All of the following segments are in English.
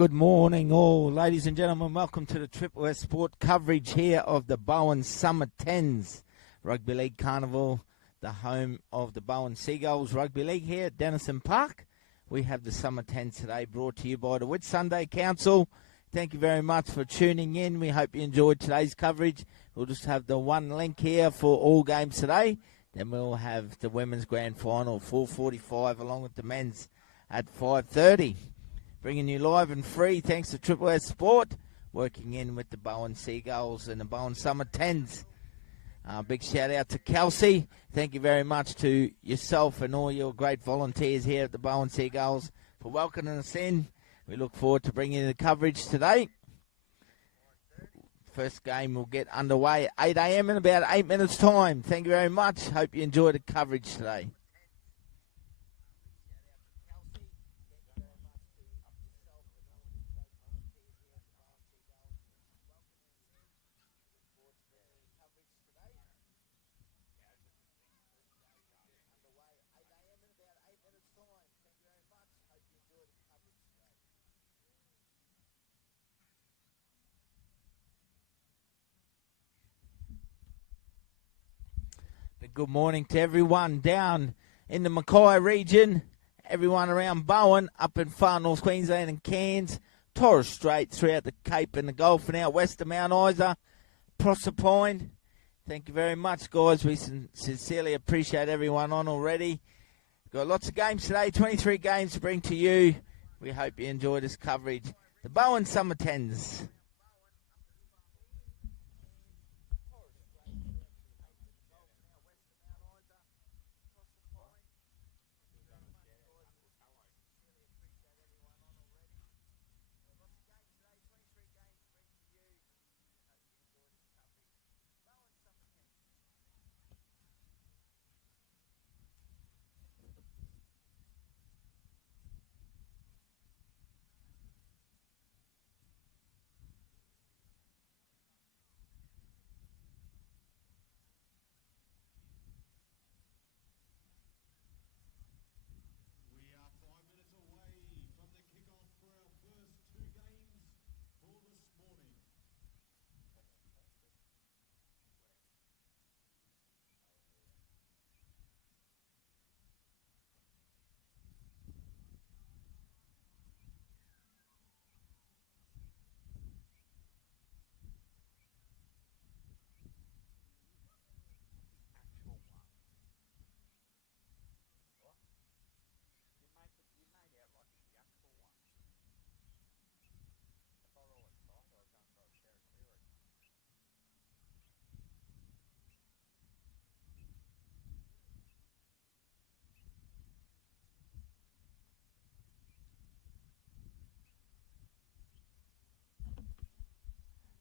Good morning all, ladies and gentlemen. Welcome to the Triple S Sport coverage here of the Bowen Summer 10's Rugby League Carnival, the home of the Bowen Seagulls Rugby League here at Denison Park. We have the Summer 10's today brought to you by the Whitsunday Council. Thank you very much for tuning in. We hope you enjoyed today's coverage. We'll just have the one link here for all games today. Then we'll have the women's grand final 4:45 along with the men's at 5:30. Bringing you live and free thanks to Triple S Sport, working in with the Bowen Seagulls and the Bowen Summer 10's. Big shout out to Kelsey. Thank you very much to yourself and all your great volunteers here at the Bowen Seagulls for welcoming us in. We look forward to bringing you the coverage today. First game will get underway at 8 a.m. in about 8 minutes' time. Thank you very much. Hope you enjoy the coverage today. Good morning to everyone down in the Mackay region, everyone around Bowen, up in far North Queensland and Cairns, Torres Strait, throughout the Cape and the Gulf and out west of Mount Isa, Proserpine. Thank you very much, guys. We sincerely appreciate everyone on already. Got lots of games today, 23 games to bring to you. We hope you enjoy this coverage. The Bowen Summer 10's.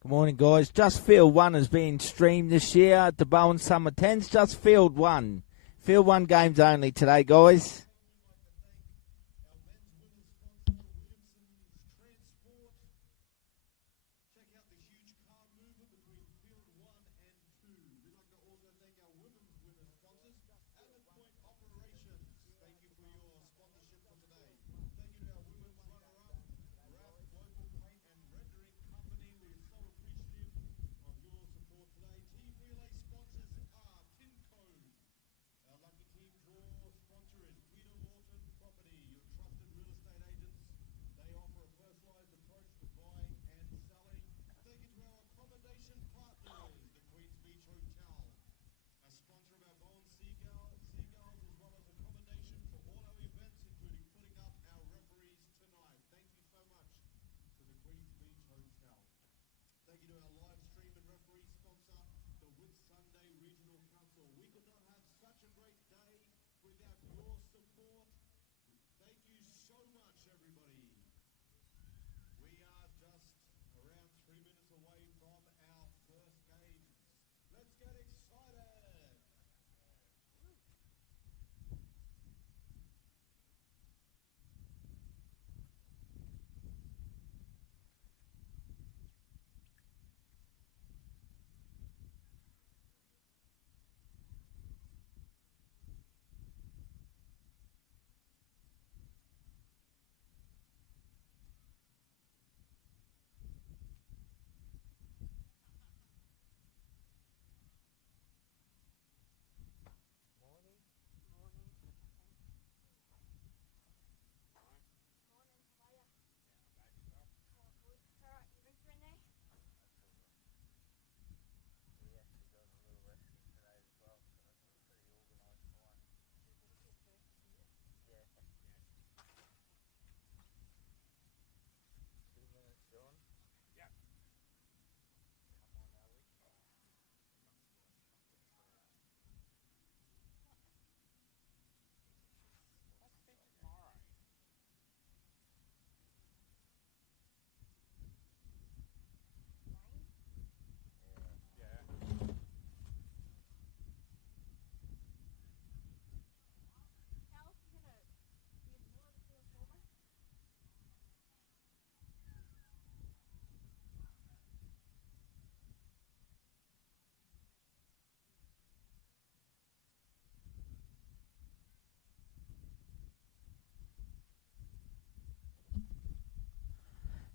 Good morning, guys. Just Field 1 has been streamed this year at the Bowen Summer 10's. Just Field 1. Field 1 games only today, guys.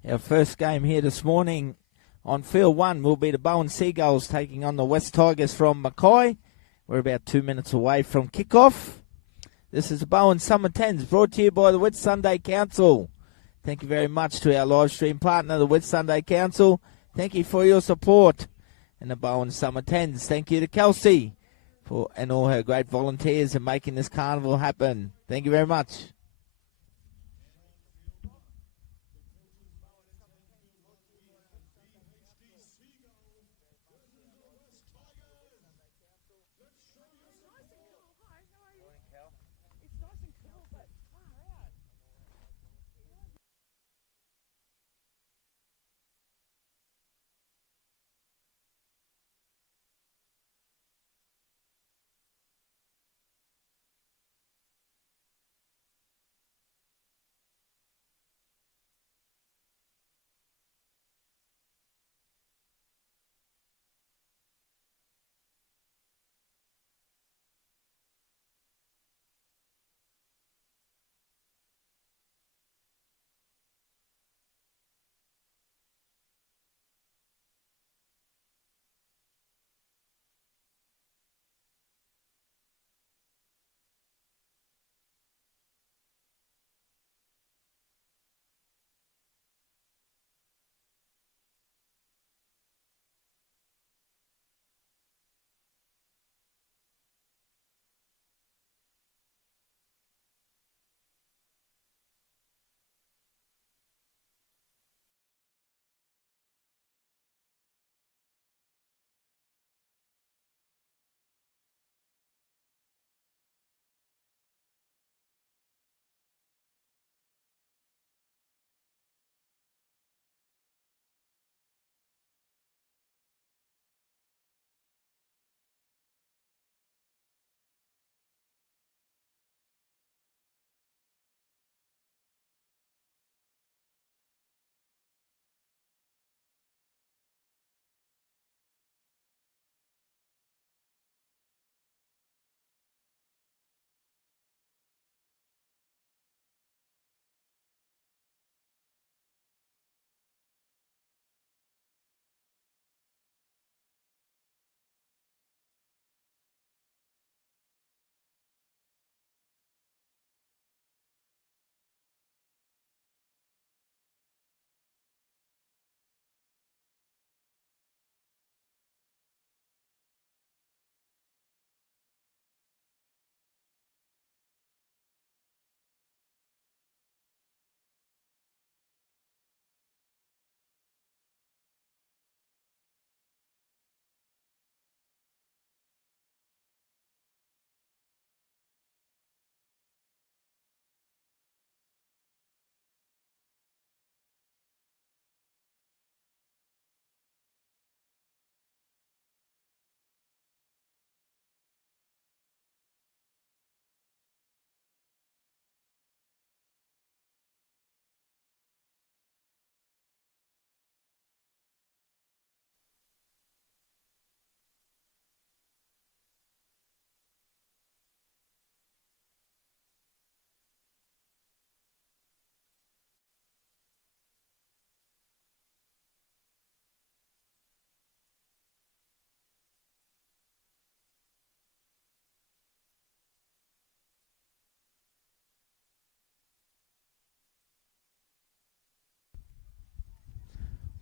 Our first game here this morning on field 1 will be the Bowen Seagulls taking on the West Tigers from Mackay. We're about 2 minutes away from kickoff. This is the Bowen Summer 10's brought to you by the Whitsunday Council. Thank you very much to our live stream partner, the Whitsunday Council. Thank you for your support in the Bowen Summer 10's. Thank you to Kelsey and all her great volunteers in making this carnival happen. Thank you very much.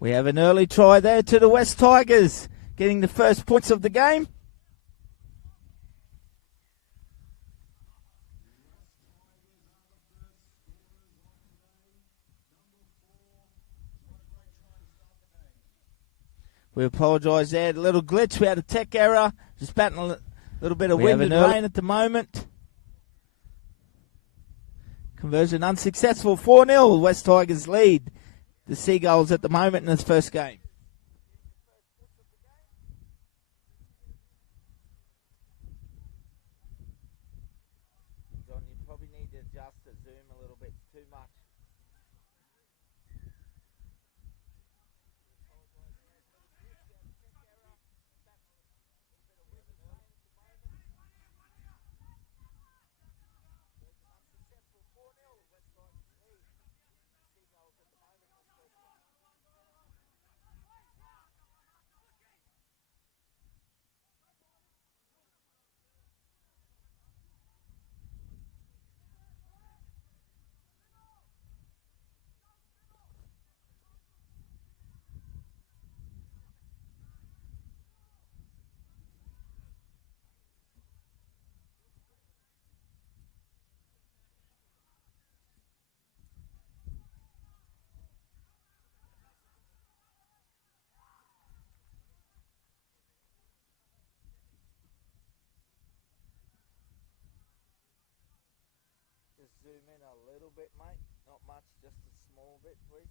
We have an early try there to the West Tigers, getting the first points of the game. We apologise there, a little glitch. We had a tech error, just batting a little bit of wind and rain at the moment. Conversion unsuccessful, 4-0, West Tigers lead the Seagulls at the moment in this first game. John, you probably need to adjust the zoom a little bit, too much. zoom in a little bit, mate. Not much, just a small bit, please.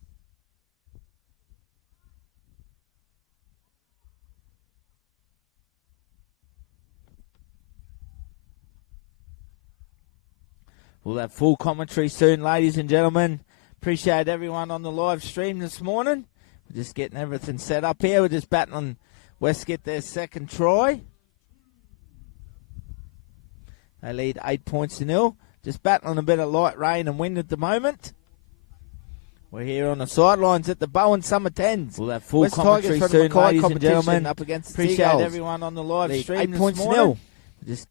We'll have full commentary soon, ladies and gentlemen. Appreciate everyone on the live stream this morning. We're just getting everything set up here. We're just battling West get their second try. They lead 8-0. Just battling a bit of light rain and wind at the moment. We're here on the sidelines at the Bowen Summer 10's. We'll have full commentary soon, ladies and gentlemen. Up against Appreciate everyone on the live stream this morning. Just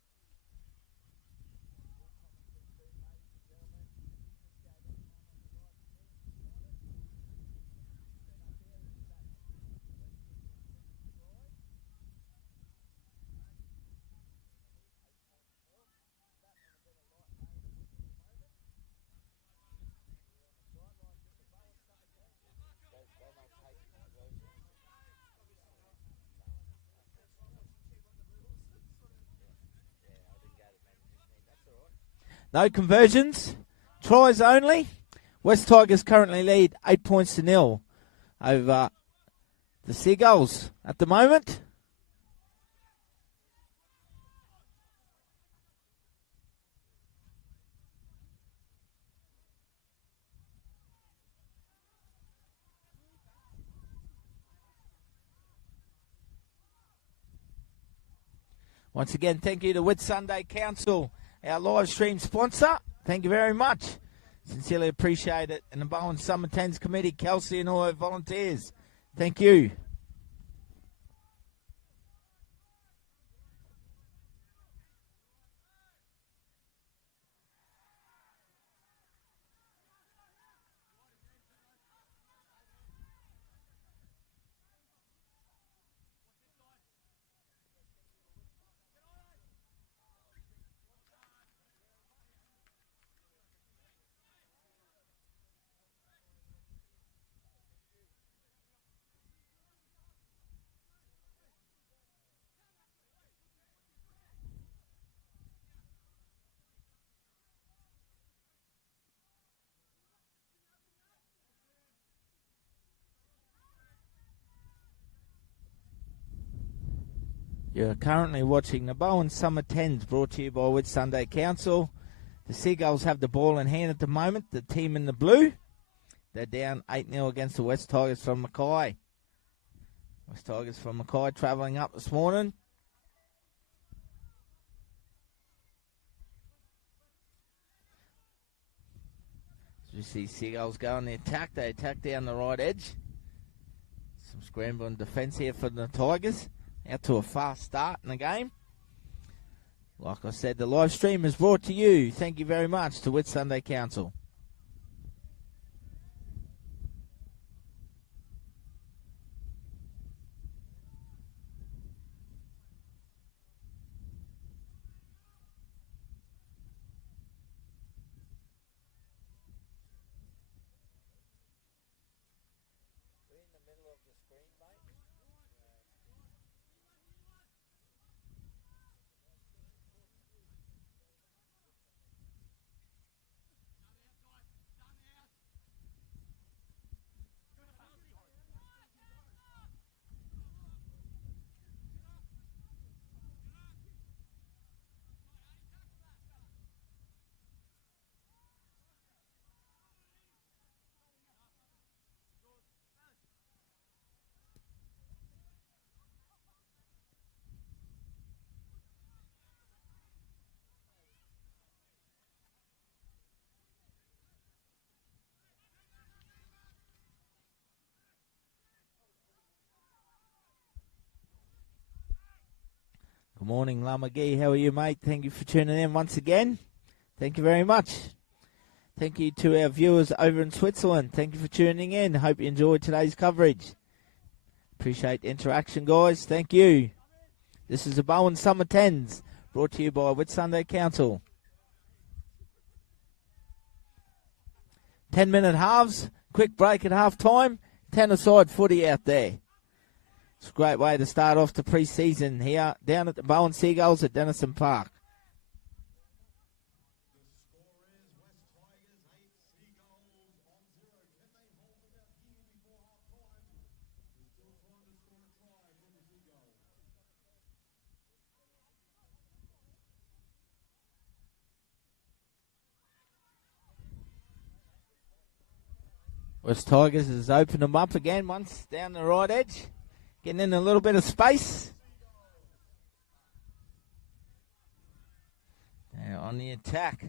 no conversions, tries only. West Tigers currently lead 8-0 over the Seagulls at the moment. Once again, thank you to Whitsunday Council, our live stream sponsor. Thank you very much. Sincerely appreciate it. And the Bowen Summer 10's Committee, Kelsey and all our volunteers. Thank you. You're currently watching the Bowen Summer 10's, brought to you by Whitsunday Council. The Seagulls have the ball in hand at the moment, the team in the blue. They're down 8-0 against the West Tigers from Mackay. West Tigers from Mackay travelling up this morning. As you see Seagulls go on the attack, they attack down the right edge. Some scrambling defence here for the Tigers. Out to a fast start in the game. Like I said, the live stream is brought to you. Thank you very much to Whitsunday Council. Good morning, Lamagee. How are you, mate? Thank you for tuning in once again. Thank you very much. Thank you to our viewers over in Switzerland. Thank you for tuning in. Hope you enjoyed today's coverage. Appreciate the interaction, guys. Thank you. This is the Bowen Summer 10's, brought to you by Whitsunday Council. 10-minute halves. Quick break at half time. 10-a-side footy out there. It's a great way to start off the pre-season here down at the Bowen Seagulls at Denison Park. West Tigers has opened them up again once down the right edge. Getting in a little bit of space. Now on the attack,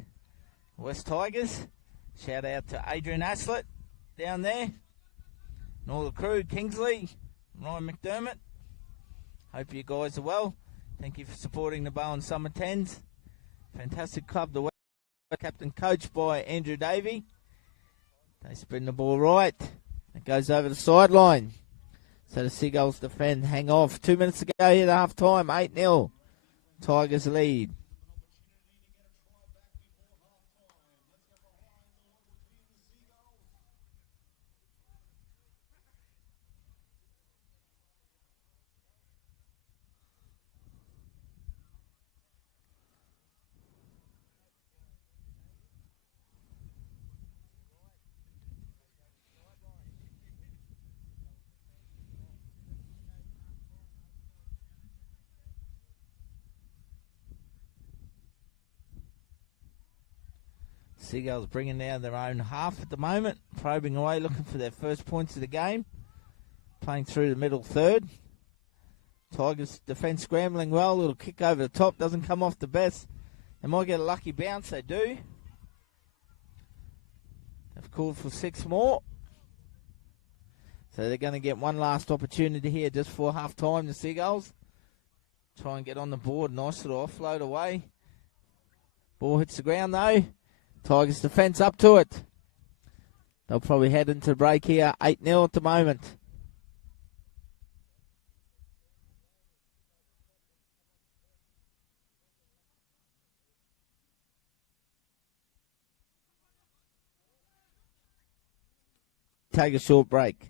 West Tigers. Shout out to Adrian Aslett down there. And all the crew, Kingsley, Ryan McDermott. Hope you guys are well. Thank you for supporting the Bowen Summer 10's. Fantastic club. The captain coached by Andrew Davey. They spin the ball right. It goes over the sideline. So the Seagulls defend, hang off. 2 minutes to go here at half time. 8-0. Tigers lead. Seagulls bringing down their own half at the moment, probing away, looking for their first points of the game. Playing through the middle third. Tigers defence scrambling well, little kick over the top, doesn't come off the best. They might get a lucky bounce, they do. They've called for 6 more. So they're going to get one last opportunity here just for half time, the Seagulls. Try and get on the board, nice little offload away. Ball hits the ground though. Tigers defence up to it. They'll probably head into the break here. 8-0 at the moment. Take a short break.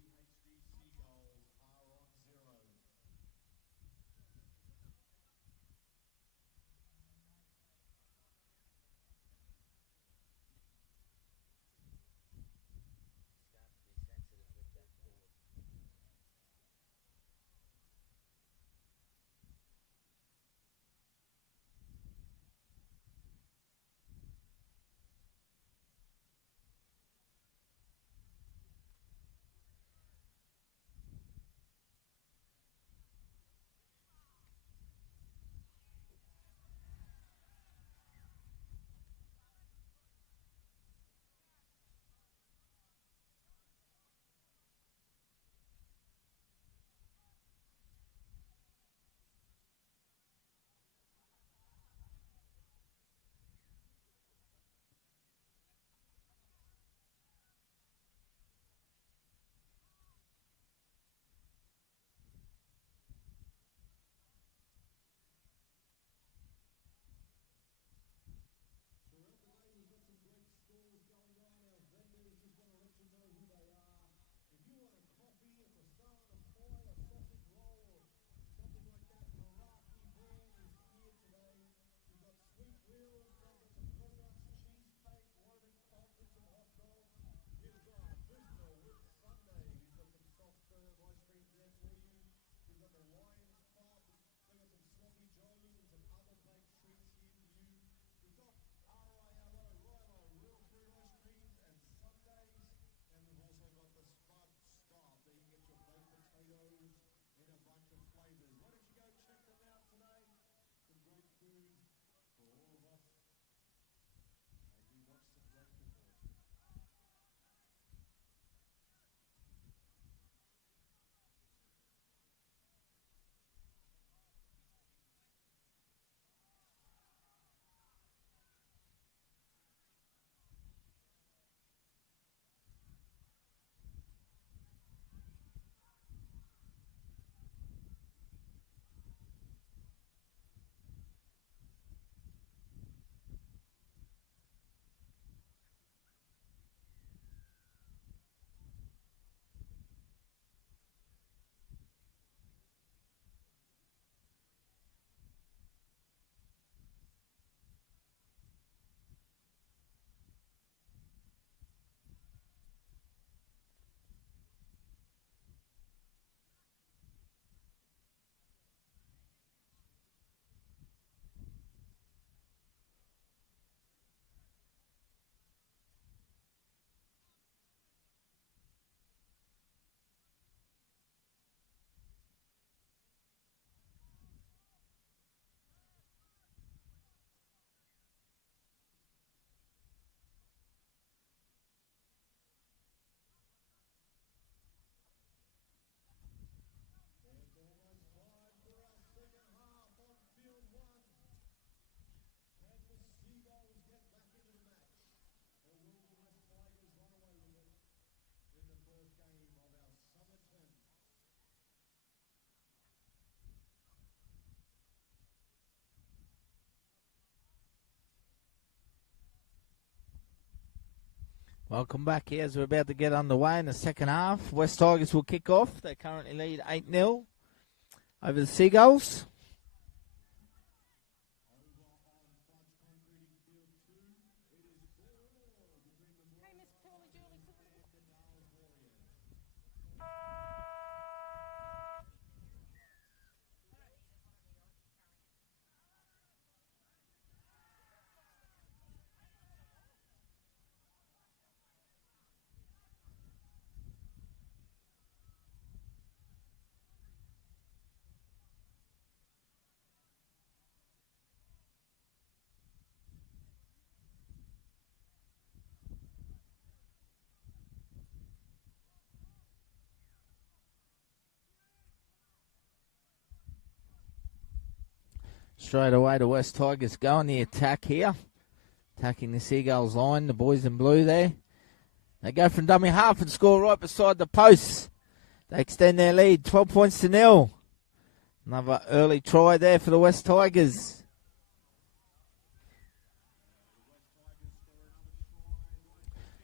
Welcome back here as we're about to get underway in the second half. West Tigers will kick off. They currently lead 8-0 over the Seagulls. Straight away the West Tigers go on the attack here. Attacking the Seagulls line, the boys in blue there. They go from dummy half and score right beside the posts. They extend their lead, 12 points to 0. Another early try there for the West Tigers.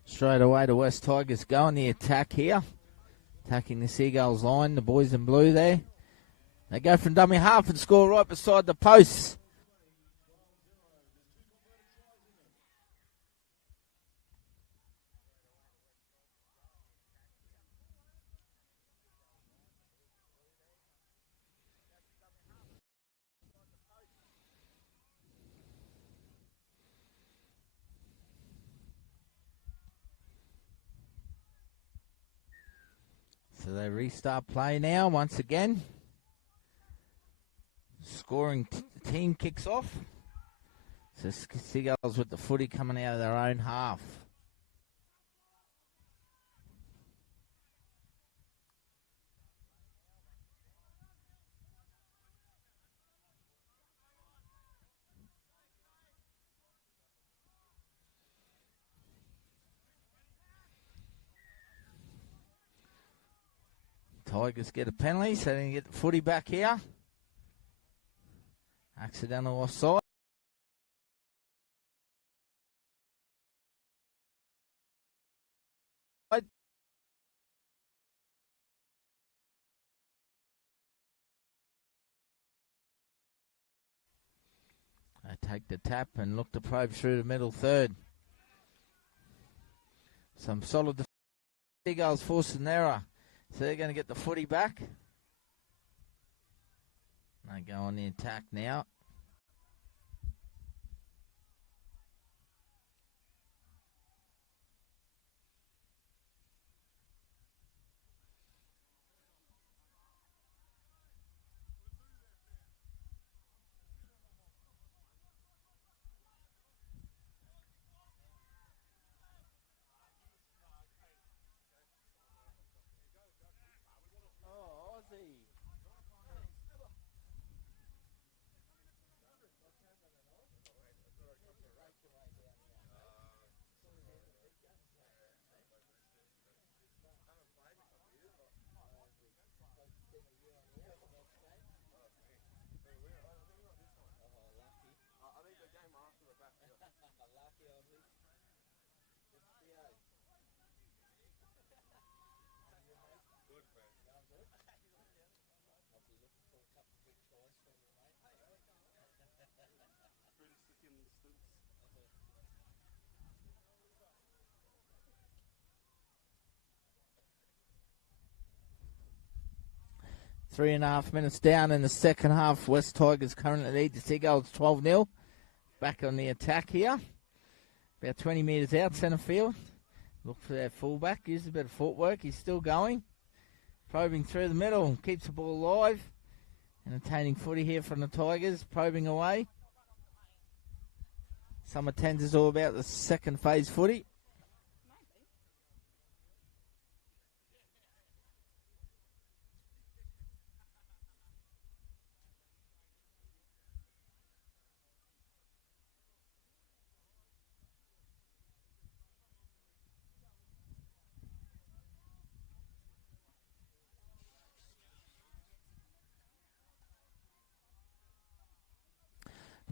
Straight away the West Tigers go on the attack here. Attacking the Seagulls line, the boys in blue there. They go from dummy half and score right beside the posts. So they restart play now once again. Scoring team kicks off. So Seagulls with the footy coming out of their own half. Tigers get a penalty, so they can get the footy back here. Accidental offside. They take the tap and look to probe through the middle third. Some solid Seagulls forced an error. So they're going to get the footy back. They go on the attack now. Three and a half minutes down in the second half. West Tigers currently lead the Seagulls 12-0. Back on the attack here. About 20 metres out centre field. Look for their fullback. Uses a bit of footwork. He's still going. Probing through the middle. Keeps the ball alive. Entertaining footy here from the Tigers. Probing away. Summer 10's is all about the second phase footy.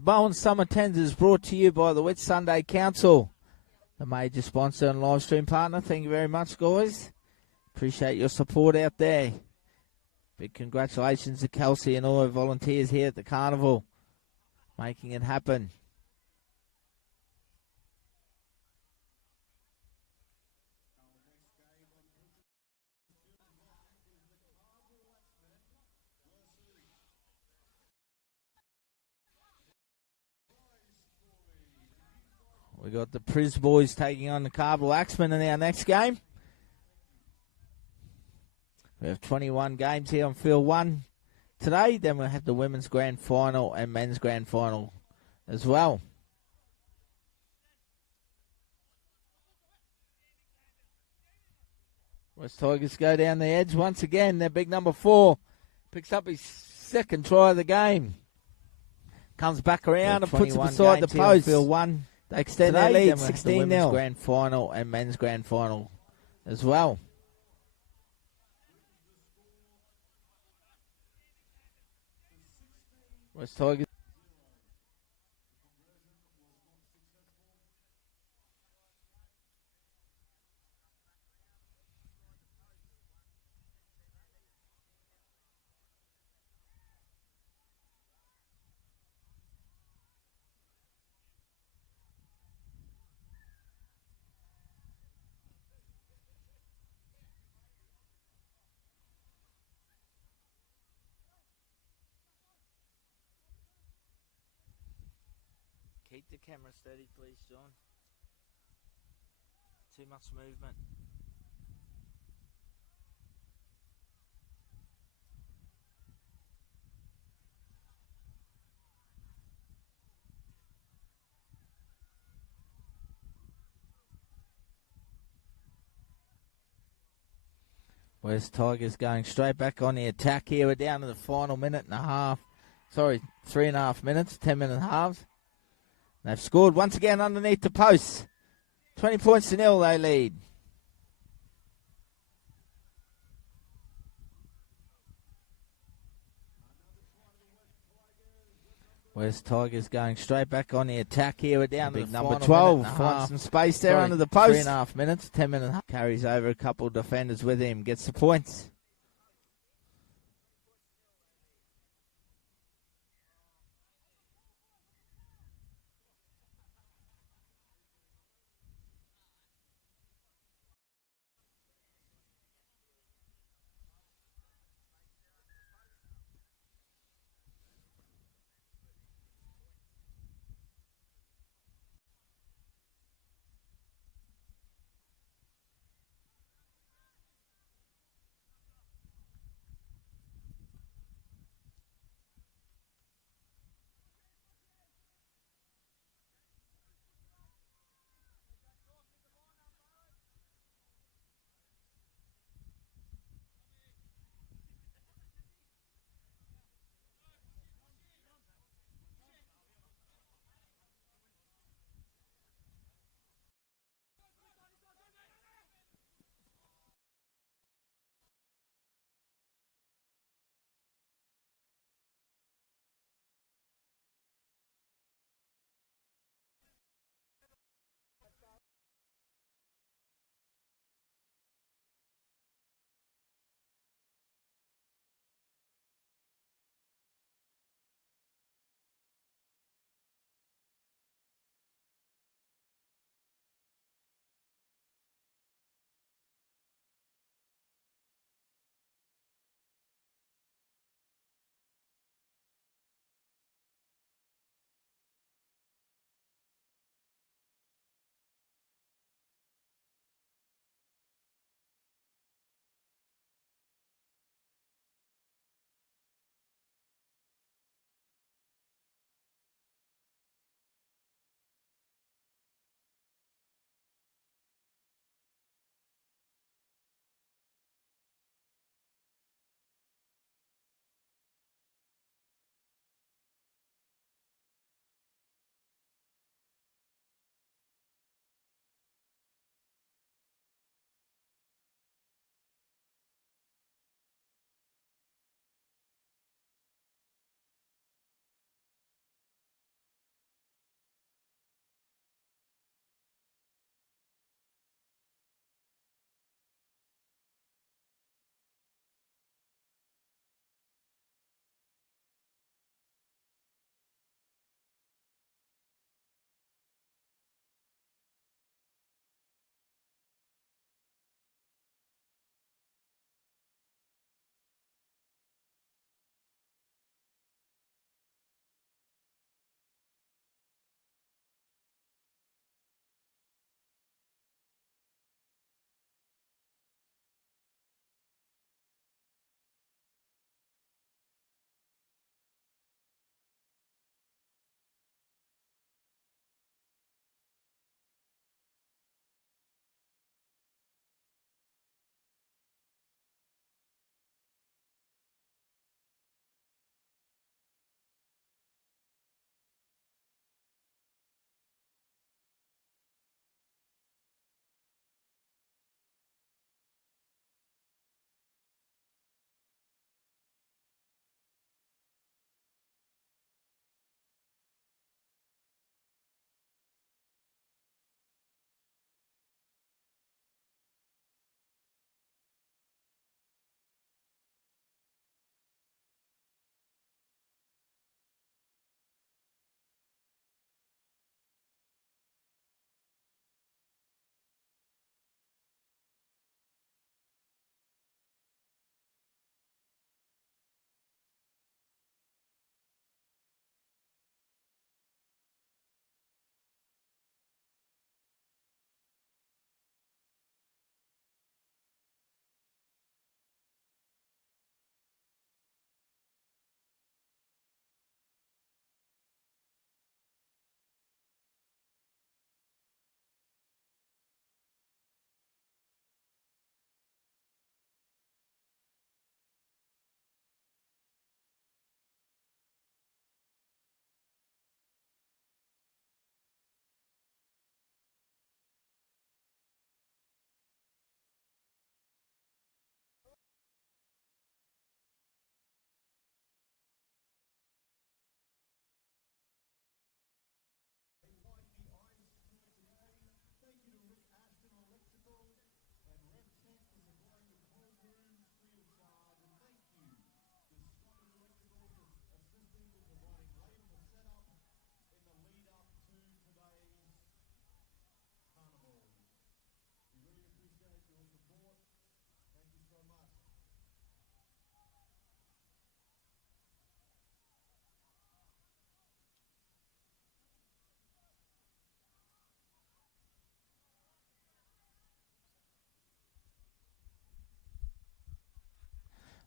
Bowen Summer 10's is brought to you by the Whit Sunday Council. the major sponsor and live stream partner. Thank you very much, guys. Appreciate your support out there. Big congratulations to Kelsey and all her volunteers here at the Carnival, making it happen. We got the Priz boys taking on the Carnival Axemen in our next game. We have 21 games here on Field 1 today. Then we'll have the women's grand final and men's grand final as well. West Tigers go down the edge once again. Their big number 4 picks up his second try of the game. Comes back around and puts it beside the post. Field 1. They extend their lead 16-0. The women's grand final and men's grand final as well. West Tigers. Keep the camera steady, please, John. Too much movement. West Tigers going straight back on the attack here. We're down to the final minute and a half. Sorry, 3.5 minutes, 10-minute halves. They've scored once again underneath the posts. 20 points to 0 they lead. West Tigers going straight back on the attack here. We're down to the number 12. Finds some space there under the post. 3.5 minutes, 10-minute half. Carries over a couple of defenders with him. Gets the points.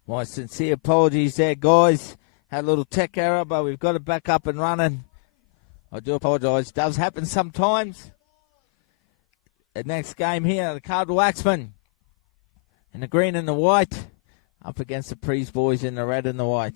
My sincere apologies there, guys. Had a little tech error, but we've got it back up and running. I do apologise. It does happen sometimes. The next game here, the Carnival Axemen in the green and the white up against the Prees boys in the red and the white.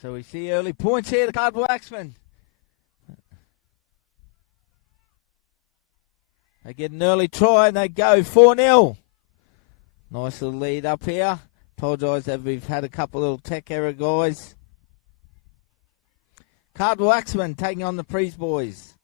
So we see early points here, the Carnival Axemen. They get an early try and they go 4-0. Nice little lead up here. Apologise that we've had a couple little tech error, guys. Carnival Axemen taking on the Prees boys.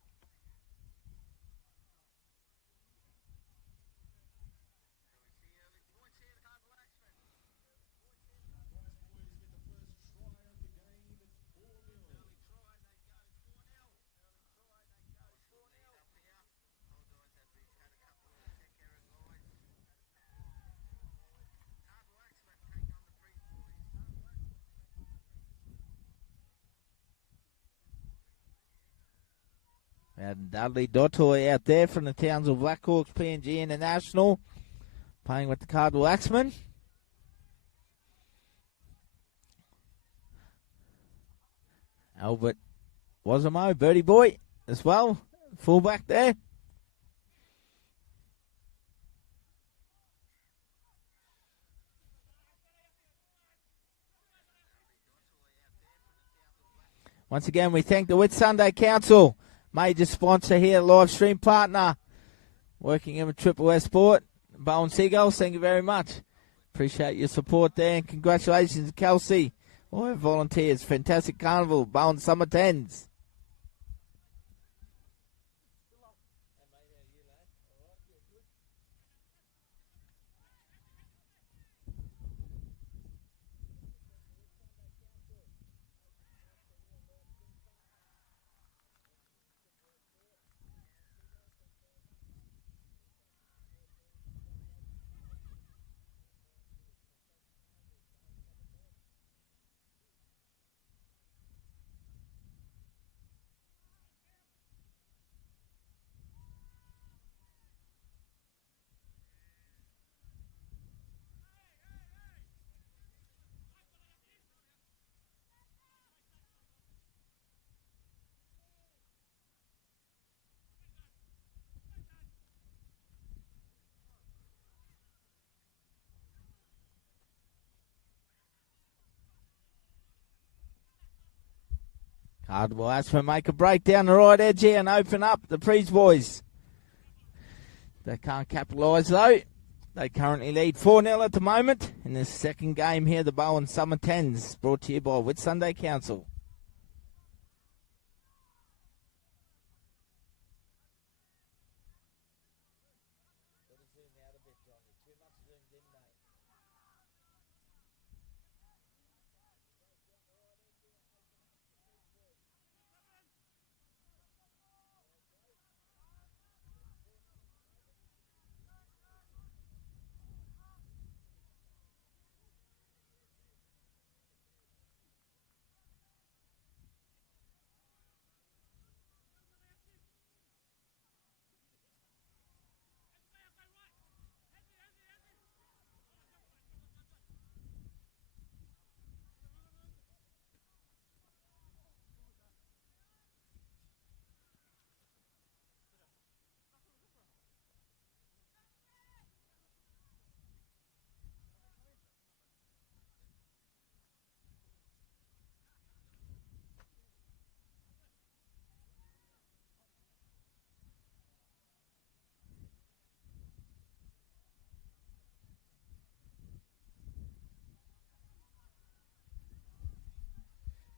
And Dudley Dotoy out there from the Townsville Blackhawks, PNG International, playing with the Carnival Axemen. Albert Wasamo, Birdie Boy as well, fullback there. Once again, we thank the Whitsunday Council, major sponsor here, live stream partner, working in with Triple S Sport. Bowen Seagulls, thank you very much. Appreciate your support there, and congratulations, Kelsey. All our volunteers, fantastic carnival, Bowen Summer 10's. Carnival Ashman make a break down the right edge here and open up the Prees boys. They can't capitalise though. They currently lead 4-0 at the moment in this second game here, the Bowen Summer 10's, brought to you by Whitsunday Council.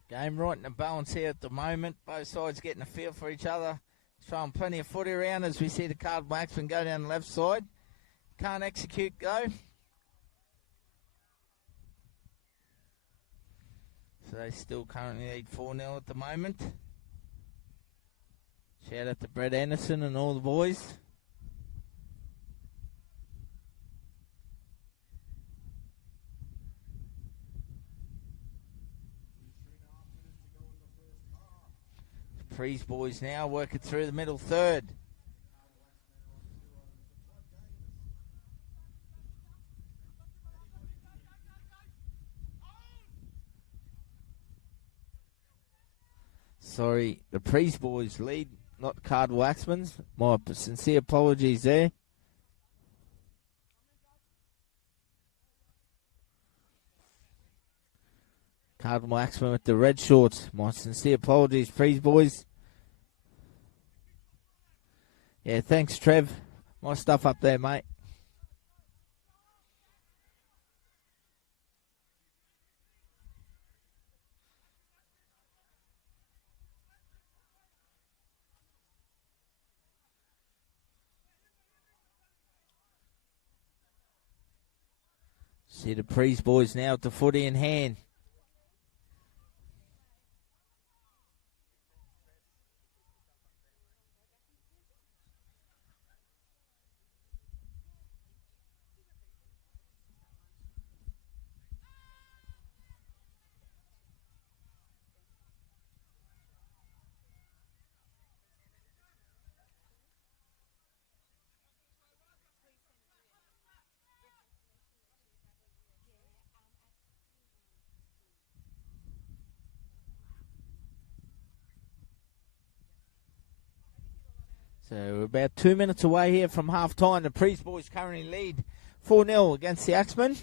Game right in the balance here at the moment. Both sides getting a feel for each other. Throwing plenty of footy around as we see the Carnival Axemen go down the left side. Can't execute go. So they still currently lead 4-0 at the moment. Shout out to Brett Anderson and all the boys. Prees boys now working through the middle third. Sorry, the Prees boys lead, not Carnival Axemen's. My sincere apologies there. Carnival Axemen with the red shorts. My sincere apologies, Prees boys. Yeah, thanks, Trev. My stuff up there, mate. See the Prees boys now with the footy in hand. So we're about 2 minutes away here from half time. The Prees boys currently lead 4-0 against the Axemen.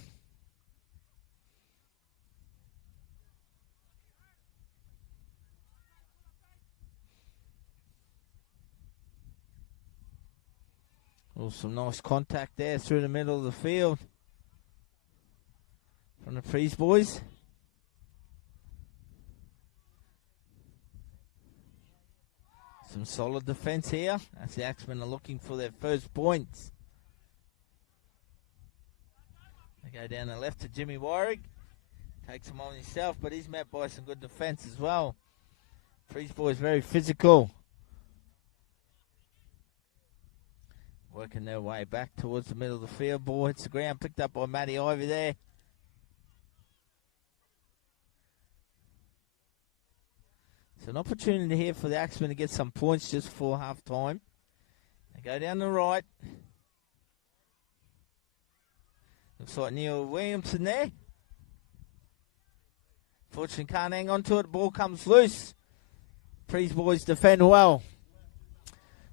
Oh, some nice contact there through the middle of the field from the Prees boys. Some solid defence here as the Axemen are looking for their first points. They go down the left to Jimmy Warwick. Takes him on himself, but he's met by some good defence as well. Prees boys very physical. Working their way back towards the middle of the field. Ball hits the ground, picked up by Matty Ivy there. It's an opportunity here for the Axemen to get some points just before half time. They go down the right. Looks like Neil Williamson there. Fortunately can't hang on to it. Ball comes loose. Prees boys defend well.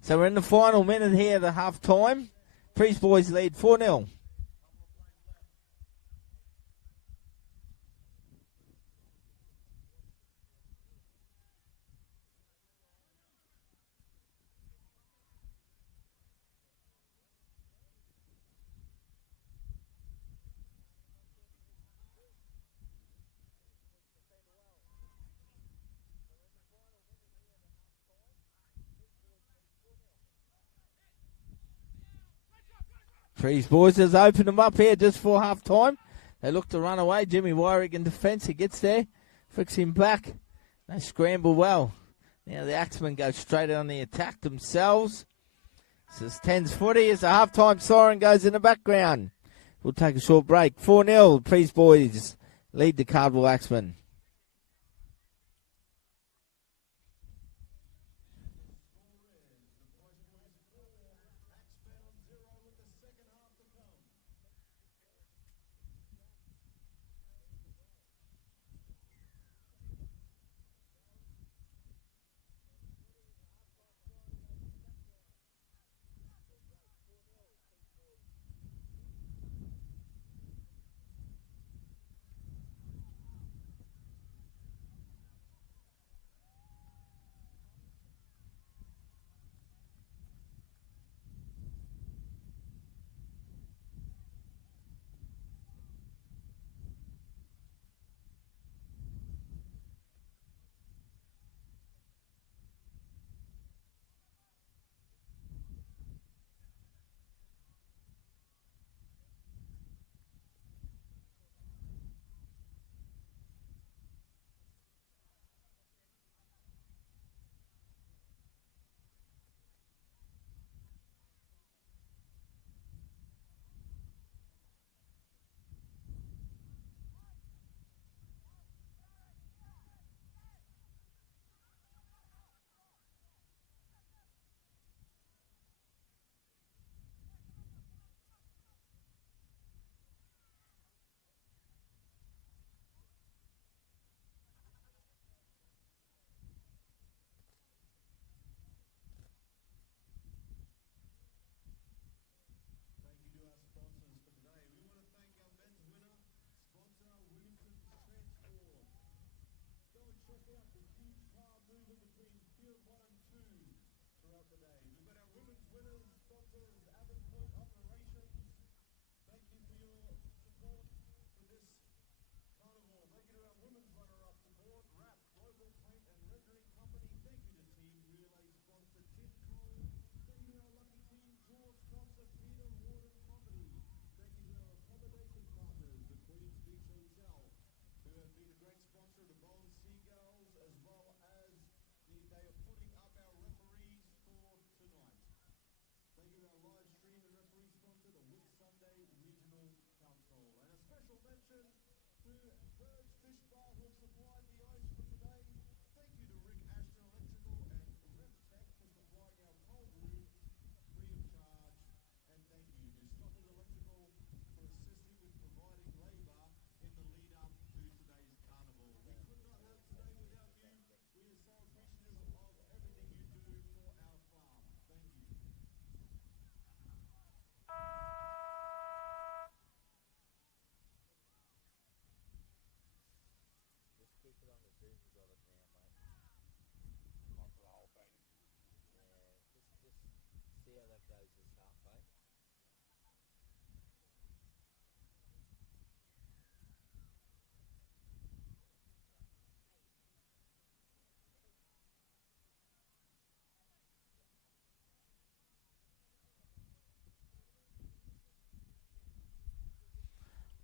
So we're in the final minute here at half time. Prees boys lead 4-0. Trees boys has opened them up here just for half time. They look to run away. Jimmy Wyrick in defence. He gets there, flicks him back. They scramble well. Now the Axemen go straight on the attack themselves. This is 10's footy as the half-time siren goes in the background. We'll take a short break. 4-0. Trees boys lead the Carnival Axemen.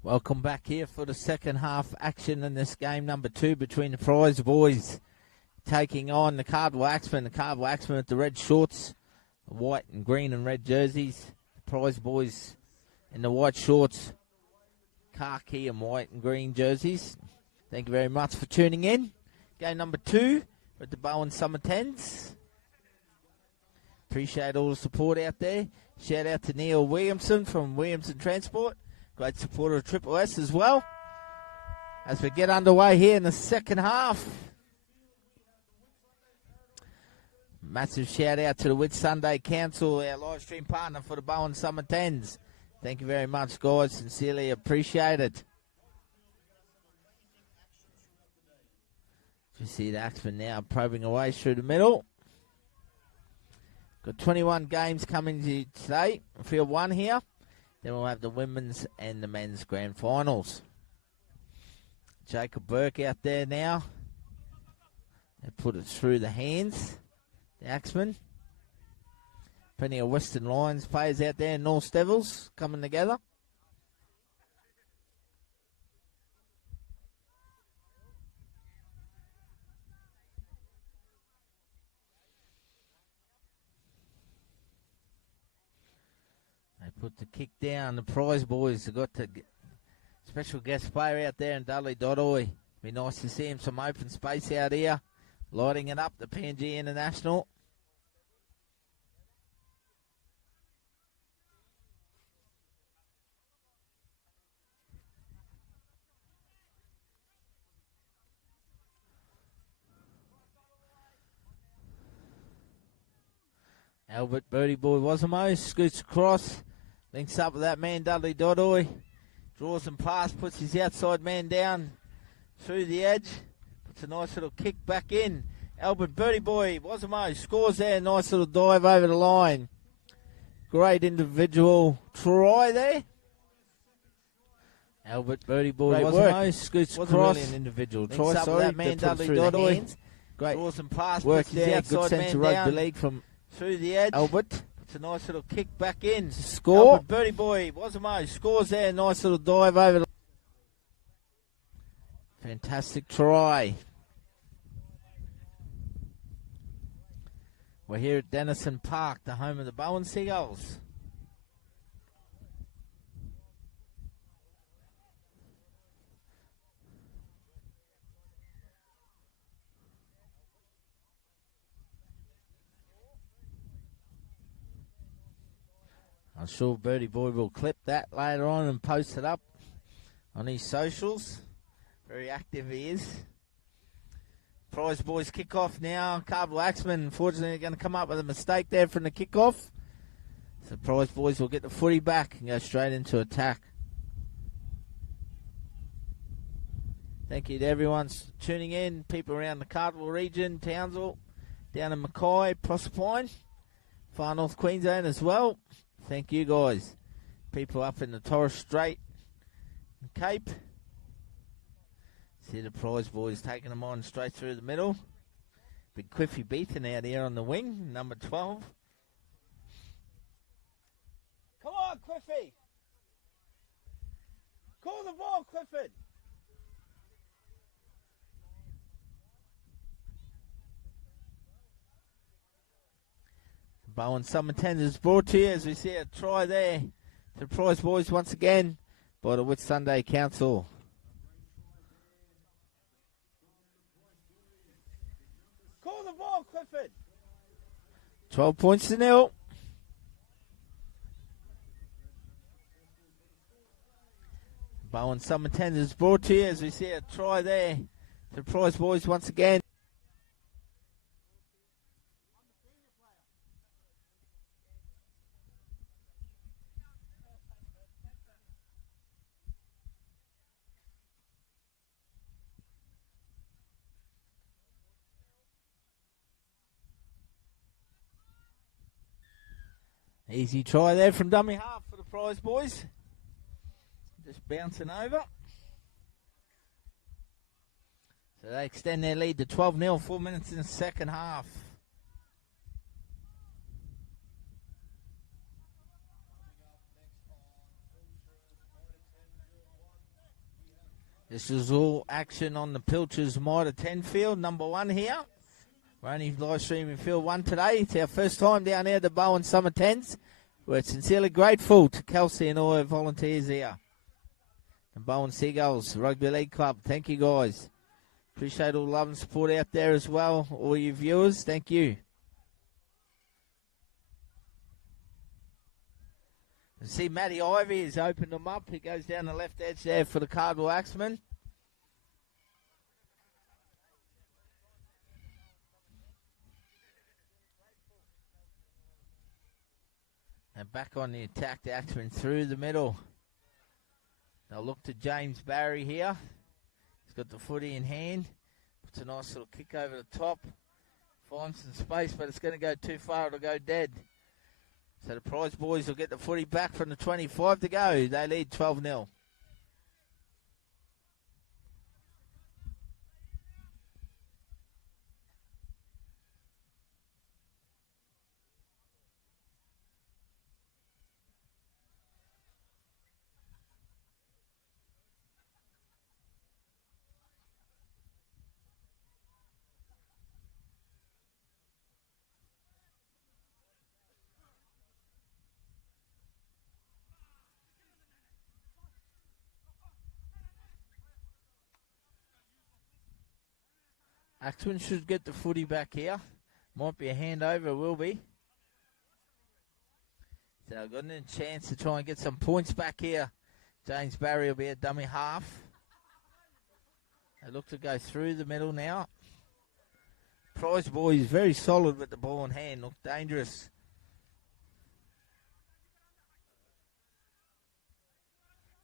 Welcome back here for the second half action in this game number 2 between the Prize boys taking on the Carnival Axemen. The Carnival Axemen with the red shorts, white and green and red jerseys. The Prize boys in the white shorts, khaki and white and green jerseys. Thank you very much for tuning in. Game number 2 with the Bowen Summer 10's. Appreciate all the support out there. Shout out to Neil Williamson from Williamson Transport. Great supporter of Triple S as well. As we get underway here in the second half. Massive shout out to the Whit Sunday Council, our live stream partner for the Bowen Summer 10's. Thank you very much, guys. Sincerely appreciate it. You see the Axemen now probing away through the middle. Got 21 games coming today. Field 1 here. Then we'll have the women's and the men's grand finals. Jacob Burke out there now. They put it through the hands. The Axemen. Plenty of Western Lions players out there, North Devils coming together. They put the kick down. The prize boys have got the special guest player out there in Dudley Dodoy. Be nice to see him some open space out here. Lighting it up, the PNG International. Albert Birdie Boy Wasamo scoots across, links up with that man Dudley Dodoy, draws and pass, puts his outside man down through the edge, puts a nice little kick back in. Albert Birdie Boy Wasamo scores there, nice little dive over the line. Great individual try there. Albert Birdie Boy Wasamo scoots across, really an individual try. Sorry, that man Dudley Dodoy. Great draws and pass, work there, good sense of rugby league from through the edge. Albert. It's a nice little kick back in. Score. Albert Birdie Boy Wasamo scores there. Nice little dive over the... Fantastic try. We're here at Denison Park, the home of the Bowen Seagulls. I'm sure Birdie Boy will clip that later on and post it up on his socials. Very active he is. Prize Boys kickoff now. Carnival Axeman, unfortunately, going to come up with a mistake there from the kickoff. So Prize Boys will get the footy back and go straight into attack. Thank you to everyone tuning in. People around the Carnival region, Townsville, down in Mackay, Proserpine, far north Queensland as well. Thank you guys. People up in the Torres Strait and Cape. See the Prize Boys taking them on straight through the middle. Big Quiffy Beaton out here on the wing, number 12. Come on, Quiffy. Call the ball, Clifford. Bowen Summer 10's is brought to you as we see a try there to the Prize Boys once again by the Whitsunday Council. 12 points to nil. Bowen Summer 10's is brought to you as we see a try there to the Prize Boys once again. Easy try there from dummy half for the Prize Boys. Just bouncing over. So they extend their lead to 12-0, 4 minutes in the second half. This is all action on the Pilchers Mitre 10 field, number 1 here. We're only live streaming field 1 today. It's our first time down here at the Bowen Summer 10's. We're sincerely grateful to Kelsey and all our volunteers here. The Bowen Seagulls Rugby League Club. Thank you, guys. Appreciate all the love and support out there as well. All you viewers, thank you. And see, Matty Ivy has opened them up. He goes down the left edge there for the Carnival Axeman. And back on the attack, the Axeman through the middle. They'll look to James Barry here. He's got the footy in hand. Puts a nice little kick over the top. Finds some space, but it's going to go too far. It'll go dead. So the Prize Boys will get the footy back from the 25 to go. They lead 12-0. Axman should get the footy back here. Might be a handover, will be. So I've got a chance to try and get some points back here. James Barry will be a dummy half. They look to go through the middle now. Prize boy is very solid with the ball in hand. Look dangerous.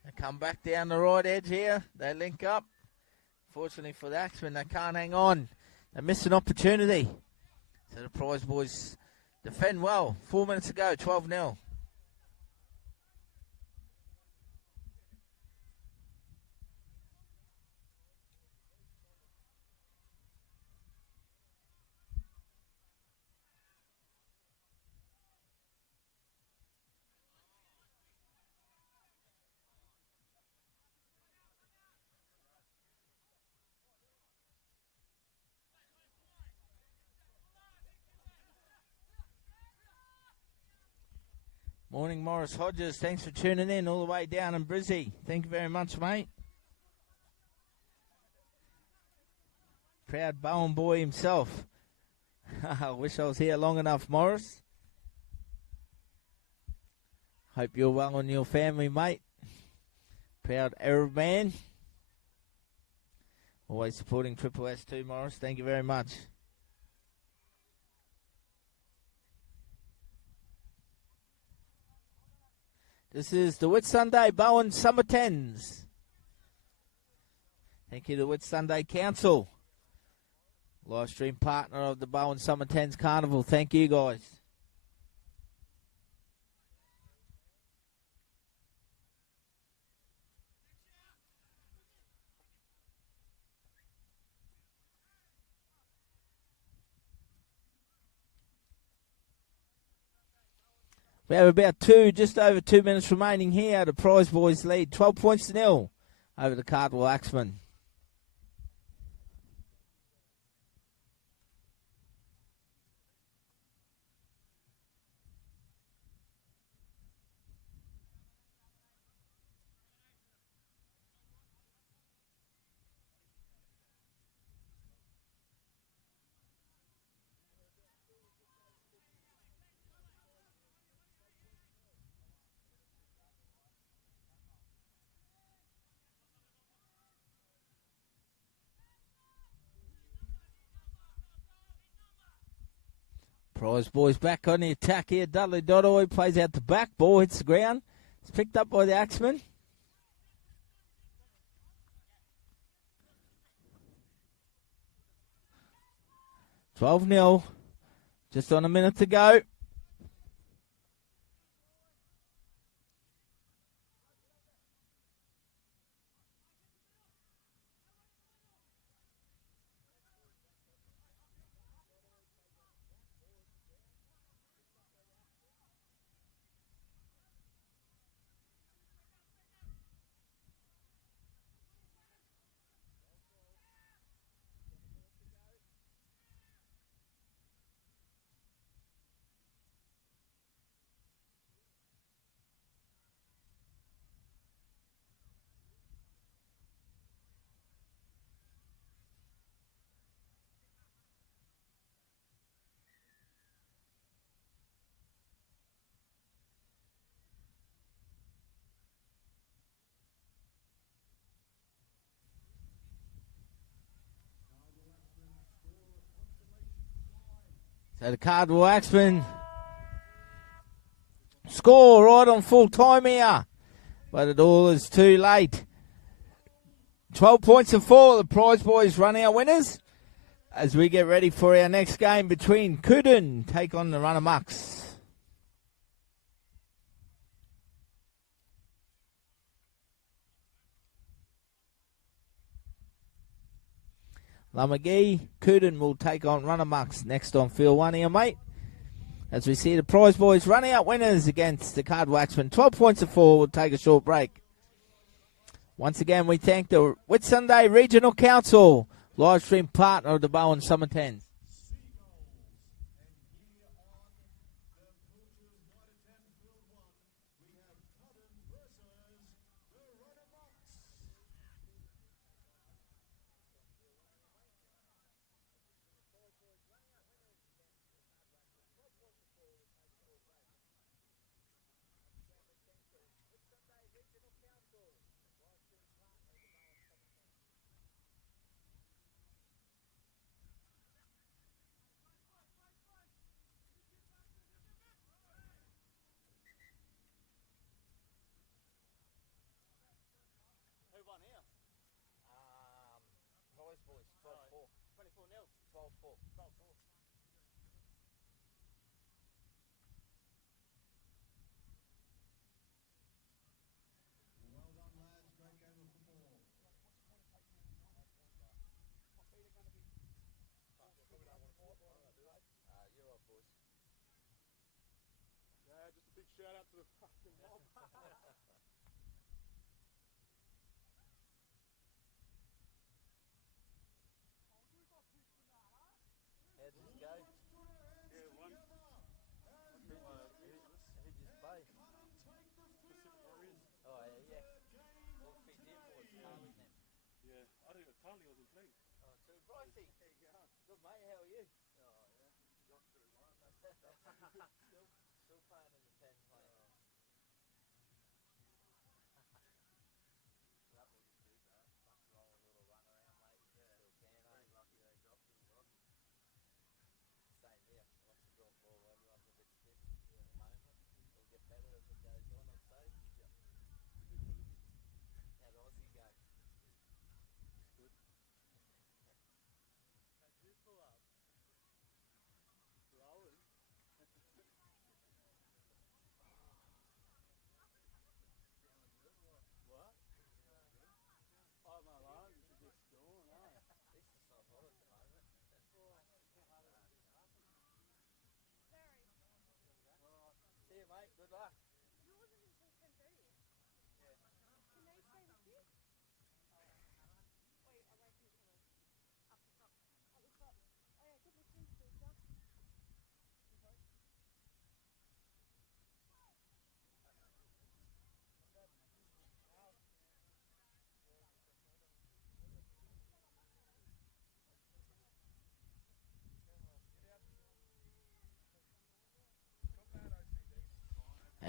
They come back down the right edge here. They link up. Fortunately for the Axemen, they can't hang on. They missed an opportunity. So the prize boys defend well. 4 minutes to go, 12-0. Morning, Morris Hodges. Thanks for tuning in all the way down in Brizzy. Thank you very much, mate. Proud Bowen boy himself. I wish I was here long enough, Morris. Hope you're well and your family, mate. Proud Arab man. Always supporting Triple S too, Morris. Thank you very much. This is the Whitsunday Bowen Summer 10's. Thank you to Whitsunday Council. Live stream partner of the Bowen Summer 10's Carnival. Thank you, guys. We have about just over 2 minutes remaining here. The prize boys lead 12 points to 0 over the Carnival Axemen. Prize boys back on the attack here. Dudley Dodoy plays out the back. Ball hits the ground. It's picked up by the Axemen. $12-0. Just on a minute to go. So the Carnival Axemen score right on full time here. But it all is too late. 12 points to 4. The prize boys run our winners as we get ready for our next game between Kudin take on the Runnamucks. Lamagee, Kudin will take on Runnamucks next on field 1 here, mate. As we see the prize boys running out winners against the Carnival Axemen. 12 points to 4. We'll take a short break. Once again, we thank the Whitsunday Regional Council, live stream partner of the Bowen Summer 10's.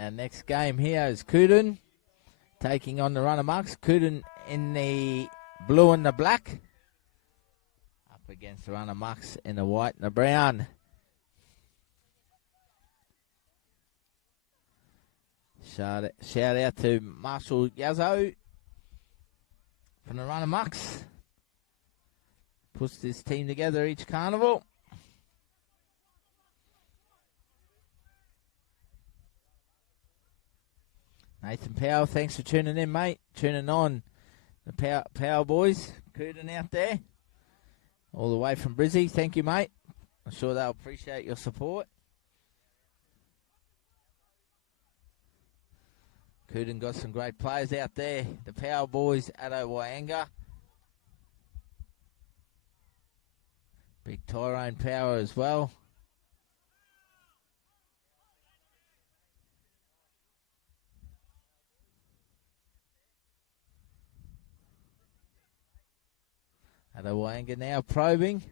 Our next game here is Cooten taking on the Runamux. Cooten in the blue and the black. Up against the Runamux in the white and the brown. Shout out to Marshall Yazzo from the Runamux. Puts this team together each carnival. Nathan Powell, thanks for tuning in, mate. Tuning on the Power boys. Cooten out there. All the way from Brizzy. Thank you, mate. I'm sure they'll appreciate your support. Cooten got some great players out there. The Power boys, Addo Wyanga. Big Tyrone Power as well. Adawanga now probing.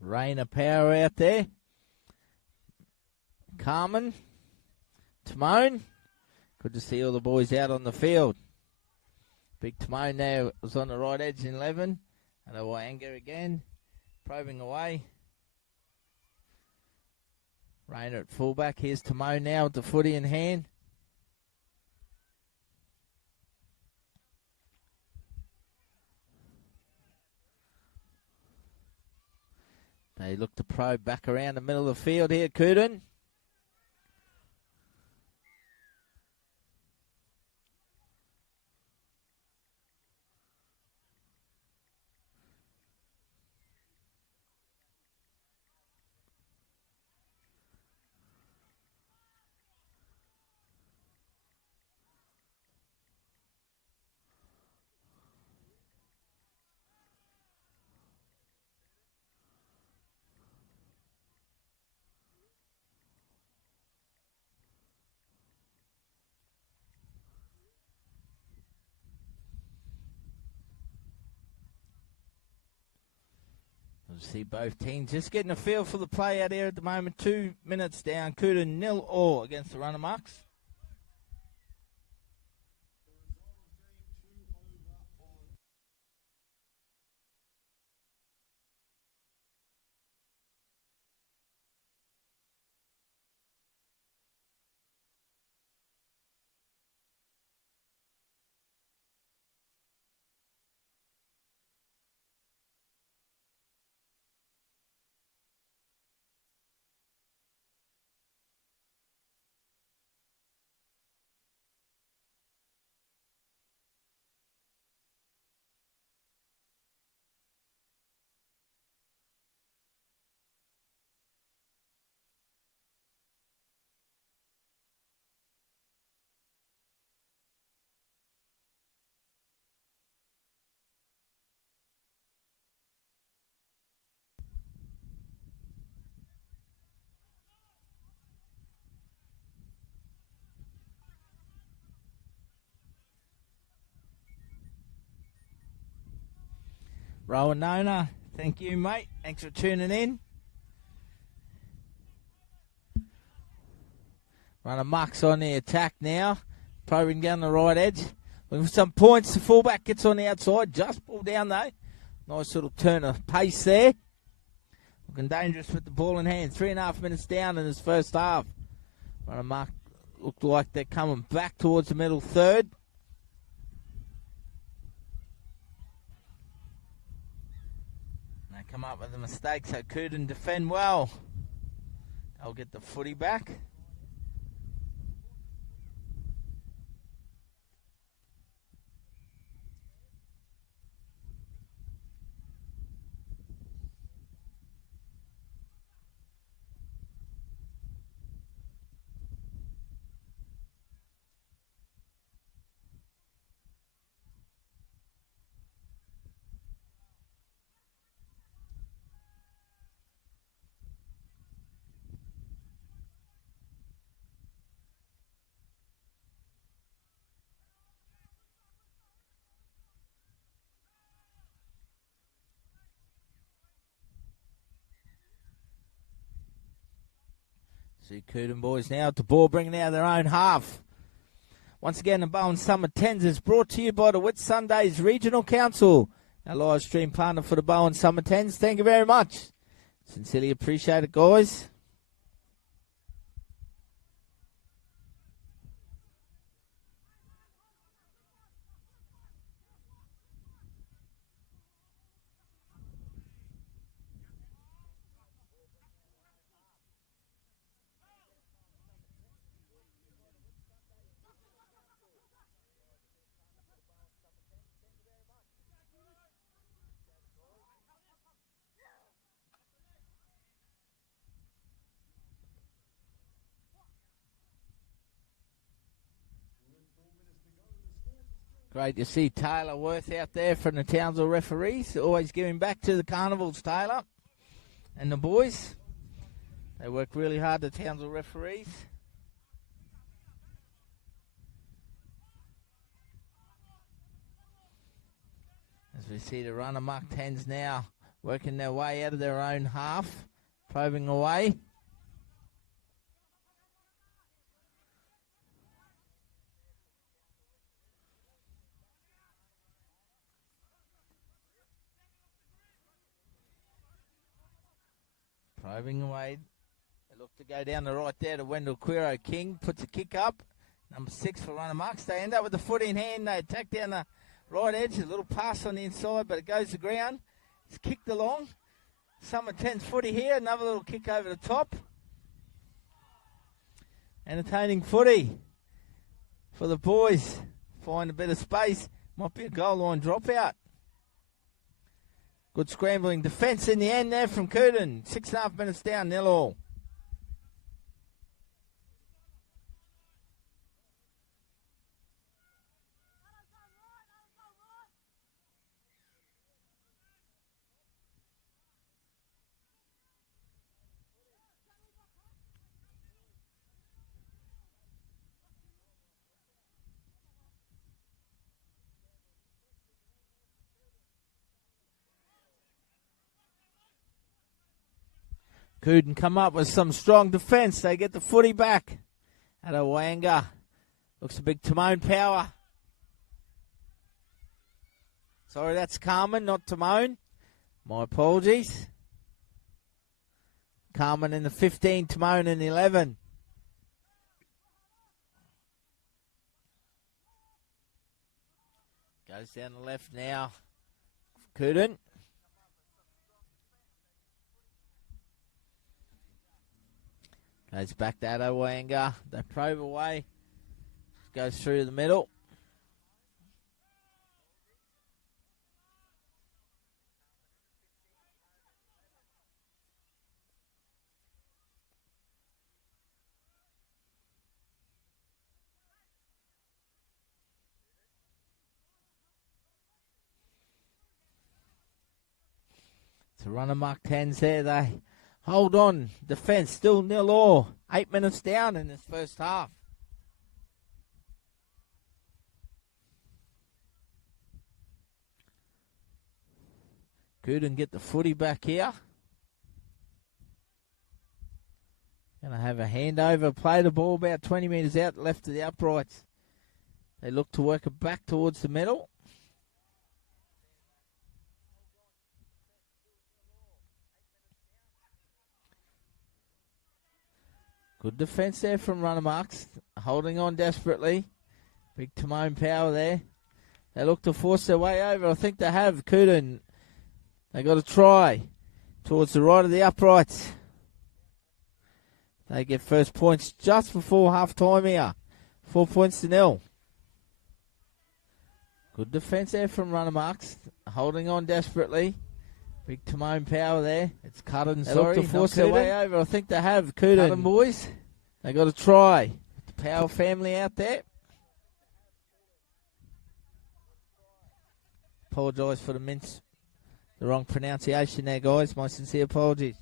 Rain of Power out there. Carmen. Timone. Good to see all the boys out on the field. Big Timone now was on the right edge in 11. Adawanga again. Probing away. Rainer at fullback. Here's Timone now with the footy in hand. They look to probe back around the middle of the field here, Cooten. See both teams just getting a feel for the play out here at the moment. 2 minutes down. Cooten 0-0 against the Runamux. Rowan Nona, thank you, mate. Thanks for tuning in. Runamux on the attack now. Probing down the right edge. Looking for some points. The fullback gets on the outside. Just pulled down, though. Nice little turn of pace there. Looking dangerous with the ball in hand. 3.5 minutes down in his first half. Runamux looked like they're coming back towards the middle third. Come up with a mistake, so Cooten defend well. They'll get the footy back. See Cooten boys now at the ball, bringing out their own half. Once again, the Bowen Summer 10's is brought to you by the Whitsundays Regional Council, our live stream partner for the Bowen Summer 10's. Thank you very much. Sincerely appreciate it, guys. Great to see Taylor Worth out there from the Townsville referees. Always giving back to the Carnivals, Taylor and the boys. They work really hard, the Townsville referees. As we see the runner Mark 10's now working their way out of their own half, probing away. Probing away. They look to go down the right there to Wendell Quiro King. Puts a kick up. Number 6 for runner marks. They end up with the foot in hand. They attack down the right edge. A little pass on the inside, but it goes to ground. It's kicked along. Summer 10's footy here. Another little kick over the top. Entertaining footy for the boys. Find a bit of space. Might be a goal line dropout. Good scrambling defence in the end there from Cooten. 6.5 minutes down, 0-0. Cooten come up with some strong defence. They get the footy back. Adawanga. Looks a big Timone power. Sorry, that's Carmen, not Timone. My apologies. Carmen in the 15, Timone in the 11. Goes down the left now. Cooten. Goes back to Adawanga. They probe away. Goes through the middle. To runner mark 10's there. They hold on. Defence still 0-0. 8 minutes down in this first half. Cooten get the footy back here. Going to have a handover. Play the ball about 20 metres out left of the uprights. They look to work it back towards the middle. Good defence there from runner marks. Holding on desperately. Big Timone power there. They look to force their way over. I think they have. Cooten. They got a try towards the right of the uprights. They get first points just before half time here. 4 points to 0. Good defence there from runner marks. Holding on desperately. Big Timone power there. It's Cutton, they look to force their way over. I think they have. Cooten boys. They got a try. The Power family out there. Apologise for the wrong pronunciation there, guys. My sincere apologies.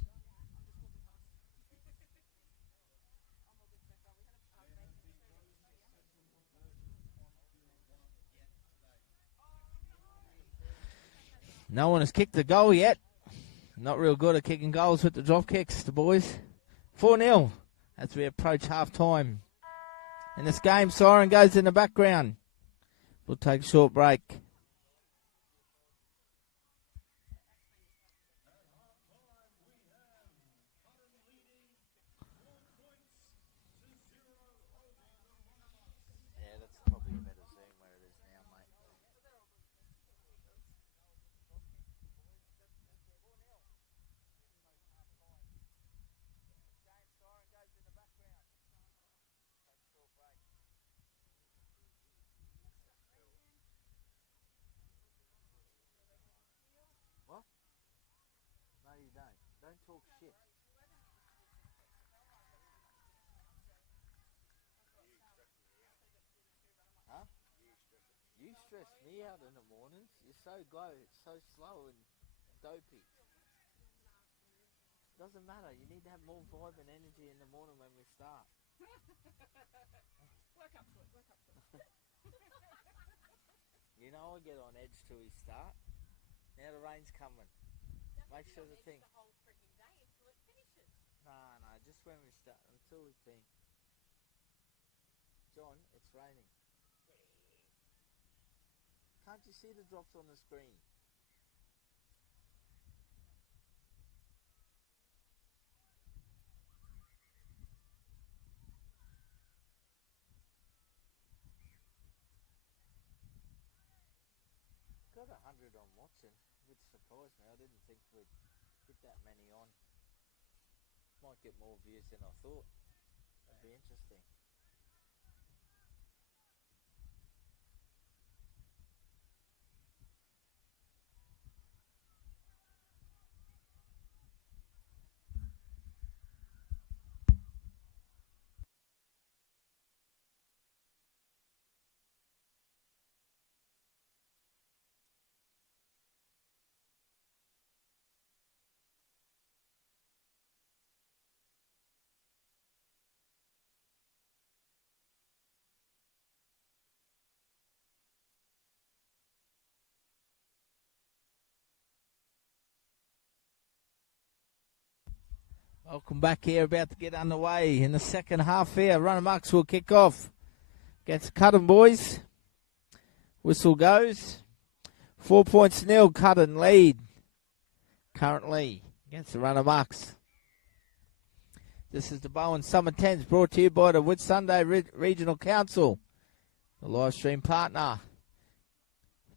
No one has kicked the goal yet. Not real good at kicking goals with the drop kicks, the boys. 4-0. as we approach half-time. And this game siren goes in the background. We'll take a short break. Yeah, that's probably a better zoom where it is now, mate. What? No, you don't. Don't talk shit. Huh? You stress me out in the mornings. You're so slow and dopey. Doesn't matter. You need to have more vibe and energy in the morning when we start. Work up to it. You know I get on edge till we start. Now the rain's coming. Make sure the thing. The whole freaking day until it finishes. No, just when we start. Until we think. John, it's raining. Can't you see the drops on the screen? Got 100 on watching, which surprised me. I didn't think we'd hit that many on. Might get more views than I thought. That'd be interesting. Welcome back here, about to get underway in the second half here. Runner-Mucks will kick off against Cutton boys. Whistle goes. 4 points to nil, Cutton lead currently against the Runner-Mucks. This is the Bowen Summer 10's brought to you by the Whitsunday Regional Council, the live stream partner.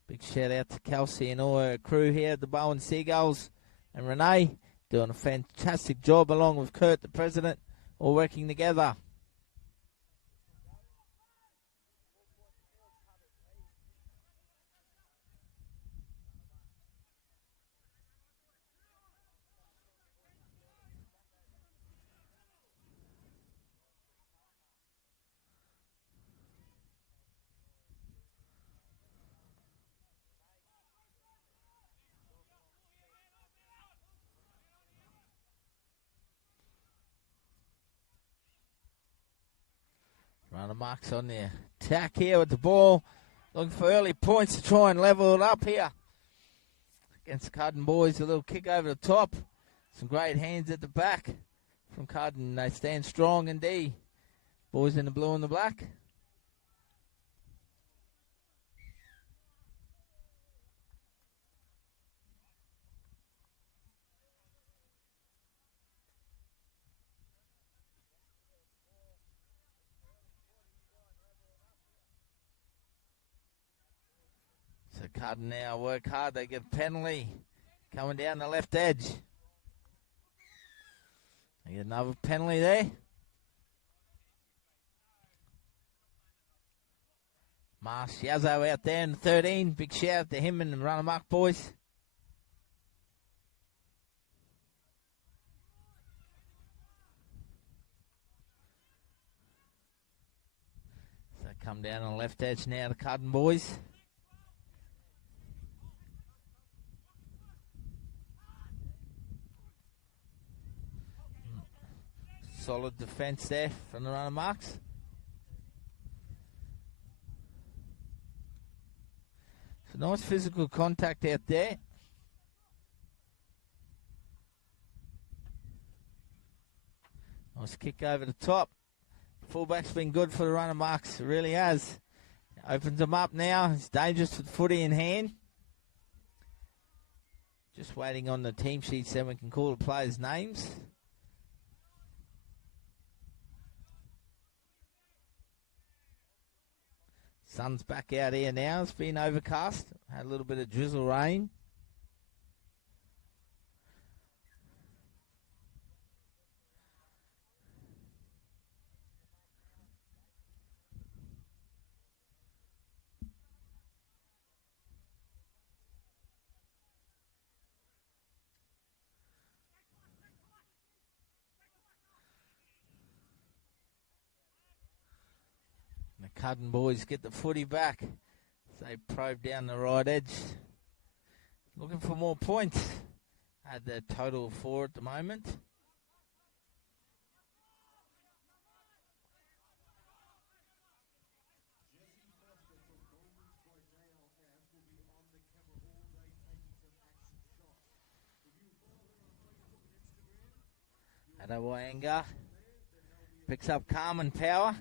Big shout out to Kelsey and all her crew here at the Bowen Seagulls, and Renee doing a fantastic job along with Kurt, the president, all working together. Runner-Mucks on the attack here with the ball. Looking for early points to try and level it up here. Against Cudden boys, a little kick over the top. Some great hands at the back from Cudden. They stand strong indeed. Boys in the blue and the black. Cudden now work hard. They get a penalty coming down the left edge. They get another penalty there. Marsh Yazzo out there in 13. Big shout out to him and the Runner-Muck boys. So come down on the left edge now, the Cudden boys. Solid defence there from the Runner-Mucks. So nice physical contact out there. Nice kick over the top. Fullback's been good for the runner marks. It really has. Opens them up now. It's dangerous with footy in hand. Just waiting on the team sheets, then we can call the players' names. Sun's back out here now. It's been overcast. Had a little bit of drizzle rain. The Cudden boys get the footy back. They probe down the right edge. Looking for more points. Had the total of 4 at the moment. Adawanga picks up Carmen Power.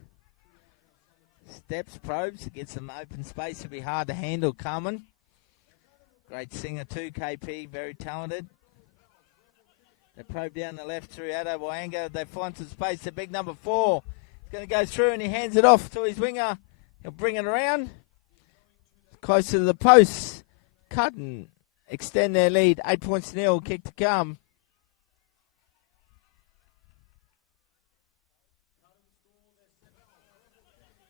Steps, probes, gets some open space. It'll be hard to handle, Carmen. Great singer too, KP, very talented. They probe down the left through Adawanga. They find some space. The big number 4 is going to go through and he hands it off to his winger. He'll bring it around. Close to the post. Cudden extend their lead. 8 points to 0. Kick to come.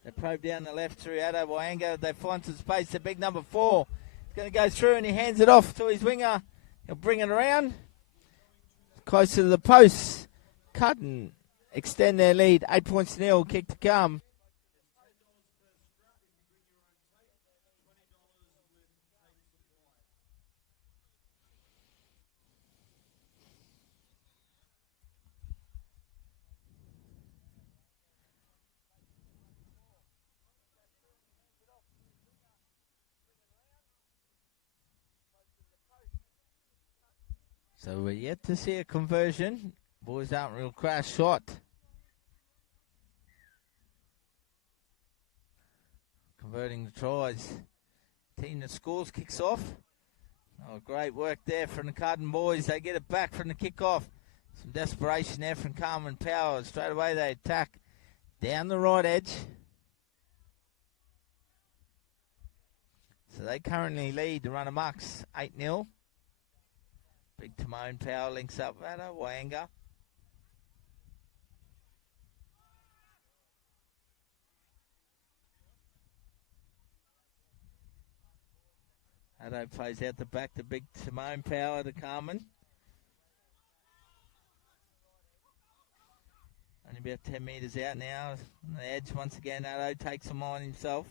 They probe down the left through Adawanga. They find some space. The big number 4 is going to go through and he hands it off to his winger. He'll bring it around. Close to the post. Cudden extend their lead. 8 points to 0. Kick to come. So we're yet to see a conversion. Boys aren't real crash shot. Converting the tries. Team that scores kicks off. Oh, great work there from the Carden boys. They get it back from the kickoff. Some desperation there from Carmen Power. Straight away they attack down the right edge. So they currently lead the runner mucks 8-0. Big Timon Power links up at Wanga. Addo plays out the back to Big Timon Power to Carmen. Only about 10 metres out now. On the edge once again, Addo takes them on himself.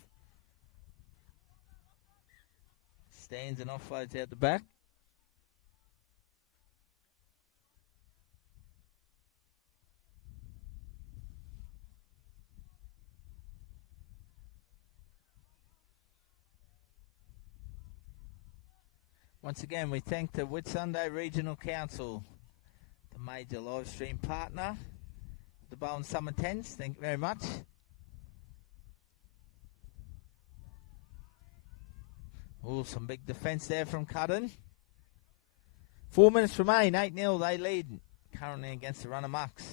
Stands and offloads out the back. Once again, we thank the Whitsunday Regional Council, the major live stream partner, the Bowen Summer 10's. Thank you very much. Oh, some big defence there from Cudden. 4 minutes remain, 8-0, they lead currently against the runner mucks.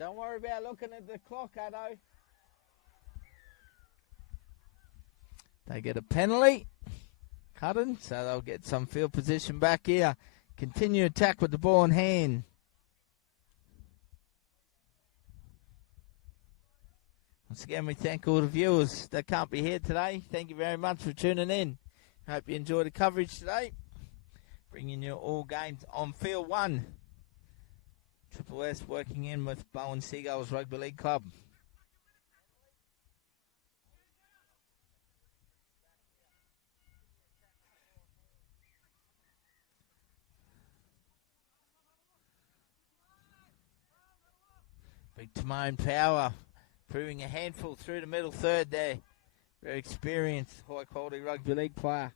Don't worry about looking at the clock, Addo. They get a penalty. Cudden, so they'll get some field position back here. Continue attack with the ball in hand. Once again, we thank all the viewers that can't be here today. Thank you very much for tuning in. Hope you enjoyed the coverage today. Bringing you all games on Field 1. Triple S working in with Bowen Seagulls Rugby League Club. Big Timon Power proving a handful through the middle third there. Very experienced, high quality rugby league player.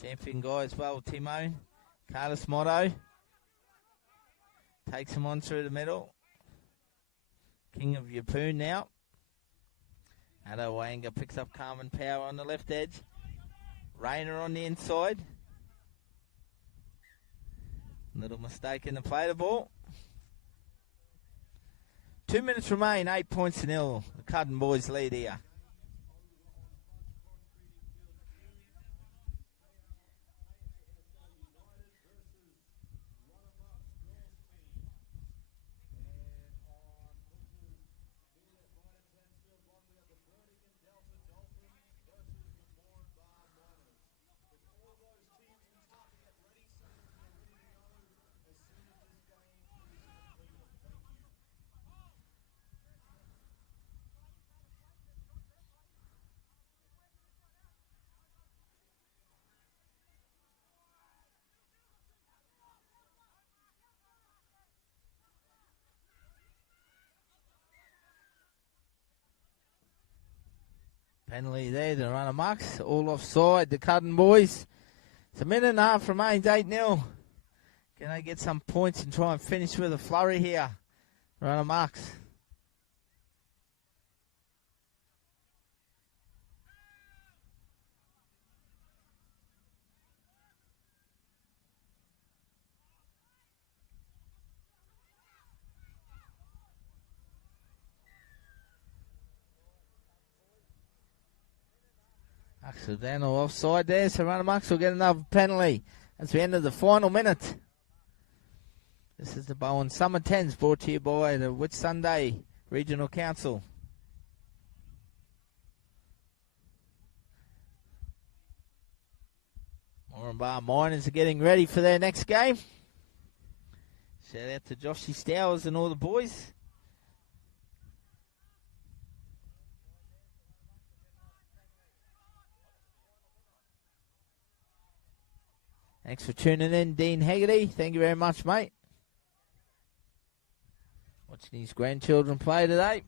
Champion guy as well, Timon. Carlos Motto. Takes him on through the middle. King of Yapoon now. Addo Wanga picks up Carmen Power on the left edge. Rayner on the inside. Little mistake in the play the ball. 2 minutes remain, 8 points to nil. The Cudden boys lead here. Penalty there, the runner marks, all offside, the Cudden boys. It's a minute and a half remains, 8-0. Can they get some points and try and finish with a flurry here? Runner marks. Accidental offside there, so runner marks will get another penalty. That's the end of the final minute. This is the Bowen Summer 10's brought to you by the Whitsunday Regional Council. Moranbah Miners are getting ready for their next game. Shout out to Joshy Stowers and all the boys. Thanks for tuning in, Dean Haggerty. Thank you very much, mate. Watching his grandchildren play today.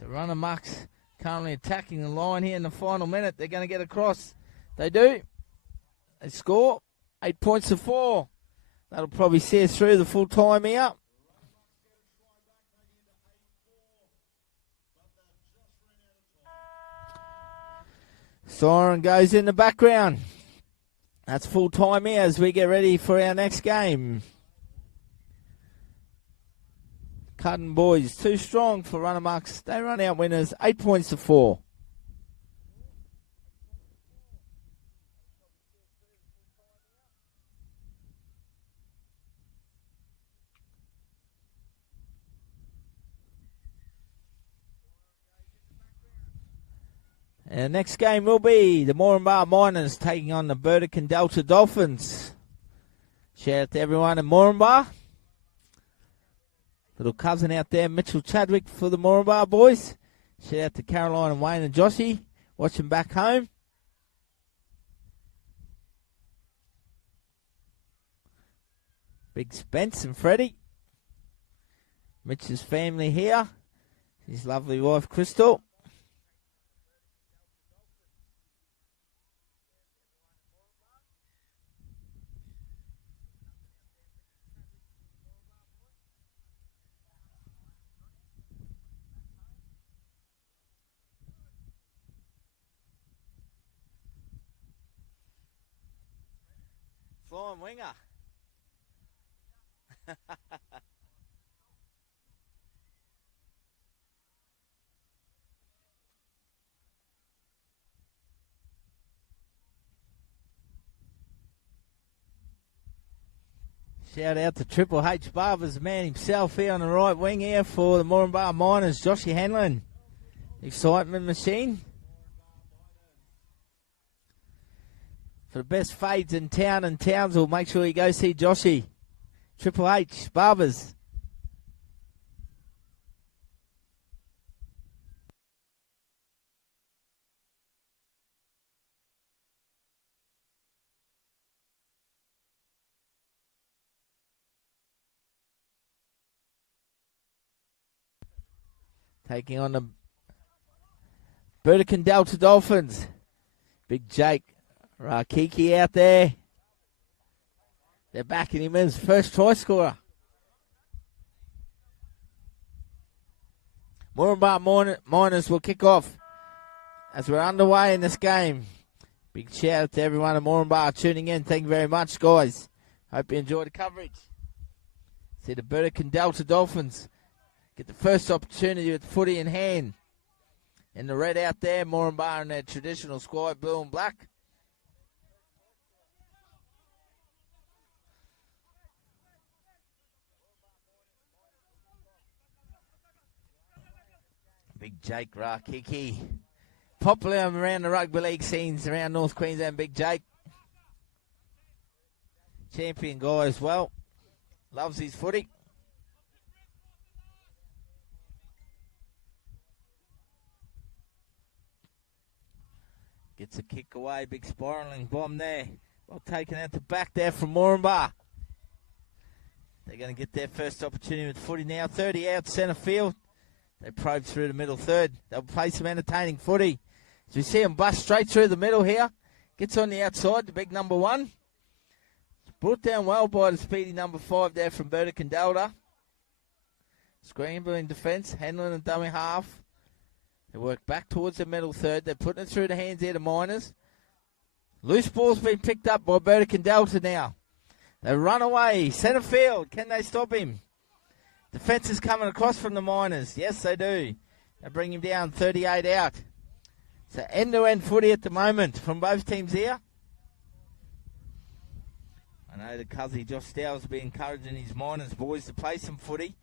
The runner Mucks currently attacking the line here in the final minute. They're going to get across. They do. They score. 8 points to 4. That'll probably see us through the full time here. Siren goes in the background. That's full time here as we get ready for our next game. Cudden boys, too strong for runner marks. They run out winners, 8 points to 4. And the next game will be the Moranbah Miners taking on the Burdekin Delta Dolphins. Shout out to everyone in Moranbah. Little cousin out there, Mitchell Chadwick for the Moranbah boys. Shout out to Caroline and Wayne and Joshy watching back home. Big Spence and Freddie. Mitch's family here. His lovely wife, Crystal. Flying winger. Shout out to Triple H Barber's man himself here on the right wing here for the Moranbah Miners, Joshy Hanlon. Excitement machine. For the best fades in town and Townsville, make sure you go see Joshy. Triple H Barbers. taking on the Burdekin Delta Dolphins. Big Jake Rakiki out there. They're backing him in as first try scorer. Moranbah Miners will kick off as we're underway in this game. Big shout out to everyone at Moranbah tuning in. Thank you very much, guys. Hope you enjoy the coverage. See the Burdekin Delta Dolphins get the first opportunity with footy in hand. In the red out there, Moranbah in their traditional squad, blue and black. Big Jake Rakiki. Popular around the rugby league scenes around North Queensland, Big Jake. Champion guy as well. Loves his footy. Gets a kick away, big spiralling bomb there. Well taken out the back there from Moranbah. They're going to get their first opportunity with footy now. 30 out centre field. They probe through the middle third. They'll play some entertaining footy. As we see them bust straight through the middle here. Gets on the outside, the big number 1. Brought down well by the speedy number 5 there from Burdekin Delta. Scrambling defence, handling a dummy half. They work back towards the middle third. They're putting it through the hands here to Miners. Loose ball's been picked up by Burdekin Delta now. They run away. Centre field. Can they stop him? Defence is coming across from the Miners. Yes, they do. They bring him down 38 out. So end-to-end footy at the moment from both teams here. I know the Cuzzy Josh Stowers will be encouraging his Miners boys to play some footy.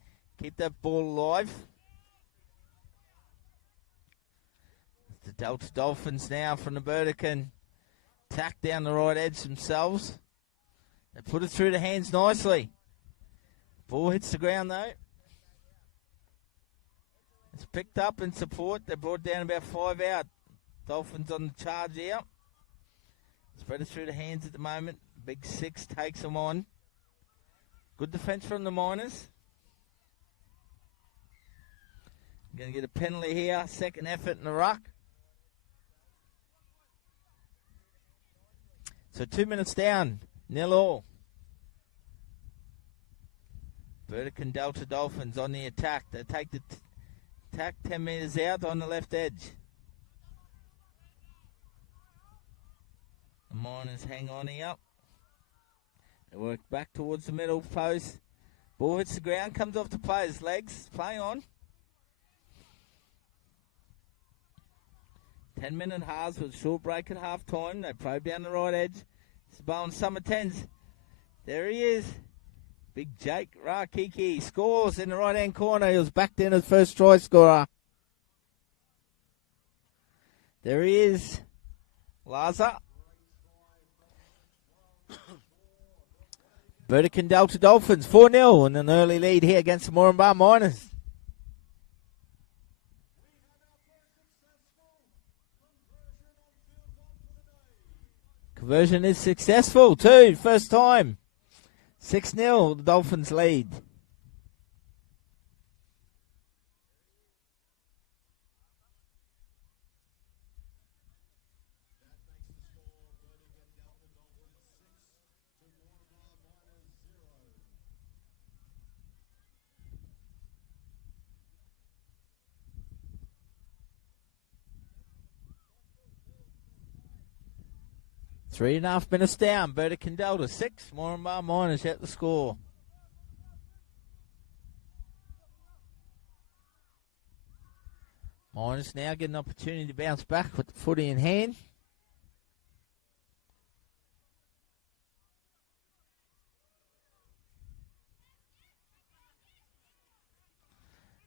Keep that ball alive. The Delta Dolphins now from the Burdekin. Tack down the right edge themselves. They put it through the hands nicely. Ball hits the ground though. It's picked up in support. They brought down about 5 out. Dolphins on the charge here. Spread it through the hands at the moment. Big 6 takes them on. Good defence from the Miners. Going to get a penalty here. Second effort in the ruck. So 2 minutes down. 0-0. Burdekin Delta Dolphins on the attack. They take the attack 10 metres out on the left edge. The Miners hang on here. They work back towards the middle post. Ball hits the ground, comes off the player's legs. Play on. 10-minute halves with a short break at half time. They probe down the right edge. It's Bowen Summer 10's. There he is. Big Jake Rakiki scores in the right-hand corner. He was backed in as first try scorer. There he is. Laza. Burdekin Delta Dolphins 4-0 and an early lead here against the Moranbah Miners. Conversion is successful too, first time. 6-0, the Dolphins lead. Three and a half minutes down. Burdekin Delta 6. Moranbah Miners at the score. Miners now get an opportunity to bounce back with the footy in hand.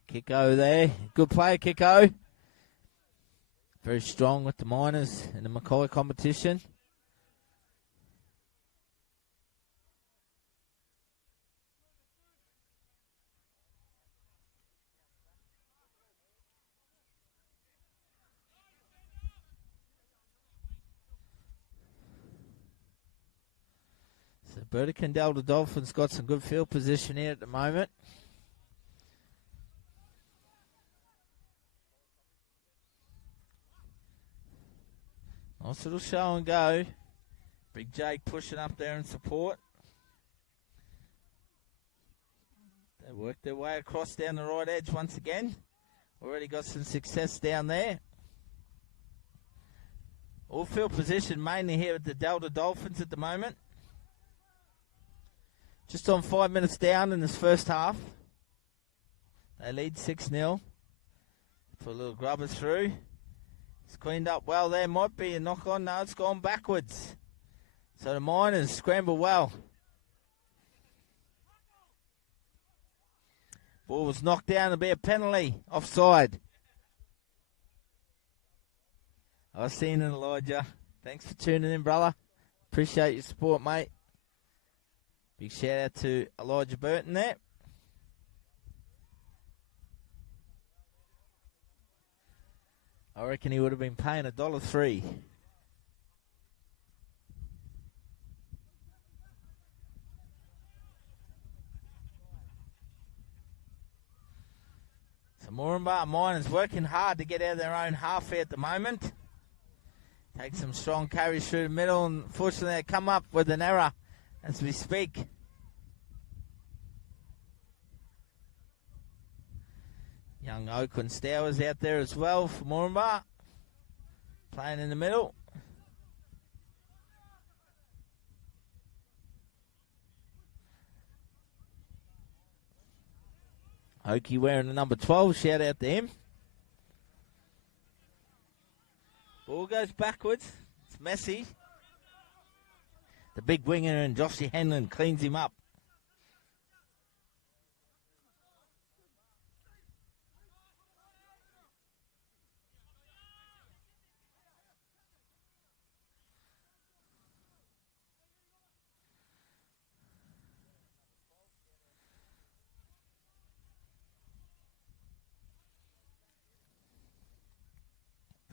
Kicko there. Good play, Kicko. Very strong with the Miners in the Mackay competition. Burdekin Delta Dolphins got some good field position here at the moment. Nice little show and go. Big Jake pushing up there in support. They work their way across down the right edge once again. Already got some success down there. All field position mainly here at the Delta Dolphins at the moment. Just on 5 minutes down in this first half. They lead 6-0. Put a little grubber through. It's cleaned up well there. Might be a knock on. No, it's gone backwards. So the Miners scramble well. Ball was knocked down to be a penalty. Offside. I've seen it, Elijah. Thanks for tuning in, brother. Appreciate your support, mate. Big shout out to Elijah Burton there. I reckon he would have been paying $1.03. So Moranbah Miners working hard to get out of their own half here at the moment. Take some strong carries through the middle, and unfortunately they come up with an error as we speak. Young Oakland Stowers out there as well for Moranbah. Playing in the middle. Okie wearing the number 12. Shout out to him. Ball goes backwards. It's messy. The big winger and Joshy Henlon cleans him up.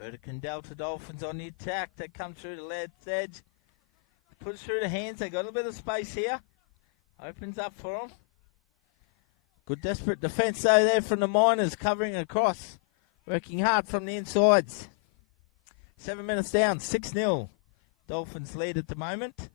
Vertican Delta Dolphins on the attack. They come through the left edge. Puts through the hands. They got a bit of space here. Opens up for them. Good desperate defence though there from the Miners, covering across. Working hard from the insides. 7 minutes down. 6-0. Dolphins lead at the moment.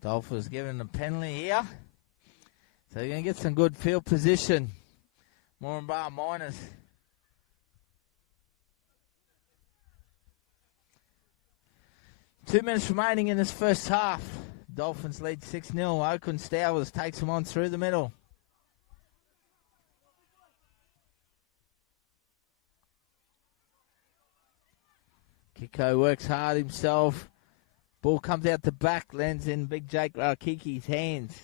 Dolphins given a penalty here. So you're going to get some good field position. Moranbah Miners. Two minutes remaining in this first half. Dolphins lead 6-0. Oakland Stowers takes them on through the middle. Kiko works hard himself. Ball comes out the back, lands in Big Jake Rakiki's hands.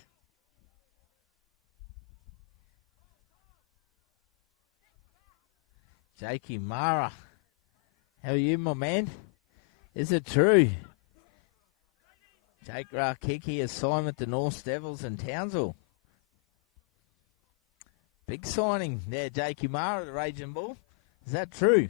Jakey Mara. How are you, my man? Is it true? Jake Rakiki assignment to North Devils and Townsville. Big signing there, Jakey Mara, the Raging Bull. Is that true?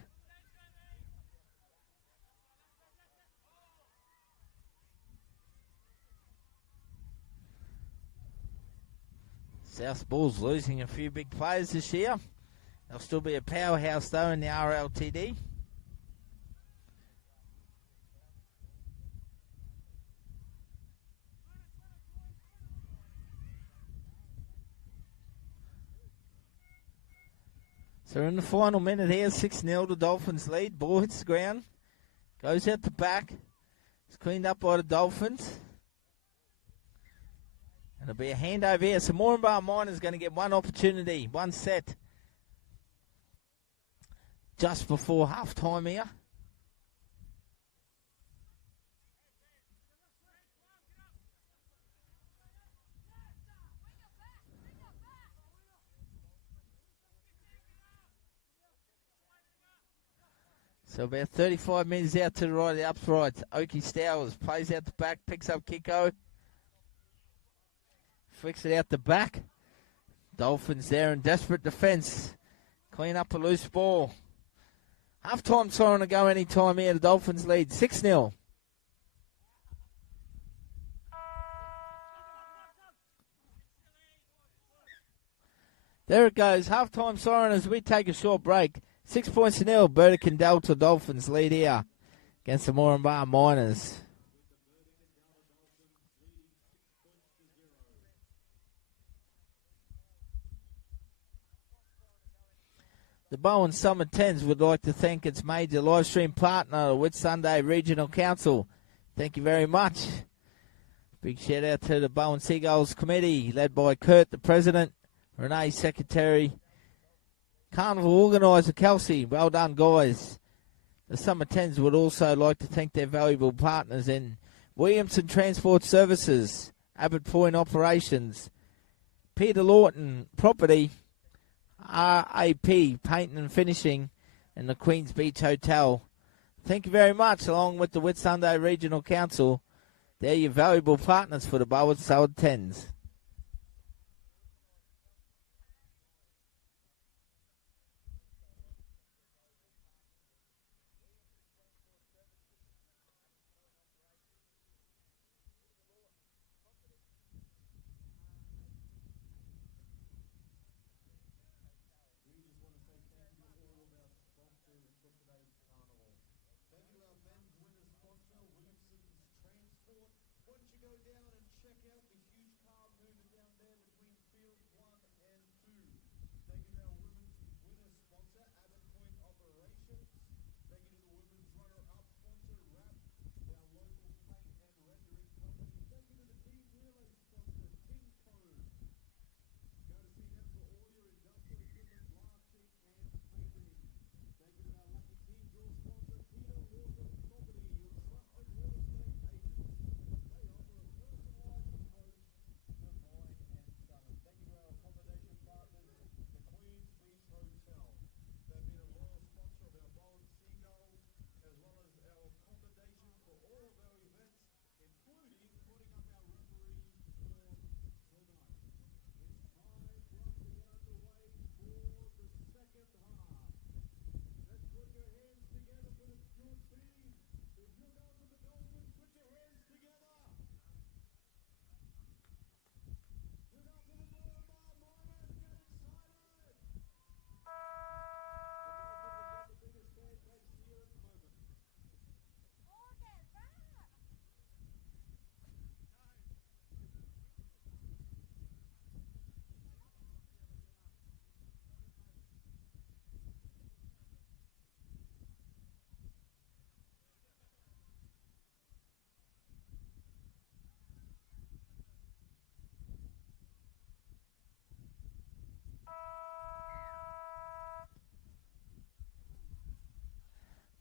South Bulls losing a few big players this year. They'll still be a powerhouse, though, in the RLTD. So in the final minute here, 6-0, the Dolphins lead. Ball hits the ground. Goes out the back. It's cleaned up by the Dolphins. And it'll be a handover here. So Moranbah Miners going to get one opportunity, one set. Just before half-time here. So about 35 metres out to the right of the uprights. Okie Stowers plays out the back, picks up Kiko. Flicks it out the back. Dolphins there in desperate defence. Clean up a loose ball. Half-time siren to go any time here. The Dolphins lead 6-0. There it goes. Half-time siren as we take a short break. 6 points to nil. Burdekin Delta Dolphins lead here against the Moranbah Miners. The Bowen Summer 10's would like to thank its major live stream partner, the Whitsunday Regional Council. Thank you very much. Big shout out to the Bowen Seagulls Committee, led by Kurt, the President, Renee, Secretary, Carnival Organiser Kelsey. Well done, guys. The Summer 10's would also like to thank their valuable partners in Williamson Transport Services, Abbott Point Operations, Peter Lawton Property, RAP Painting and Finishing, and the Queen's Beach Hotel. Thank you very much, along with the Whitsunday Regional Council. They're your valuable partners for the Bowen Summer 10's.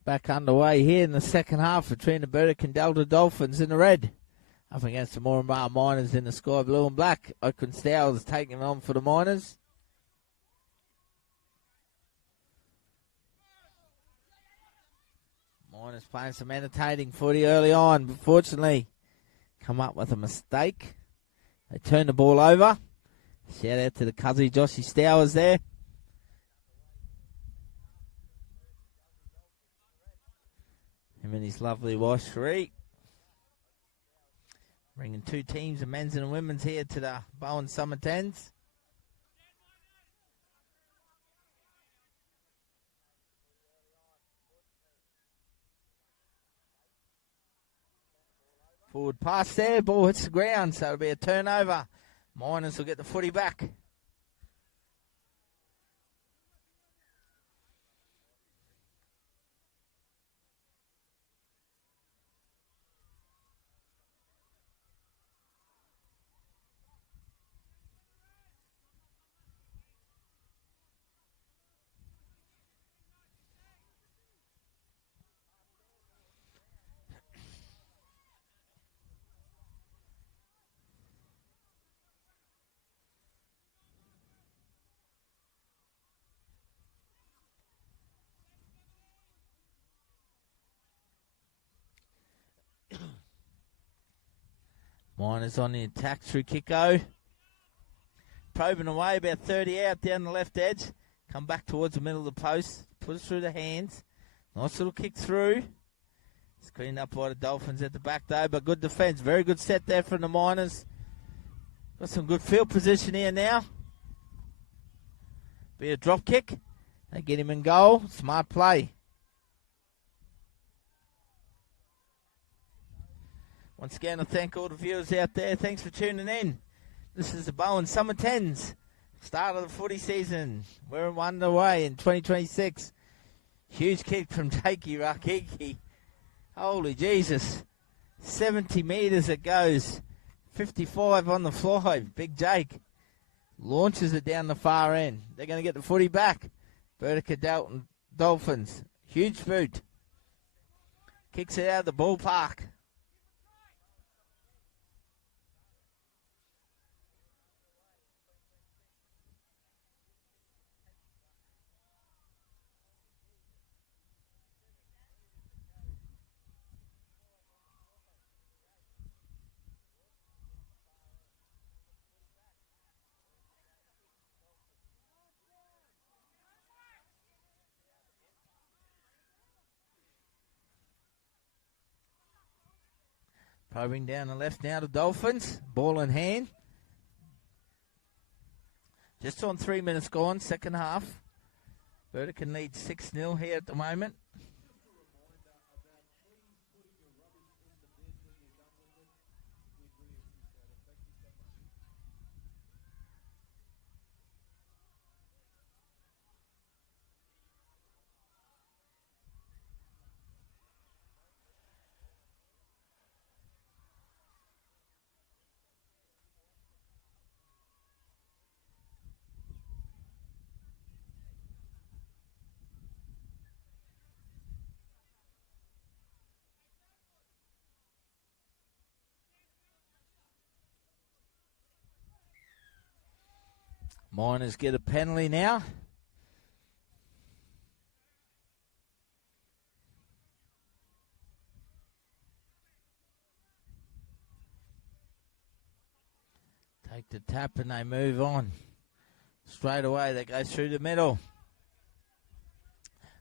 Back underway here in the second half between the Burdekin Delta Dolphins in the red. Up against the Moranbah Miners in the sky blue and black. Oakland Stowers taking it on for the Miners. Miners playing some entertaining footy early on, but fortunately come up with a mistake. They turn the ball over. Shout out to the Cuzzy Joshy Stowers there. Him and his lovely wife, Sheree. Bringing two teams, the men's and the women's, here to the Bowen Summer 10's. Forward pass there, ball hits the ground, so it'll be a turnover. Miners will get the footy back. Miners on the attack through Kicko. Probing away, about 30 out down the left edge. Come back towards the middle of the post. Put it through the hands. Nice little kick through. Screened up by the Dolphins at the back though, but good defence. Very good set there from the Miners. Got some good field position here now. Be a drop kick. They get him in goal. Smart play. Once again, I thank all the viewers out there. Thanks for tuning in. This is the Bowen Summer 10's. Start of the footy season. We're underway in 2026. Huge kick from Jakey Rakiki. Holy Jesus. 70 metres it goes. 55 on the fly. Big Jake. Launches it down the far end. They're going to get the footy back. Vertica Dolphins. Huge boot. Kicks it out of the ballpark. Probing down the left now to Dolphins. Ball in hand. Just on 3 minutes gone, second half. Vertica leads 6-0 here at the moment. Miners get a penalty now. Take the tap and they move on. Straight away they go through the middle.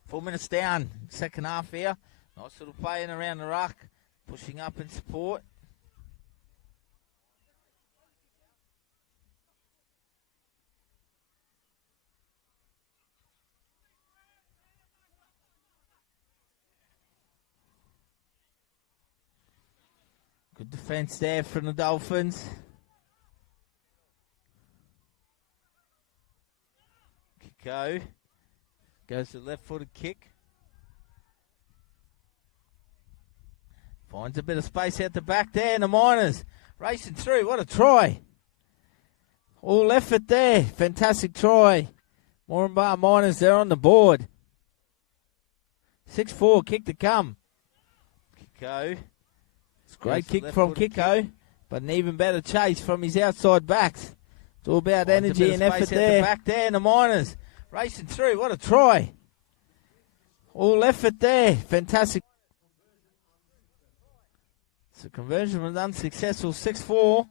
4 minutes down, second half here. Nice little play in around the ruck. Pushing up in support. Good defence there from the Dolphins. Kicko goes to the left-footed kick. Finds a bit of space out the back there, and the Miners racing through. What a try. All effort there. Fantastic try. Moranbah Miners, they're on the board. 6-4, kick to come. Kicko. Great kick from Kicko, but an even better chase from his outside backs. It's all about energy and effort there. The back there, and the Miners racing through. What a try. All effort there. Fantastic. So conversion was unsuccessful. 6-4.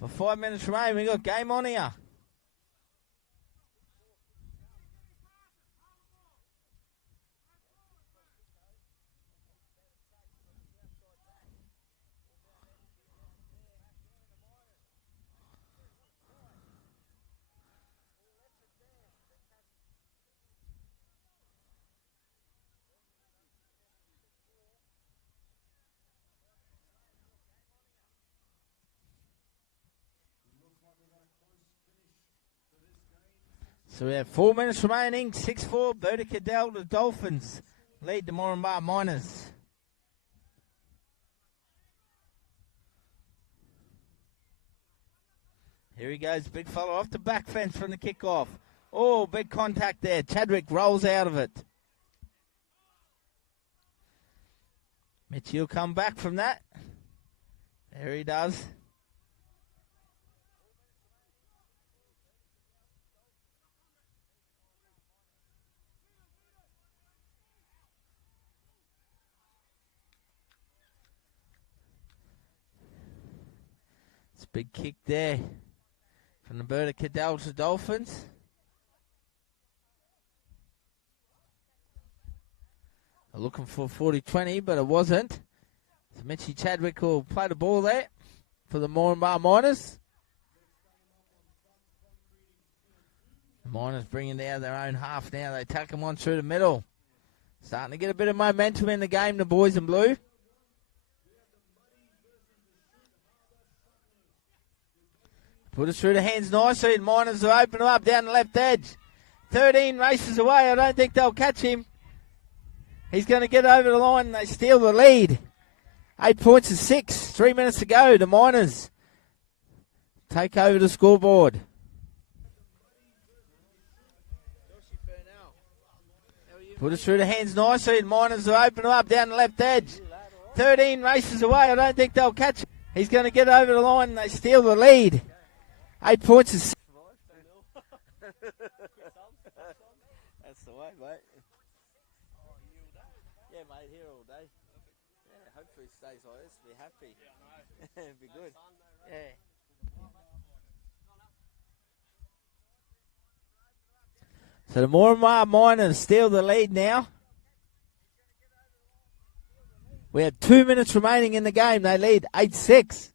But 5 minutes remaining. We got game on here. So we have 4 minutes remaining. 6-4. Vertica the Dolphins lead the Moranbah Miners. Here he goes. Big fella off the back fence from the kickoff. Oh, big contact there. Chadwick rolls out of it. Mitchell will come back from that. There he does. Big kick there from the bird of Cadell to Dolphins. They're looking for 40-20, but it wasn't. So Mitchie Chadwick will play the ball there for the Moranbah Miners. The Miners bringing down their own half now. They tuck them on through the middle. Starting to get a bit of momentum in the game, the boys in blue. Put it through the hands nicely, and Miners will open them up down the left edge. 13 races away. I don't think they'll catch him. He's going to get over the line, and they steal the lead. 8 points to 6. 3 minutes to go. The Miners take over the scoreboard. Put it through the hands nicely, and Miners will open them up down the left edge. 13 races away. I don't think they'll catch him. He's going to get over the line, and they steal the lead. 8 points to 6. That's the way, mate. Yeah, mate, here all day. Yeah, hopefully it stays like this. Be happy. It'd be good. Yeah. So the Moranbah Miners steal the lead now. We have 2 minutes remaining in the game. They lead 8-6.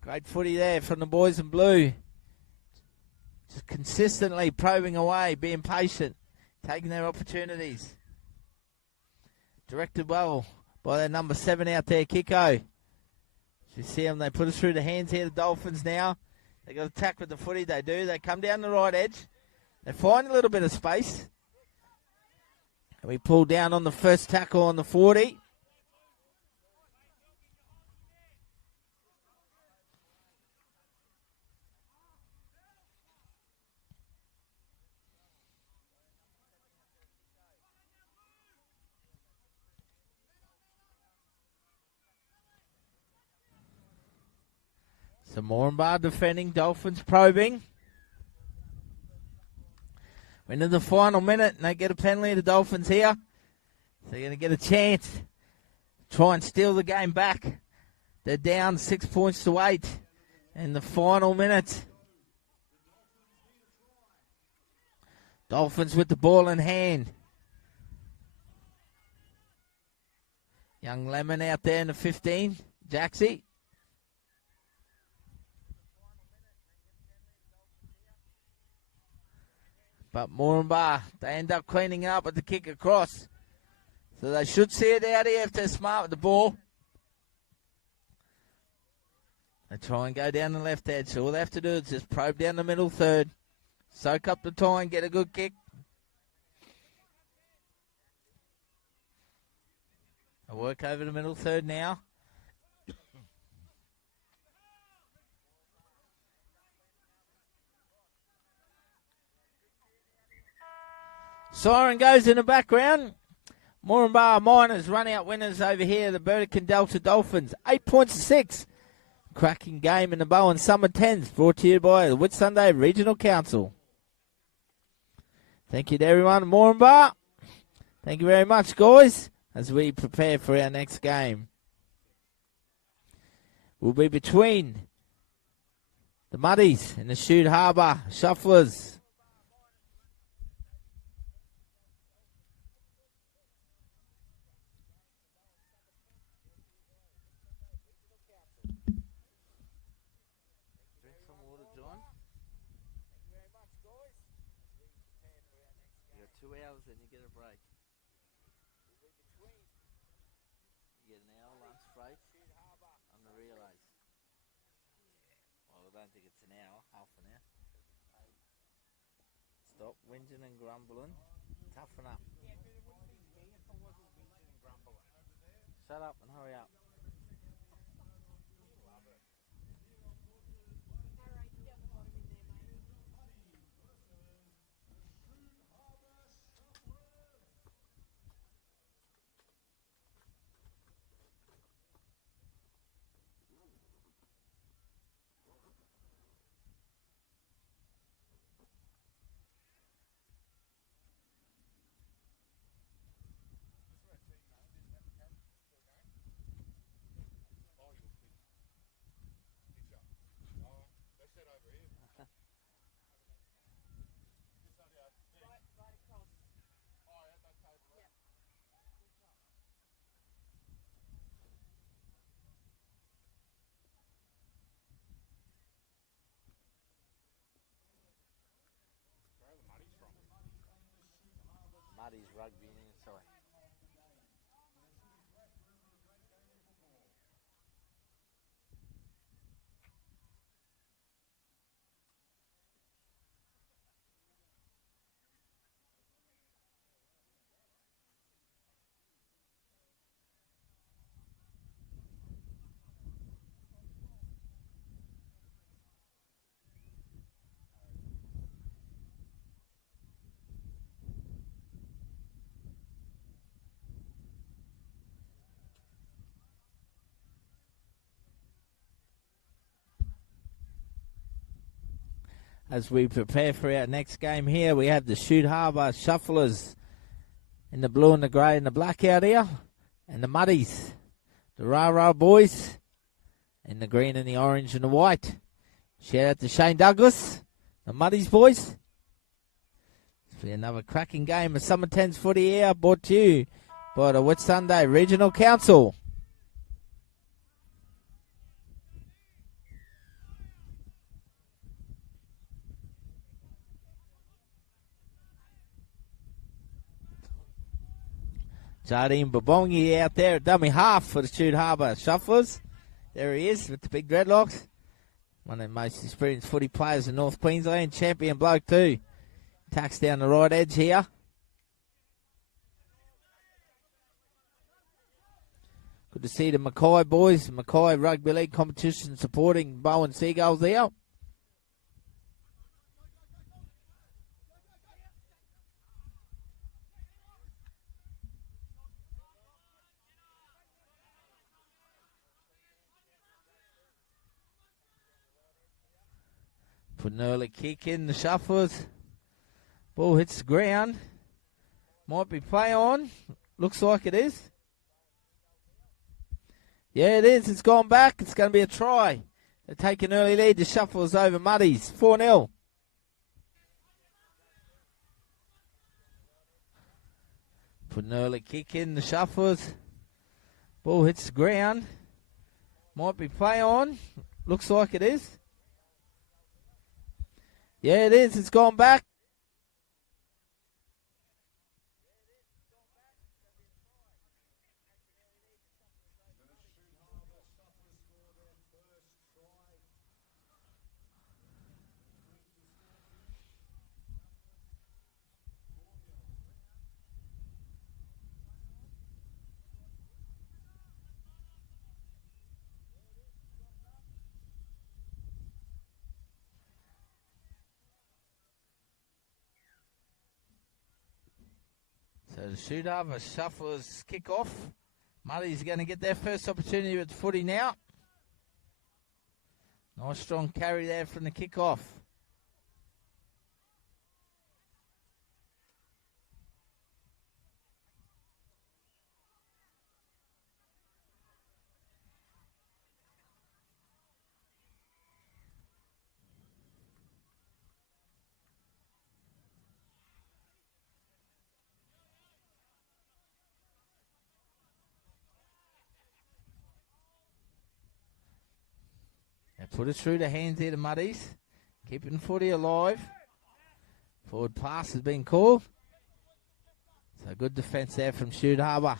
Great footy there from the boys in blue. Just consistently probing away, being patient, taking their opportunities. Directed well by their number 7 out there, Kiko. You see them, they put us through the hands here, the Dolphins now. They got to attack with the footy, they do. They come down the right edge. They find a little bit of space. And we pull down on the first tackle on the 40. So Moranbah defending, Dolphins probing. We're into the final minute, and they get a penalty, the Dolphins here. So they're going to get a chance to try and steal the game back. They're down 6 points to 8 in the final minute. Dolphins with the ball in hand. Young Lemon out there in the 15, Jaxie. But Moranbah, they end up cleaning up with the kick across. So they should see it out here if they're smart with the ball. They try and go down the left edge. So all they have to do is just probe down the middle third. Soak up the time, get a good kick. I work over the middle third now. Siren goes in the background. Moranbah Miners run out winners over here. The Burdekin Delta Dolphins. 8 points to 6. Cracking game in the Bowen Summer 10's. Brought to you by the Whitsunday Regional Council. Thank you to everyone. Moranbah. Thank you very much, guys, as we prepare for our next game. We'll be between the Muddies and the Shute Harbour Shufflers. Stop whinging and grumbling. Toughen up. Shut up and hurry up. Rugby inside. As we prepare for our next game here, we have the Shoot Harbour Shufflers in the blue and the grey and the black out here, and the Muddies, the Rah-Rah boys, in the green and the orange and the white. Shout out to Shane Douglas, the Muddies boys. This will be another cracking game of Summer 10's footy here, brought to you by the Whitsunday Regional Council. Jardine Babongi out there at dummy half for the Shoot Harbour Shufflers. There he is with the big dreadlocks. One of the most experienced footy players in North Queensland. Champion bloke too. Tacks down the right edge here. Good to see the Mackay boys. Mackay Rugby League competition supporting Bowen Seagulls here. Put an early kick in the Shufflers. Ball hits the ground. Might be play on. Looks like it is. Yeah, it is. It's gone back. It's going to be a try. They take an early lead. The Shufflers over Muddies. 4-0. Put an early kick in the Shufflers. Ball hits the ground. Might be play on. Looks like it is. Yeah, it is. It's gone back. So the Shoot Harbour Shufflers kick off. Muddy's going to get their first opportunity with footy now. Nice strong carry there from the kick off. Put it through the hands here to Muddies. Keeping the footy alive. Forward pass has been called. So good defence there from Shoot Harbour.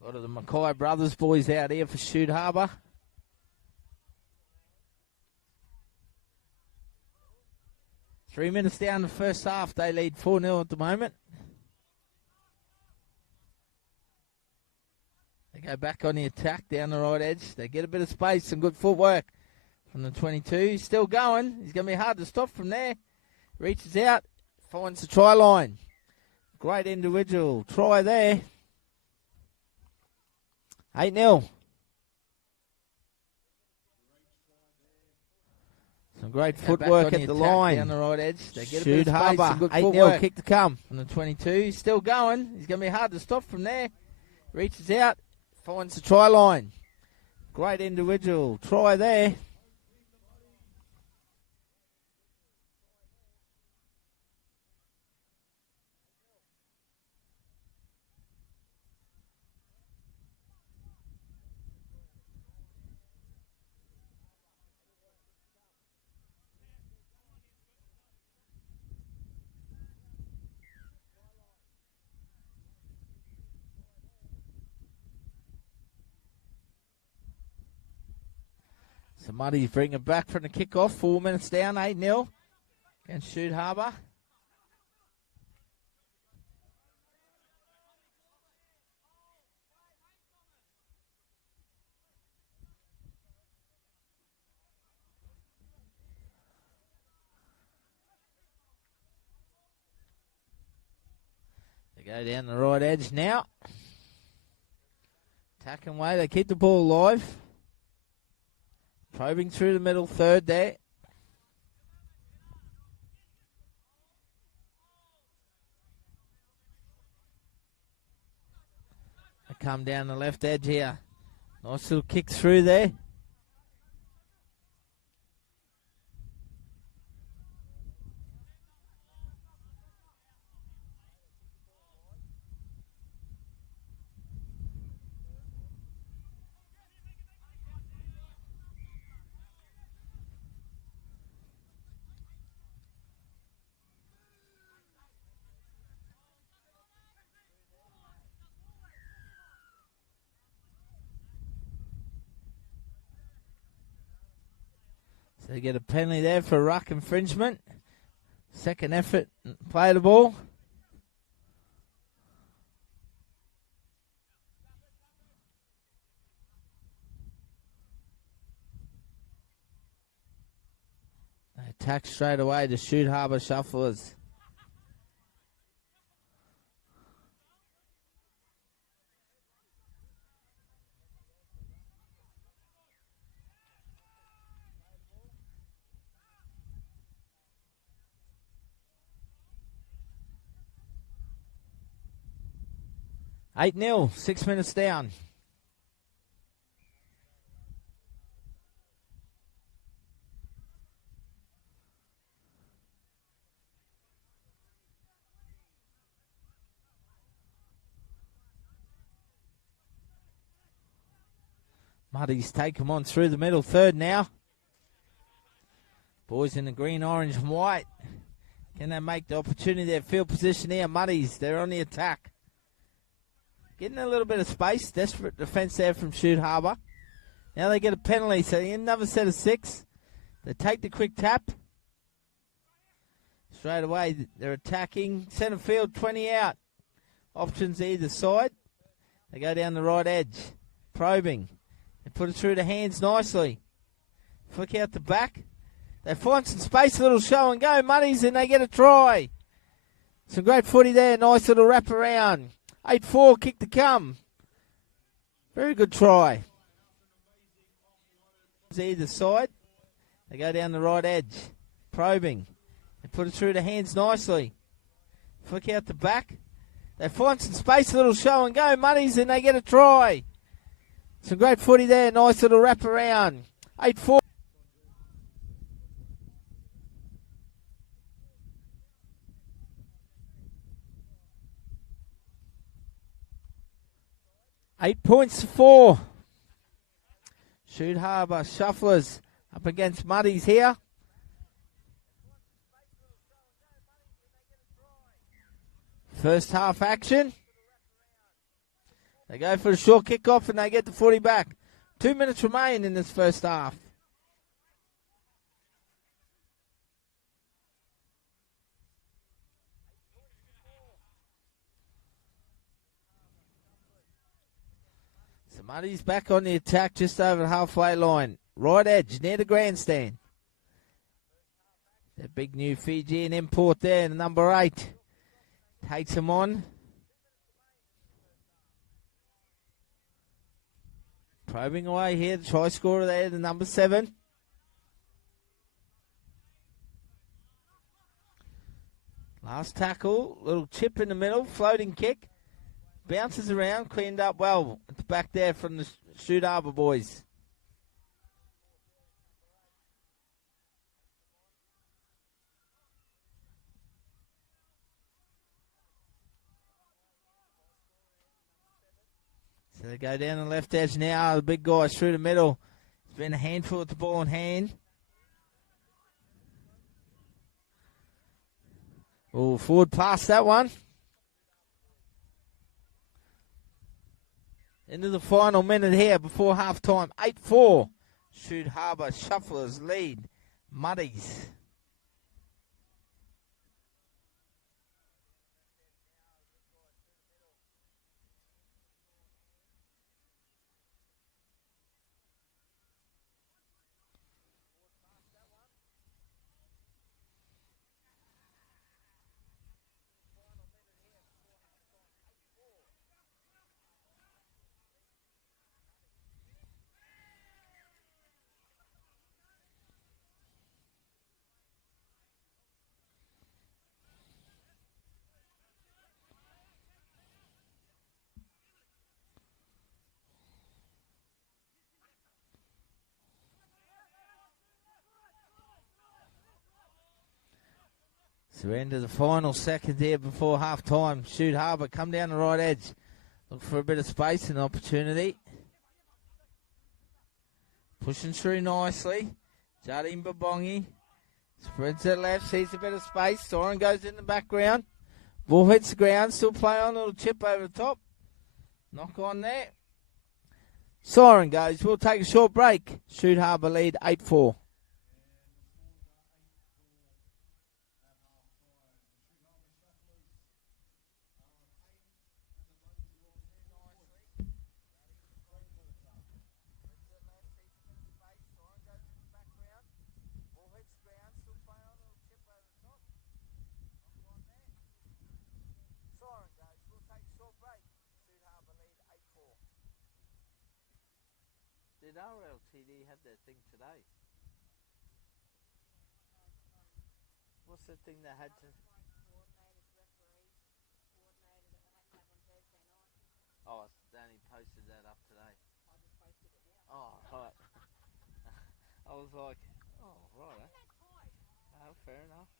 A lot of the Mackay brothers boys out here for Shoot Harbour. Three minutes down the first half. They lead 4-0 at the moment. They go back on the attack down the right edge. They get a bit of space. Some good footwork from the 22. He's still going. He's going to be hard to stop from there. Reaches out. Finds the try line. Great individual try there. 8-0. Some great footwork at the line. Down the right edge. They get Shoot Harbour. 8-0 kick to come. From the 22. He's still going. He's going to be hard to stop from there. Reaches out. Finds the try line. Great individual try there. So Muddy's bring it back from the kickoff. 4 minutes down, 8-0 against Shoot Harbour. They go down the right edge now. Attacking way, they keep the ball alive. Probing through the middle, third there. They come down the left edge here. Nice little kick through there. So they get a penalty there for ruck infringement. Second effort, play the ball. They attack straight away to Shoot Harbour Shufflers. Eight 0 6 minutes down. Muddy's take him on through the middle, third now. Boys in the green, orange and white. Can they make the opportunity? Their field position here, Muddy's, they're on the attack. Getting a little bit of space. Desperate defence there from Shoot Harbour. Now they get a penalty, so another set of 6. They take the quick tap. Straight away, they're attacking. Centre field, 20 out. Options either side. They go down the right edge. Probing. They put it through the hands nicely. Flick out the back. They find some space, a little show and go. Muddies, and they get a try. Some great footy there. Nice little wrap around. 8-4, kick to come. Very good try. Either side. They go down the right edge. Probing. They put it through the hands nicely. Flick out the back. They find some space, a little show and go. Muddies, and they get a try. Some great footy there. Nice little wrap around. 8-4. Eight points to 4. Shoot Harbour Shufflers up against Muddies here. First half action. They go for a short kickoff and they get the footy back. 2 minutes remain in this first half. Muddy's back on the attack just over the halfway line. Right edge, near the grandstand. The big new Fijian import there, number 8. Takes him on. Probing away here, the try scorer there, the number 7. Last tackle, little chip in the middle, floating kick. Bounces around, cleaned up well at the back there from the Shoot Harbour boys. So they go down the left edge now. The big guy through the middle. It's been a handful with the ball in hand. Oh, forward pass that one. Into the final minute here before half time. 8-4. Shoot Harbour Shufflers lead Muddies. So we're into the final second there before half time. Shoot Harbour come down the right edge. Look for a bit of space and opportunity. Pushing through nicely. Jardine Babongi. Spreads it left, sees a bit of space. Soren goes in the background. Ball hits the ground, still play on, a little chip over the top. Knock on there. Siren goes, we'll take a short break. Shoot Harbour lead 8-4. Did RLTD have their thing today? What's the thing they had to... Oh, Danny posted that up today. Oh, right. I was like, oh, right. Oh, fair enough.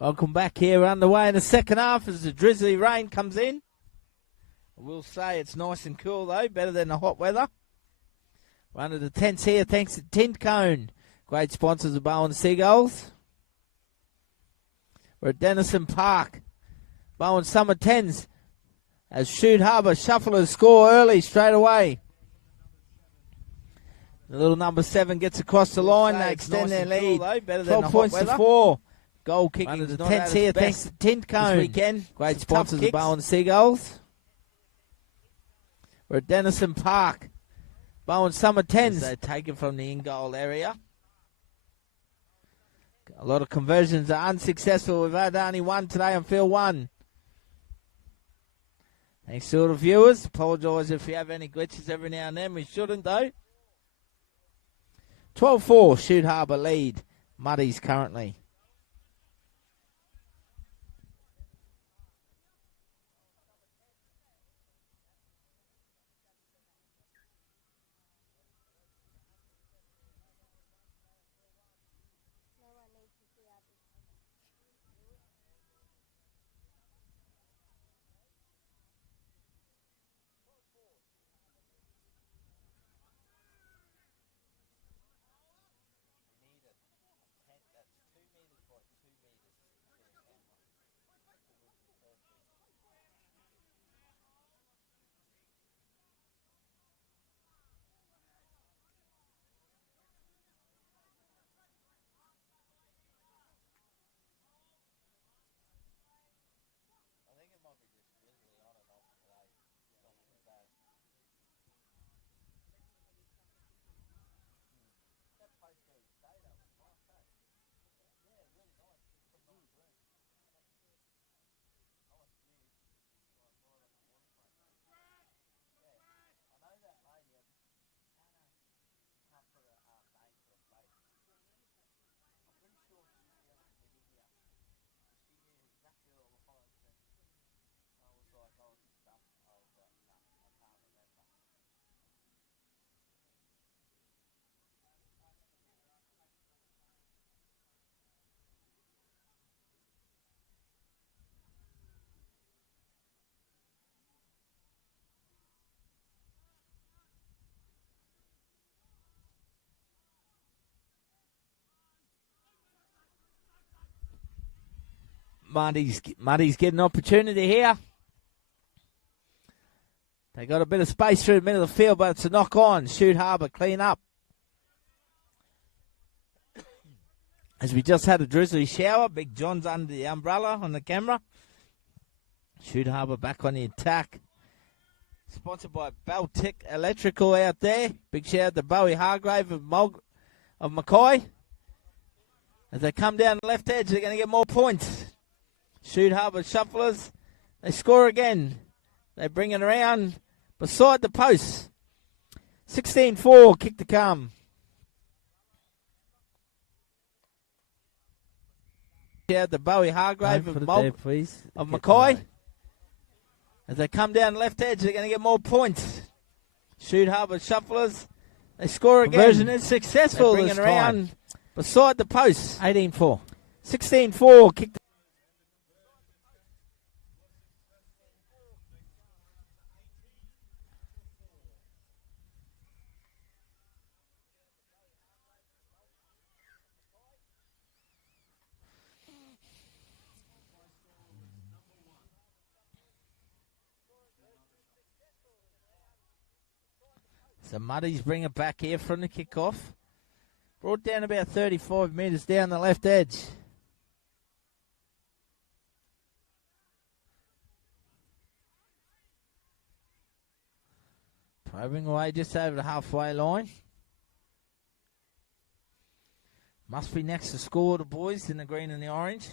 Welcome back here, underway in the second half as the drizzly rain comes in. We'll say it's nice and cool though, better than the hot weather. We're under the tents here, thanks to Tint Cone. Great sponsors of Bowen Seagulls. We're at Denison Park. Bowen Summer 10's as Shoot Harbour Shufflers score early straight away. The little number 7 gets across the line. They extend their lead. Better 12 points to 4. Goal kicking Runners the not 10's at here. its Thanks best to Tint Cone. this weekend. Great Some sponsors tough of kicks. Bowen Seagulls. We're at Denison Park. Bowen Summer 10's. They're taken from the in-goal area. A lot of conversions are unsuccessful. We've had only one today on field 1. Thanks to all the viewers. Apologise if you have any glitches every now and then. We shouldn't, though. 12-4, Shoot Harbour lead. Muddies currently. Muddy's getting an opportunity here. They got a bit of space through the middle of the field, but it's a knock on. Shoot Harbour clean up. As we just had a drizzly shower, Big John's under the umbrella on the camera. Shoot Harbour back on the attack. Sponsored by Baltic Electrical out there. Big shout out to Bowie Hargrave of McCoy. As they come down the left edge, they're going to get more points. Shoot Harbour Shufflers. They score again. They bring it around beside the post. 16-4, kick to come. Shout out to Bowie Hargrave of McCoy. As they come down the left edge, they're going to get more points. Shoot Harbour Shufflers. They score again. Conversion is successful. They bring it around beside the post. 18-4. 16-4, kick to So Muddies bring it back here from the kickoff. Brought down about 35 metres down the left edge. Probing away just over the halfway line. Must be next to score, the boys in the green and the orange.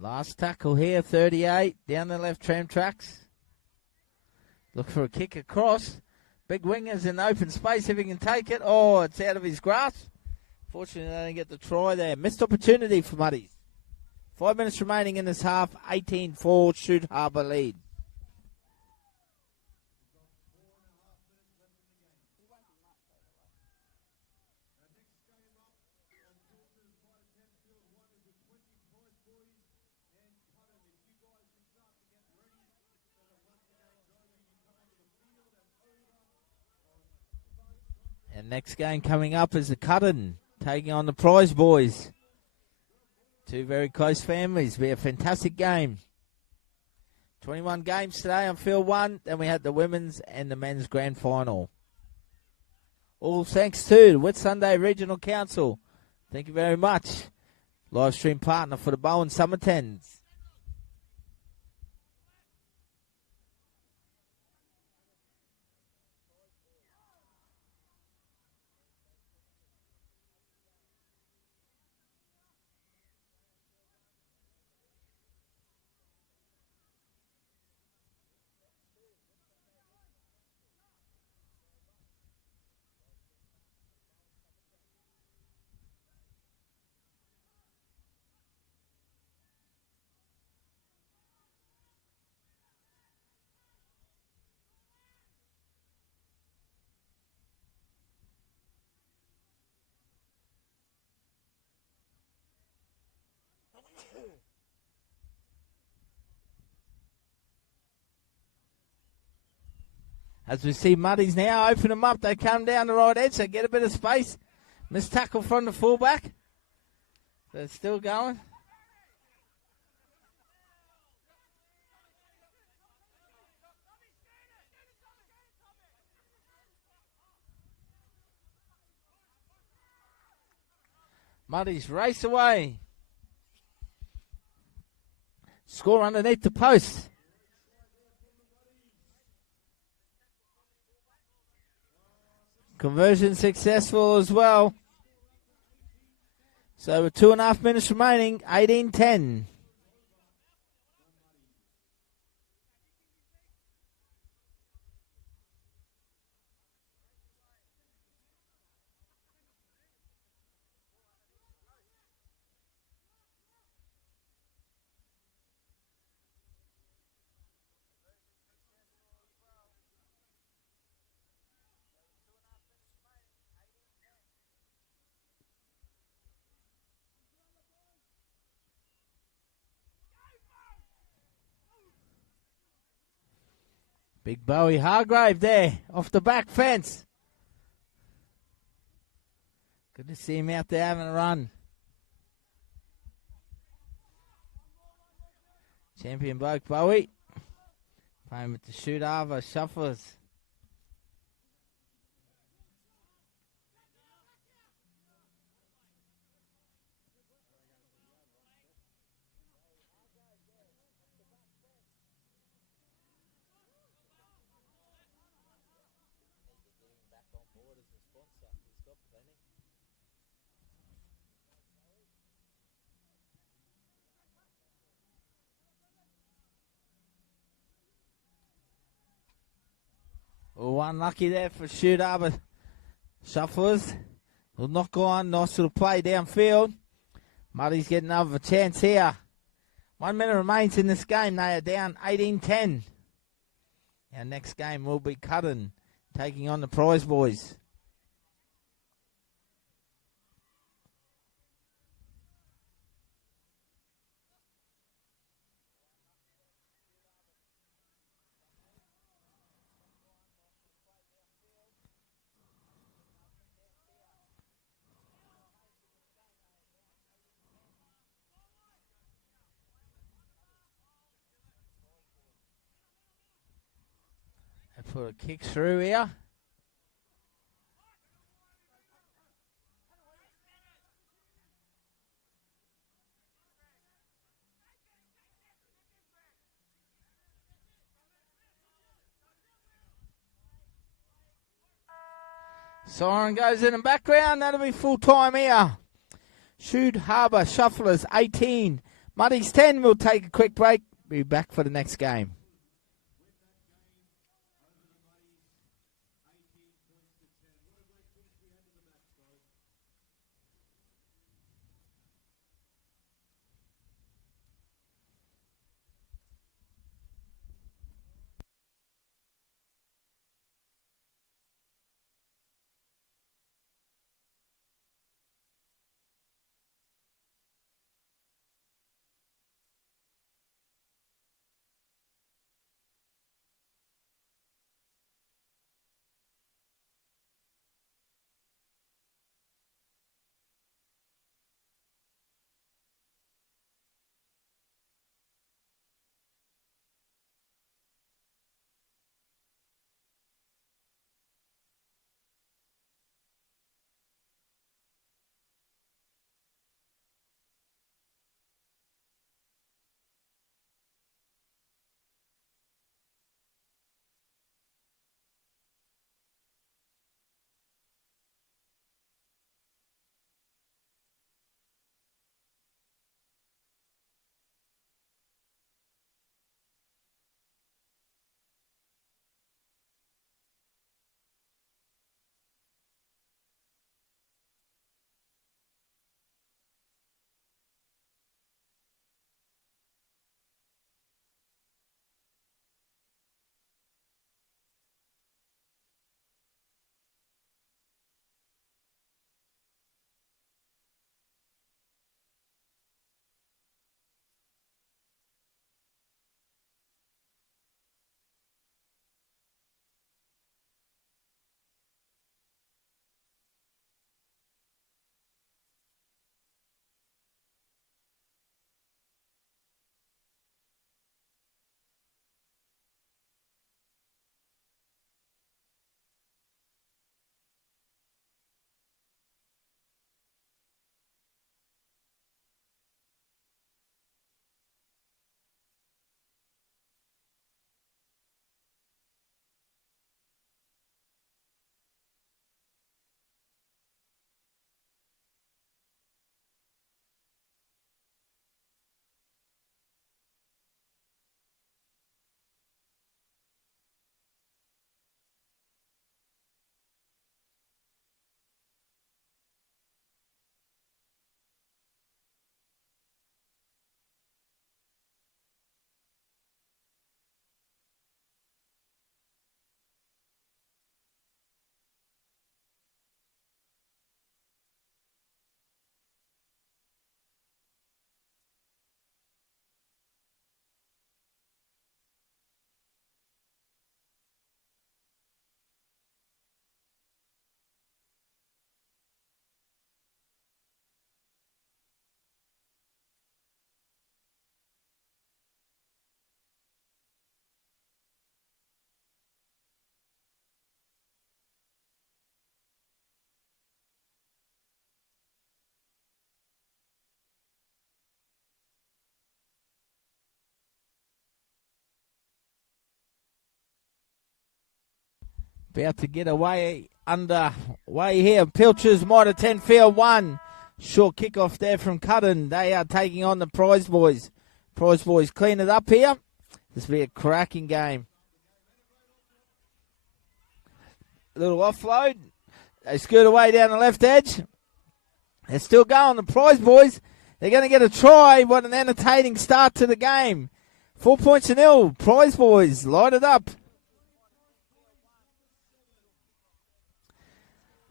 Last tackle here, 38, down the left tram tracks. Look for a kick across. Big wingers in open space if he can take it. Oh, it's out of his grasp. Fortunately, they don't get the try there. Missed opportunity for Muddies. 5 minutes remaining in this half. 18-4, Shoot Harbour lead. And next game coming up is the Cuttin taking on the Prize Boys. Two very close families. Be a fantastic game. 21 games today on field one. Then we had the women's and the men's grand final. All thanks to the Whitsunday Regional Council. Thank you very much. Live stream partner for the Bowen Summer 10's. As we see Muddies now open them up, they come down the right edge, they get a bit of space. Missed tackle from the fullback. They're still going. Muddies race away. Score underneath the post. Conversion successful as well. So with 2.5 minutes remaining, 18-10. Big Bowie Hargrave there off the back fence. Good to see him out there having a run. Champion bloke Bowie. Playing with the shoot-over shufflers. Oh, unlucky there for shoot-over shufflers. Will not go on. Nice little play downfield. Muddy's getting another chance here. 1 minute remains in this game. They are down 18-10. Our next game will be Cuttin taking on the Prize Boys. They put a kick through here. Siren goes in the background. That'll be full time here. Shoot Harbour Shufflers 18. Muddies 10. We'll take a quick break. Be back for the next game. About to get away underway here. Pilcher's Mitre 10 field 1. Short kickoff there from Cudden. They are taking on the Prize Boys. Prize Boys clean it up here. This will be a cracking game. Little offload. They scoot away down the left edge. They're still going. The Prize Boys, they're going to get a try. What an entertaining start to the game. 4 points to nil. Prize Boys light it up.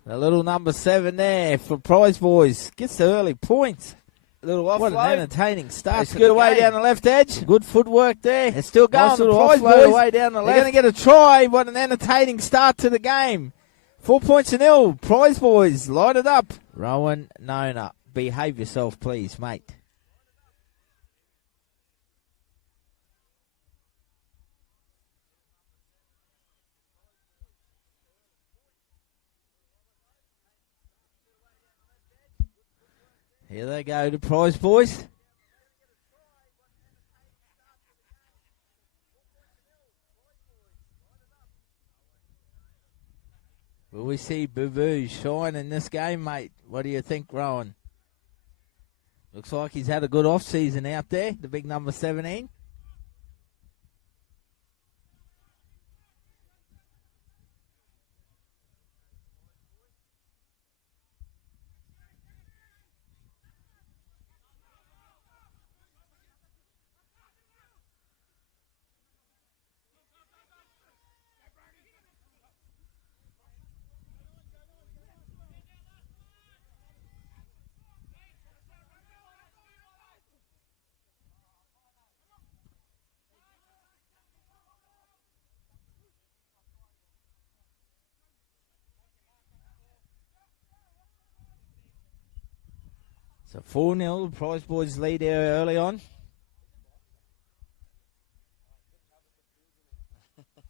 The little number 7 there for Prize Boys. Gets the early points. Little offload. What an entertaining start. They scoot away down the left edge. Good footwork there. They're still going. Nice the Prize Boys away down the left. They're going to get a try. What an entertaining start to the game. 4 points to nil. Prize Boys light it up. Rowan Nona, behave yourself, please, mate. Here they go, the Prize Boys. Will we see Boo-Boo shine in this game, mate? What do you think, Rowan? Looks like he's had a good off-season out there, the big number 17. So 4-0, the Prize Boys lead there early on. Good, mate.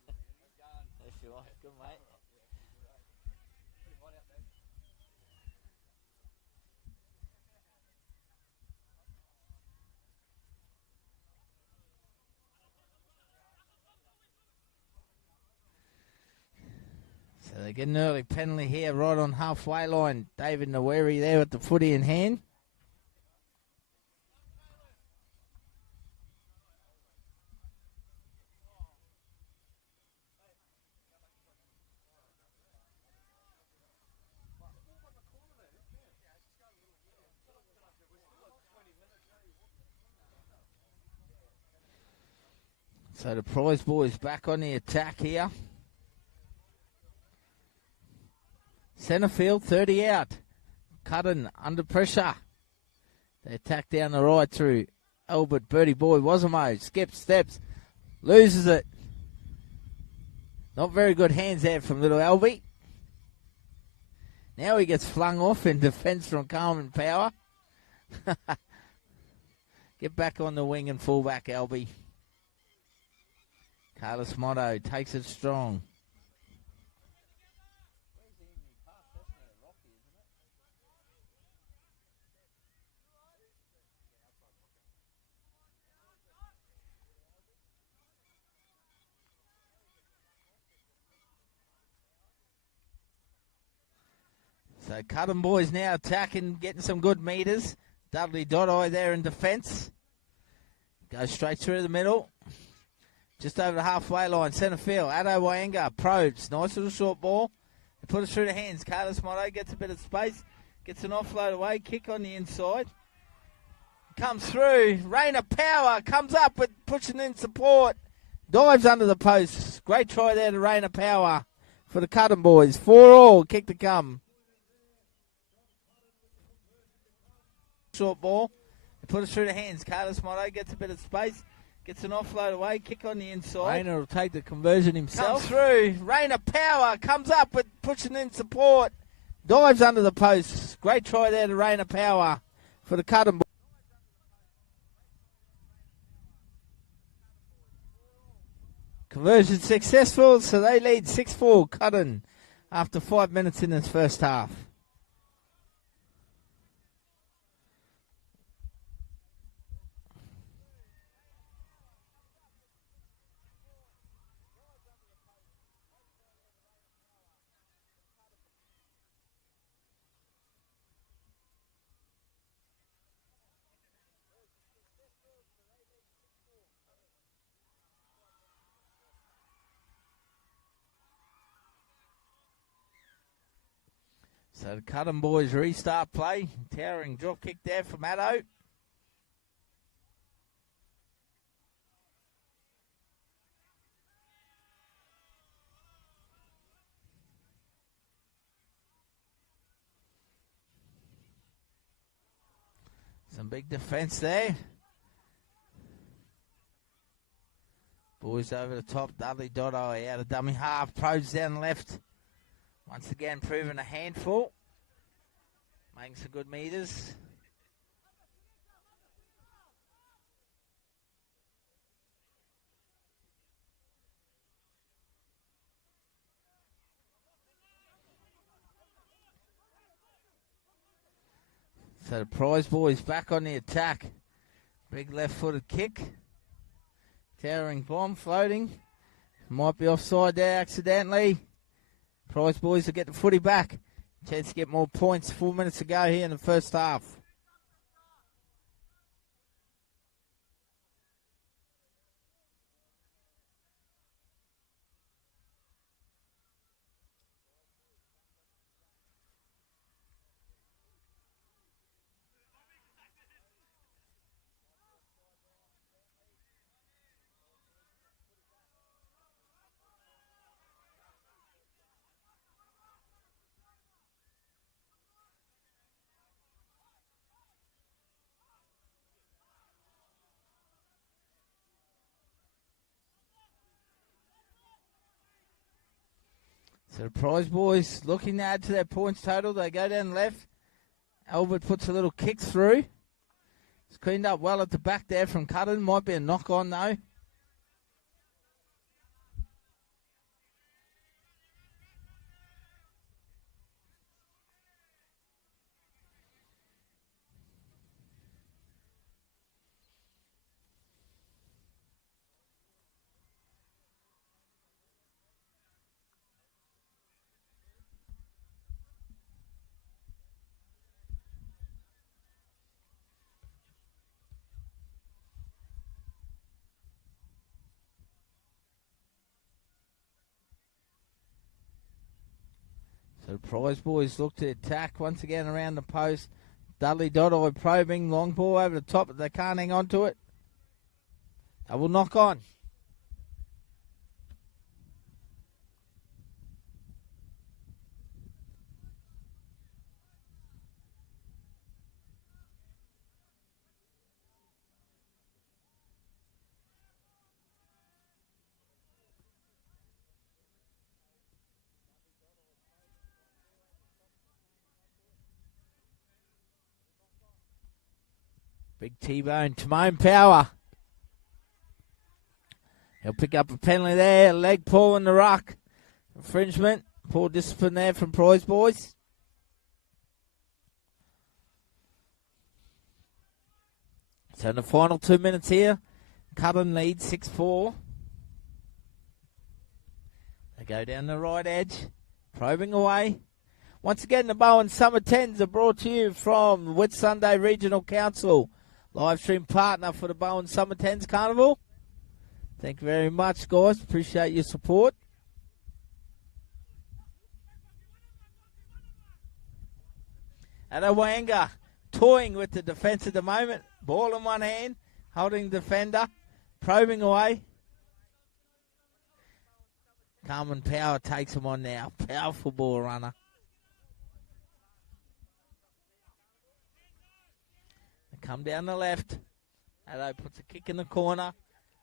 So they get an early penalty here right on halfway line. David Naweri there with the footy in hand. So the Prize Boys back on the attack here. Centre field, 30 out. Cudden under pressure. They attack down the right through Albert Birdie Boy. Wasamo skips, steps, loses it. Not very good hands there from little Albie. Now he gets flung off in defence from Carmen Power. Get back on the wing and fullback, Albie. Carlos Motto takes it strong. So Cudden Boys now attacking, getting some good meters. Dudley Dodoi there in defence. Goes straight through the middle. Just over the halfway line, centre field. Addo Waianga probes. Nice little short ball. They put it through the hands. Carlos Motto gets a bit of space. Gets an offload away. Kick on the inside. Comes through. Rain of Power comes up with pushing in support. Dives under the post. Great try there to Rain of Power for the Cudden Boys. 4-4. Kick to come. Short ball. They put it through the hands. Carlos Motto gets a bit of space. Gets an offload away, kick on the inside. Rayner will take the conversion himself. Comes through. Rain of Power comes up with pushing in support. Dives under the post. Great try there to Rain of Power for the Cudden Boys. Conversion successful, so they lead 6-4 Cudden after 5 minutes in this first half. So the Cutten boys restart play. Towering drop kick there from Addo. Some big defence there. Boys over the top. Dudley Dotto out of dummy half. Pros down left. Once again proving a handful. Making some good meters. So the prize boys back on the attack. Big left-footed kick. Towering bomb floating. Might be offside there accidentally. Prize boys will get the footy back. Chance to get more points. 4 minutes to go here in the first half. So the prize boys looking to add to their points total. They go down left. Albert puts a little kick through. It's cleaned up well at the back there from Cutten. Might be a knock on though. So the prize boys look to attack once again around the post. Dudley Dotto probing, long ball over the top, but they can't hang on to it. Double knock on. Big T-bone, Timone Power. He'll pick up a penalty there. Leg pull in the ruck. Infringement. Poor discipline there from prize boys. So in the final 2 minutes here, Cutten leads 6-4. They go down the right edge. Probing away. Once again, the Bowen Summer 10's are brought to you from Whitsunday Regional Council. Live stream partner for the Bowen Summer 10's Carnival. Thank you very much, guys. Appreciate your support. And Awanga toying with the defence at the moment. Ball in one hand, holding defender, probing away. Carmen Power takes him on now. Powerful ball runner. Come down the left. Addo puts a kick in the corner.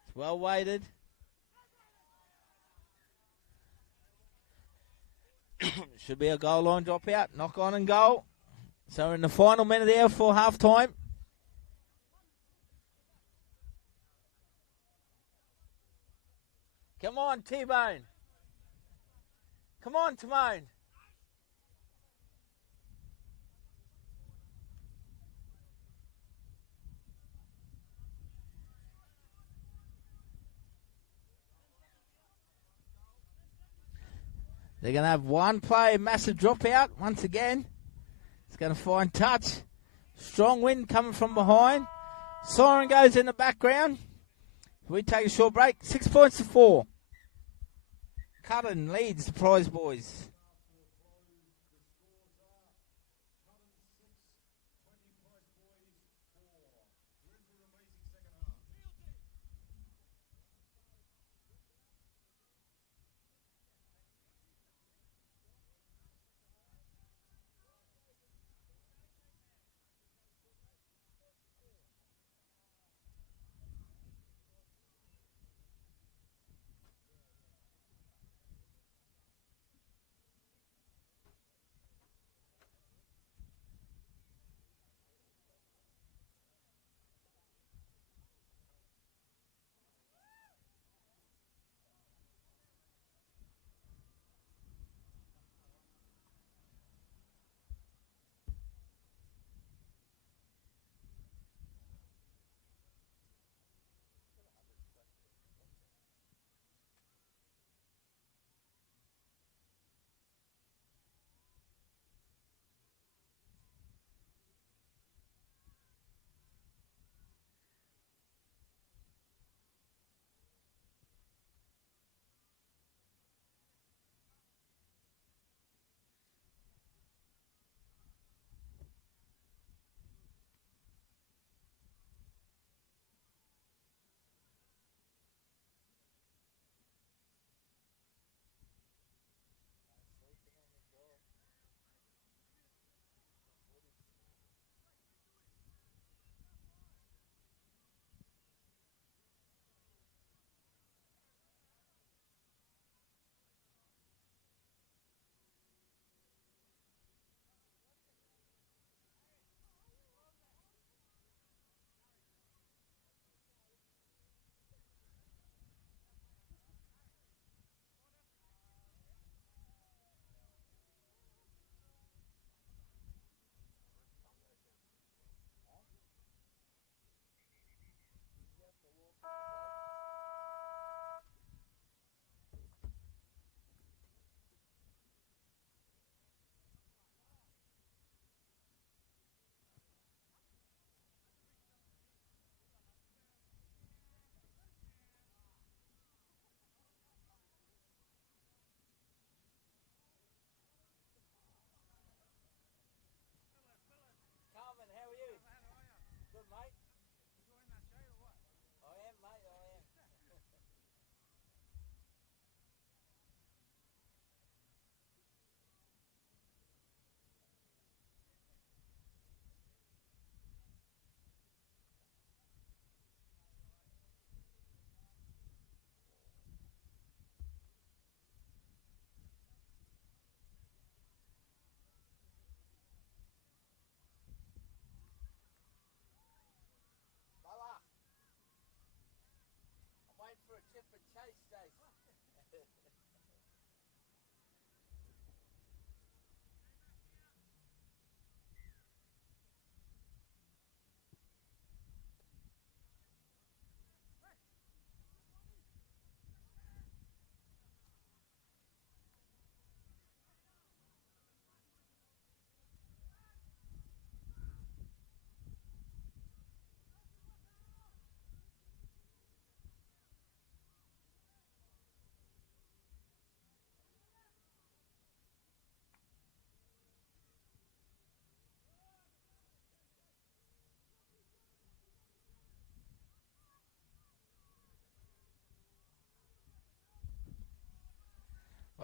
It's well weighted. Should be a goal line dropout. Knock on and goal. So we're in the final minute there for half time. Come on, T-Bone. Come on, Timone. They're going to have one play, massive dropout once again. It's going to find touch. Strong wind coming from behind. Siren goes in the background. We take a short break. 6 points to 4. Cutten leads the prize boys.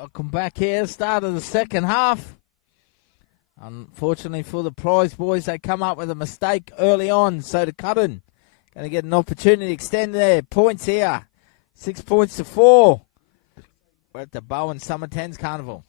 Welcome back here. Start of the second half. Unfortunately for the prize boys, they come up with a mistake early on. So to Cutton, going to get an opportunity to extend their points here. 6 points to 4. We're at the Bowen Summer 10's Carnival.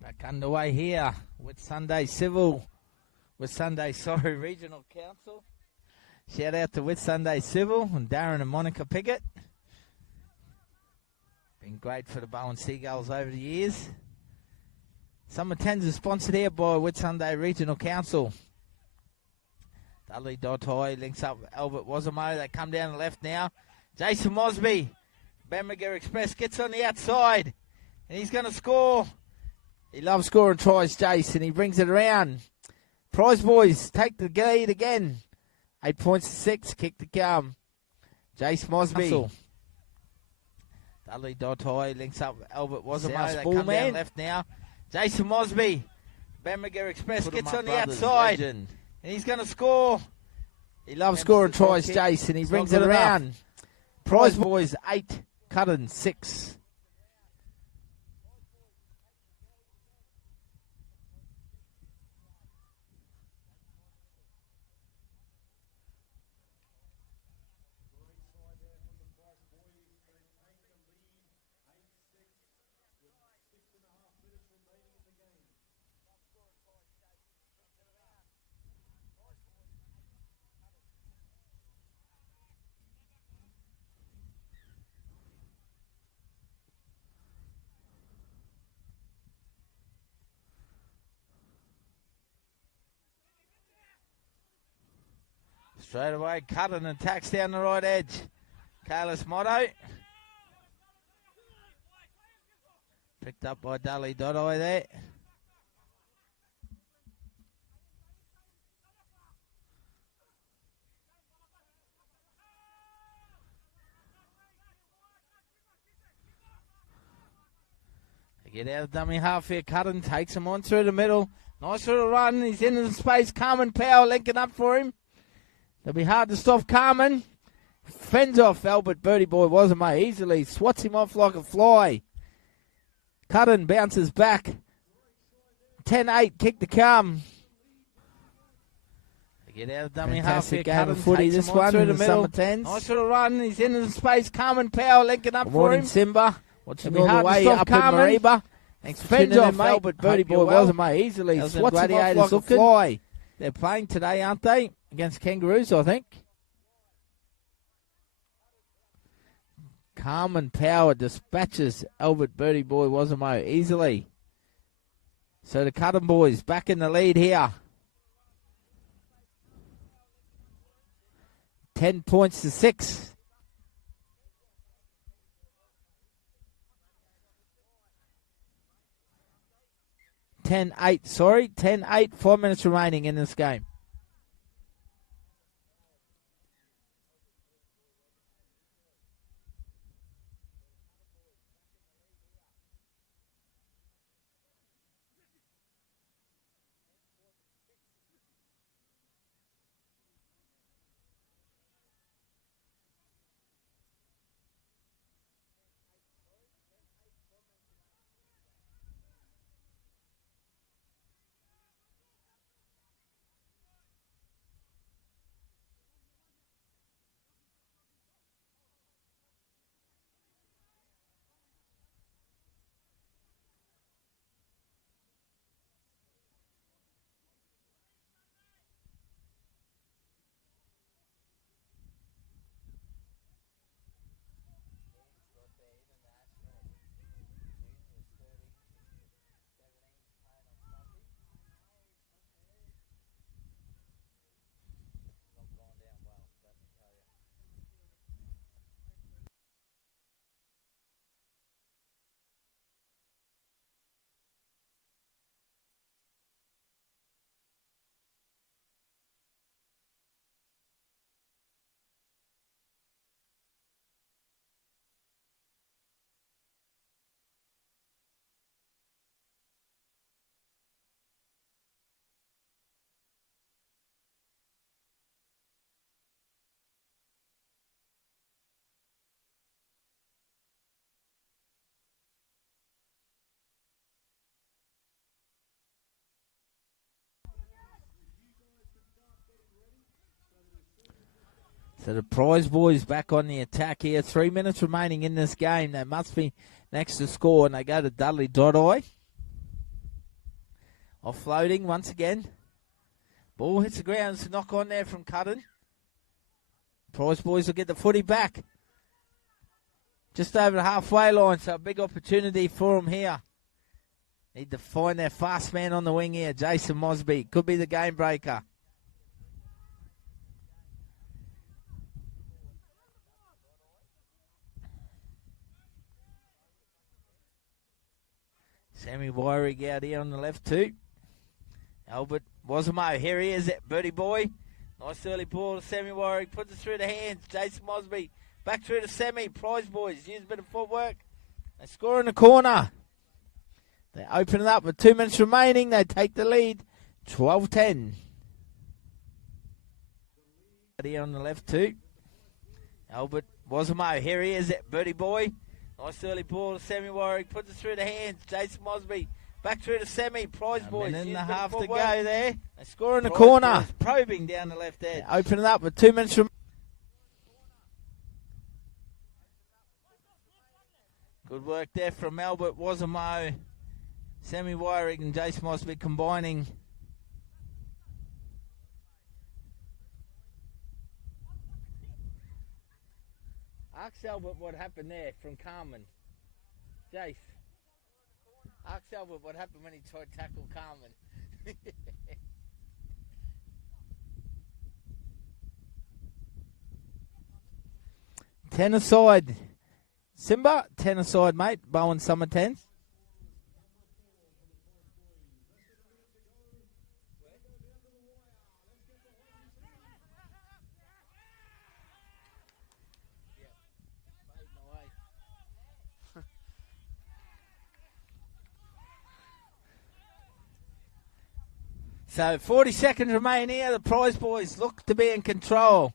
Back underway here with Sunday Regional Council. Shout out to With Sunday Civil and Darren and Monica Pickett. Been great for the Bowen Seagulls over the years. Summer 10's is sponsored here by With Sunday Regional Council. Dudley Dottai links up with Albert Wasamo. They come down the left now. Jason Mosby. Bamberger Express gets on the outside. And he's going to score. He loves scoring tries, Jason. He brings it around. Prize boys take the lead again. 8 points to 6. Kick to come. Jace Mosby. Dudley Dottai links up with Albert Wasamo. They come down left now. Jason Mosby. Bamberger Express gets on the outside. Legend. And he's going to score. He loves scoring tries, Jason. He brings it around. Prize boys 8. Cutting 6. Straight away, Cutting attacks down the right edge. Careless Motto. Picked up by Dudley Dottai there. They get out of dummy half here. Cutting takes him on through the middle. Nice little run. He's in the space. Carmen Power linking up for him. It'll be hard to stop Carmen. Fends off Albert Birdie Boy Wasamo easily. Swats him off like a fly. Cutting bounces back. 10-8, kick to come. They get out of dummy half here. Game of footy this one through the middle. Nice little run. He's in the space. Carmen Power linking up for him. Simba. Watching all the way up in Mariba. Fends off Albert Birdie Boy Wasamo easily. Swats him off like a fly. They're playing today, aren't they? Against Kangaroos, I think. Carmen Power dispatches Albert Birdie Boy Wasamo easily. So the Cutting boys back in the lead here. 10 points to 6. Ten eight, 5 minutes remaining in this game. So the Prize Boys back on the attack here. 3 minutes remaining in this game. They must be next to score, and they go to Dudley Dodoi. Offloading once again. Ball hits the ground. It's a knock on there from Cudden. Prize Boys will get the footy back. Just over the halfway line, so a big opportunity for them here. Need to find their fast man on the wing here, Jason Mosby. Could be the game breaker. Sammy Wyrig out here on the left too. Albert Wasamo, here he is, Birdie boy. Nice early ball to Sammy Wyrig. Puts it through the hands. Jason Mosby. Back through to Sammy. Prize Boys. Use a bit of footwork. They score in the corner. They open it up with 2 minutes remaining. They take the lead. 12-10. Here on the left too. Albert Wasamo, here he is, Birdie boy. Nice early ball to Sammy Wyrig. Puts it through the hands. Jason Mosby. Back through to Sammy. Prize Boys. Minute and a Use a bit of half to go footwork. there. They score in the Prize corner. Boys probing down the left edge. Open it up with 2 minutes remaining. Good work there from Albert Wasamo. Sammy Wyrig and Jason Mosby combining. Ask Albert what happened there from Carmen. Jace. Ask Albert what happened when he tried to tackle Carmen. 10 aside. Simba, 10 aside, mate. Bowen Summer 10's. So 40 seconds remain here. The Prize Boys look to be in control.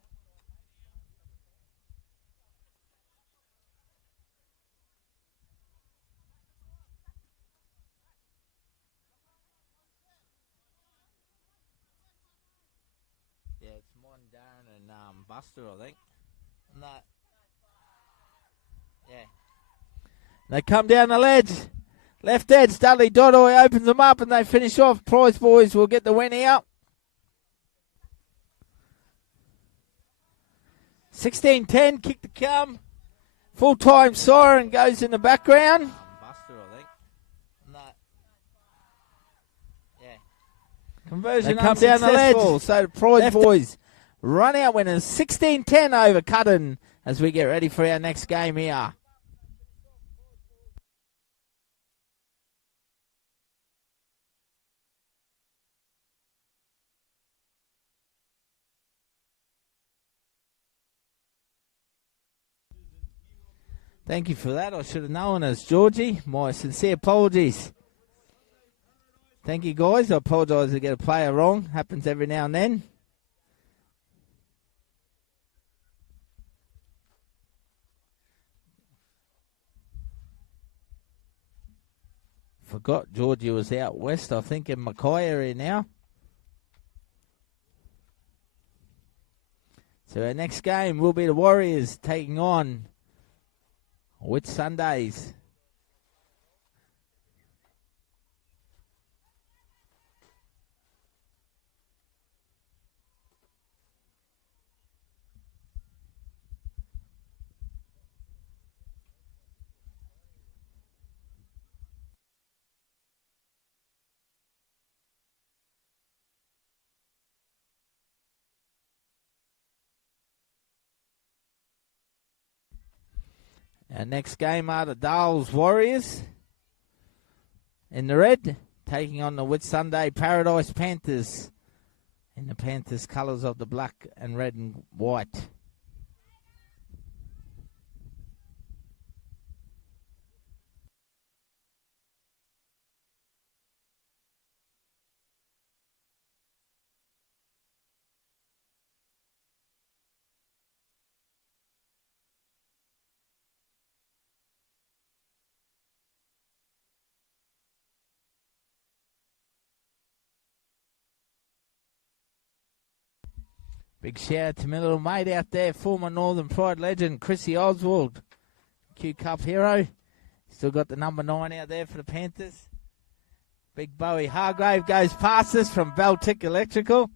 Yeah, it's mine, Darren, and Buster, I think. No. Yeah. They come down the ledge. Left edge, Dudley Dodoi opens them up and they finish off. Prize Boys will get the win here. 16-10, kick to come. Full-time siren goes in the background. Buster, I think. No. Yeah. Conversion come down the ledge. So the Prize Boys run out winners. 16-10 over Cudden as we get ready for our next game here. Thank you for that. I should have known as Georgie. My sincere apologies. Thank you, guys. I apologise to get a player wrong. Happens every now and then. Forgot Georgie was out west, I think, in Mackay area now. So our next game will be the Warriors taking on Whit Sundays. Our next game are the Dales Warriors in the red, taking on the Whitsunday Paradise Panthers in the Panthers colours of the black and red and white. Big shout out to my little mate out there, former Northern Pride legend, Chrissy Oswald, Q Cup hero. Still got the number 9 out there for the Panthers. Big Bowie Hargrave goes past us from Baltic Electrical.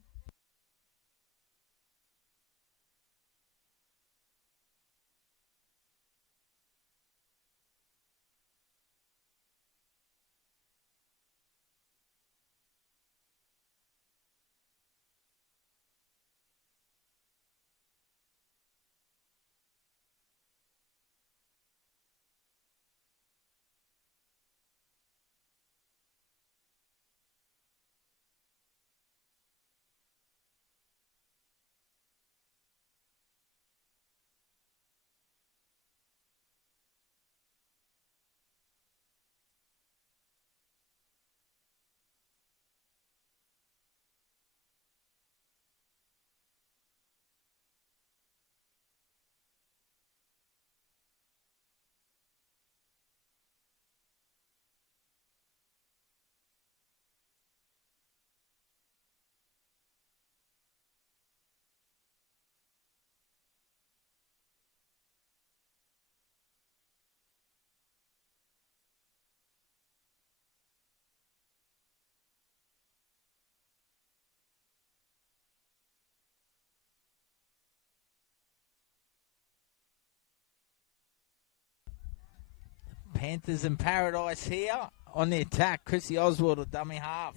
Panthers in paradise here on the attack. Chrissy Oswald, a dummy half.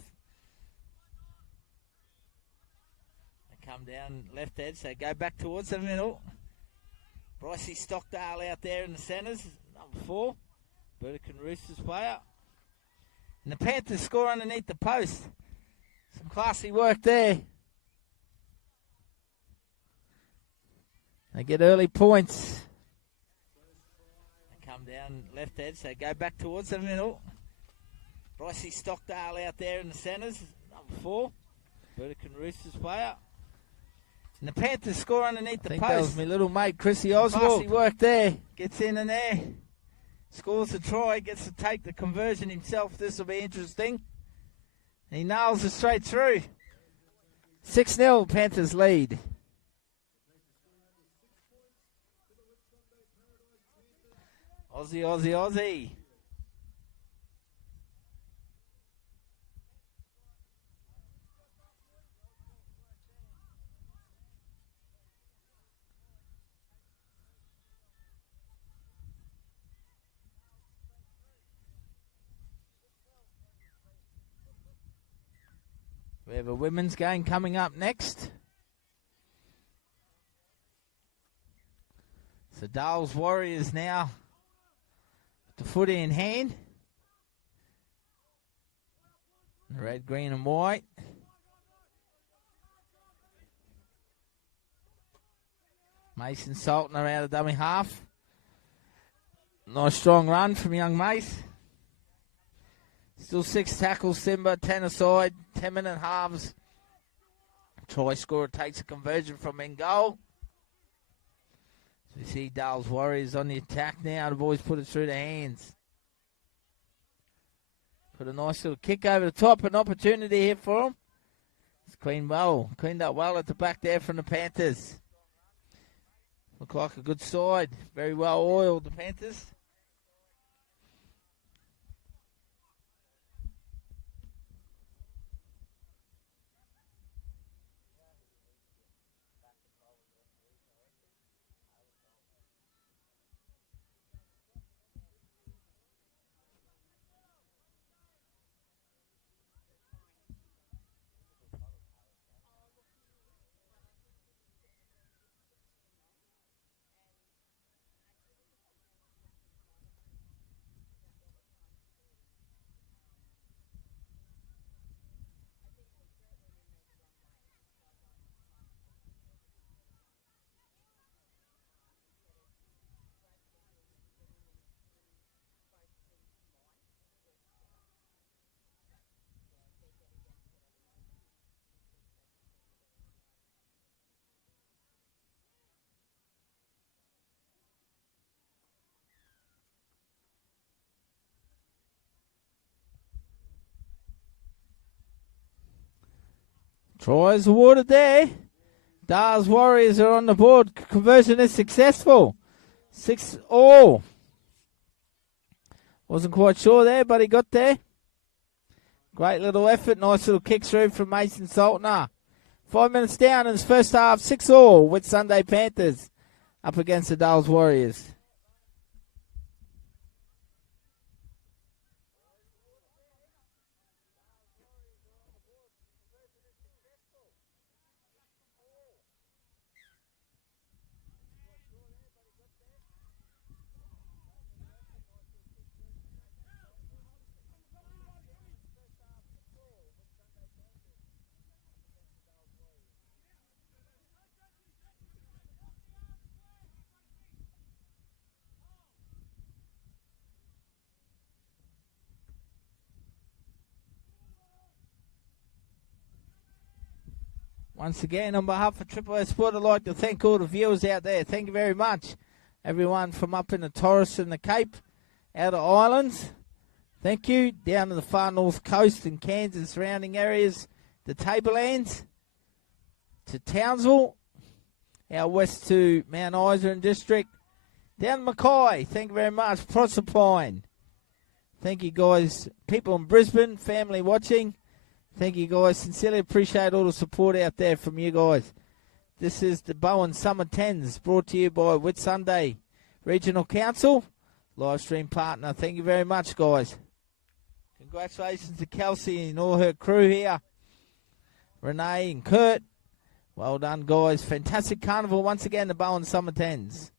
They come down left edge, so go back towards the middle. Brycey Stockdale out there in the centres, number 4. Burdekin Roosters player. And the Panthers score underneath the post. Some classy work there. They get early points. Come down left edge, so go back towards the middle. Brycey Stockdale out there in the centres, number 4. Burdekin Roosters player. And the Panthers score underneath the post. That was my little mate, Chrissy Oswald. Classy work there. Gets in and there. Scores a try, gets to take the conversion himself. This will be interesting. And he nails it straight through. 6-0, Panthers lead. Aussie, Aussie, Aussie. We have a women's game coming up next. So Dale's Warriors now the footy in hand. Red, green and white. Mason Saltner out of dummy half. Nice strong run from young Mace. Still 6 tackles, Simba, 10 aside, 10-minute halves. Try scorer takes a conversion from in goal. So we see Dale's Warriors on the attack now. The boys put it through the hands. Put a nice little kick over the top. An opportunity here for them. It's cleaned up well at the back there from the Panthers. Look like a good side. Very well oiled, the Panthers. Tries awarded there. Dars Warriors are on the board. Conversion is successful. 6-all. Wasn't quite sure there, but he got there. Great little effort. Nice little kick through from Mason Saltner. 5 minutes down in his first half. 6-all with Sunday Panthers up against the Dars Warriors. Once again, on behalf of Triple S Sport, I'd like to thank all the viewers out there. Thank you very much. Everyone from up in the Torres and the Cape, outer islands. Thank you. Down to the far north coast in Cairns and surrounding areas, the Tablelands, to Townsville, out west to Mount Isa and District, down to Mackay. Thank you very much. Proserpine. Thank you, guys. People in Brisbane, family watching. Thank you, guys. Sincerely appreciate all the support out there from you guys. This is the Bowen Summer 10's brought to you by Whitsunday Regional Council, live stream partner. Thank you very much, guys. Congratulations to Kelsey and all her crew here. Renee and Kurt. Well done, guys. Fantastic carnival once again, the Bowen Summer 10's.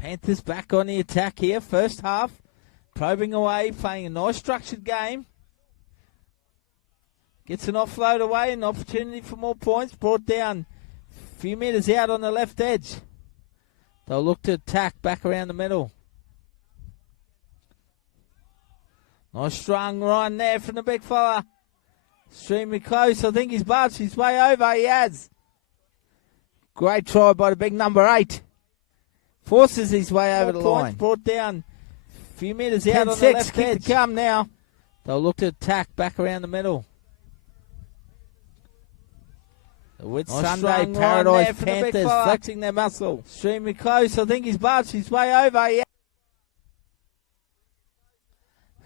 Panthers back on the attack here, first half. Probing away, playing a nice structured game. Gets an offload away, an opportunity for more points. Brought down a few metres out on the left edge. They'll look to attack back around the middle. Nice strong run there from the big fella. Extremely close. I think he's barged his way over. He has. Great try by the big number 8. Forces his way over the line. Brought down a few metres out on the left edge. To come now. They'll look to attack back around the middle. The Whitsunday Paradise Panthers flexing their muscle. Extremely close. I think he's barged his way over. Yeah.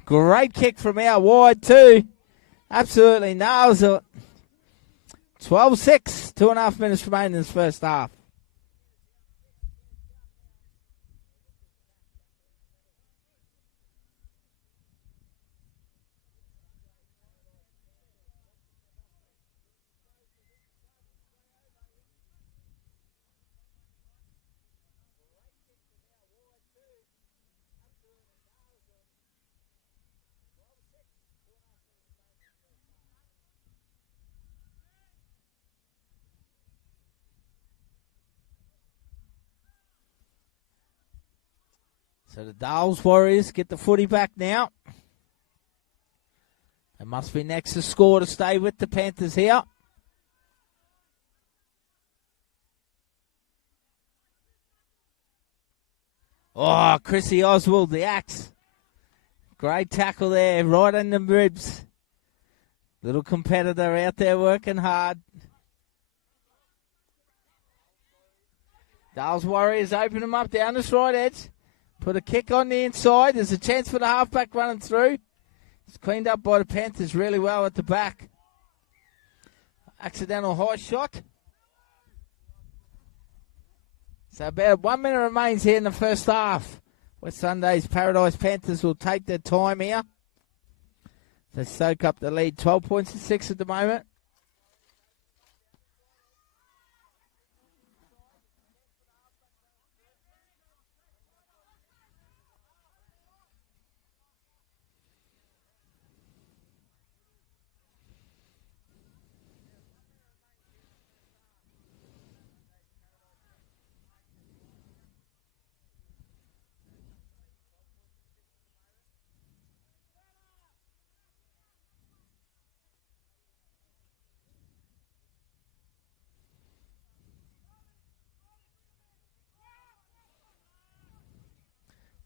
Great kick from out wide too. Absolutely nails it. 12-6. 2.5 minutes remaining in this first half. So the Dales Warriors get the footy back now. It must be next to score to stay with the Panthers here. Oh, Chrissy Oswald, the axe. Great tackle there, right in the ribs. Little competitor out there working hard. Dales Warriors open them up down this right edge. Put a kick on the inside. There's a chance for the halfback running through. It's cleaned up by the Panthers really well at the back. Accidental high shot. So about 1 minute remains here in the first half. West Sunday's Paradise Panthers will take their time here. They soak up the lead. 12 points to 6 at the moment.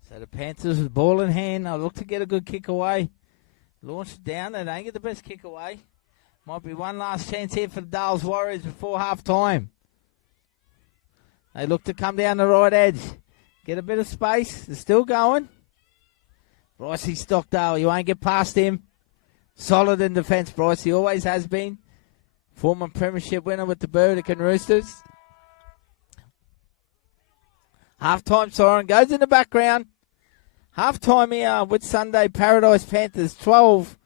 So the Panthers with ball in hand. They'll look to get a good kick away. Launched down. They don't get the best kick away. Might be one last chance here for the Dales Warriors before half time. They look to come down the right edge. Get a bit of space. They're still going. Brycey Stockdale, you won't get past him. Solid in defence, Bryce. He always has been. Former premiership winner with the Burdekin Roosters. Half-time siren goes in the background. Half-time here with Sunday Paradise Panthers 12.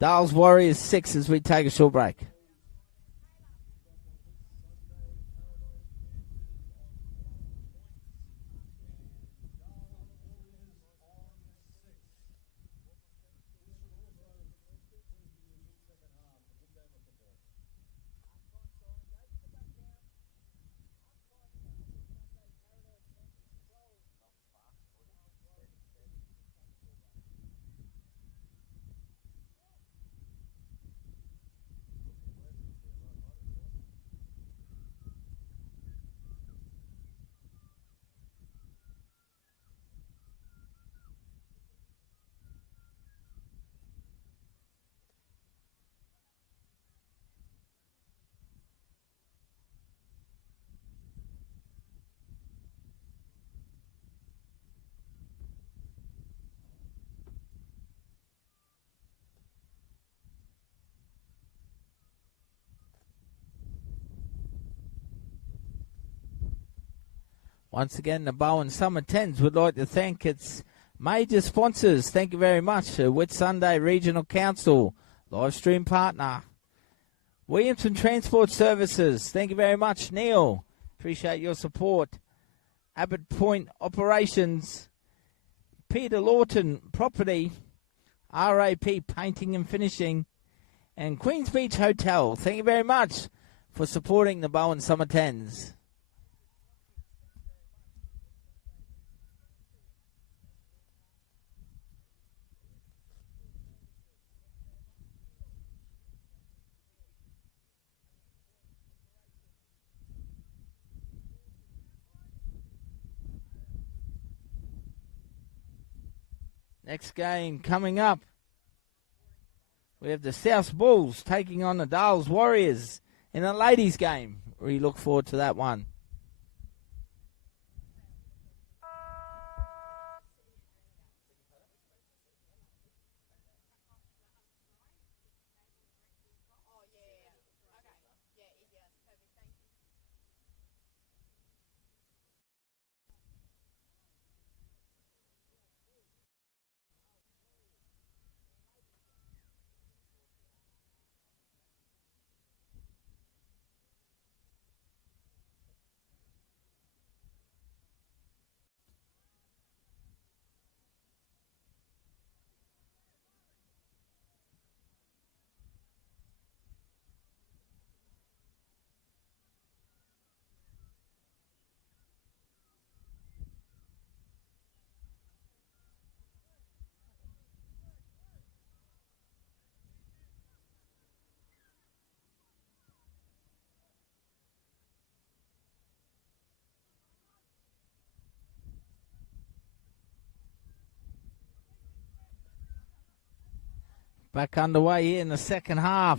Dales Warriors 6 as we take a short break. Once again, the Bowen Summer 10's would like to thank its major sponsors. Thank you very much. Whitsunday Regional Council, live stream partner. Williamson Transport Services, thank you very much, Neil. Appreciate your support. Abbott Point Operations, Peter Lawton Property, RAP Painting and Finishing, and Queens Beach Hotel. Thank you very much for supporting the Bowen Summer 10's. Next game coming up, we have the South Bulls taking on the Dales Warriors in a ladies' game. We look forward to that one. Back underway here in the second half.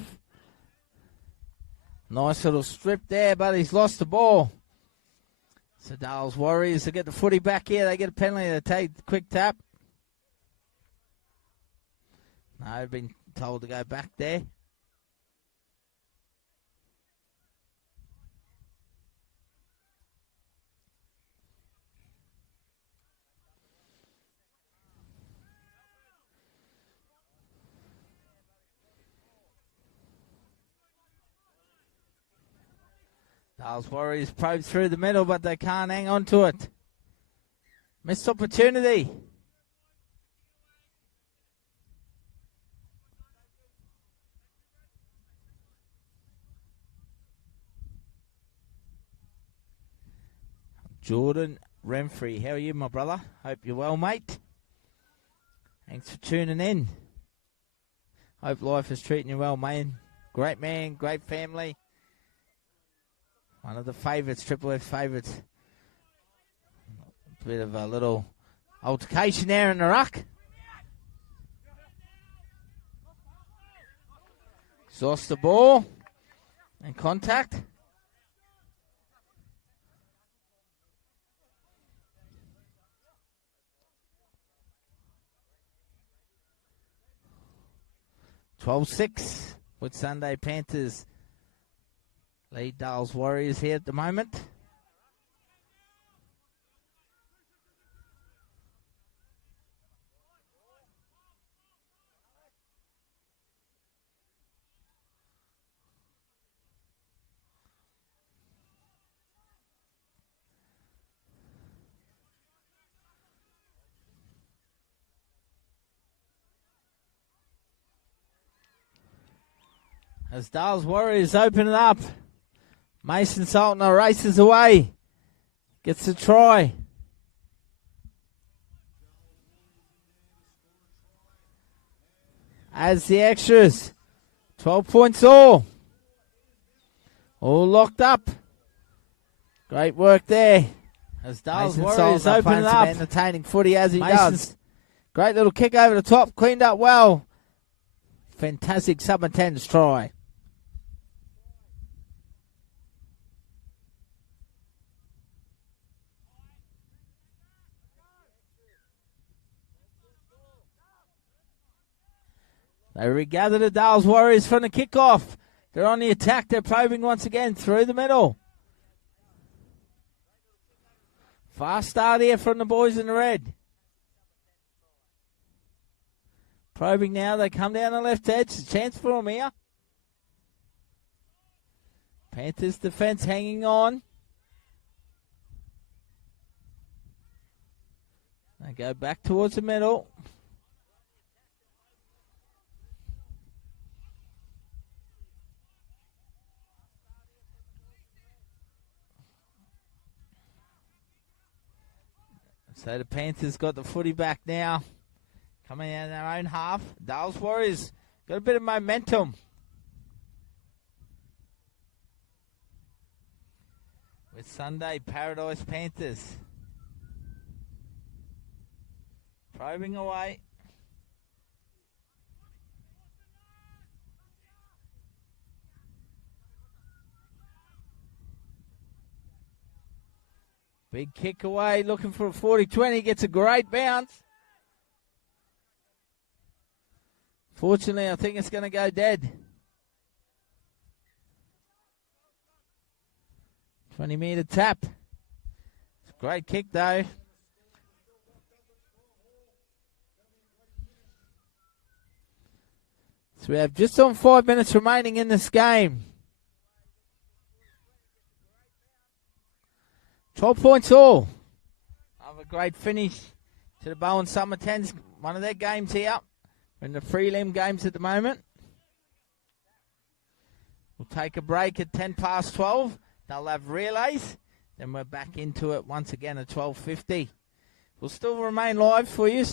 Nice little strip there, but he's lost the ball. So Dales Warriors to get the footy back here. They get a penalty to take the quick tap. No, they've been told to go back there. Dales Warriors probe through the middle, but they can't hang on to it. Missed opportunity. Jordan Renfrey, how are you, my brother? Hope you're well, mate. Thanks for tuning in. Hope life is treating you well, man. Great man, great family. One of the favourites, Triple F favourites. Bit of a little altercation there in the ruck. He's lost the ball. And contact. (12-6) with Sunday Panthers lead Dales Warriors here at the moment. As Dales Warriors open it up. Mason Saltner races away. Gets a try. Adds the extras. 12 points all. All locked up. Great work there. As Dales Warriors open it up. Entertaining footy as he does. Great little kick over the top. Cleaned up well. Fantastic Summer 10's try. They regather the Dales Warriors from the kickoff. They're on the attack. They're probing once again through the middle. Fast start here from the boys in the red. Probing now. They come down the left edge. A chance for them here. Panthers defense hanging on. They go back towards the middle. So the Panthers got the footy back now. Coming out in their own half. Dales Warriors got a bit of momentum. With Sunday Paradise Panthers. Probing away. Big kick away, looking for a 40-20, gets a great bounce. Fortunately, I think it's going to go dead. 20-metre tap. It's a great kick, though. So we have just on 5 minutes remaining in this game. 12 points all. Have a great finish to the Bowen Summer 10's. One of their games here. We're in the prelim games at the moment. We'll take a break at 12:10. They'll have relays. Then we're back into it once again at 12:50. We'll still remain live for you.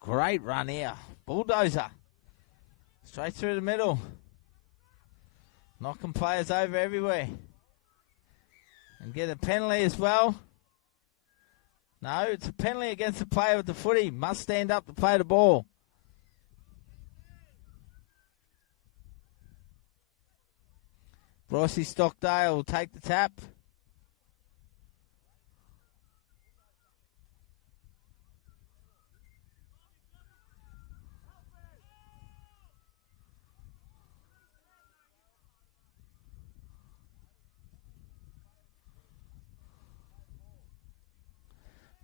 Great run here. Bulldozer. Straight through the middle. Knocking players over everywhere. And get a penalty as well. No, it's a penalty against the player with the footy. Must stand up to play the ball. Brycey Stockdale will take the tap.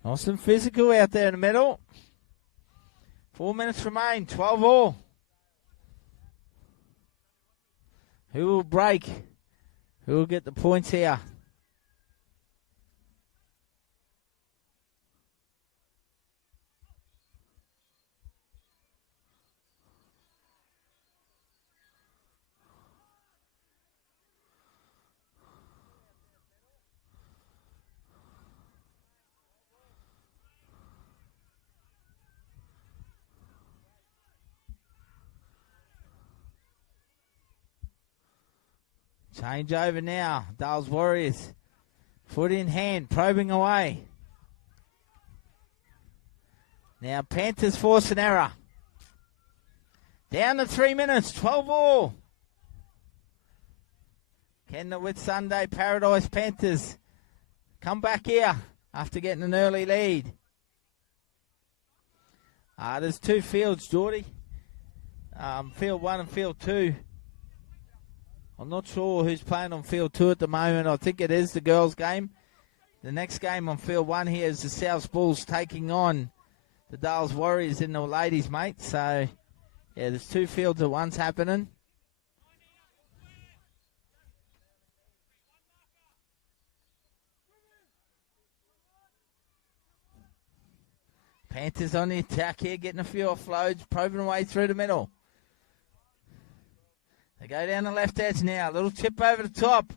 Nice and physical out there in the middle. 4 minutes remain, 12 all. Who will break? Who will get the points here? Change over now. Dales Warriors Foot in hand, probing away. Now Panthers force an error. Down to 3 minutes, 12 all. Can the Whitsunday Paradise Panthers come back here after getting an early lead? There's two fields, Geordie. Field 1 and Field 2. I'm not sure who's playing on Field 2 at the moment. I think it is the girls' game. The next game on Field 1 here is the South Bulls taking on the Dales Warriors in the ladies, mate. So, yeah, there's two fields at once happening. Panthers on the attack here, getting a few offloads, probing away through the middle. They go down the left edge now. Little chip over the top.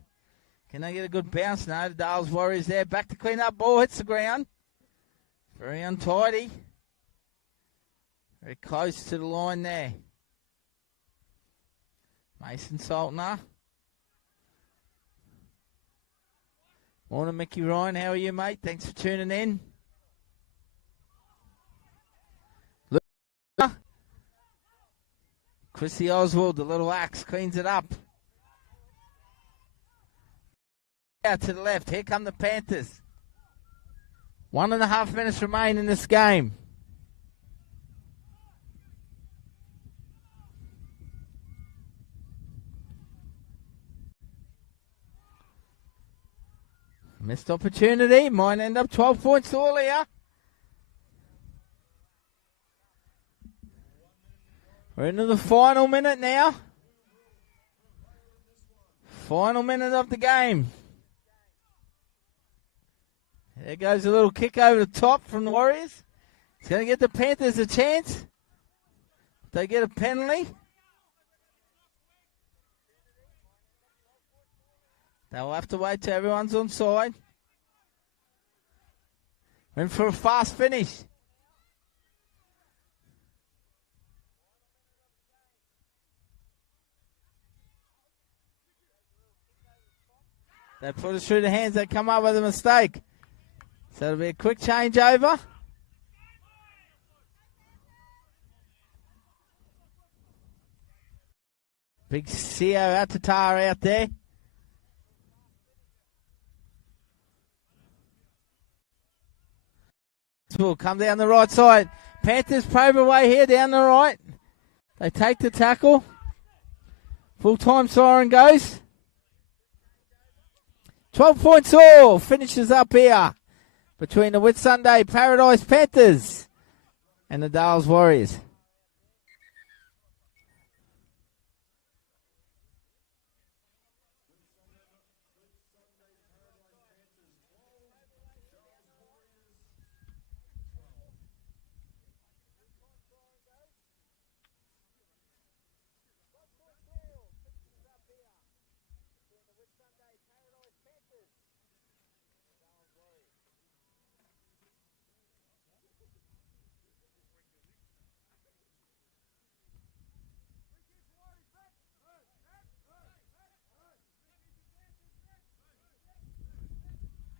Can they get a good bounce? No, the Dales Warriors there. Back to clean up. Ball hits the ground. Very untidy. Very close to the line there. Mason Saltner. Morning, Mickey Ryan. How are you, mate? Thanks for tuning in. Chrissy Oswald, the little axe, cleans it up. Out to the left. Here come the Panthers. 1.5 minutes remain in this game. Missed opportunity. Might end up 12 points all here. We're into the final minute now. Final minute of the game. There goes a little kick over the top from the Warriors. It's going to get the Panthers a chance. They get a penalty. They'll have to wait till everyone's on side. We're in for a fast finish. They put it through the hands. They come up with a mistake. So it'll be a quick changeover. Big Sio Atatar out there. Will come down the right side. Panthers probe away here down the right. They take the tackle. Full-time siren goes. 12 points all. Finishes up here between the Whitsunday Paradise Panthers and the Dales Warriors.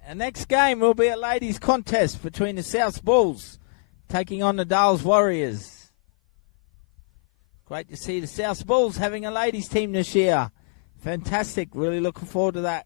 Our next game will be a ladies' contest between the South Bulls taking on the Dales Warriors. Great to see the South Bulls having a ladies' team this year. Fantastic. Really looking forward to that.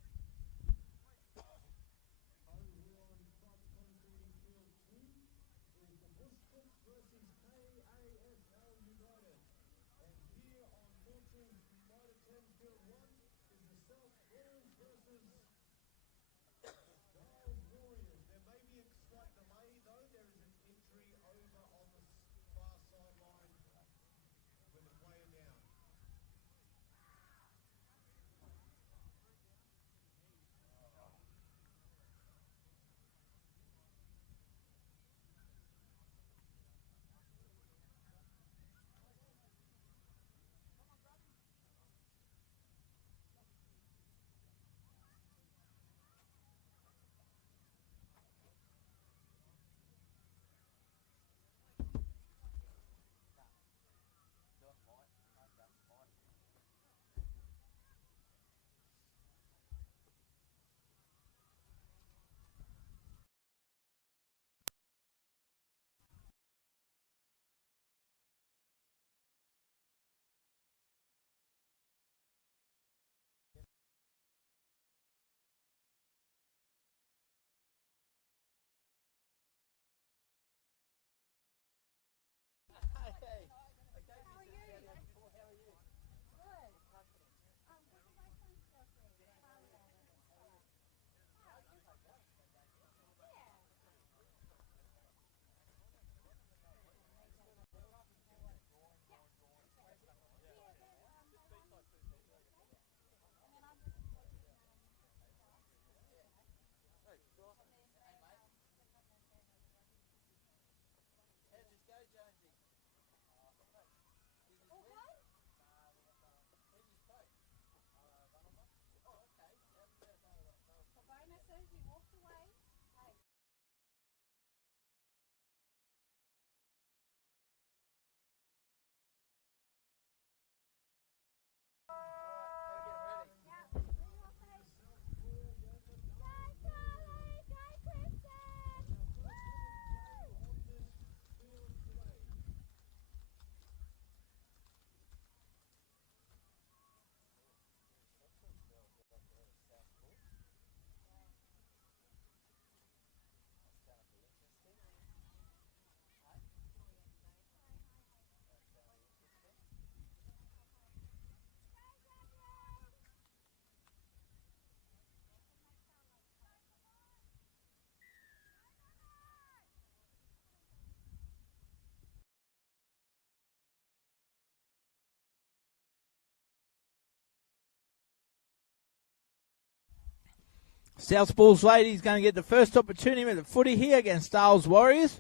South Bulls ladies going to get the first opportunity with the footy here against Dales Warriors.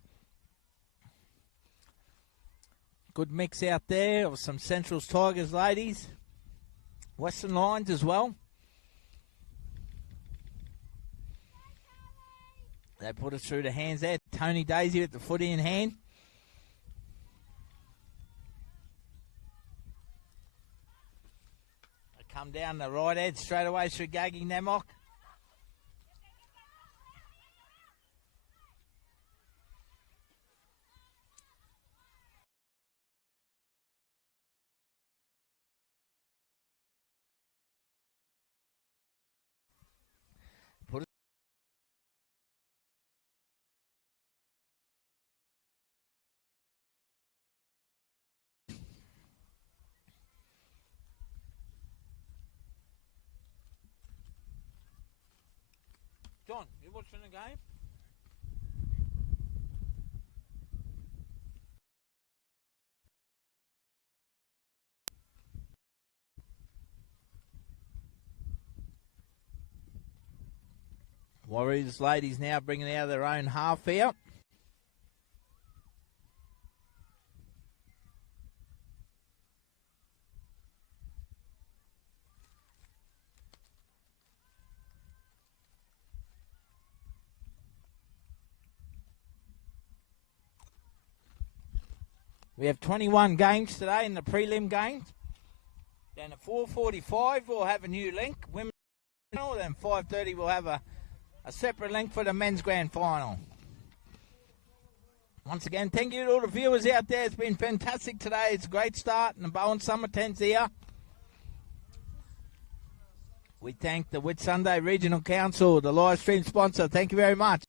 Good mix out there of some Centrals Tigers ladies. Western Lions as well. They put it through the hands there. Tony Daisy with the footy in hand. They come down the right edge straight away through Gaggy Namok. John, you watching the game? Warriors ladies now bringing it out of their own half here. We have 21 games today in the prelim games. Then at 4:45 we'll have a new link. Women, then 5:30 we'll have a separate link for the men's grand final. Once again, thank you to all the viewers out there. It's been fantastic today. It's a great start in the Bowen Summer 10's here. We thank the Whitsunday Regional Council, the live stream sponsor. Thank you very much.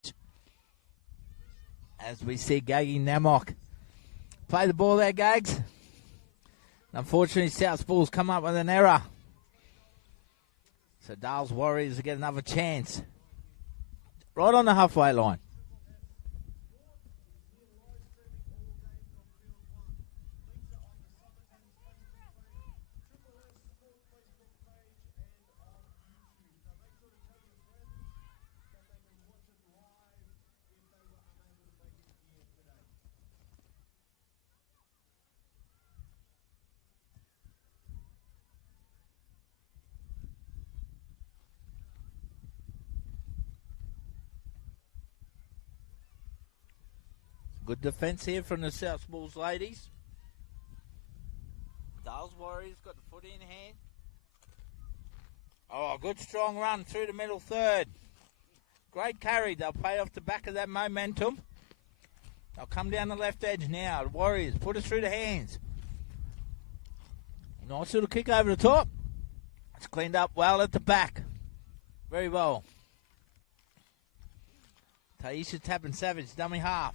As we see Gaggy Namok play the ball there, Gags. Unfortunately, South Bulls come up with an error. So Dales Warriors get another chance. Right on the halfway line. Good defence here from the South Bulls ladies. Dales Warriors got the footy in hand. Oh, good strong run through the middle third. Great carry. They'll pay off the back of that momentum. They'll come down the left edge now. The Warriors put it through the hands. Nice little kick over the top. It's cleaned up well at the back. Very well. Taisha Tappan Savage, dummy half.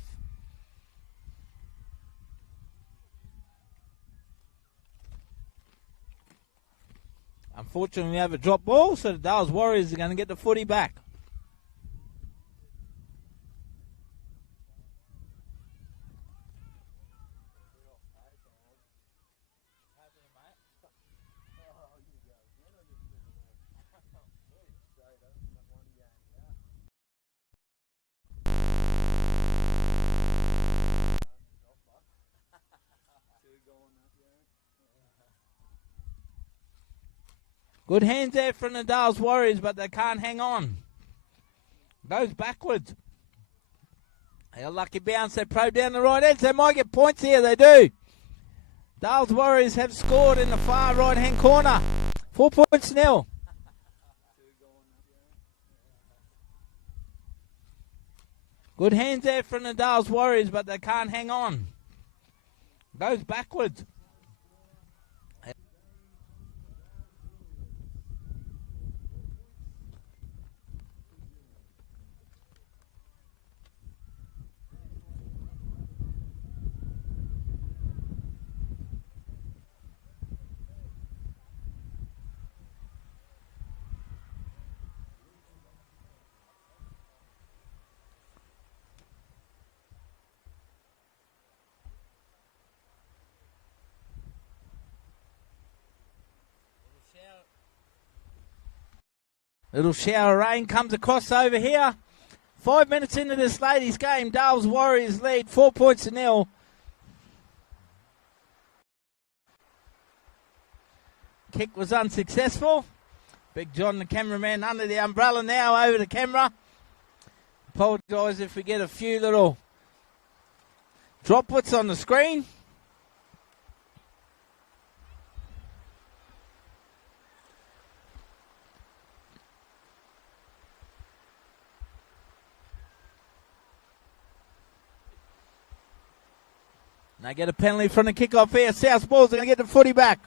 Unfortunately, we have a drop ball, so the Dales Warriors are going to get the footy back. Good hands there from the Dales Warriors, but they can't hang on. Goes backwards. A lucky bounce. They probe down the right edge. They might get points here. They do. Dales Warriors have scored in the far right-hand corner. 4 points nil. Good hands there from the Dales Warriors, but they can't hang on. Goes backwards. Little shower of rain comes across over here. 5 minutes into this ladies' game, Dales Warriors lead 4 points to nil. Kick was unsuccessful. Big John, the cameraman, under the umbrella now over the camera. Apologise if we get a few little droplets on the screen. They get a penalty from the kickoff here. South Bulls are going to get the footy back.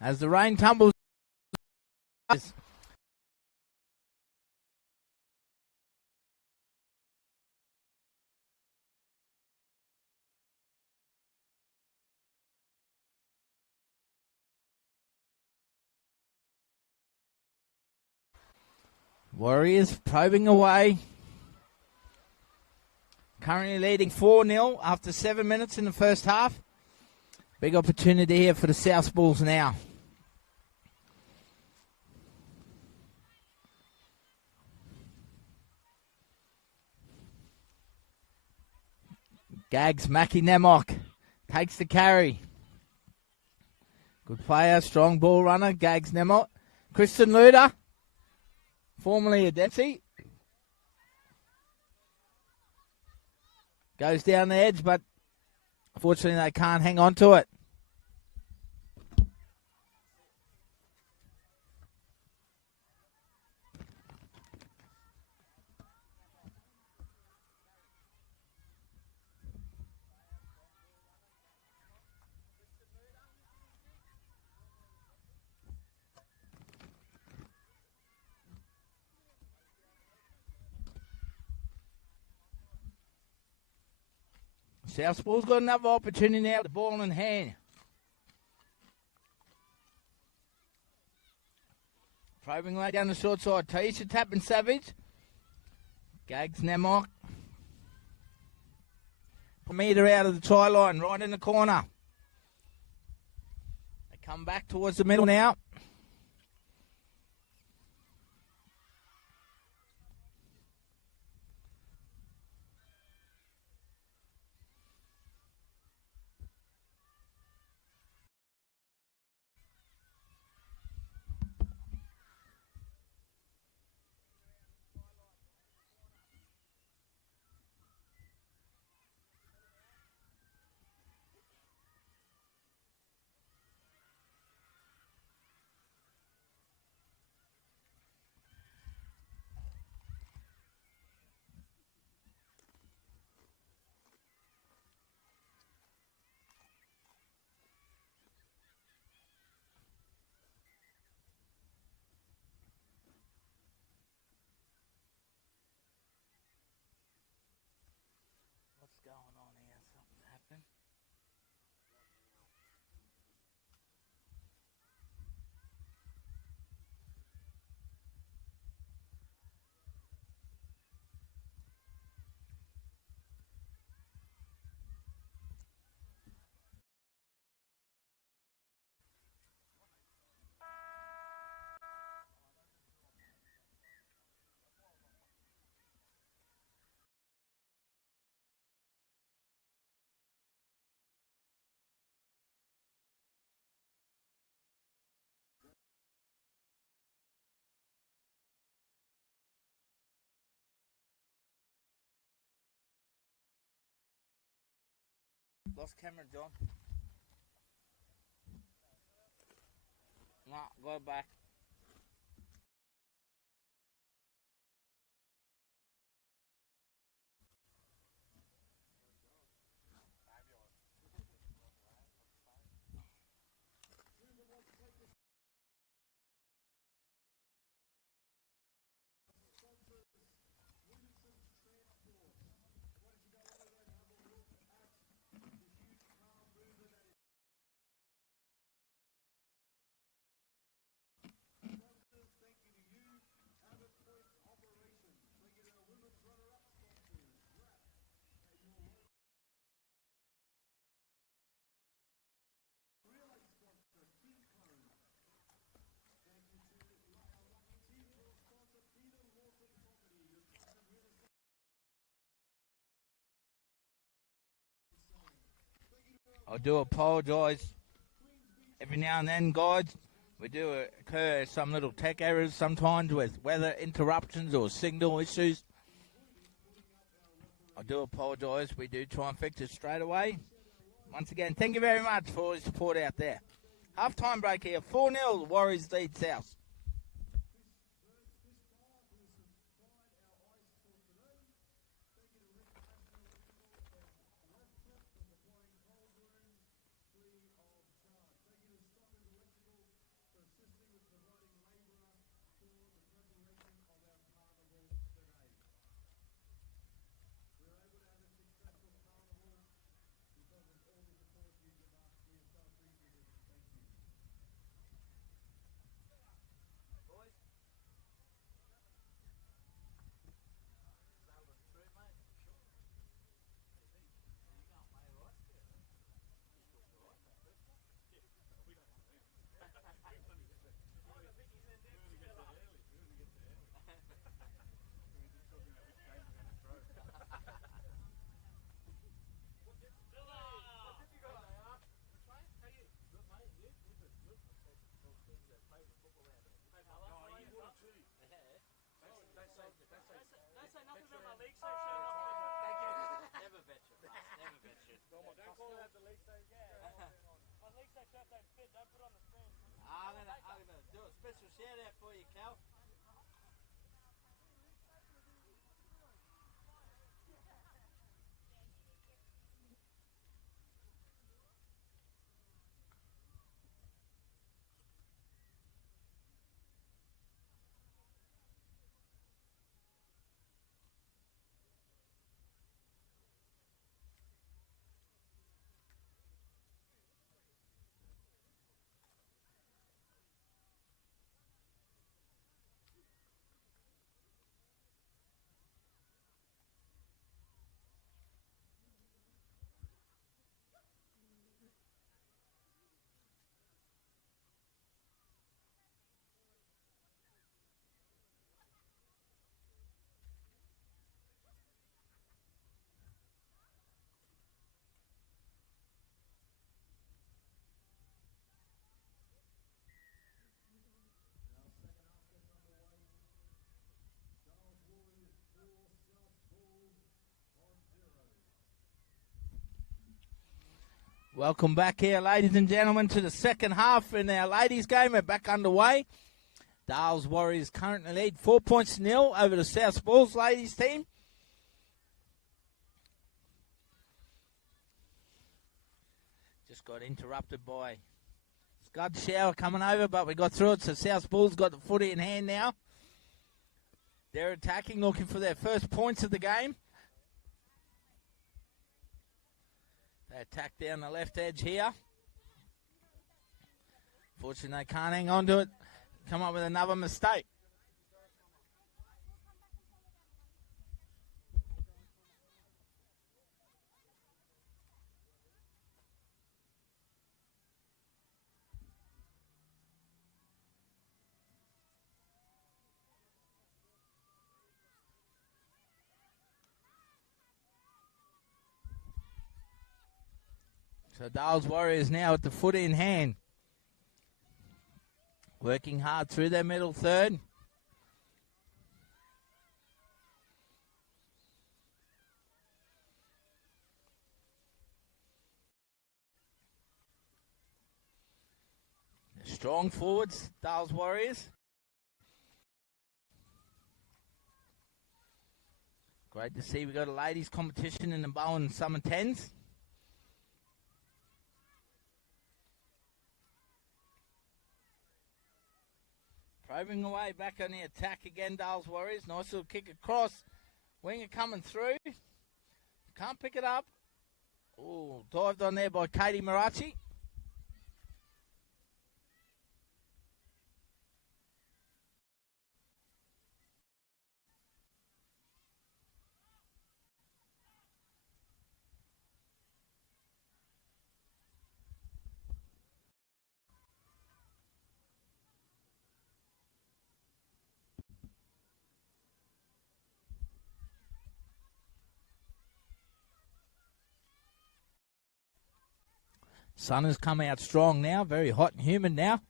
As the rain tumbles. Warriors probing away. Currently leading 4-0 after 7 minutes in the first half. Big opportunity here for the South Bulls now. Gags Mackie Nemok takes the carry. Good player, strong ball runner, Gags Nemok. Kristen Luder, formerly a Dempsey. Goes down the edge, but unfortunately they can't hang on to it. South Bulls got another opportunity now, the ball in hand. Probing way down the short side. Taisha tapping Savage. Gags Nemok. Meter out of the try line, right in the corner. They come back towards the middle now. What's going on here? Something's happened. Lost camera, John. No, go back. I do apologise. Every now and then, guys, we do occur some little tech errors sometimes with weather interruptions or signal issues. I do apologise. We do try and fix it straight away. Once again, thank you very much for all your support out there. Half-time break here. 4-0, Warriors lead South. I'm gonna do a special shout out for you, Cal. Welcome back here, ladies and gentlemen, to the second half in our ladies' game. We're back underway. Dales Warriors currently lead 4 points to nil over the South Bulls ladies team. Just got interrupted by Scud shower coming over, but we got through it, so South Bulls got the footy in hand now. They're attacking, looking for their first points of the game. They attack down the left edge here. Fortunately, they can't hang on to it. Come up with another mistake. So Dales Warriors now at the footy in hand. Working hard through their middle third. Strong forwards, Dales Warriors. Great to see we got a ladies competition in the Bowen Summer 10's. Probing away back on the attack again, Dales Warriors. Nice little kick across. Winger coming through. Can't pick it up. Oh, dived on there by Katie Marachi. Sun has come out strong now, very hot and humid now.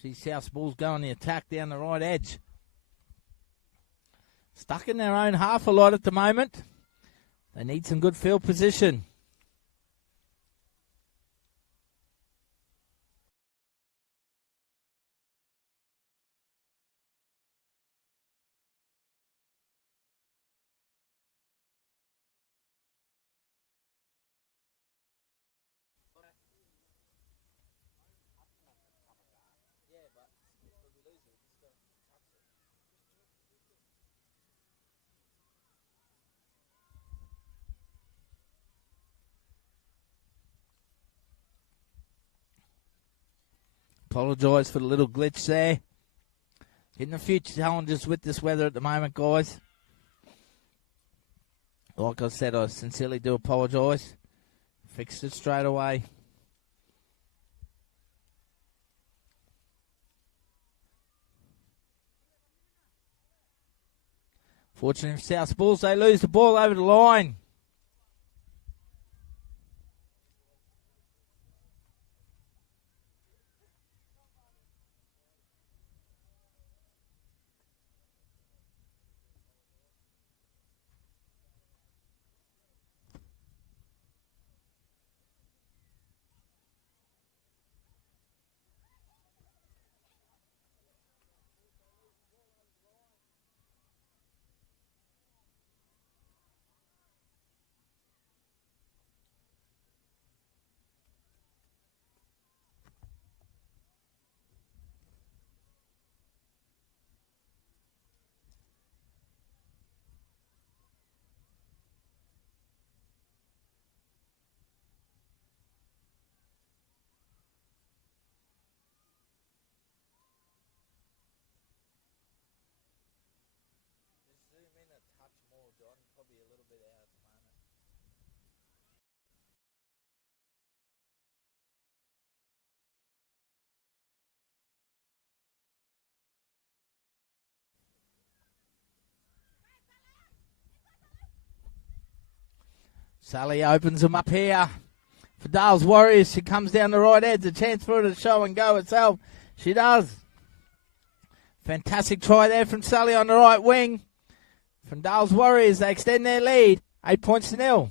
See South Bulls go on the attack down the right edge. Stuck in their own half a lot at the moment. They need some good field position. Apologise for the little glitch there. In the future challenges with this weather at the moment, guys. Like I said, I sincerely do apologise. Fixed it straight away. Fortunately for South Bulls, they lose the ball over the line. Sally opens them up here for Dale's Warriors. She comes down the right edge. A chance for her to show and go itself. She does. Fantastic try there from Sally on the right wing. From Dale's Warriors, they extend their lead. 8 points to 0.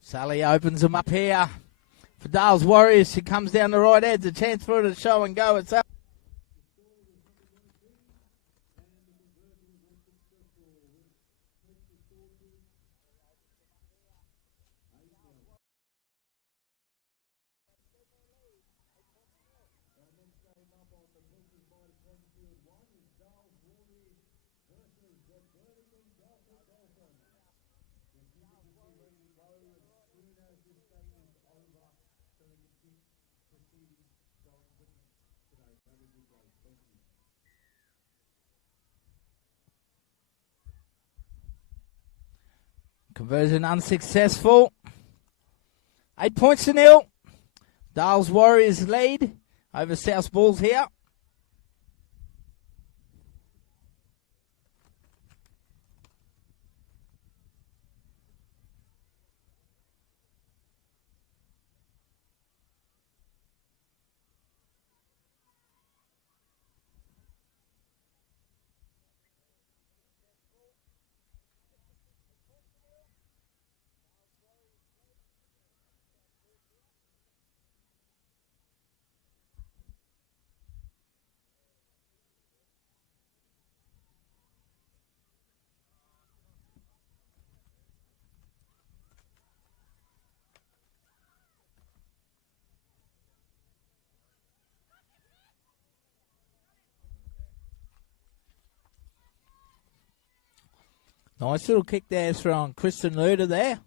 Sally opens them up here for Dale's Warriors. She comes down the right edge. A chance for her to show and go itself. Conversion unsuccessful. 8 points to 0. Dale's Warriors lead over South Bulls here. Nice little kick there from Kristen Luder there.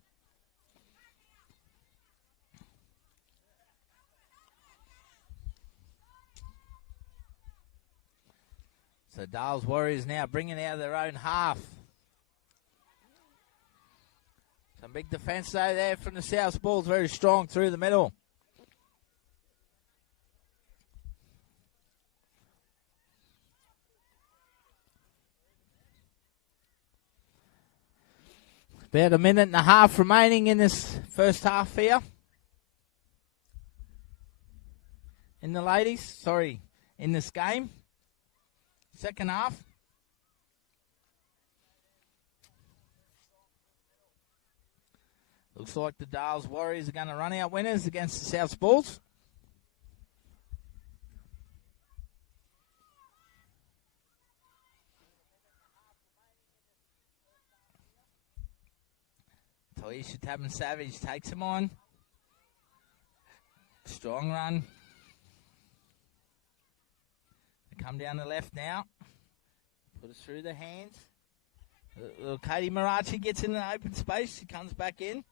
So Dale's Warriors now bringing out their own half. Some big defence though there from the South Bulls, very strong through the middle. About a minute and a half remaining in this first half here. In the ladies, sorry, in this game. Second half. Looks like the Dales Warriors are going to run out winners against the South Bulls. Toisha Tabin Savage takes him on. Strong run. They come down the left now. Put it through the hands. Little Katie Marachi gets in the open space. She comes back in.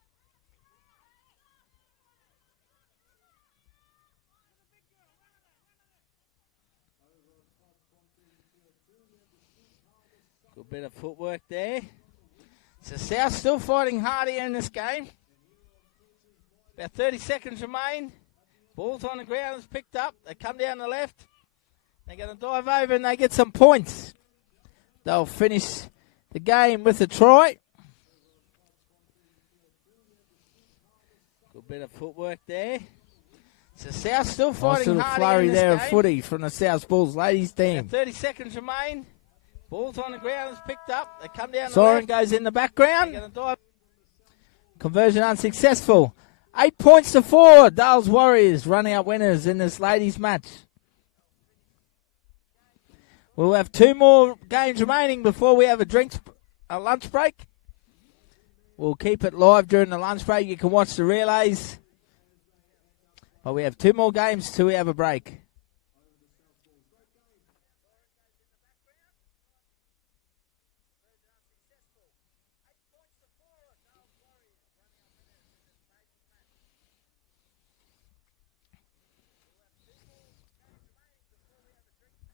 Good bit of footwork there. So South still fighting hard here in this game. About 30 seconds remain. Ball's on the ground, it's picked up. They come down the left. They're going to dive over and they get some points. They'll finish the game with a try. Good bit of footwork there. So South still fighting hard flurry here in this there game. of footy from the South Bulls ladies team. About 30 seconds remain. Ball's on the ground, it's picked up. They come down the Siren left. goes in the background. They're gonna dive. Conversion unsuccessful. 8 points to 4. Dales Warriors running out winners in this ladies match. We'll have 2 more games remaining before we have a lunch break. We'll keep it live during the lunch break. You can watch the relays. But we have 2 more games till we have a break.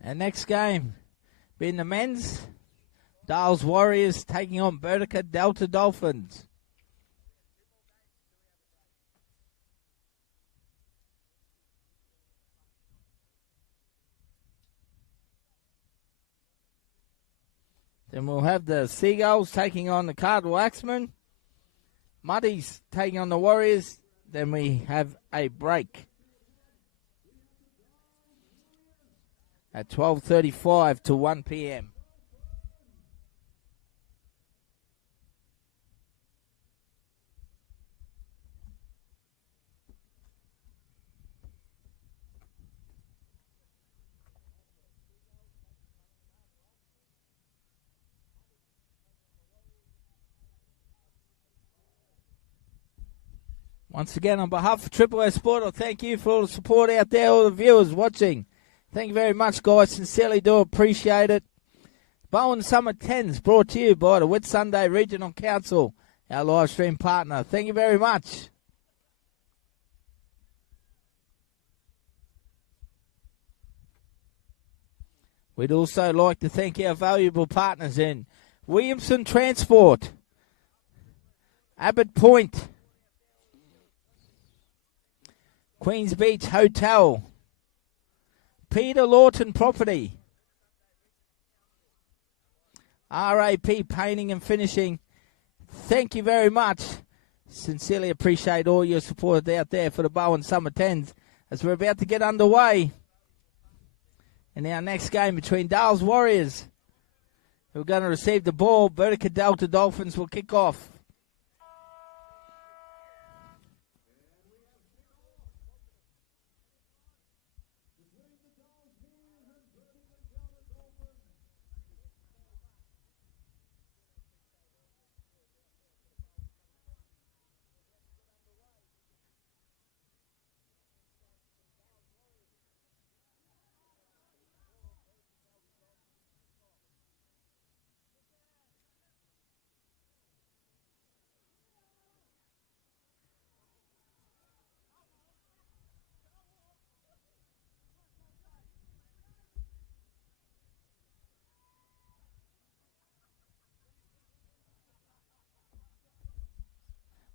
And next game being the men's. Dales Warriors taking on Burtica Delta Dolphins. Then we'll have the Seagulls taking on the Cardinal Axemen. Muddies taking on the Warriors. Then we have a break at 12:35 to 1 p.m. Once again, on behalf of Triple S Sport, I thank you for all the support out there, all the viewers watching. Thank you very much, guys. Sincerely do appreciate it. Bowen Summer 10's brought to you by the Whitsunday Regional Council, our live stream partner. Thank you very much. We'd also like to thank our valuable partners in Williamson Transport, Abbott Point, Queens Beach Hotel, Peter Lawton Property, RAP Painting and Finishing. Thank you very much. Sincerely appreciate all your support out there for the Bowen Summer 10's as we're about to get underway in our next game between Dales Warriors, who are going to receive the ball. Burtica Delta Dolphins will kick off.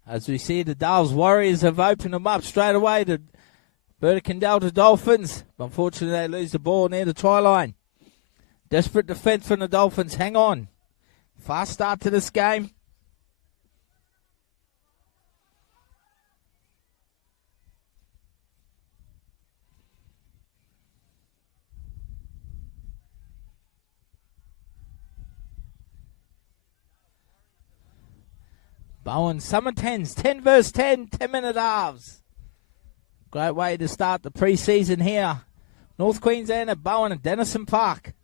As we see, the Dales Warriors have opened them up straight away to Burtica Delta Dolphins. Unfortunately, they lose the ball near the try line. Desperate defence from the Dolphins. Hang on. Fast start to this game. Bowen Summer 10's 10 versus 10, 10-minute halves. Great way to start the pre-season here. North Queensland at Bowen and Denison Park.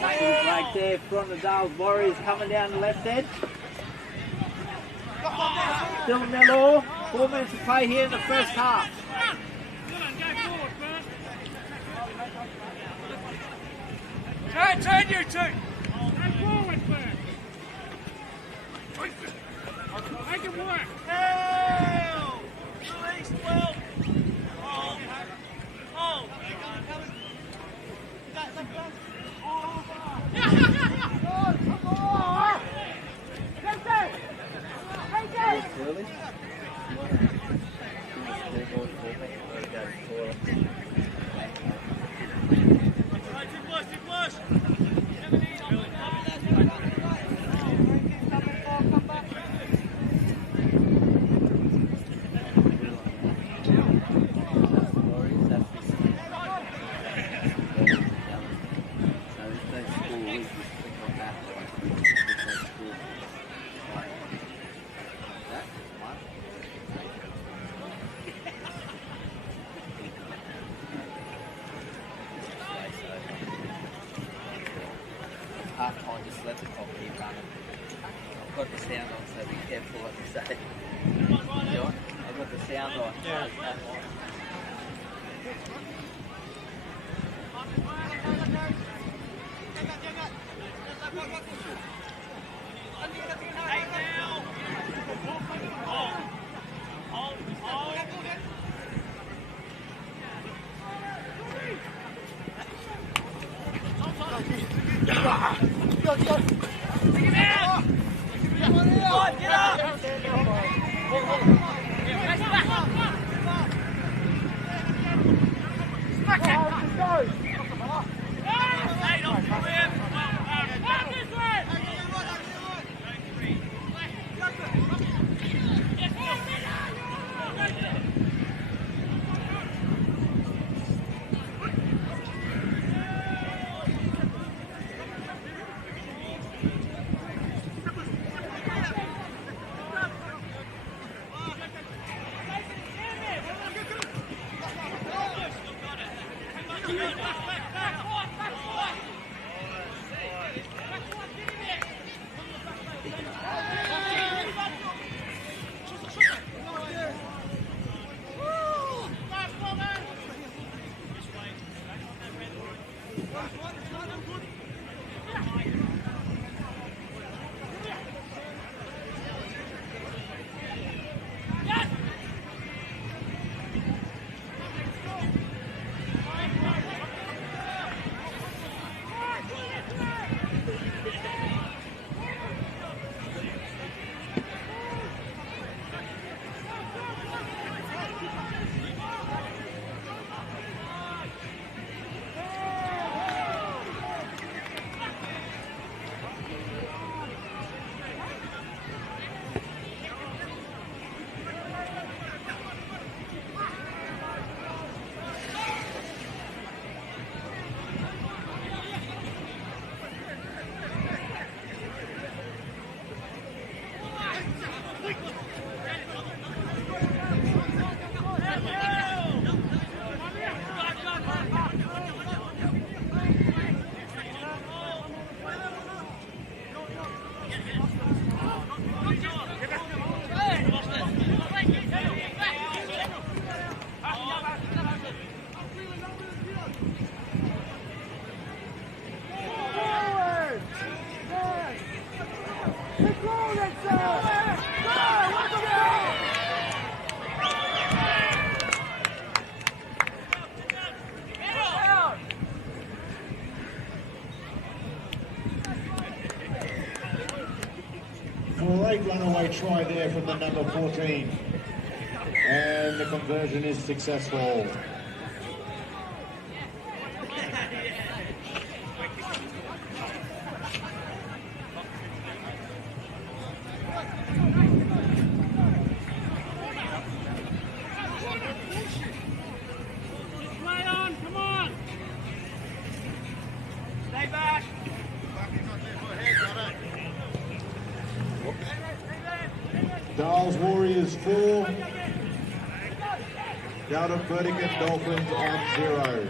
Right there, front of Dale's Warriors coming down the left edge. Still nil. 4 minutes to play here in the first half. Turn you two! Go forward first! Make it work! Hell! Release well! Hold! Hold! Half-time, just let the clock keep running. I've got the sound on, so be careful what you say. John, I've got the sound on. Yeah. Great runaway try there from the number 14. And the conversion is successful. Right on, come on. Stay back. Dales Warriors 4. Down at Vertigan Dolphins on 0.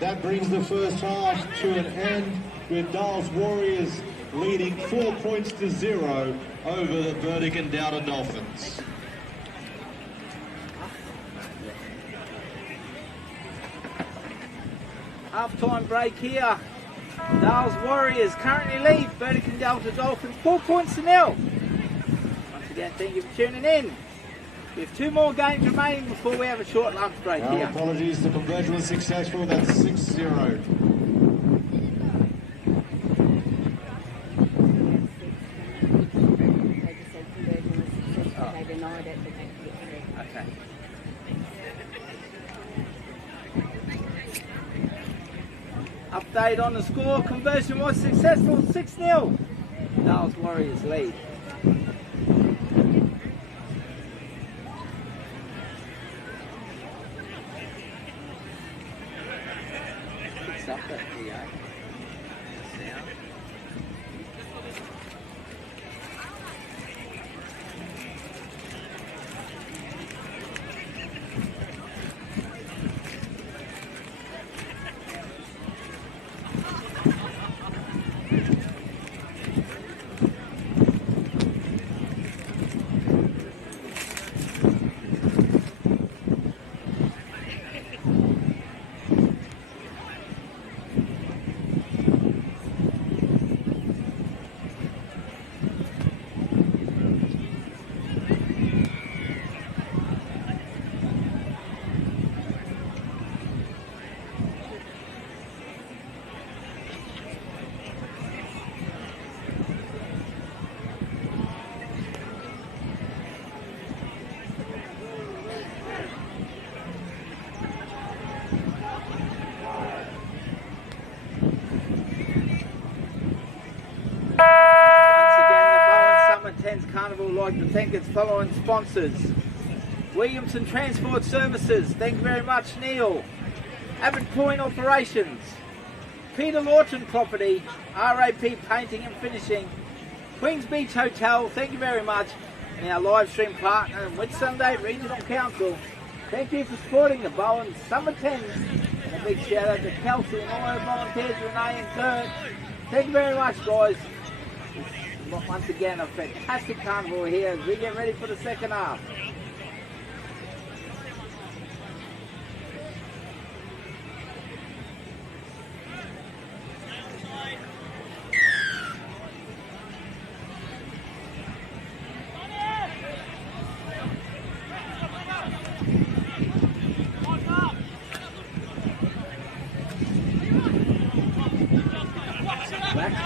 That brings the first half to an end with Dales Warriors leading 4 points to 0 over the Vertigan Dowden Dolphins. Half-time break here. Dales Warriors currently lead Vertigan Delta Dolphins 4 points to 0. Once again, thank you for tuning in. We have 2 more games remaining before we have a short lunch break Our here. apologies, the conversion was successful. That's 6-0. They denied it, but they get through. Okay. Update on the score. Conversion was successful. 6-0. Dales Warriors lead. Up that PA. Sound. Carnival would like to thank its following sponsors. Williamson Transport Services, thank you very much, Neil. Abbott Point Operations, Peter Lawton Property, RAP Painting and Finishing, Queens Beach Hotel, thank you very much, and our live stream partner, Whitsunday Regional Council. Thank you for supporting the Bowen Summer 10s, and a big shout out to Kelsey and all our volunteers, Renee and Kurt. Thank you very much, guys. Once again, a fantastic carnival here as we get ready for the second half.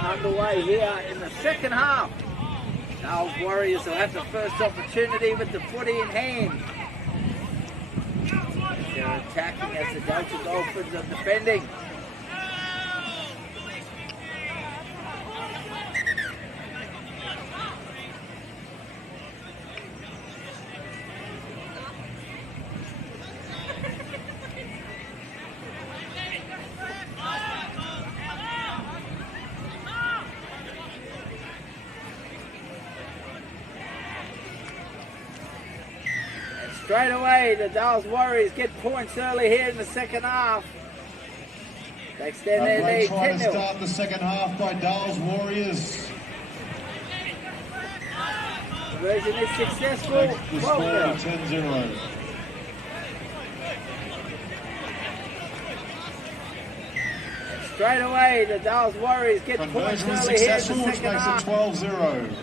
Underway here in the second half. Now Warriors will have the first opportunity with the footy in hand. They're attacking as the Delta Dolphins are defending. Straight away, the Dales Warriors get points early here in the second half. They extend their lead. Trying to start the second half by Dales Warriors. Conversion is successful. The score to 10-0. Straight away, the Dales Warriors get points Conversion early here in the successful, which second makes half. it 12-0.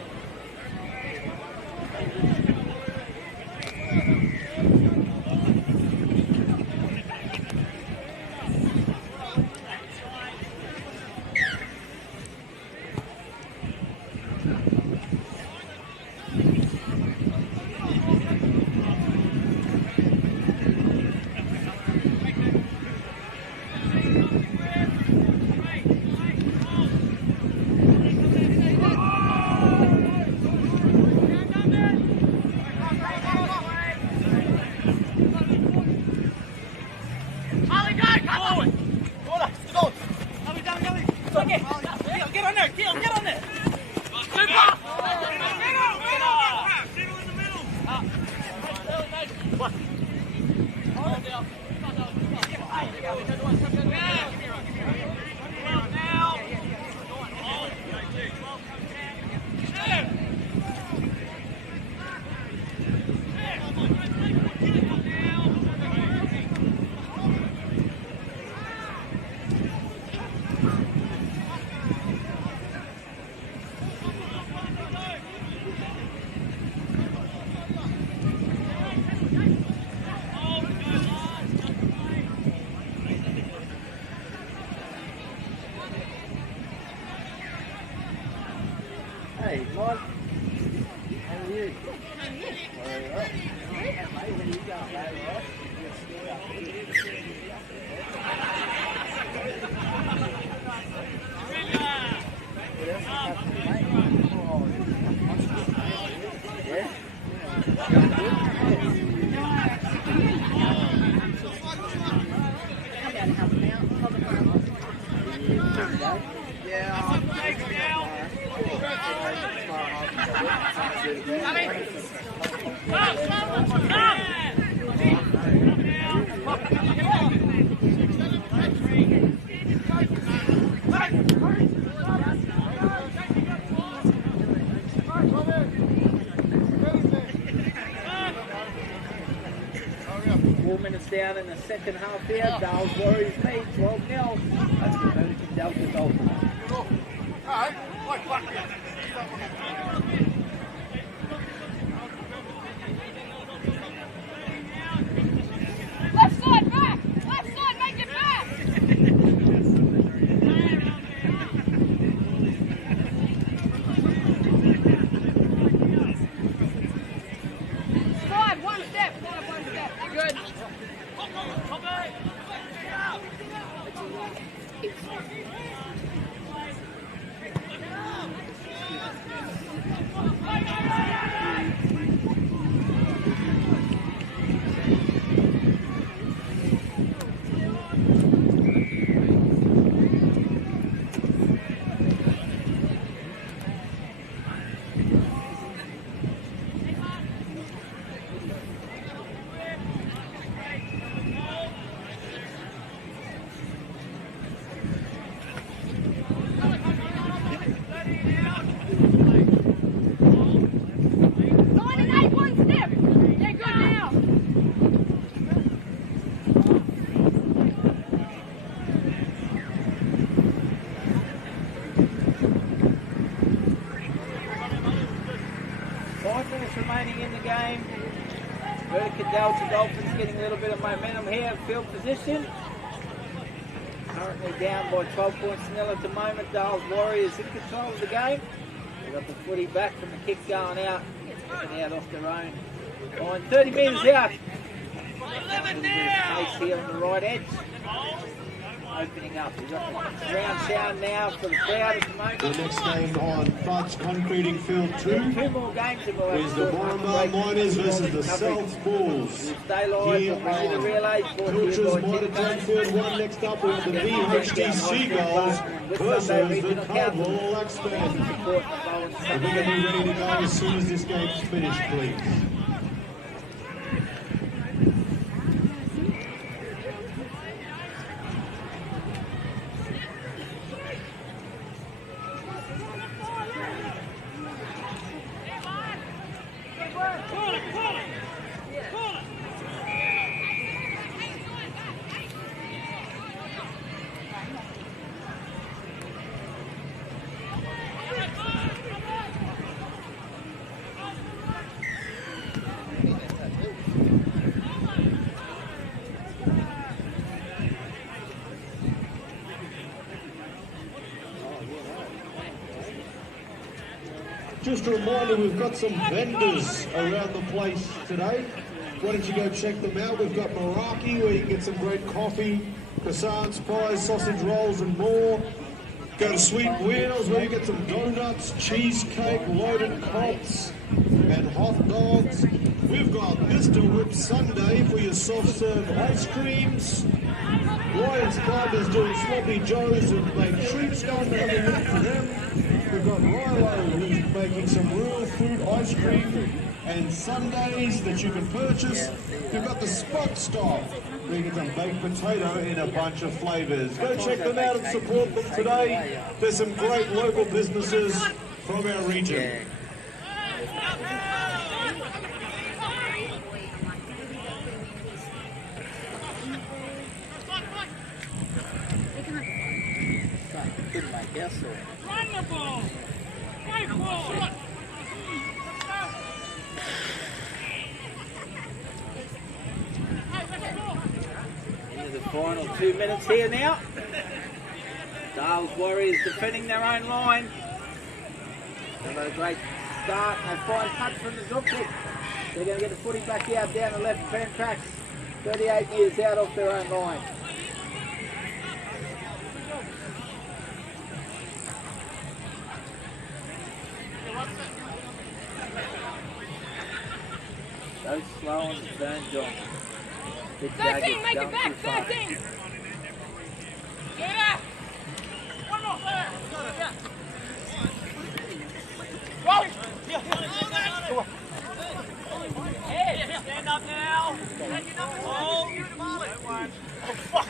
Hey, Mike. How are you? Very well. Mate, where you going, mate? Right? Down in the second half here, Dales Warriors lead 12-0. That's the American Delta Dolphins. Left side back! Left side, make it back! Slide, one step, one step. Good. painting in the game. Vertica Delta Dolphins getting a little bit of momentum here. Field position. Currently down by 12 points to nil at the moment. Dales Warriors in control of the game. They've got the footy back from the kick going out. Kicking out off their own line. 30 metres out. 11 Space now. here on the right edge. Opening up. We've got the ground sound now for the crowd at the moment. The next game on Fudge Concreting Field 2 Two more games that we'll have is the Bowen Miners versus the South Bulls. We'll stay live, Here but we need a relays for Pilchers Minor Track Field 1. Next up we have the VHD Seagulls versus the Carnival Laxman. If we can be ready to go as soon as this game's finished, please. Just a reminder, we've got some vendors around the place today. Why don't you go check them out? We've got Meraki, where you can get some great coffee, croissants, pies, sausage rolls, and more. Go to Sweet Wheels, where you get some donuts, cheesecake, loaded cops, and hot dogs. We've got Mr. Whip Sunday for your soft-serve ice creams. Lions Club is doing sloppy joes and made treats. Go and have a look for them. We've got Rilo, who's making some real fruit ice cream and sundaes that you can purchase. We've got the Spot Stop, where you get some baked potato in a bunch of flavours. Go check them out and support them today. There's some great local businesses from our region. Run the ball. Fight ball. Into the final 2 minutes here now. Dales Warriors defending their own line. They've got a great start. They find touch from the drop kick. They're going to get the footy back out down the left hand tracks. 38 metres out off their own line. Go slow on the turn, John. 13, make it back, 13. Yeah. One more. Yeah. Hey, stand up now. Oh, fuck.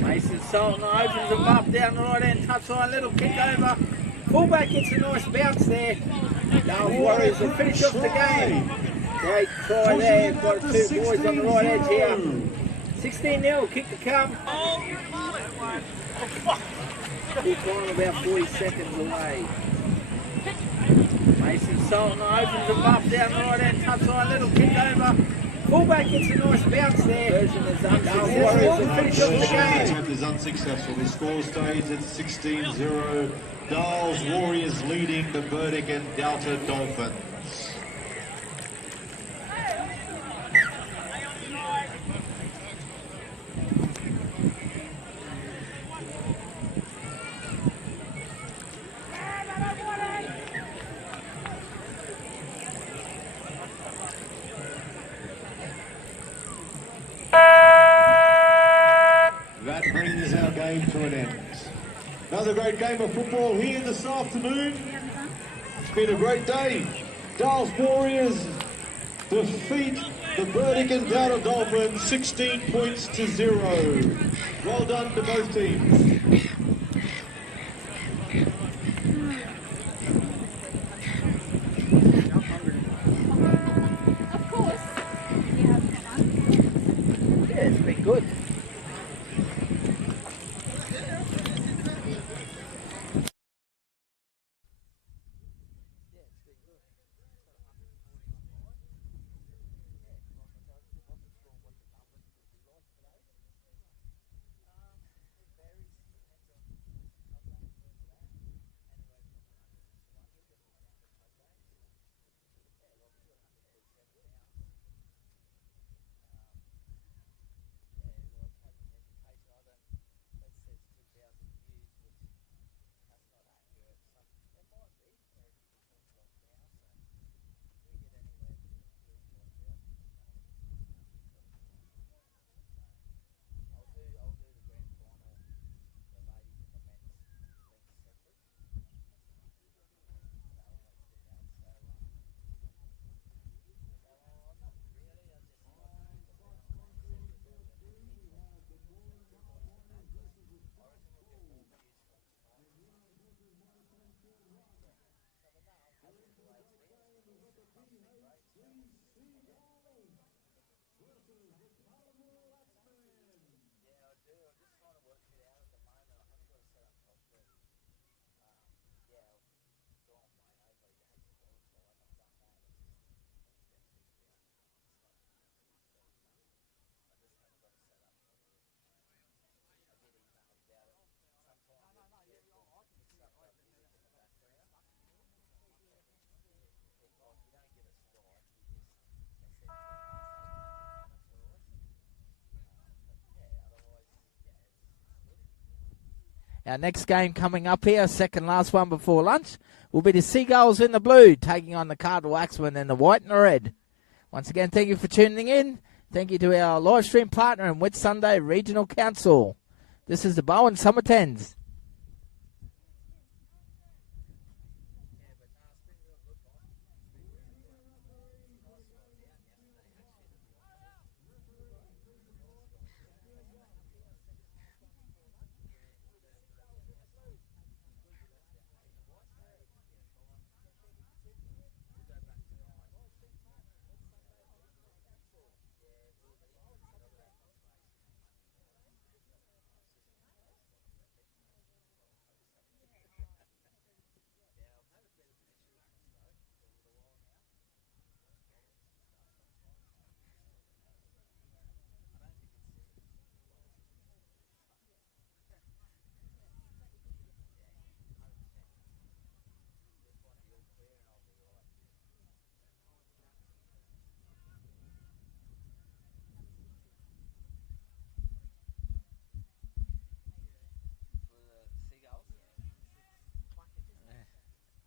Mason Sultan opens them up down the right hand touchline, little kick over. Fullback gets a nice bounce there. Dales Warriors will finish off the game. Great try there. Got two boys on the right edge here. 16-0, kick to come. Full time about 40 seconds away. Mason Sultan opens them up down the right hand touchline, little kick over. Fullback gets a nice bounce there. Version is Dales Warriors will finish off the game. Attempt is unsuccessful. The score stays at 16-0. Dales Warriors leading the Burdick and Delta Dolphins. That brings our game to an end. Another great game of football here this afternoon. It's been a great day. Dales Warriors defeat the Burdick and Delta Dolphins 16 points to 0. Well done to both teams. Of course. Yeah, fun. Yeah, it's been good. Our next game coming up here, second last one before lunch, will be the Seagulls in the blue, taking on the Carnival Axemen in the white and the red. Once again, thank you for tuning in. Thank you to our live stream partner and Whitsunday Regional Council. This is the Bowen Summer 10's.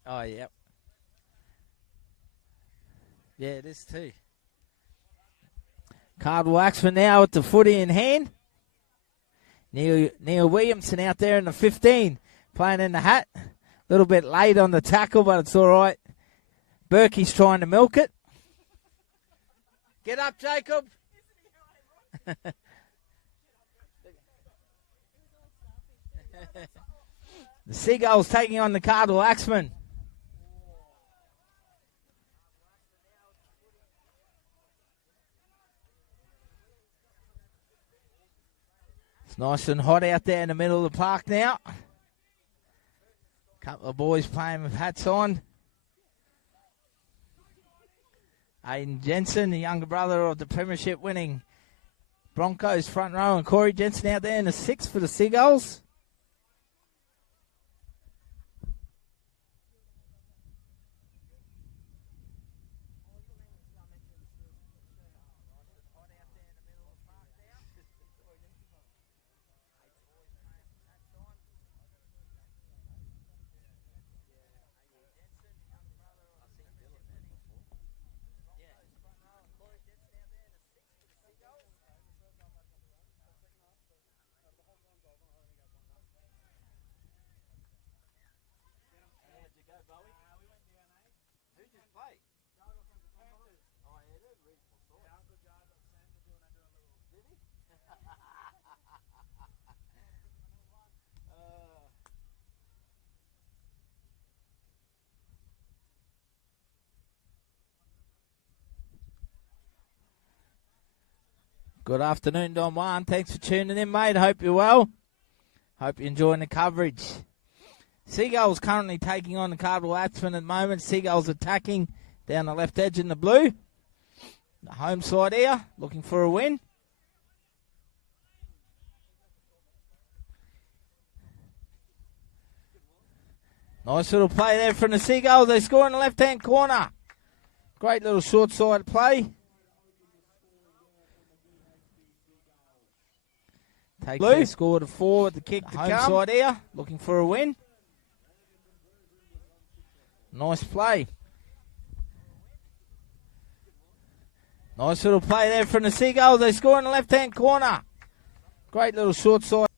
Oh, yep. Yeah, it is too. Carnival Axemen now with the footy in hand. Neil Williamson out there in the 15, playing in the hat. A little bit late on the tackle, but it's all right. Berkey's trying to milk it. Get up, Jacob. The Seagulls taking on the Carnival Axemen. It's nice and hot out there in the middle of the park now. A couple of boys playing with hats on. Aiden Jensen, the younger brother of the premiership winning Broncos front row, and Corey Jensen out there in the 6 for the Seagulls. Good afternoon, Don Juan. Thanks for tuning in, mate. Hope you're well. Hope you're enjoying the coverage. Seagulls currently taking on the Carnival Axemen at the moment. Seagulls attacking down the left edge in the blue. The home side here, looking for a win. Nice little play there from the Seagulls. They score in the left-hand corner. Great little short-side play. Take the score to 4 with the kick to home side here, looking for a win. Nice play. Nice little play there from the Seagulls. They score in the left-hand corner. Great little short side.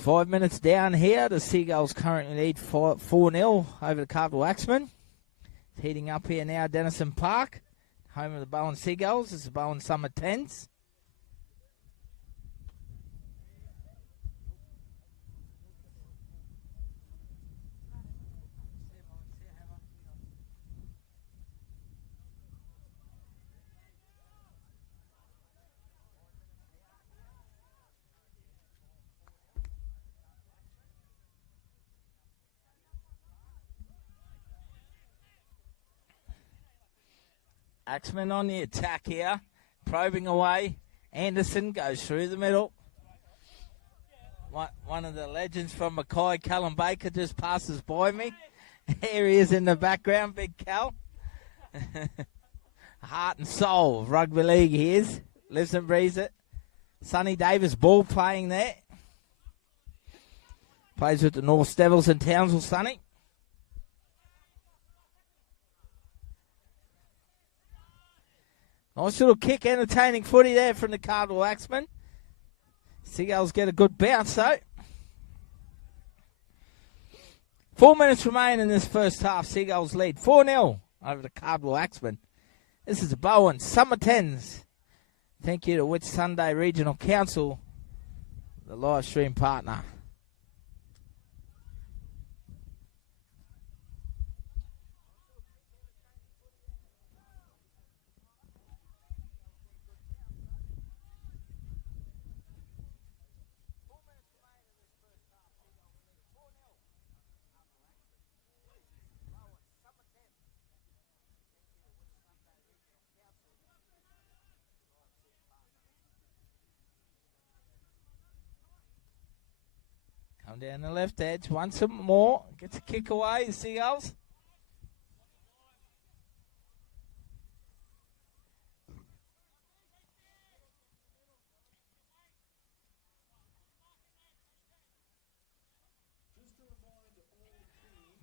5 minutes down here. The Seagulls currently lead 4-0 over the Carnival Axemen. Heating up here now, Denison Park, home of the Bowen Seagulls. It's the Bowen Summer 10's. Axeman on the attack here, probing away. Anderson goes through the middle. One of the legends from Mackay, Callum Baker, just passes by me. Here he is in the background, Big Cal. Heart and soul of rugby league he is. Lives and breathes it. Sonny Davis ball playing there. Plays with the North Devils in Townsville, Sonny. Nice little kick, entertaining footy there from the Carnival Axemen. Seagulls get a good bounce though. 4 minutes remain in this first half. Seagulls lead 4-0 over the Carnival Axemen. This is the Bowen Summer 10's. Thank you to Whitsunday Regional Council, the live stream partner. Come down the left edge, once more, gets a kick away, the Seagulls.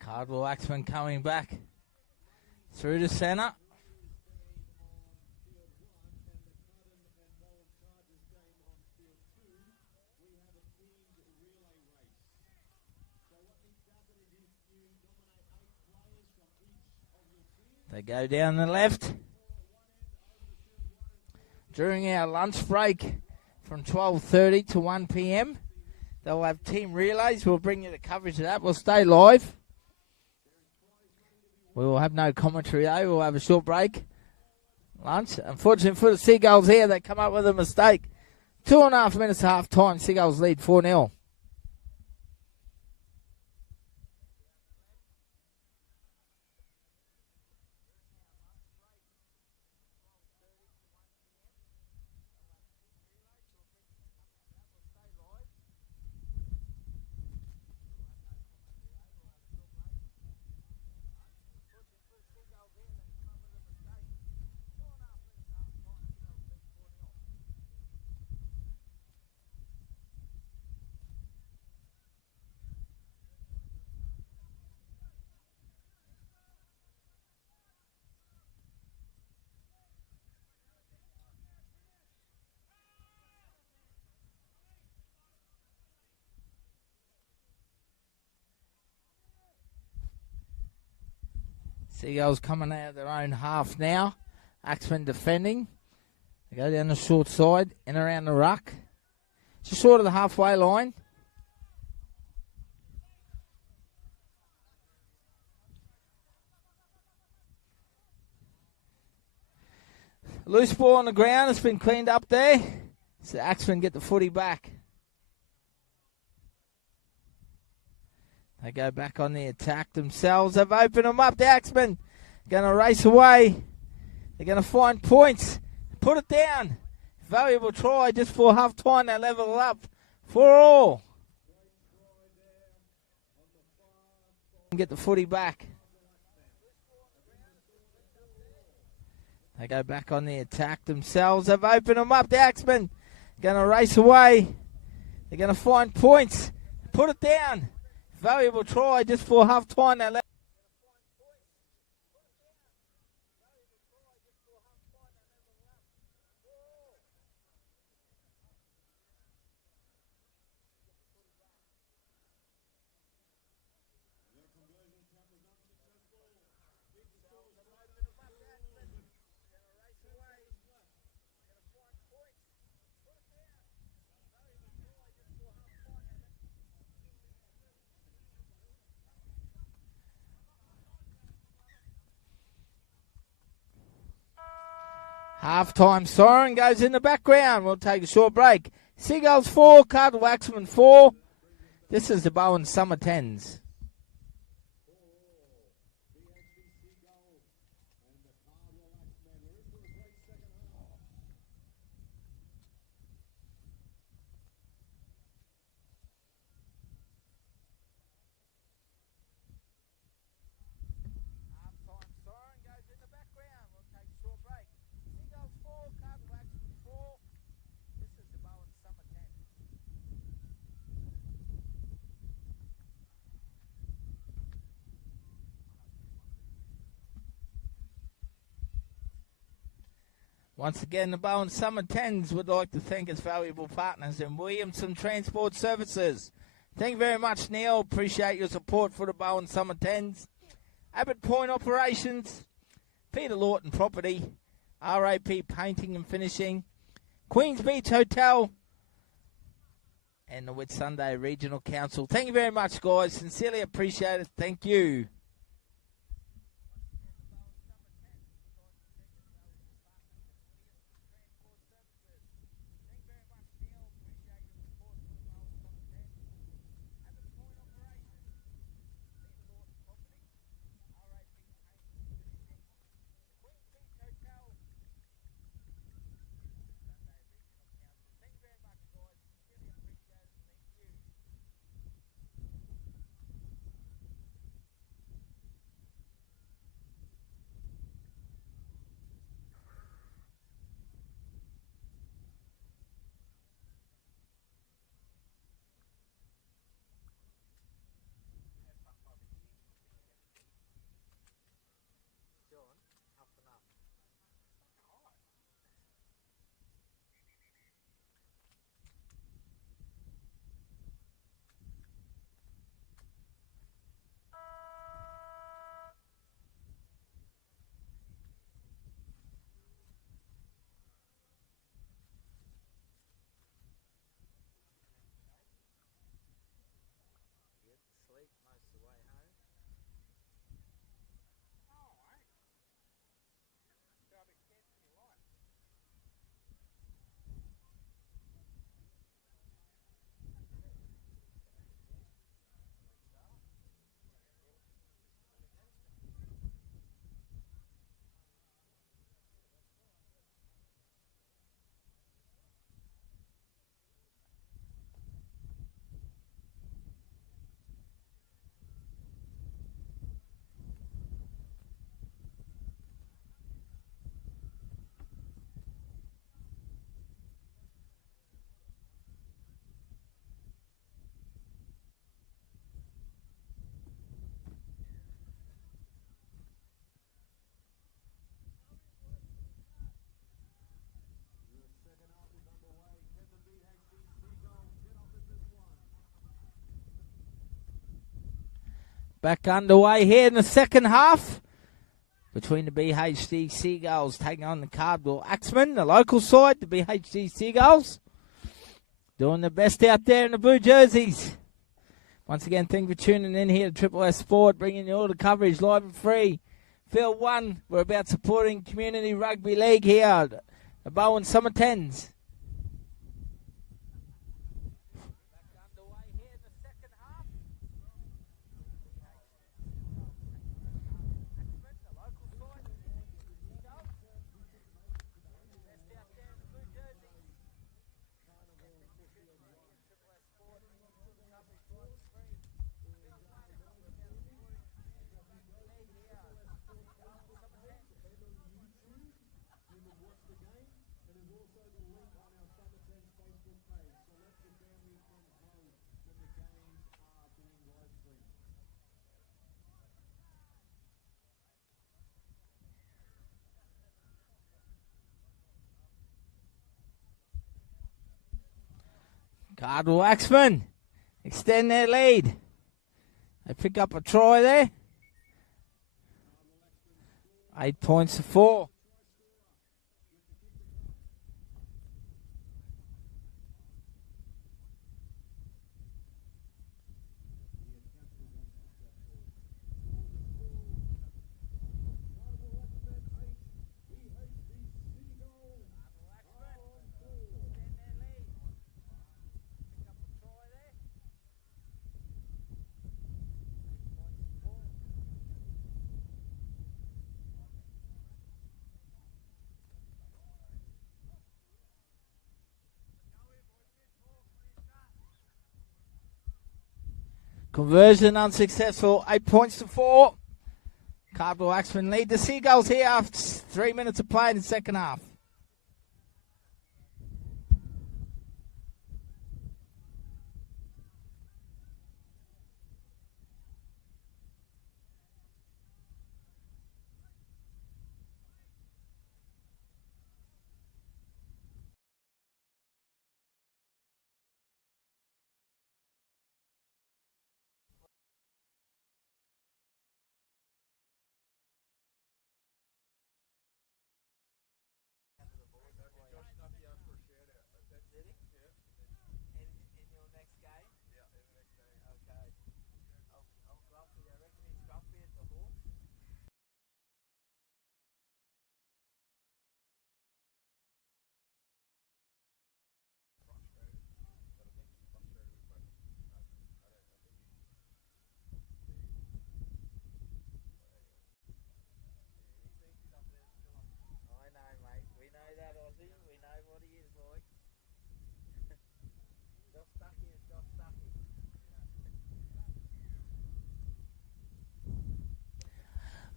Carnival Axeman coming back through the centre. They go down the left. During our lunch break from 12:30 to 1 p.m, they'll have team relays. We'll bring you the coverage of that. We'll stay live. We will have no commentary though. We'll have a short break. Lunch. Unfortunately for the Seagulls here, they come up with a mistake. 2.5 minutes to half time. Seagulls lead 4-0. Seagulls coming out of their own half now. Axemen defending. They go down the short side and around the ruck. Just short of the halfway line. Loose ball on the ground. It's been cleaned up there. So Axemen get the footy back. They go back on the attack themselves. They've opened them up. The Axemen going to race away. They're going to find points. Put it down. Valuable try just for half time. They level it up for all. Get the footy back. They go back on the attack themselves. They've opened them up. The Axemen going to race away. They're going to find points. Put it down. Valuable try just for half time. They Half-time siren goes in the background. We'll take a short break. Seagulls 4, Carnival Waxman 4. This is the Bowen Summer 10's. Once again, the Bowen Summer 10's would like to thank its valuable partners in Williamson Transport Services. Thank you very much, Neil. Appreciate your support for the Bowen Summer 10's. Abbott Point Operations, Peter Lawton Property, RAP Painting and Finishing, Queens Beach Hotel, and the Whitsunday Regional Council. Thank you very much, guys. Sincerely appreciate it. Thank you. Back underway here in the second half between the BHD Seagulls taking on the Carnival Axemen, the local side, the BHD Seagulls. Doing the best out there in the blue jerseys. Once again, thank you for tuning in here to Triple S Sport, bringing you all the coverage live and free. Field 1, we're about supporting Community Rugby League here, the Bowen Summer 10's. Carnival Axemen extend their lead. They pick up a try there. 8 points to 4. Conversion unsuccessful. 8 points to 4. Carnival Axemen lead the Seagulls here after 3 minutes of play in the second half.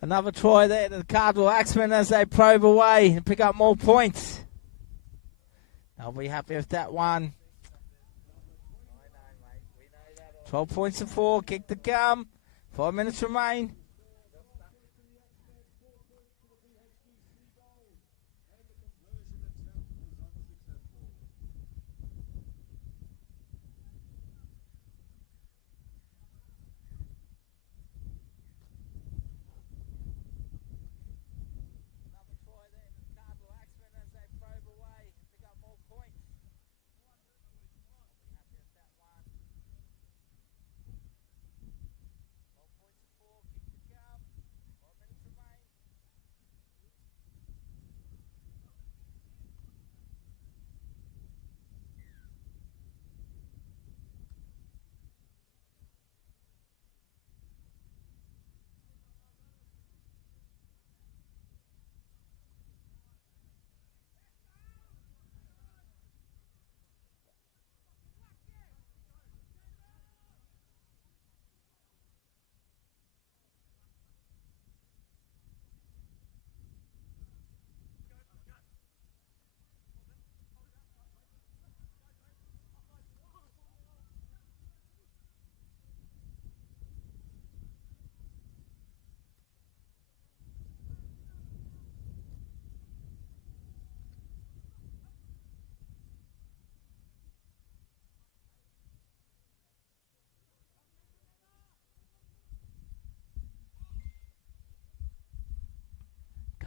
Another try there to the Carnival Axemen as they probe away and pick up more points. They'll be happy with that one. 12 points to 4. Kick to come. 5 minutes remain.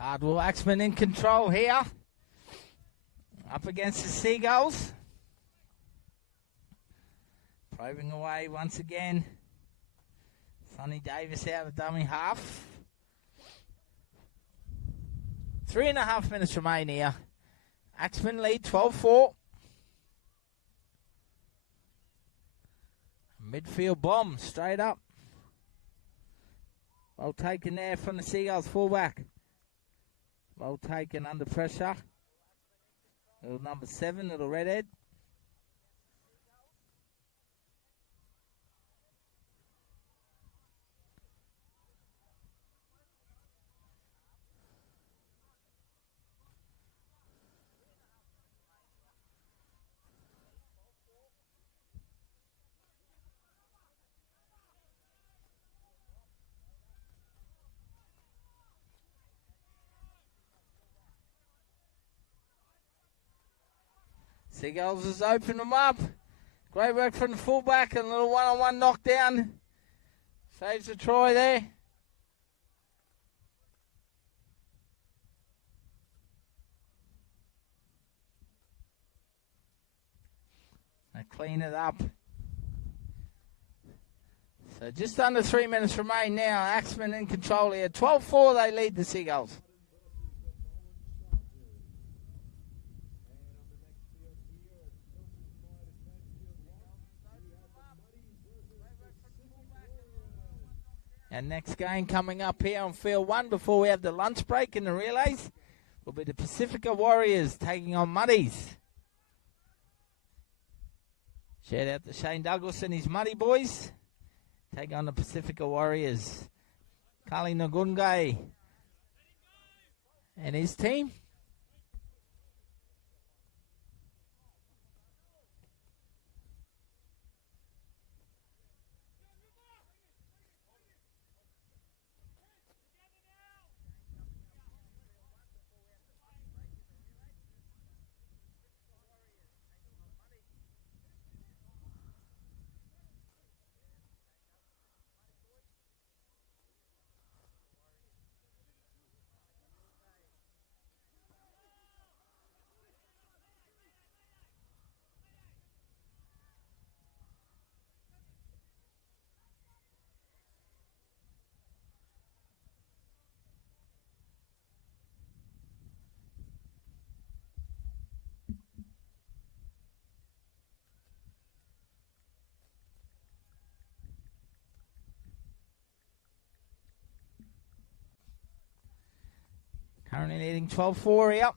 Carnival Axemen in control here. Up against the Seagulls. Probing away once again. Sonny Davis out of dummy half. 3.5 minutes remain here. Axemen lead 12-4. Midfield bomb straight up. Well taken there from the Seagulls fullback. Well taken under pressure. Little number 7, little redhead. Seagulls has opened them up. Great work from the fullback and a little one-on-one knockdown. Saves the try there. They clean it up. So just under 3 minutes remain now. Axemen in control here. 12-4 they lead the Seagulls. And next game coming up here on field 1 before we have the lunch break in the relays will be the Pacifica Warriors taking on Muddies. Shout out to Shane Douglas and his Muddy boys. take on the Pacifica Warriors. Kali Nagungai and his team. Currently leading 12-4 here.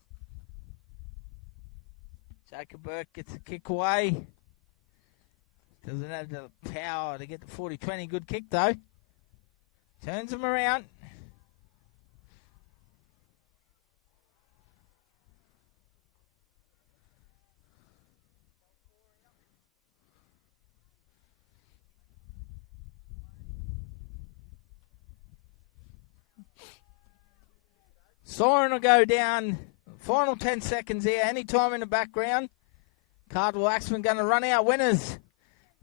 Jacob Burke gets a kick away. Doesn't have the power to get the 40-20. Good kick though. Turns him around. Soren will go down. Final 10 seconds here. Any time in the background. Cardinal Axeman going to run out winners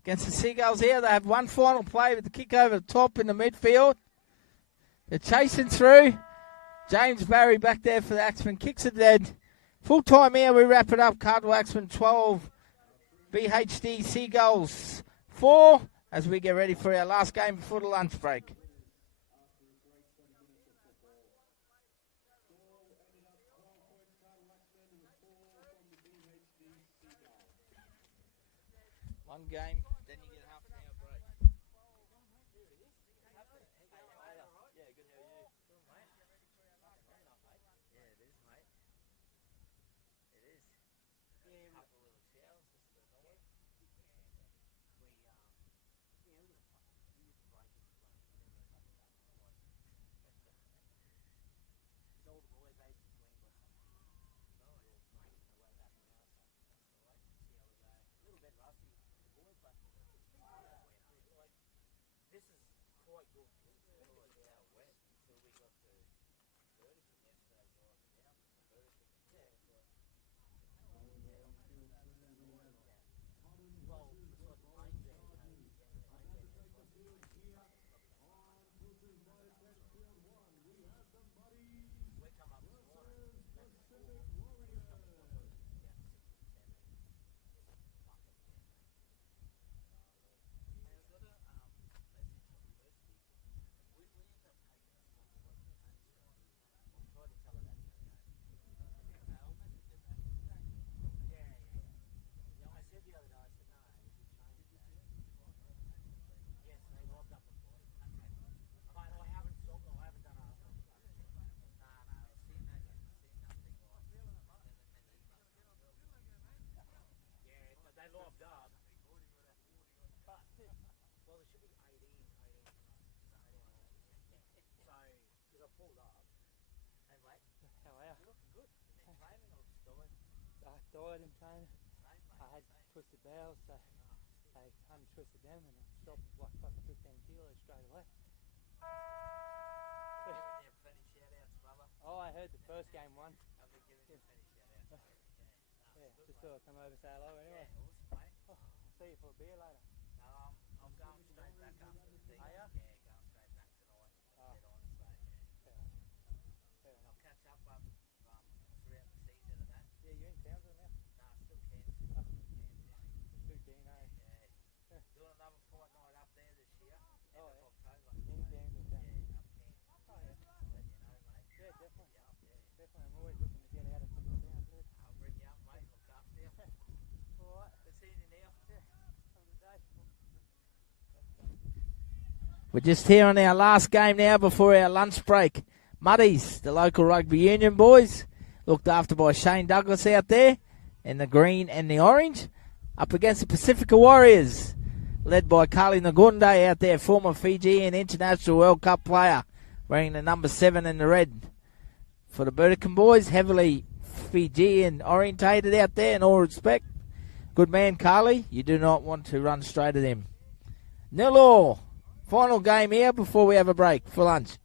against the Seagulls here. They have one final play with the kick over the top in the midfield. They're chasing through. James Barry back there for the Axeman. Kicks it dead. Full time here. We wrap it up. Cardinal Axeman 12. BHD Seagulls 4 as we get ready for our last game before the lunch break. One game, then you get half an hour break. Died in training. I had twisted bowels, so they untwisted them and I stopped like fucking 15 kilos straight away. Oh, I heard the first game once. Yeah, just thought I'd come over and say hello anyway. Oh, I'll see you for a beer later. I'm going straight back after the thing. Are ya? Yeah, going straight back tonight. Oh. Fair enough. I'll catch up throughout the season and that. Yeah, you're in Townsville now? Nah, still Cairns. Too keen, eh? Yeah. Doing another fortnight up there this year. Oh, End of October. In Townsville, Yeah, Townsville. up Cairns. Oh, yeah. I'll let you know, mate. Yeah, definitely. Yeah. Definitely. I'm always looking to get out of some town too. I'll bring you up, mate. Look after you. Alright. Good seeing you now. Yeah. Have a good day. We're just here on our last game now before our lunch break. Muddies, the local rugby union boys, looked after by Shane Douglas out there in the green and the orange, up against the Pacifica Warriors. led by Kali Nagunde out there, former Fijian International World Cup player, wearing the number 7 in the red. For the Burdekin boys, heavily Fijian orientated out there in all respect. Good man, Carly. You do not want to run straight at him. 0-0. Final game here before we have a break for lunch.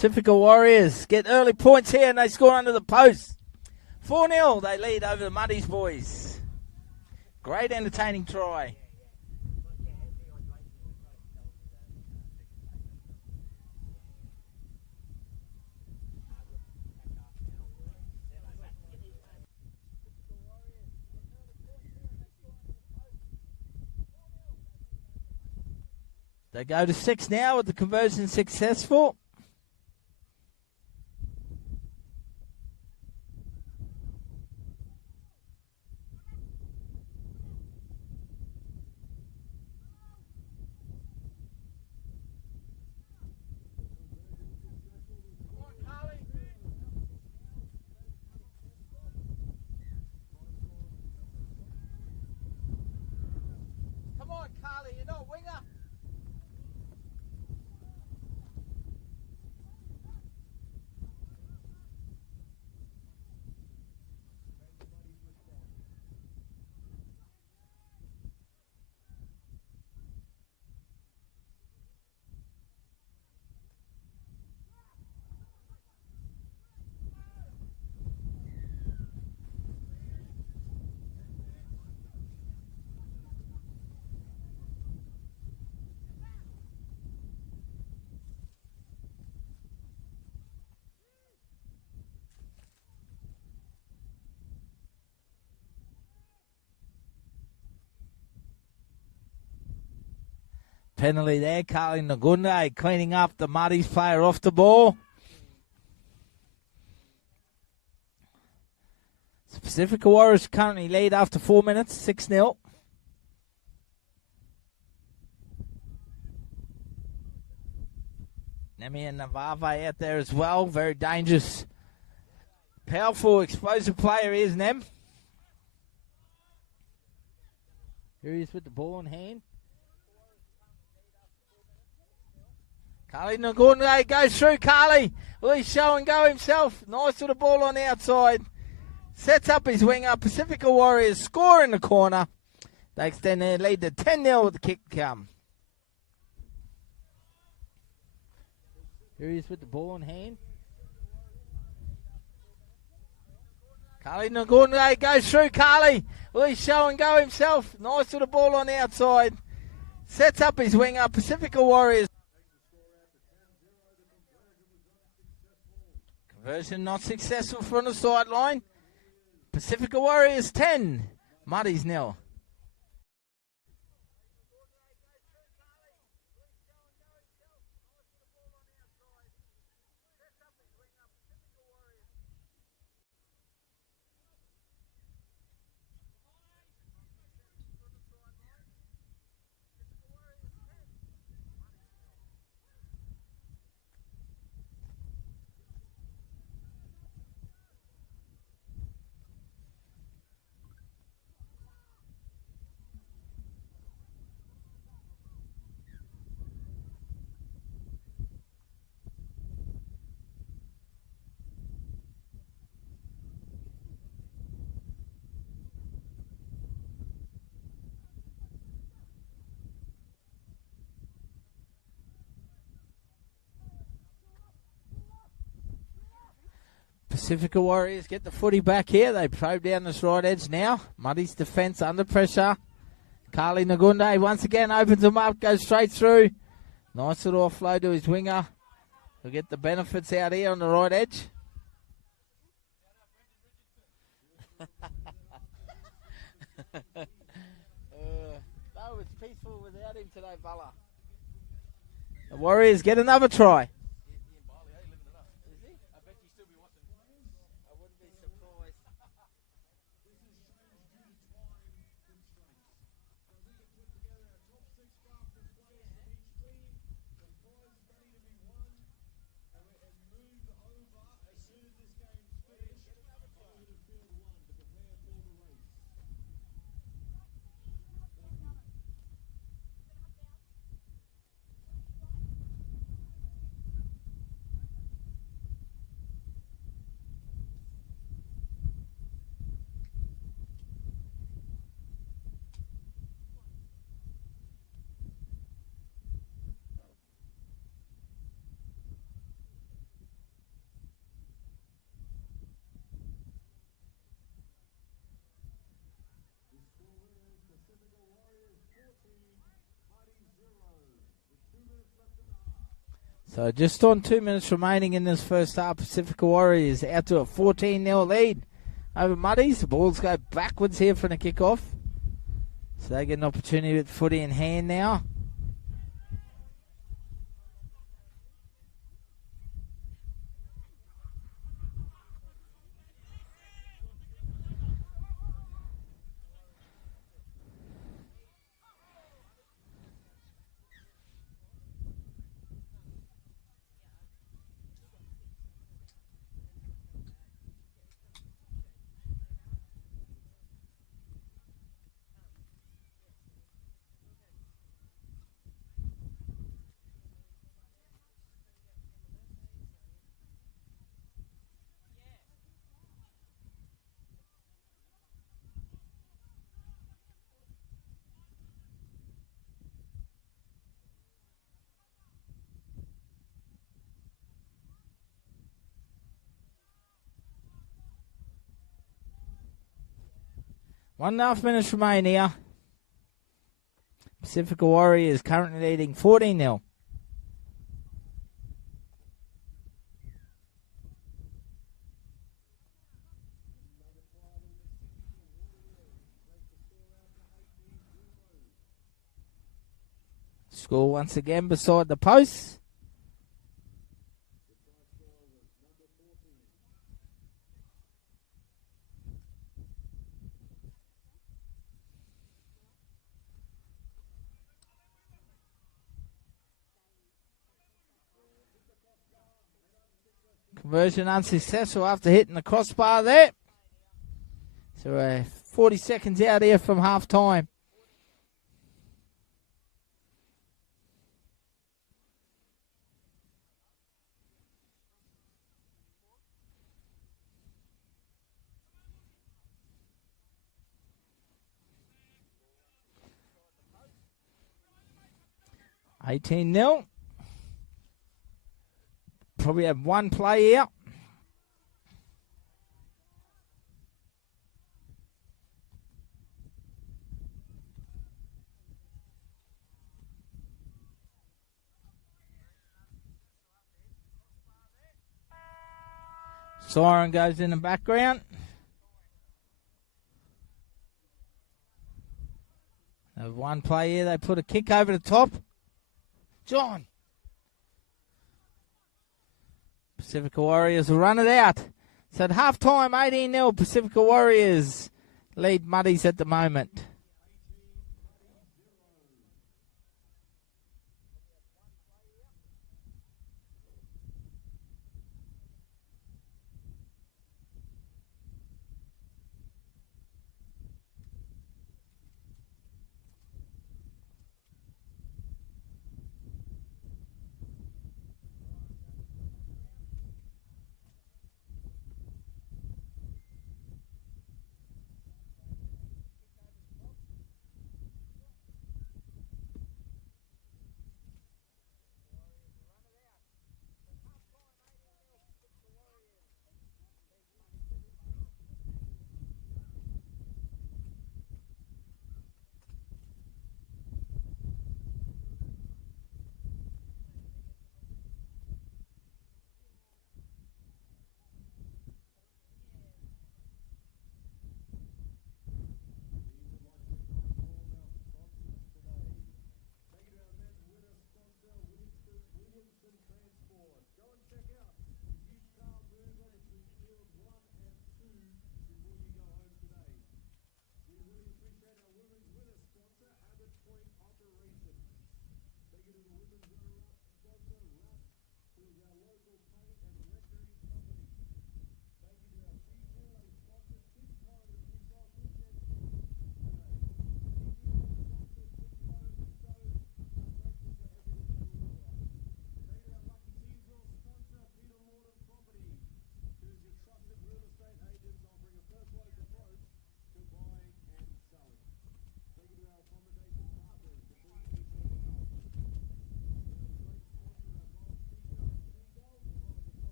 Pacifica Warriors get early points here and they score under the post. 4-0, they lead over the Muddies boys. Great entertaining try. They go to 6 now with the conversion successful. Penalty there, Carly Nagunde cleaning up the Muddies player off the ball. Pacifica Warriors currently lead after 4 minutes, 6-0. Nemi and Navave out there as well. Very dangerous, powerful, explosive player is Nem. Here he is with the ball in hand. Carly Nagunde goes through. Carly, will he show and go himself? Nice with the ball on the outside. Sets up his winger. Pacifica Warriors score in the corner. They extend their lead to 10-0 with the kick come. Here he is with the ball in hand. Carly Nagunde goes through. Carly, will he show and go himself? Nice with the ball on the outside. Sets up his winger. Pacifica Warriors. Conversion not successful from the sideline. Pacifica Warriors 10, Muddies 0. Pacifica Warriors get the footy back here. They probe down this right edge now. Muddy's defence under pressure. Carly Nagunde once again opens him up, goes straight through. Nice little offload to his winger. He'll get the benefits out here on the right edge. No, it's peaceful without him today, Bala. The Warriors get another try. So just on 2 minutes remaining in this first half, Pacifica Warriors out to a 14-0 lead over Muddies. The balls go backwards here for the kickoff. So they get an opportunity with footy in hand now. One and a half minutes remain here. Pacifica Warriors currently leading 14-0. Score once again beside the posts. Conversion unsuccessful after hitting the crossbar there. So 40 seconds out here from half time. $18-0. Probably have one play out. Siren goes in the background. Have one play here. They put a kick over the top. John. Pacifica Warriors will run it out. So at half-time, 18-0, Pacifica Warriors lead Muddies at the moment.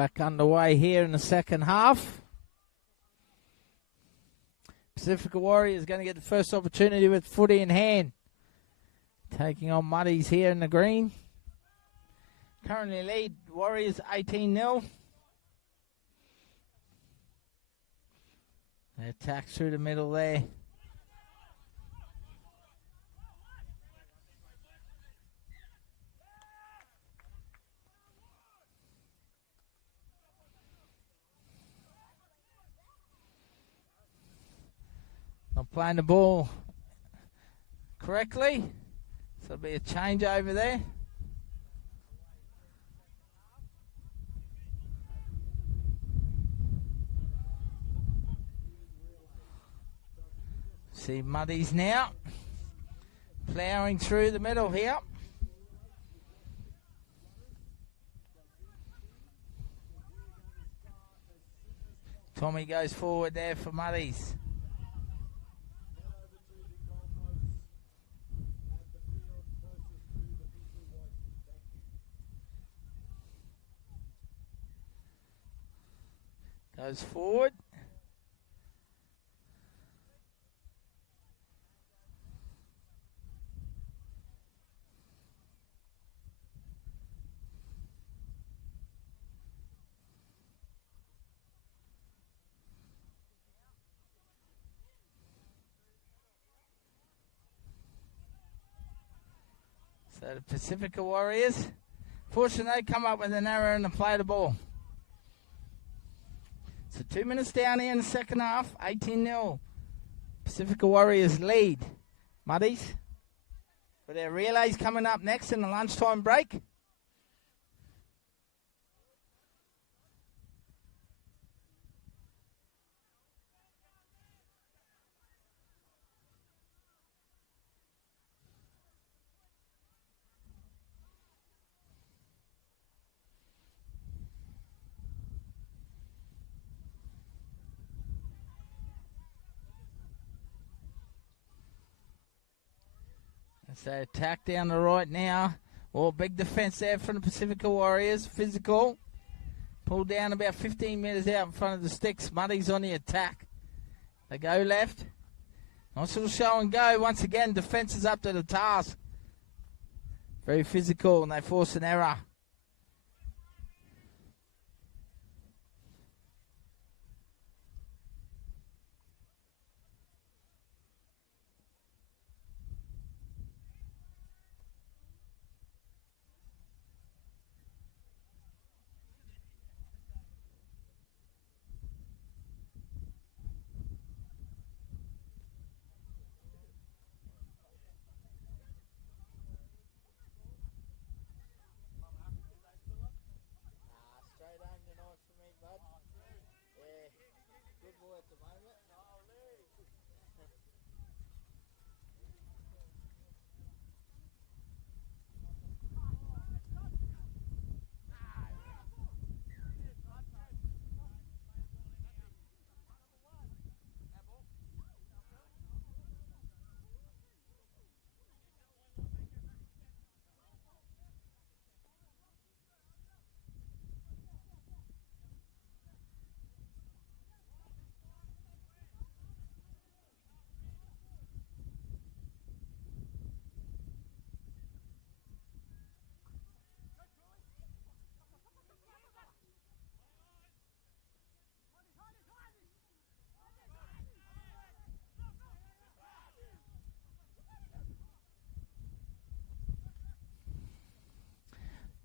back underway here in the second half. Pacifica Warriors going to get the first opportunity with footy in hand. Taking on Muddies here in the green. Currently lead Warriors 18-0. They attack through the middle there. Not playing the ball correctly. So there'll be a change over there. See Muddies now ploughing through the middle here. Tommy goes forward there for Muddies. Goes forward. So the Pacifica Warriors, fortunately, come up with an error and play the ball. So 2 minutes down here in the second half, 18-0. Pacifica Warriors lead. Muddies, with their relays coming up next in the lunchtime break. So attack down the right now. Oh, big defense there from the Pacifica Warriors. Physical. Pulled down about 15 metres out in front of the sticks. Muddy's on the attack. They go left. Nice little show and go. Once again, defence is up to the task. Very physical, and they force an error.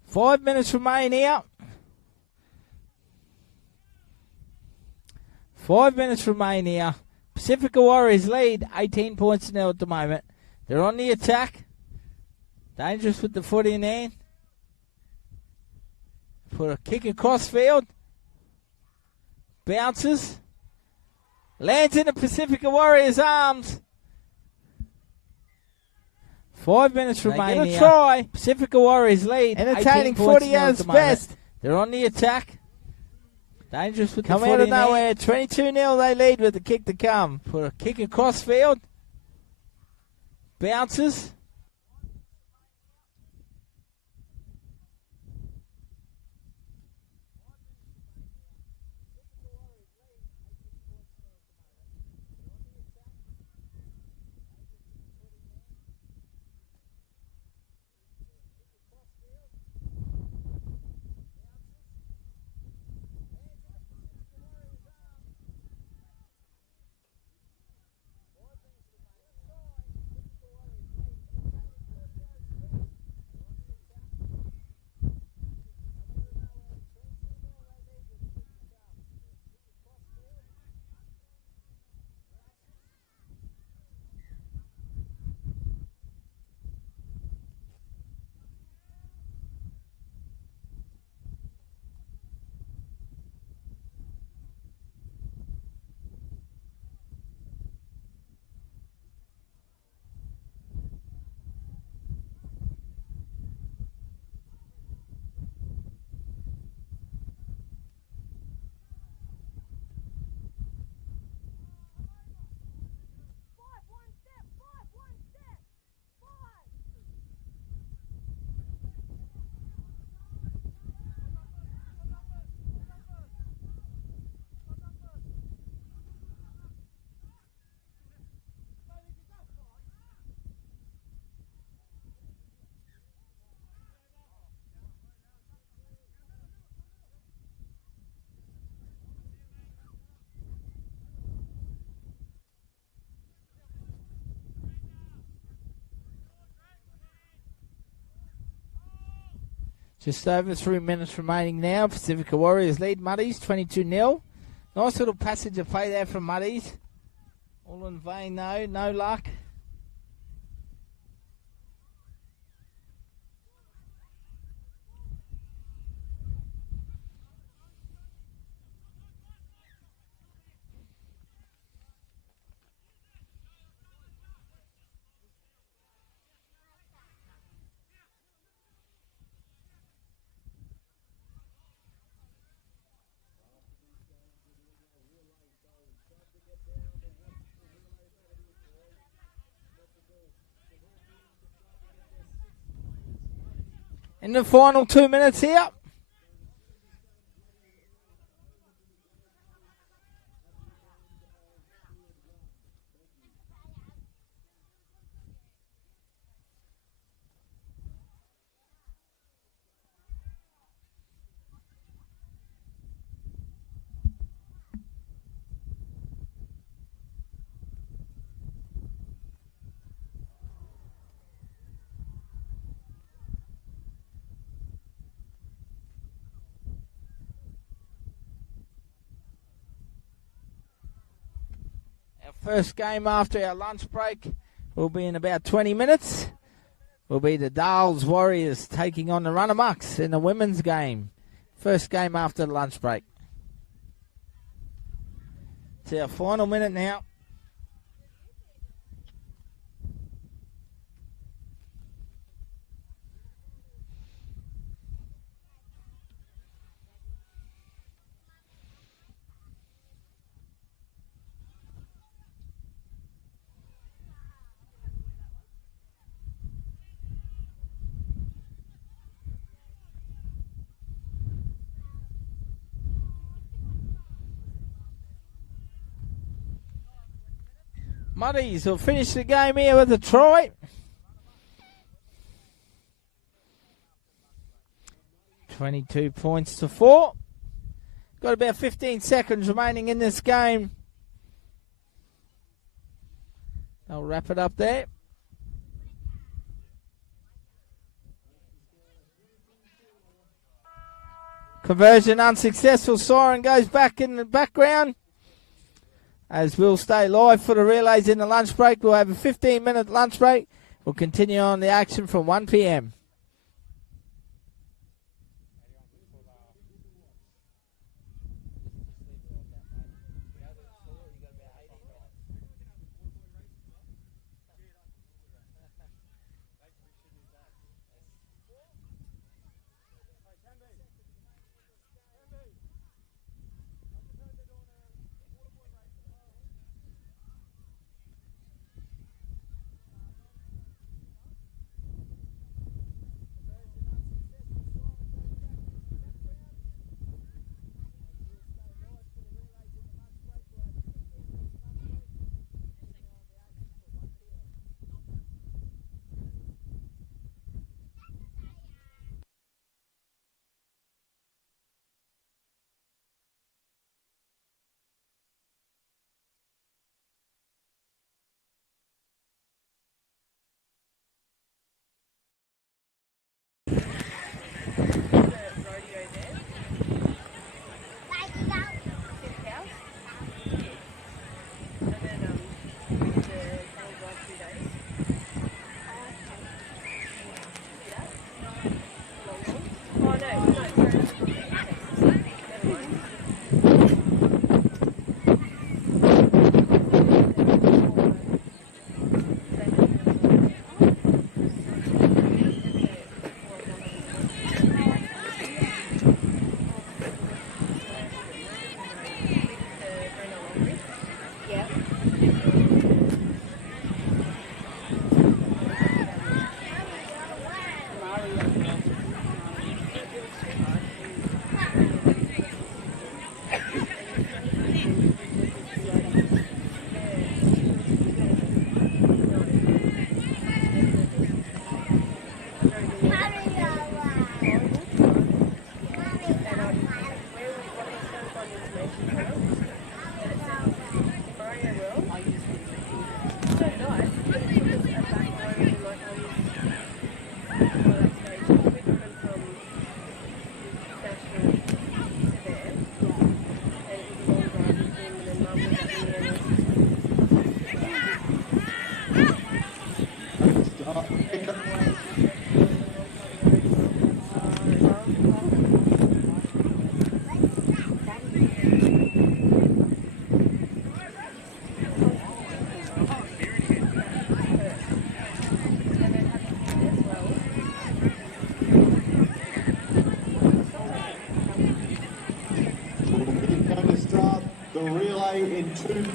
Five minutes remain here. 5 minutes remain here. Pacifica Warriors lead 18 points now at the moment. They're on the attack. Dangerous with the foot in hand. Put a kick across field. Bounces. Lands in the Pacifica Warriors' arms. 5 minutes remain here. Try. Pacifica Warriors lead. Entertaining footy as best. They're on the attack. Dangerous with the footy. Come out of nowhere. 22-0 they lead with the kick to come. Put a kick across field. Bounces. Just over 3 minutes remaining now. Pacifica Warriors lead Muddies 22-0. Nice little passage of play there from Muddies. All in vain though, no luck. In the final 2 minutes here. First game after our lunch break will be in about 20 minutes. Will be the Dales Warriors taking on the Runnamucks in the women's game. First game after the lunch break. It's our final minute now. Muddies will finish the game here with a try. 22 points to 4. Got about 15 seconds remaining in this game. They'll wrap it up there. Conversion unsuccessful. Siren goes back in the background. As we'll stay live for the relays in the lunch break. We'll have a 15-minute lunch break. We'll continue on the action from 1 p.m. in 2.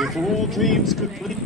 If all teams could please.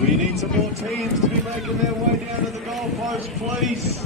We need some more teams to be making their way down to the goalpost, please.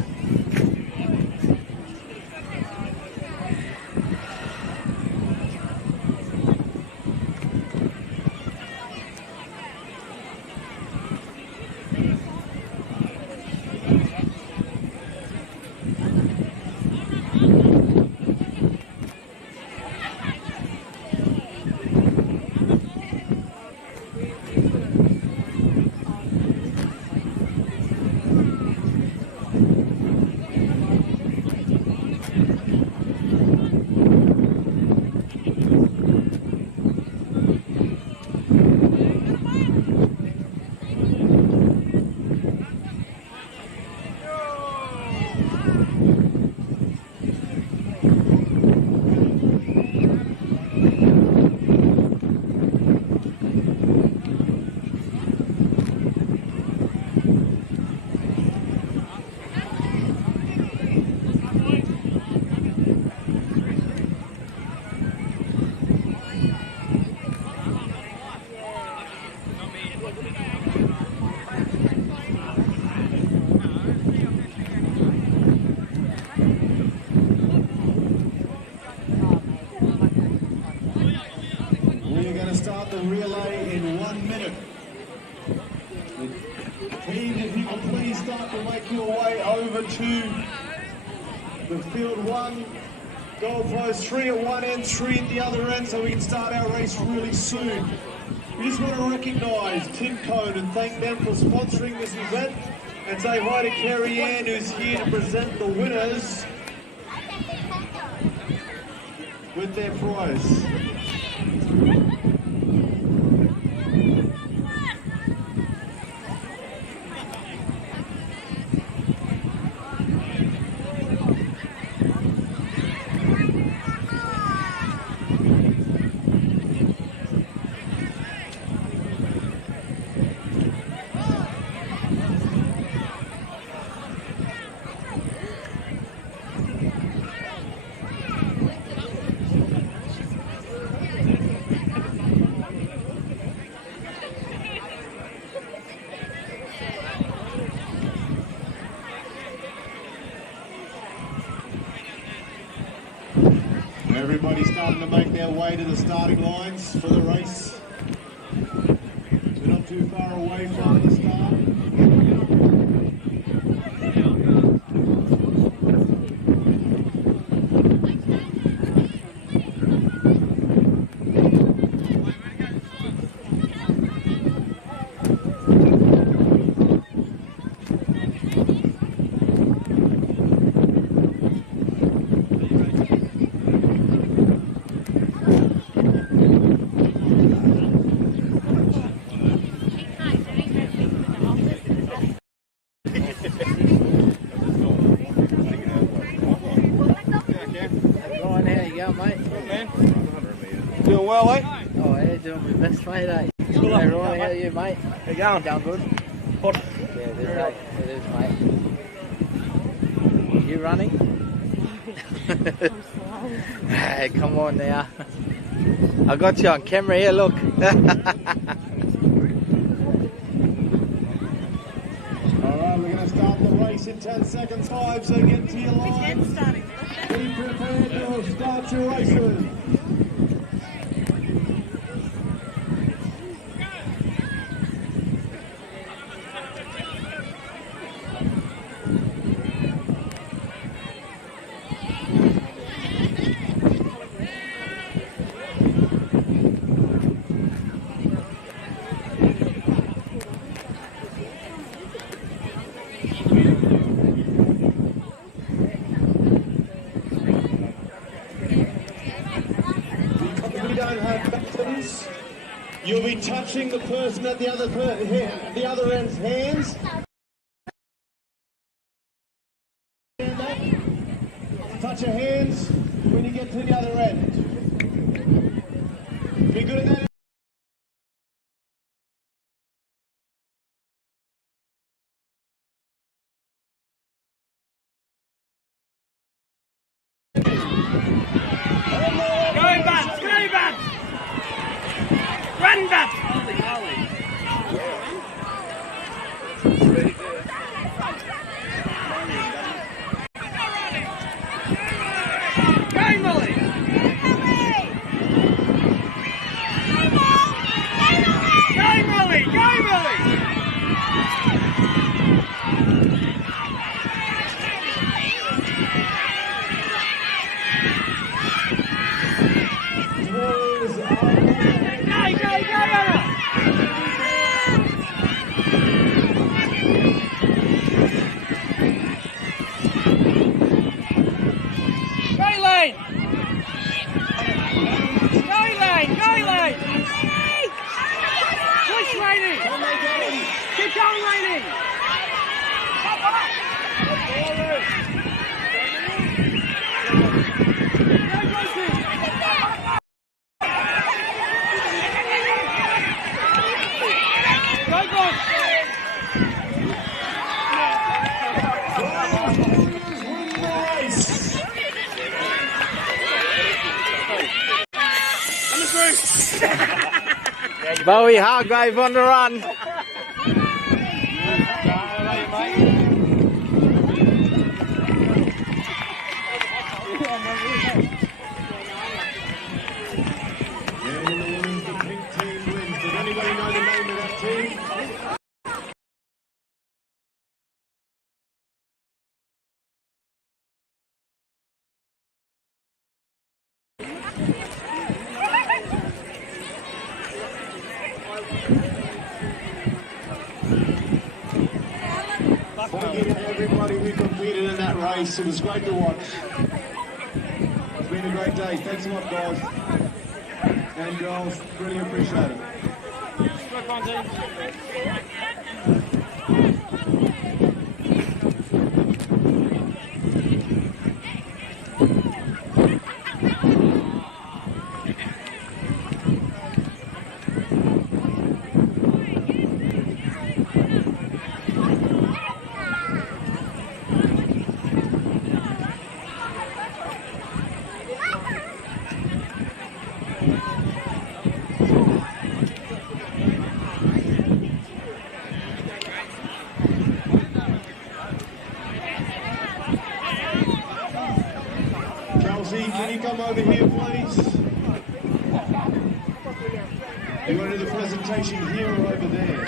We're going to start the relay in 1 minute. Teams, if you can please start to make your way over to the field 1, goalpost 3 at one end, 3 at the other end, so we can start our race really soon. We just want to recognise Tim Cone and thank them for sponsoring this event, and say hi to Kerry Ann, who's here to present the winners with their prize. Everybody's starting to make their way to the starting lines for the race. We're not too far away from the start. Doing well, eh? Oh, yeah, doing my best, mate, eh? Hey, Ryan, how are you, mate? How you going? Going good. Hot. Yeah, Okay, it is, mate. You running? Hey, come on now. I got you on camera here, look. All right, we're going to start the race in 10 seconds time, so get to your line. Be prepared to start your races. We don't have buttons. You'll be touching the person at the other end's hands. Touch your hands when you get to the other end. Be good at that. Run back! Go, Molly! Go, Molly! Go, Molly! Push, Lady! Keep going, Lady! Go, Bob! Bowie Hargrave on the run. Anybody know the name of that team? Thank you to everybody who competed in that race. It was great to watch. It's been a great day. Thanks a lot, guys and girls. Really appreciate it. Can you come over here, please? You want to do the presentation here or over there?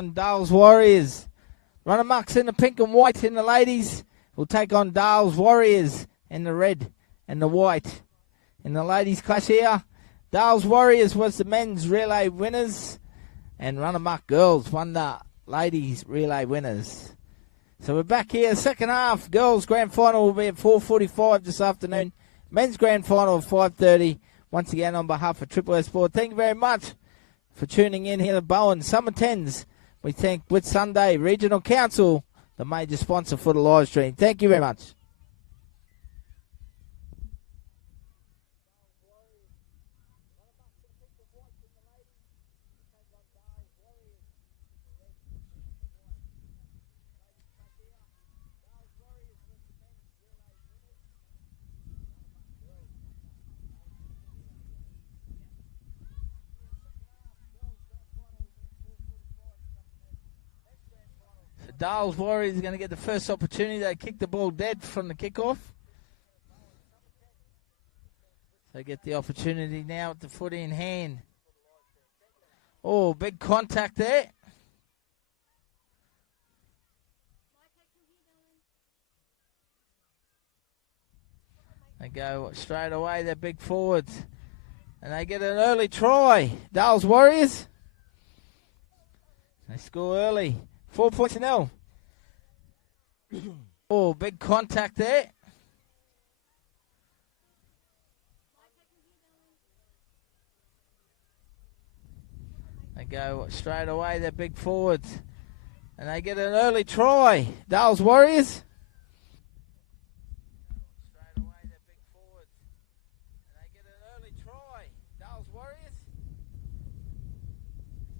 on Dale's Warriors. Runamucks in the pink and white in the ladies will take on Dale's Warriors in the red and the white. In the ladies clash here, Dale's Warriors was the men's relay winners, and Runamuck girls won the ladies relay winners. So we're back here, second half. Girls grand final will be at 4:45 this afternoon. Men's grand final at 5:30. Once again, on behalf of Triple S Sport, thank you very much for tuning in here to Bowen Summer 10's. We thank Whit Sunday Regional Council, the major sponsor for the live stream. Thank you very much. Dale's Warriors are going to get the first opportunity. They kick the ball dead from the kickoff. They get the opportunity now with the foot in hand. Oh, big contact there. They go straight away, they're big forwards. And they get an early try. Dale's Warriors. They score early. 4 points to 0. Oh, big contact there. They go straight away, they're big forwards. And they get an early try. Dale's Warriors. Straight away, they're big forwards. And they get an early try. Dale's Warriors.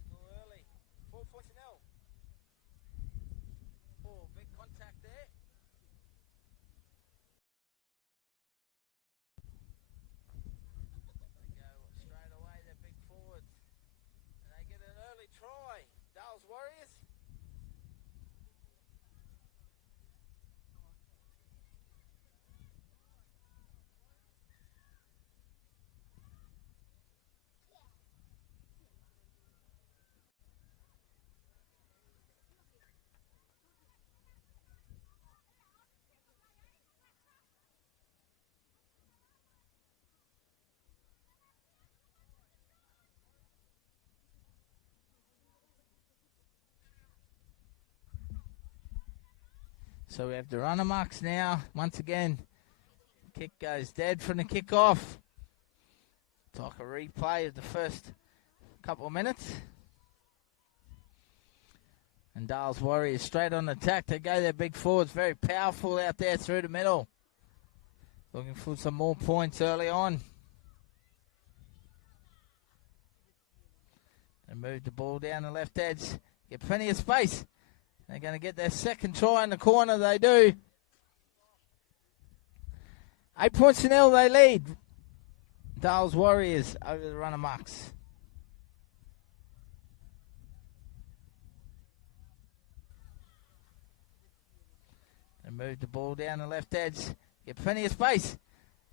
Score early. 4 points to 0. Oh, big contact there. They go straight away, they're big forwards. And they get an early try. Dale's Warriors. So we have the runner marks now. Once again, kick goes dead from the kickoff. Talk a replay of the first couple of minutes. And Dale's Warriors straight on attack. They go their big forwards. Very powerful out there through the middle. Looking for some more points early on. They move the ball down the left edge. Get plenty of space. They're going to get their second try in the corner. They do. 8 points to 0. They lead. Dale's Warriors over the Runamucks. They move the ball down the left edge. Get plenty of space.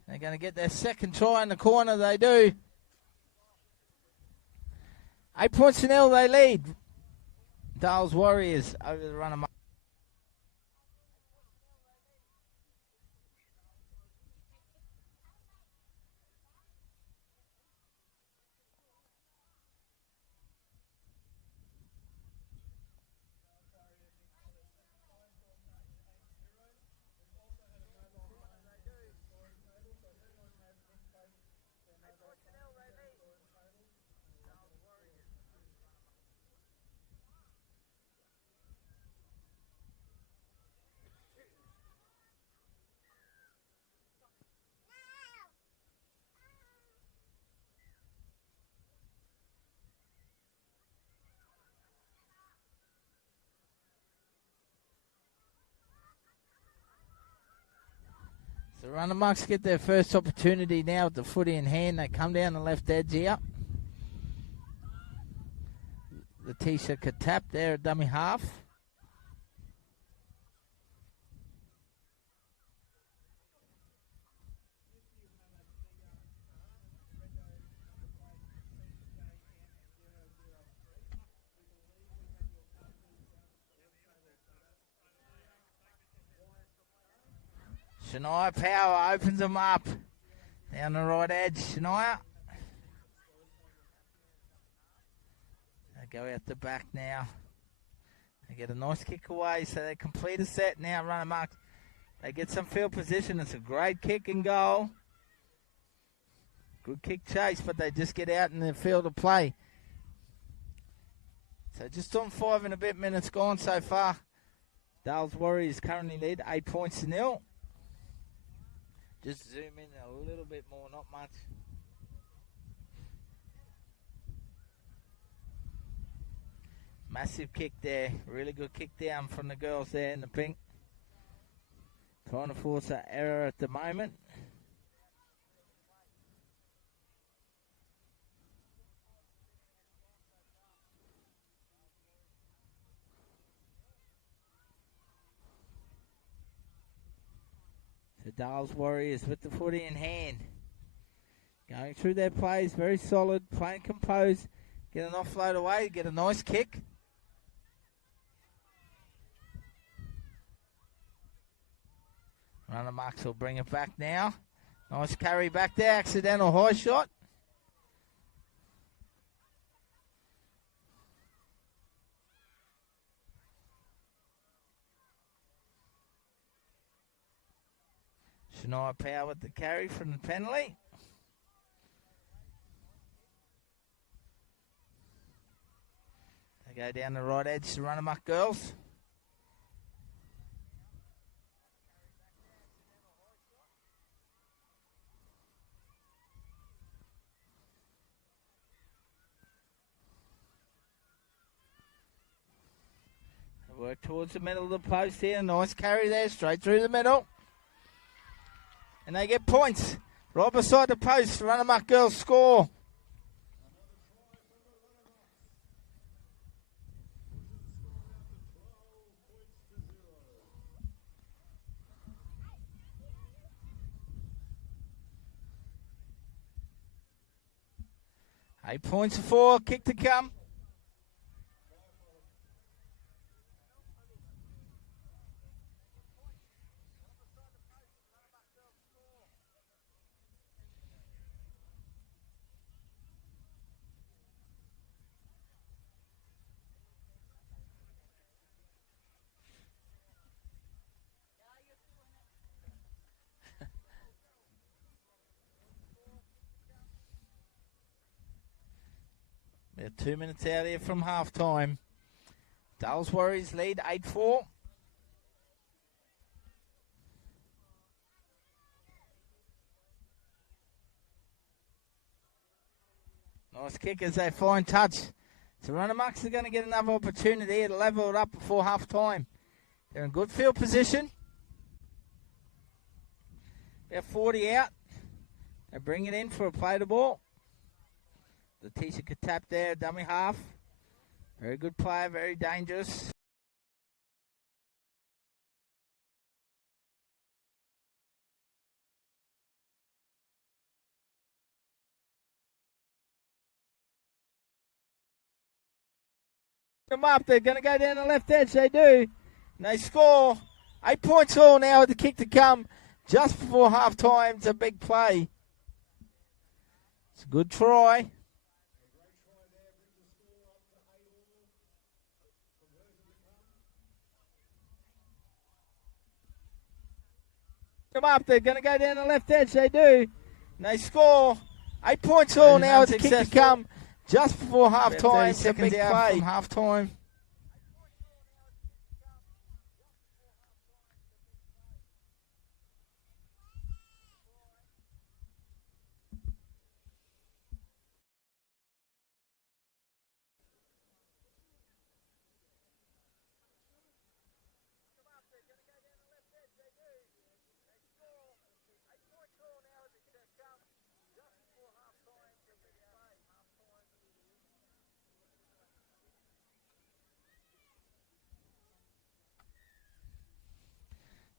They're going to get their second try in the corner. They do. 8 points to 0. They lead. Dale's Warriors over the Runamucks. The Runamucks get their first opportunity now with the foot in hand. They come down the left edge here. The T-shirt could tap there at dummy half. Shania Power opens them up. Down the right edge, Shania. They go out the back now. They get a nice kick away, so they complete a set now, run amok. They get some field position. It's a great kick and goal. Good kick chase, but they just get out in the field of play. So just on 5 and a bit minutes gone so far. Dales Warriors currently lead 8 points to 0. Just zoom in a little bit more, not much. Massive kick there. Really good kick down from the girls there in the pink. Trying to force an error at the moment. The Dales Warriors with the footy in hand. Going through their plays, very solid, playing composed. Get an offload away, get a nice kick. Runner Marks will bring it back now. Nice carry back there, accidental high shot. Shania Power with the carry from the penalty. They go down the right edge to run amok girls. They work towards the middle of the post here. Nice carry there, straight through the middle. And they get points. Right beside the post, run amok girls score. Eight points to 4, kick to come. We're 2 minutes out here from half time. Dales Warriors lead 8-4. Nice kick as they find touch. So Runamax are going to get another opportunity to level it up before half time. They're in good field position. They're 40 out. They bring it in for a play to ball. Letitia could tap there, dummy half. Very good player, very dangerous. Them up, they're going to go down the left edge, they do. And they score. 8 points all now with the kick to come just before half time. It's a big play. It's a good try. Them up, they're going to go down the left edge, they do. And they score. 8 points all now with the kick to come just before half time. It's a big play from half time.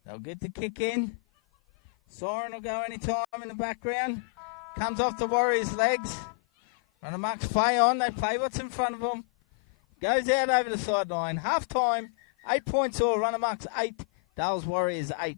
They'll get the kick in. Siren will go anytime in the background. Comes off the Warriors' legs. Runamax play on. They play what's in front of them. Goes out over the sideline. Half time. 8 points all. Runamax 8. Dales Warriors 8.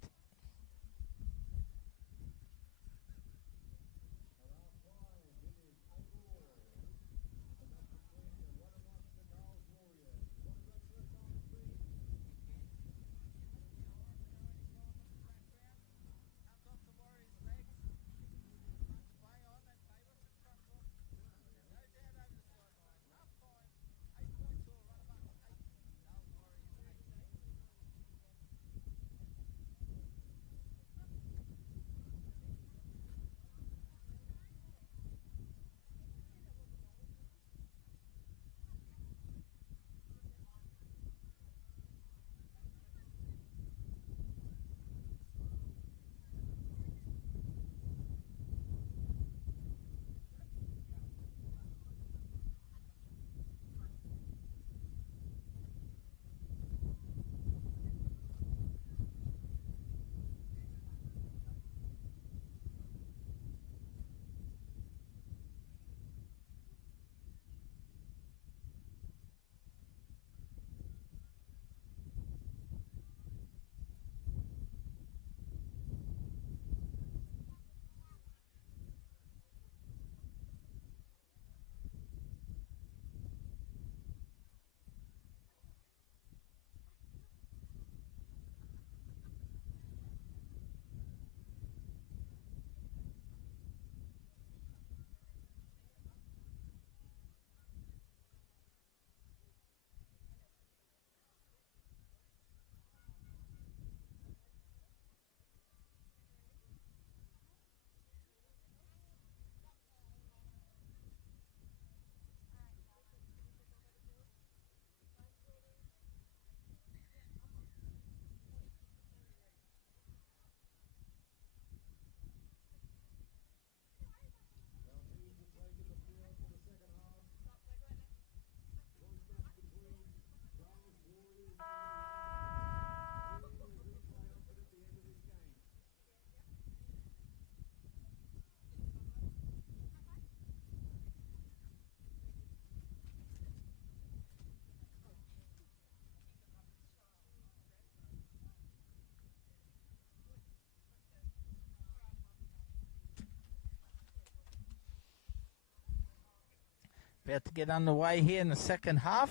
About to get underway here in the second half.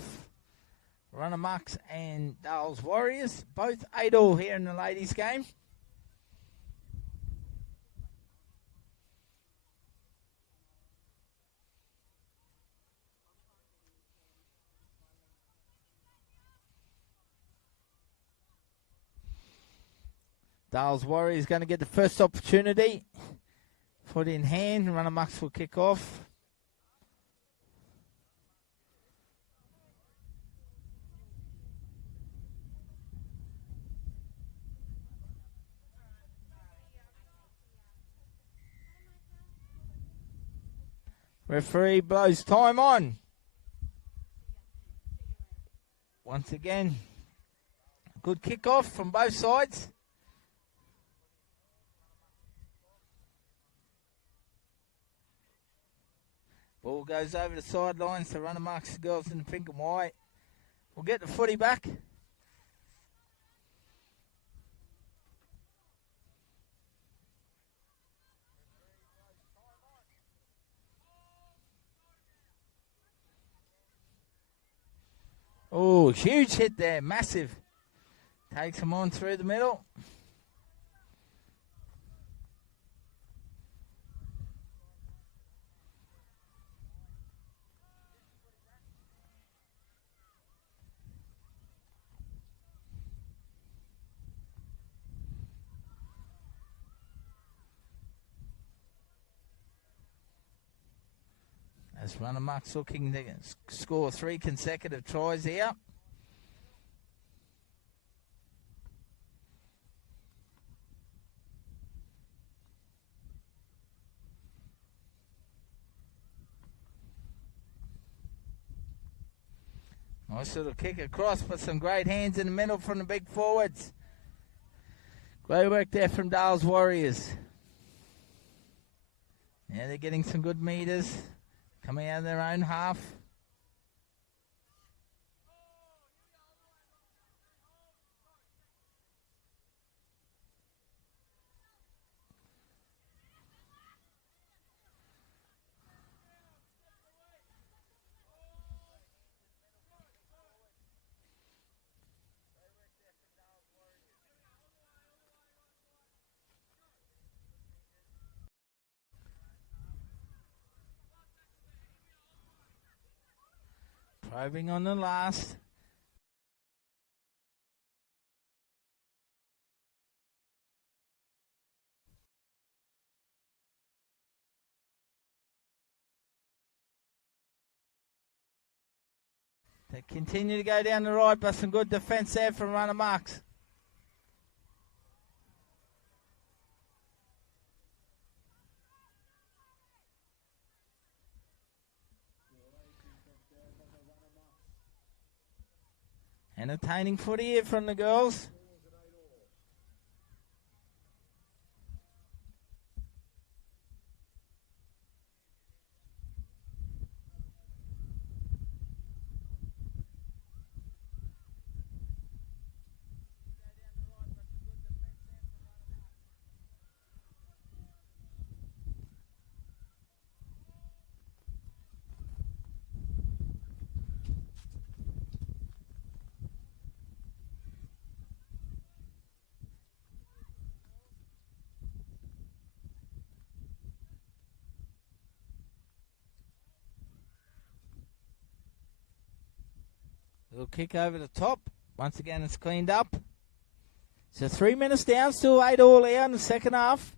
Runamux and Dales Warriors, both 8-all here in the ladies' game. Dales Warriors going to get the first opportunity. Foot in hand, Runamux will kick off. Referee blows time on. Once again, good kick-off from both sides. Ball goes over the sidelines to Runamux, girls in the pink and white. We'll get the footy back. Oh, huge hit there, massive. Takes him on through the middle. As Runamux looking to score 3 consecutive tries here. Nice little kick across, but some great hands in the middle from the big forwards. Great work there from Dales Warriors. Yeah, they're getting some good meters. Coming out of their own half. Probing on the last. They continue to go down the right, but some good defence there from Runamux. Entertaining footy here from the girls. Little kick over the top. Once again, it's cleaned up. So 3 minutes down, still 8-all here in the second half.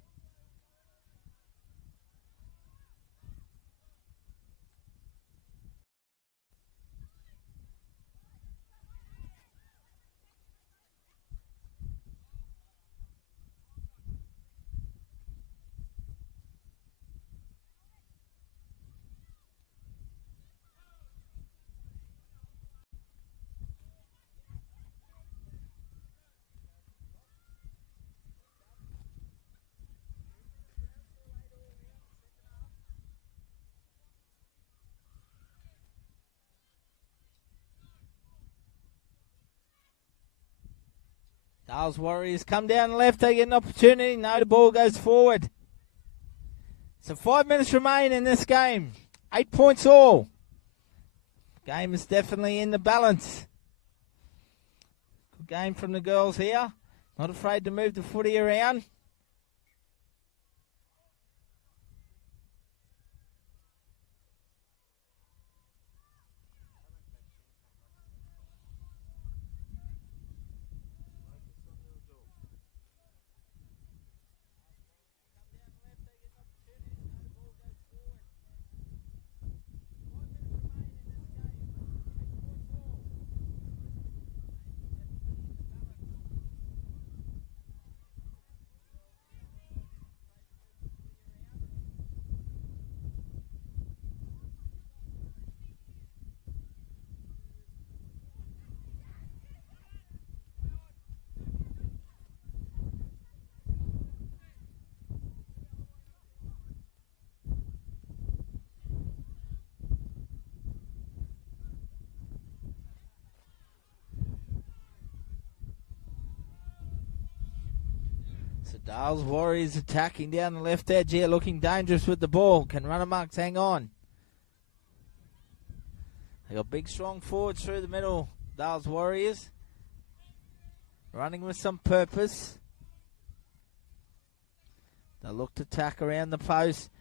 Dales Warriors come down the left. They get an opportunity. No, the ball goes forward. So 5 minutes remain in this game. 8 points all. Game is definitely in the balance. Good game from the girls here. Not afraid to move the footy around. So Dales Warriors attacking down the left edge here, looking dangerous with the ball. Can runner marks hang on? They got big, strong forwards through the middle. Dales Warriors running with some purpose. They look to tack around the post.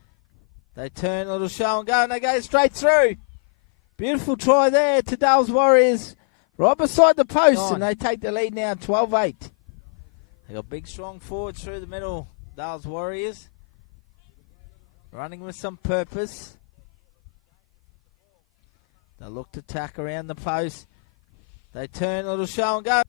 They turn a little show and go, and they go straight through. Beautiful try there to Dales Warriors, right beside the post, and they take the lead now, 12-8. They got big, strong forwards through the middle. Dales Warriors running with some purpose. They look to tack around the post. They turn a little show and go.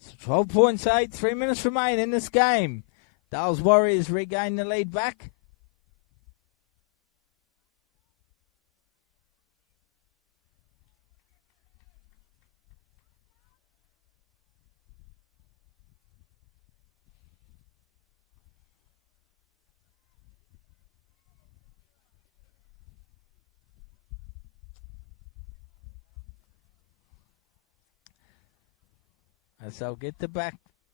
So 12 points, 3 minutes remain in this game. Dales Warriors regain the lead back. As they'll get the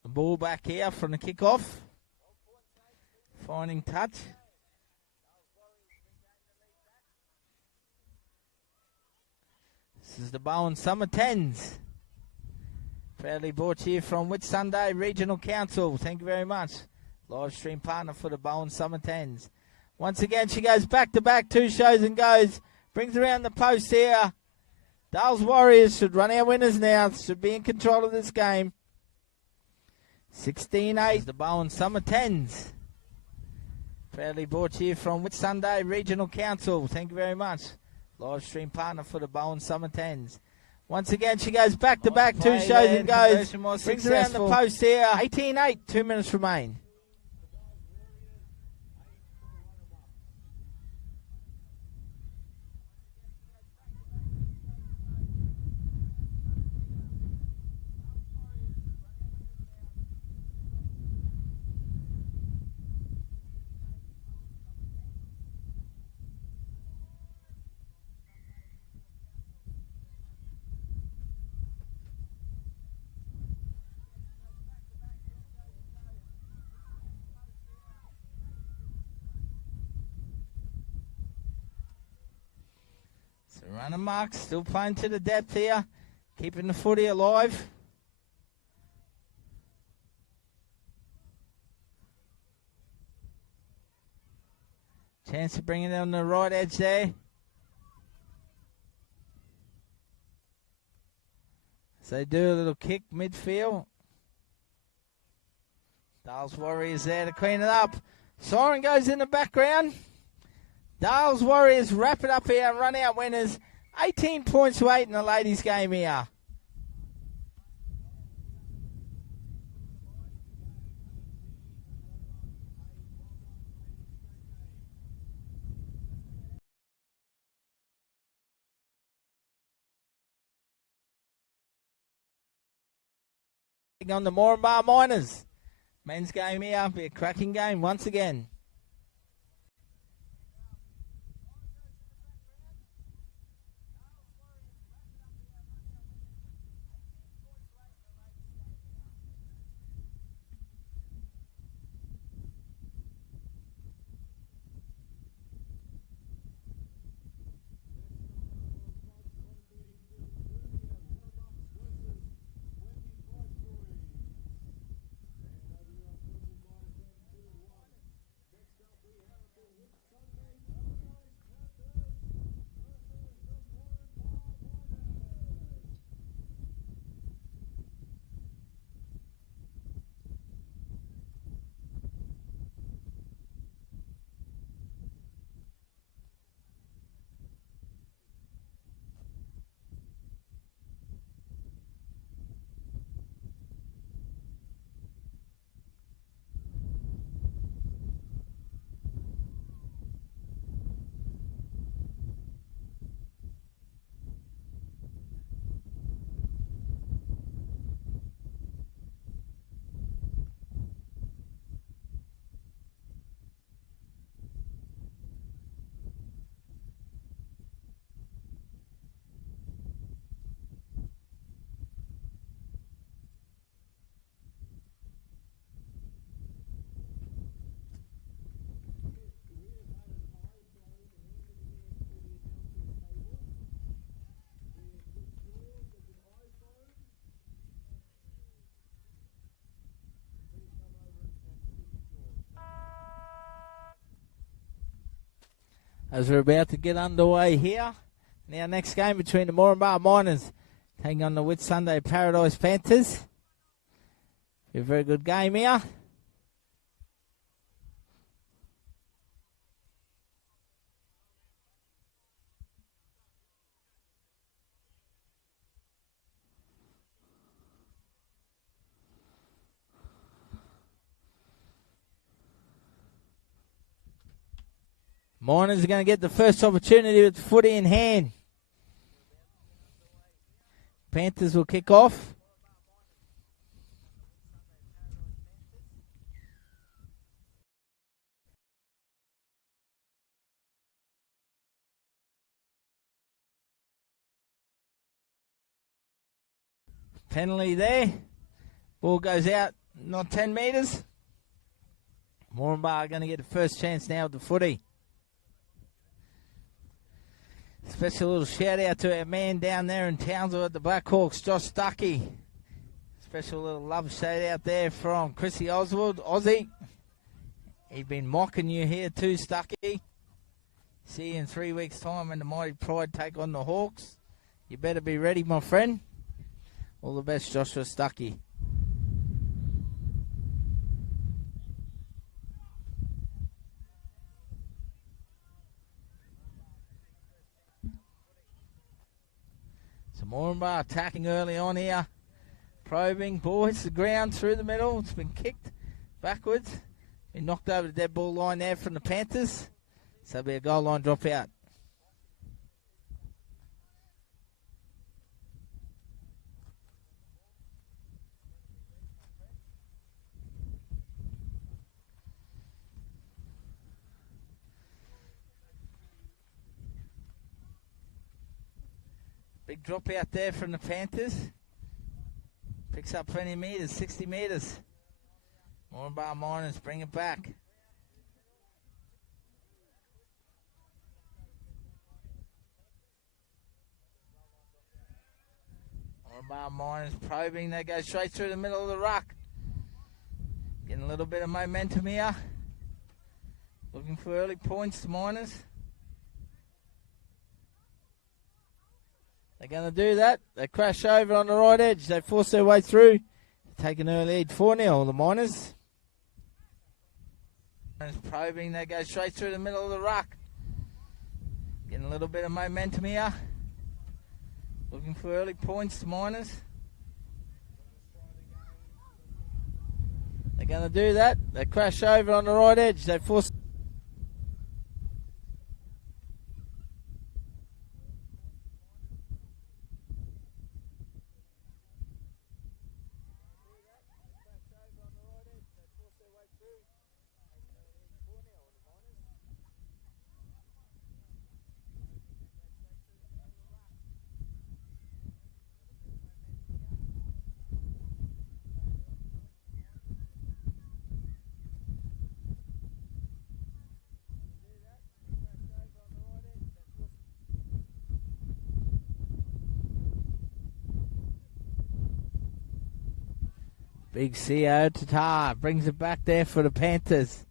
ball back here from the kickoff. Finding touch. This is the Bowen Summer 10's. Proudly brought to you from Whitsunday Regional Council. Thank you very much. Live stream partner for the Bowen Summer 10's. Once again, she goes back to back, 2 shows and goes. Brings around the post here. Dales Warriors should run our winners now. Should be in control of this game. 16-8. The Bowen Summer 10's. Proudly brought to you from Whitsunday Regional Council. Thank you very much. Live stream partner for the Bowen Summer 10's. Once again, she goes back to back, 2 shows and goes. Brings around the post here. 18-8. 2 minutes remain. Runner marks, still playing to the depth here. Keeping the footy alive. Chance to bring it on the right edge there. So they do a little kick midfield. Dales Warriors there to clean it up. Siren goes in the background. Dales Warriors wrap it up here and run out winners. 18 points to 8 in the ladies' game here. taking on the Moranbah Miners. Men's game here, be a cracking game once again. As we're about to get underway here. Now, next game between the Moranbah Miners taking on the Whitsunday Paradise Panthers. Be a very good game here. Miners are going to get the first opportunity with the footy in hand. Panthers will kick off. Penalty there. Ball goes out, not 10 metres. Moranbah are going to get the first chance now with the footy. Special little shout out to our man down there in Townsville at the Blackhawks, Josh Stuckey. Special little love shout out there from Chrissy Oswald, Aussie. He's been mocking you here too, Stuckey. See you in 3 weeks' time when the Mighty Pride take on the Hawks. You better be ready, my friend. All the best, Joshua Stuckey. Moranbah attacking early on here. Probing, ball hits the ground through the middle. It's been kicked backwards. Been knocked over the dead ball line there from the Panthers. So it'll be a goal line drop out. Big drop out there from the Panthers. Picks up 20 metres, 60 metres. Moranbah Miners bring it back. Moranbah Miners probing. They go straight through the middle of the ruck. Getting a little bit of momentum here. Looking for early points to Miners. They're going to do that. They crash over on the right edge. They force their way through. Take an early lead 4-0, the Miners. Probing. They go straight through the middle of the ruck. Getting a little bit of momentum here. Looking for early points to Miners. They're going to do that. They crash over on the right edge. They force... Big CO Tatar brings it back there for the Panthers.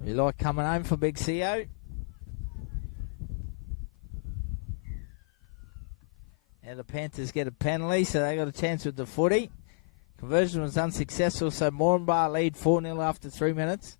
We like coming home for Big CO. Now the Panthers get a penalty, so they got a chance with the footy. Conversion was unsuccessful, so Moranbah lead 4-0 after 3 minutes.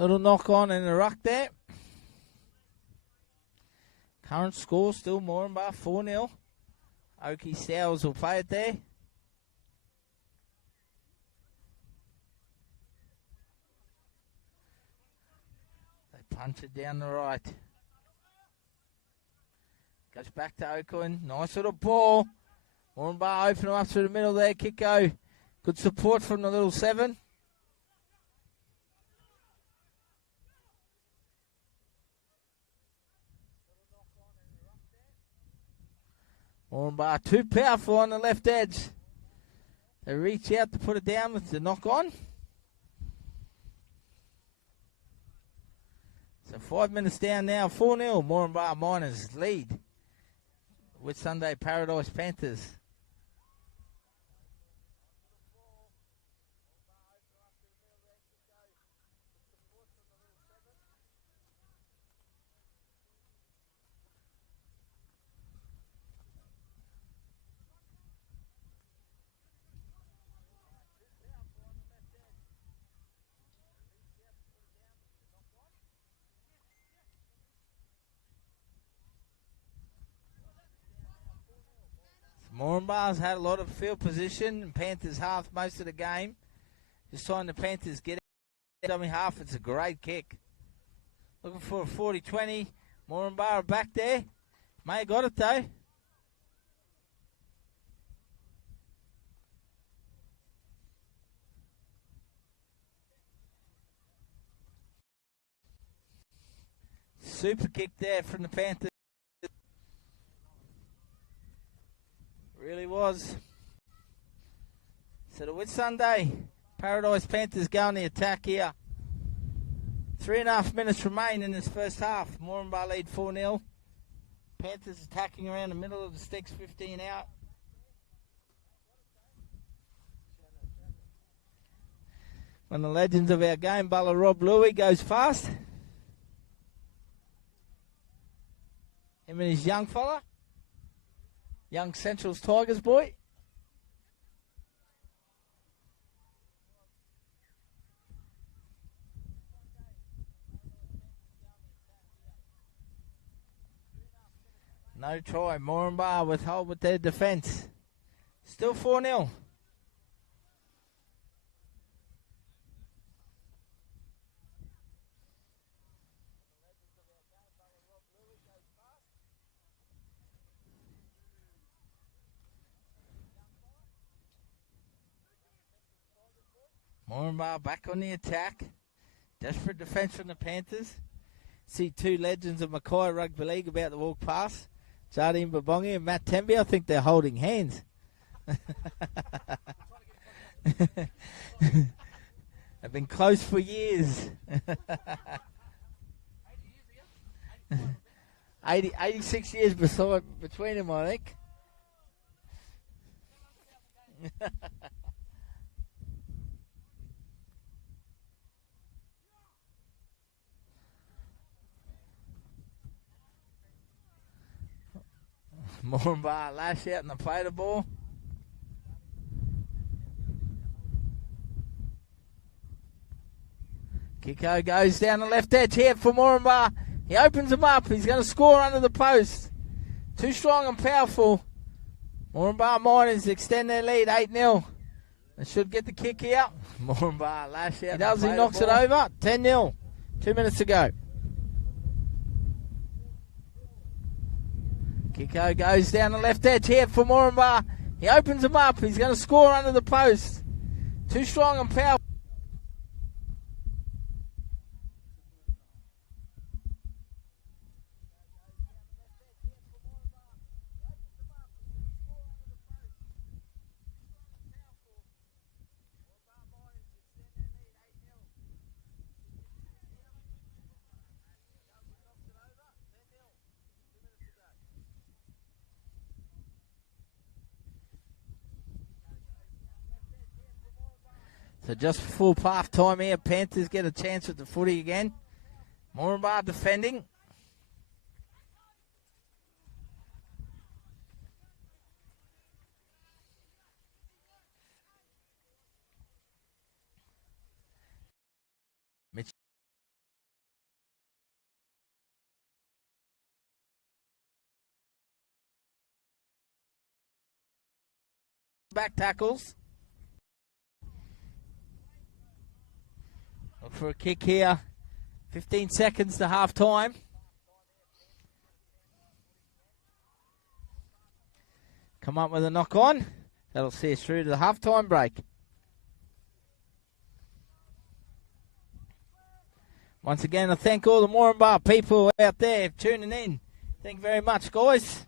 Little knock on in the ruck there. Current score still Moranbah 4-0. Okie Stowers will play it there. They punch it down the right. Goes back to Oakland. Nice little ball. Moranbah open up through the middle there. Kicko. Good support from the little 7. Moranbah too powerful on the left edge. They reach out to put it down with the knock on. So 5 minutes down now, 4-0. Moranbah Miners lead with Sunday Paradise Panthers. Moranbah's had a lot of field position, and Panthers half most of the game. Just trying the Panthers get it. Dummy half, it's a great kick. Looking for a 40-20. Moranbah back there. May have got it though. Super kick there from the Panthers. Really was. So the Whitsunday Paradise Panthers go on the attack here. 3.5 minutes remain in this first half. Moranbah lead 4-0. Panthers attacking around the middle of the sticks, 15 out. One of the legends of our game, bowler Rob Louis, goes fast. Him and his young fella. Young Central's Tigers boy. No try. Moranbah with hold with their defence. Still 4-0. Moranbah back on the attack. Desperate defence from the Panthers. See two legends of Mackay Rugby League about to walk past. Jardine Babongi and Matt Temby. I think they're holding hands. They've been close for years. 86 years between them, I think. Moranbah lash out and they play the ball. Kiko goes down the left edge here for Moranbah. He opens him up. He's going to score under the post. Too strong and powerful. Moranbah Miners extend their lead 8-0. They should get the kick here. Moranbah lash out. He does. He knocks it over. 10-0. 2 minutes to go. Kiko goes down the left edge here for Moranbah. He opens him up. He's going to score under the post. Too strong and powerful. So just before half time here, Panthers get a chance with the footy again. Moranbah defending. Mitch. Back tackles. Look for a kick here. 15 seconds to half time. Come up with a knock on. That'll see us through to the half time break. Once again, I thank all the Moranbah people out there tuning in. Thank you very much, guys.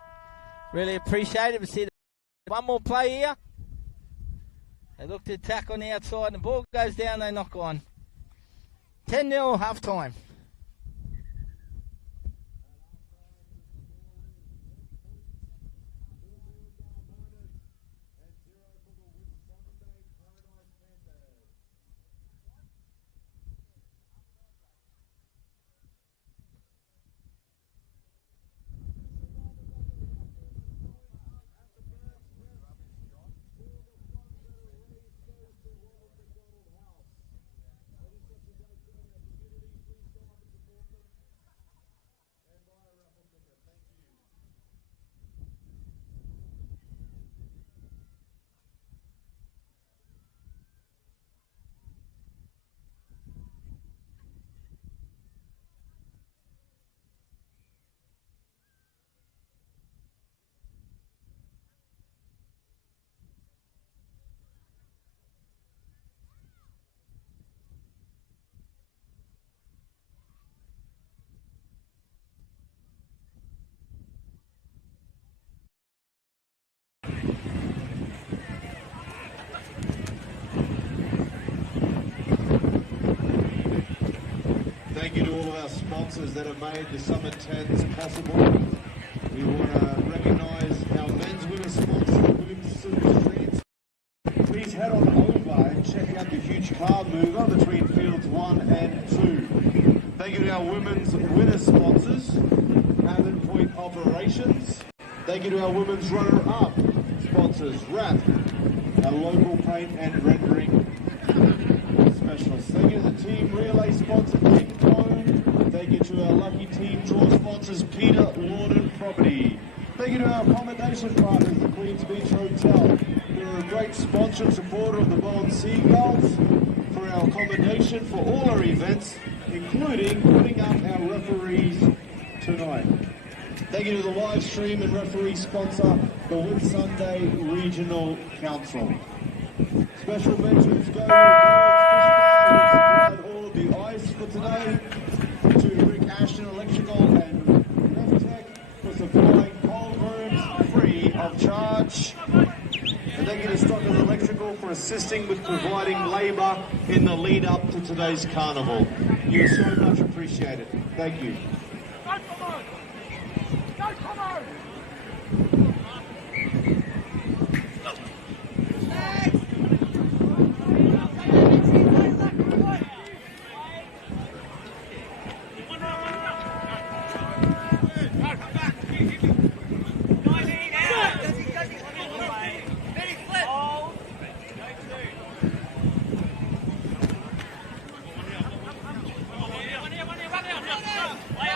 Really appreciate it. We see one more play here. They look to attack on the outside, and the ball goes down, they knock on. 10-0 half time. Thank you to all of our sponsors that have made the Summer 10's possible. We want to recognise our men's winner sponsor, Williamson Street. Please head on over and check out the huge car mover between fields 1 and 2. Thank you to our women's winner sponsors, Haven Point Operations. Thank you to our women's runner-up sponsors, RAP, our local paint and rendering specialists. Thank you to the team relay sponsor, Bowen. Thank you to our lucky team draw sponsors, Peter Lorden Property. Thank you to our accommodation partners, the Queen's Beach Hotel. They're a great sponsor and supporter of the Bowen Seagulls for our accommodation for all our events, including putting up our referees tonight. Thank you to the live stream and referee sponsor, the Whitsunday Regional Council. Special mentions go to all of the ice for today, to Rick Ashton Electrical and Reftech for supplying cold rooms free of charge. And thank you to Stockton Electrical for assisting with providing labour in the lead up to today's carnival. You're so much appreciated. Thank you. Lay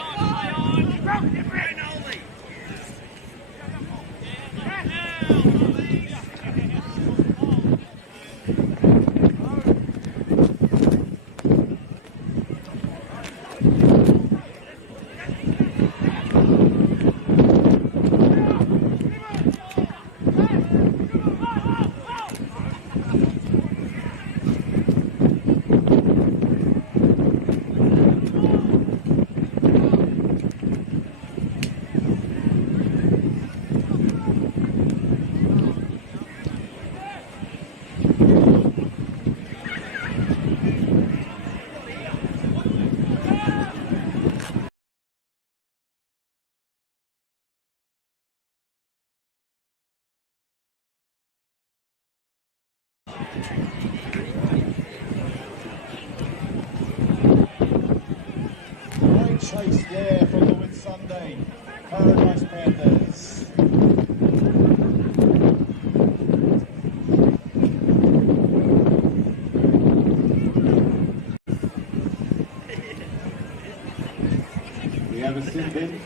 Great chase there from the Whitsunday Paradise Panthers. We have a sin bin.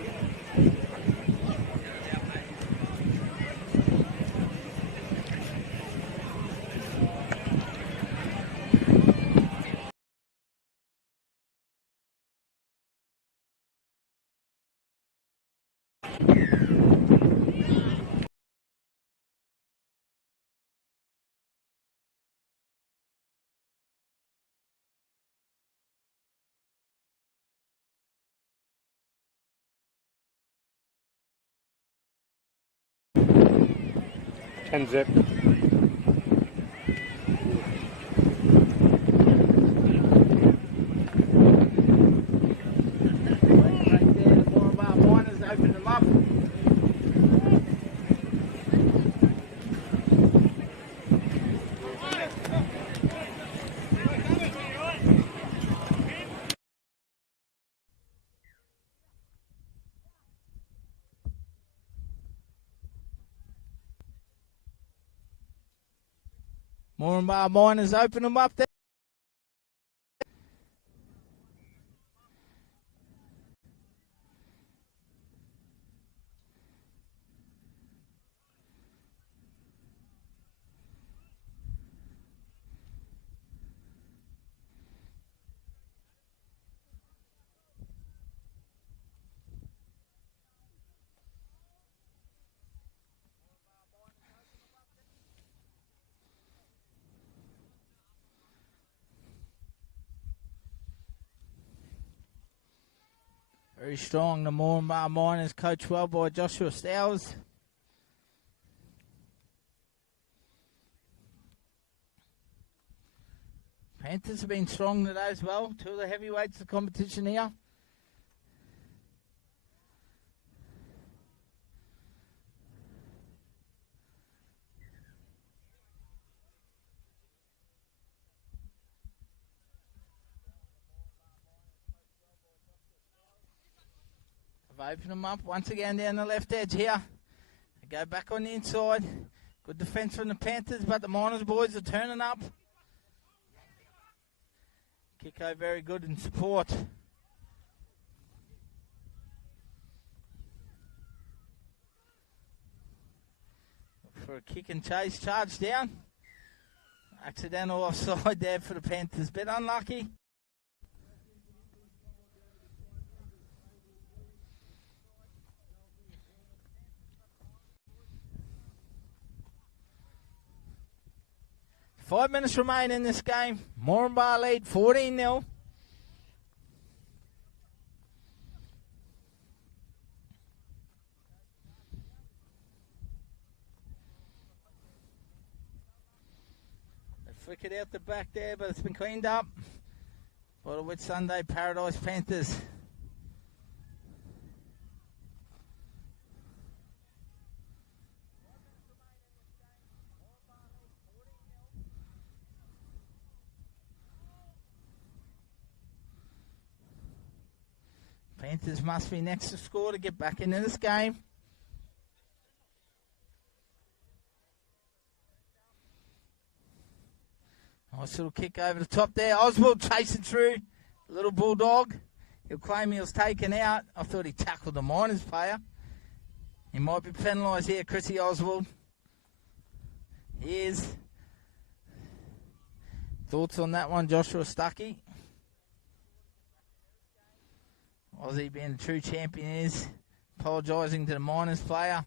Ten zip. Right there, more of our miners open them up. More and more miners open them up there. Very strong, the Moranbah Miners, coached well by Joshua Stowers. Panthers have been strong today as well. Two of the heavyweights of the competition here. Open them up once again down the left edge here. They go back on the inside. Good defence from the Panthers, but the Miners boys are turning up. Kicko very good in support. For a kick and chase, charge down. Accidental offside there for the Panthers, bit unlucky. Five minutes remain in this game. Moranbah lead 14-0. They flick it out the back there, but it's been cleaned up by the Whitsunday Paradise Panthers. Panthers must be next to score to get back into this game. Nice little kick over the top there. Oswald chasing through. Little bulldog. He'll claim he was taken out. I thought he tackled the Miners player. He might be penalised here, Chrissy Oswald. He is. Thoughts on that one, Joshua Stuckey? Aussie being a true champion is apologising to the Miners player.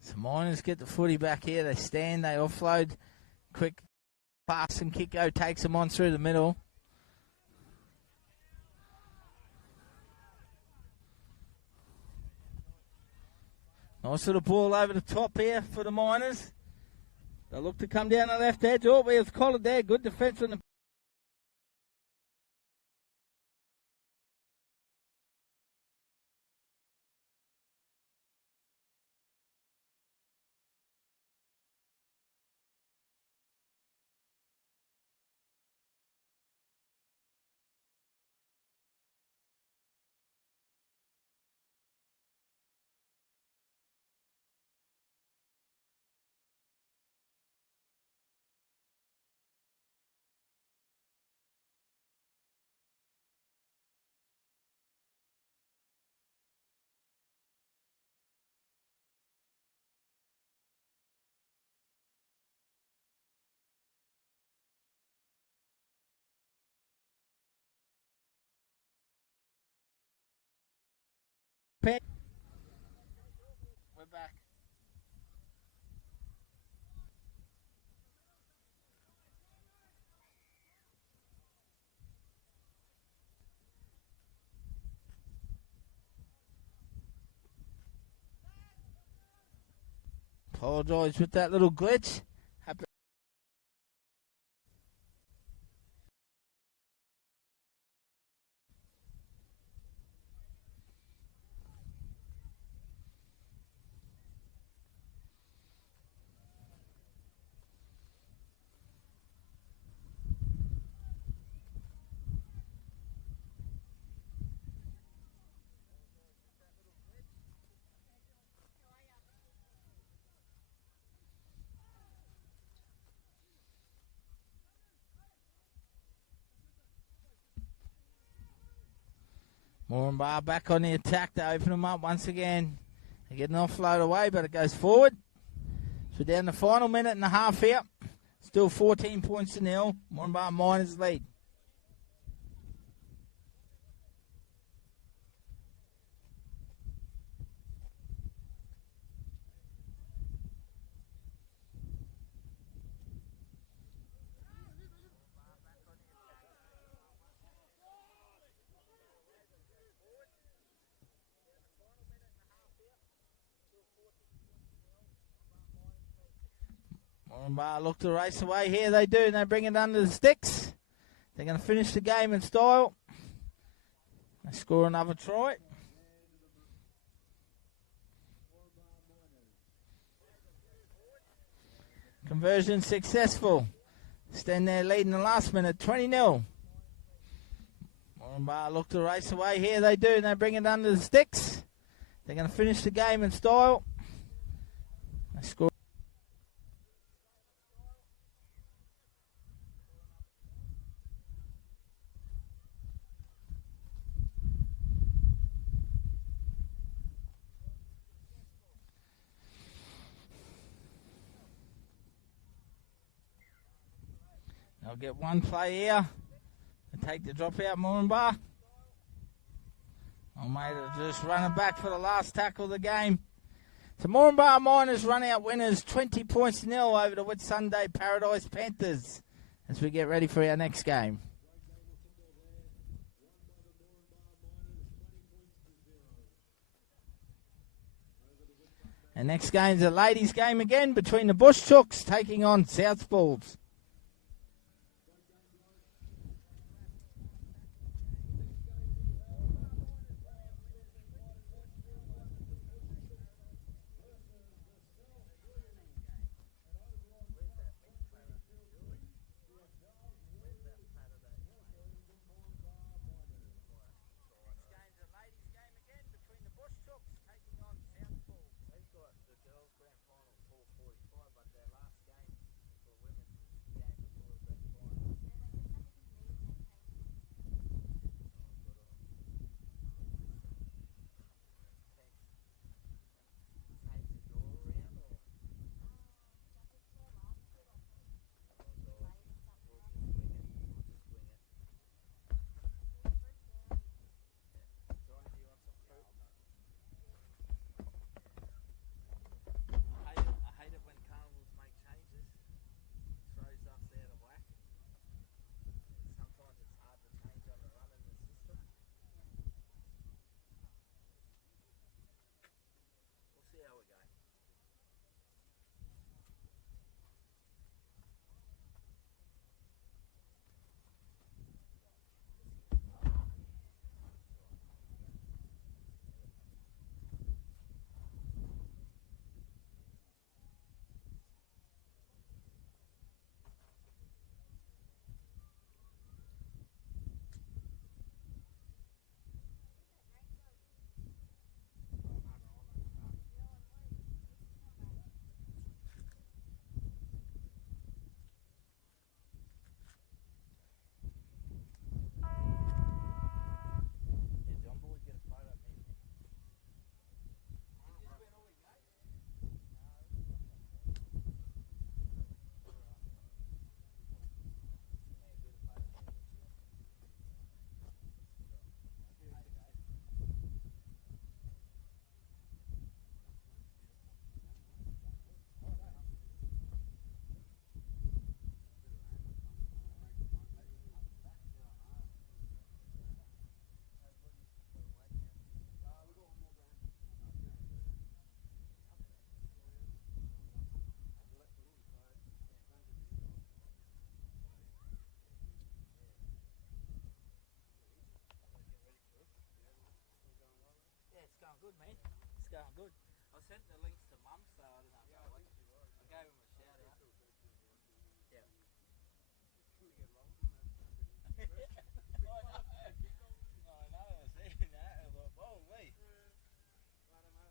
So Miners get the footy back here. They stand, they offload. Quick pass and Kicko takes them on through the middle. Nice little ball over the top here for the Miners. They look to come down the left edge. Oh, we have collared there. Good defence on the We're back. Apologise with that little glitch. Moranbah back on the attack to open them up once again. They're getting offload away, but it goes forward. So down the final minute and a half here. Still 14 points to nil. Moranbah Miners lead. Moranbah look to race away here. They do, and they bring it under the sticks. They're going to finish the game in style. They score another try. Conversion successful. Stand there leading the last minute, 20-0. Moranbah look to race away here. They do, and they bring it under the sticks. They're going to finish the game in style. They score. They'll get one play here. They take the drop out, Moranbah. Almeida just running back for the last tackle of the game. So Moranbah Miners run out winners 20 points to nil over the Whitsunday Paradise Panthers as we get ready for our next game. And next game's a ladies' game again between the Bush Chooks taking on South Bulls. sent the links to Mum, so I don't know. I gave him a shout out. Yeah. I know. See, whoa, wait.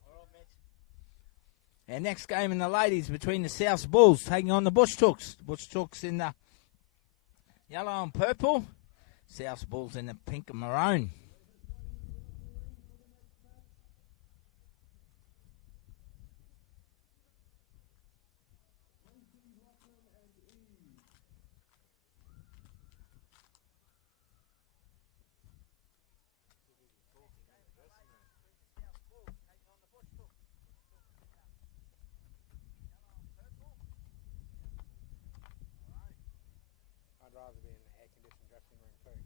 All right, Mitch. Our next game in the ladies between the South Bulls taking on the Bush Tooks. The Bush Tooks in the yellow and purple. South Bulls in the pink and maroon. I'd rather be in the air-conditioned dressing room too.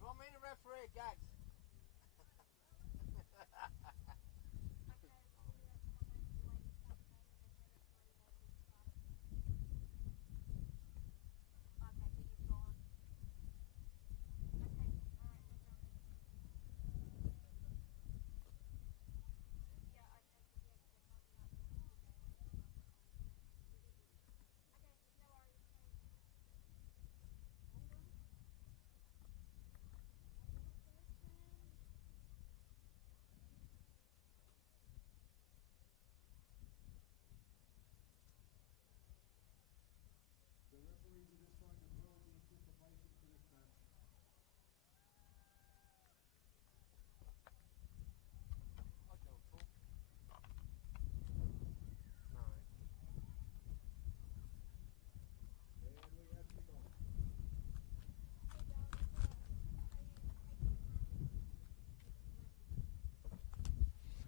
You want me to referee, Gags?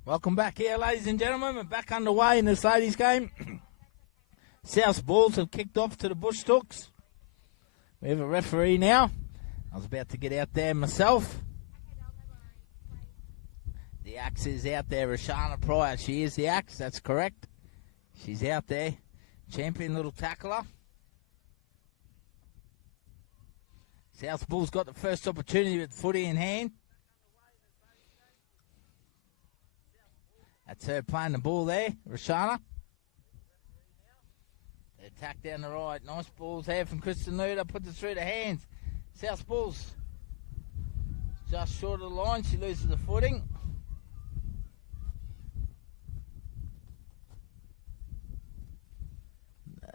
Welcome back here, ladies and gentlemen. We're back underway in this ladies' game. South Bulls have kicked off to the Bush Tooks. We have a referee now. I was about to get out there myself. The axe is out there, Rashana Pryor. She is the axe, that's correct. She's out there. Champion little tackler. South Bulls got the first opportunity with footy in hand. That's her playing the ball there, Rashana. The attack down the right. Nice balls there from Kristen Luder. Puts it through the hands. South Bulls just short of the line. She loses the footing.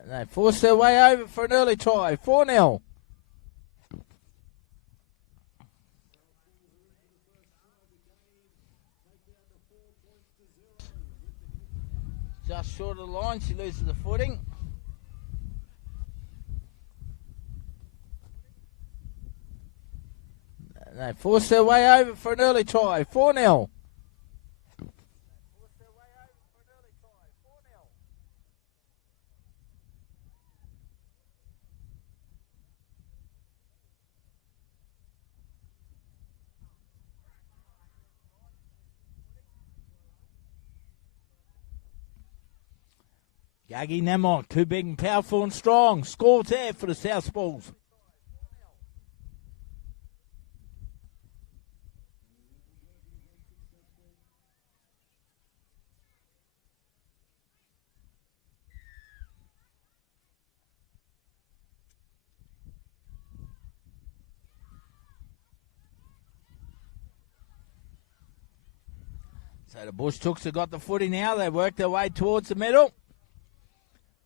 They forced their way over for an early try. 4-0. Just short of the line, she loses the footing. They forced their way over for an early try. 4-0. Gaggy Namok, too big and powerful and strong. Scores there for the South Bulls. So the Bush Chooks have got the footy now. They work their way towards the middle.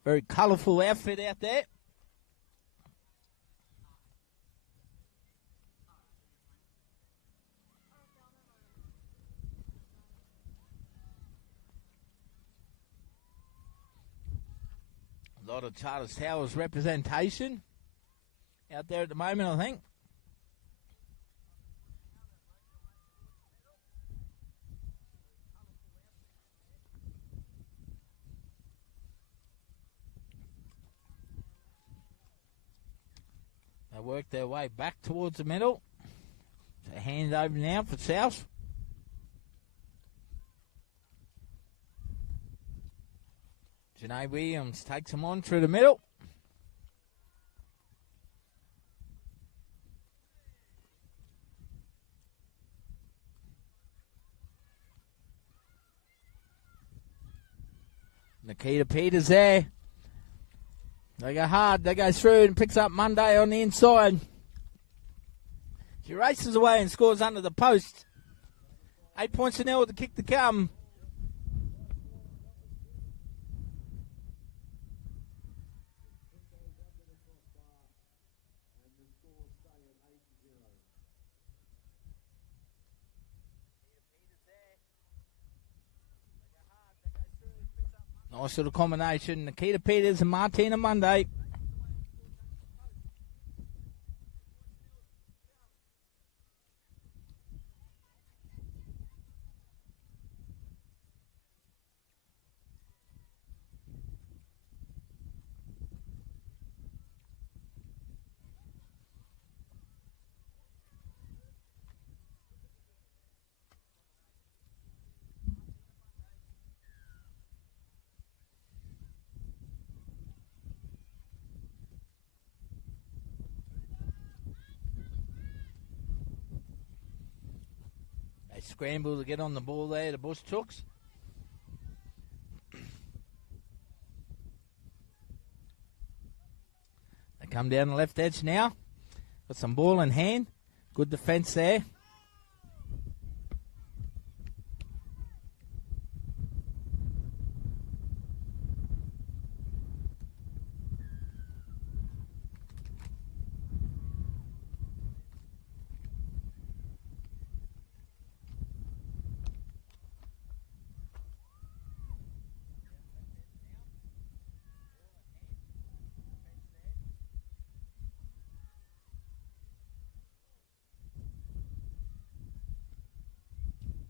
Very colourful outfit out there. A lot of Charters Towers representation out there at the moment, I think. They work their way back towards the middle. So hand over now for South. Janae Williams takes them on through the middle. Nikita Peters there. They go hard. They go through and picks up Monday on the inside. She races away and scores under the post. 8 points to nil with the kick to come. Nice little combination. Nikita Peters and Martina Monday. Scramble to get on the ball there, the Bush Chooks. They come down the left edge now. Got some ball in hand. Good defence there.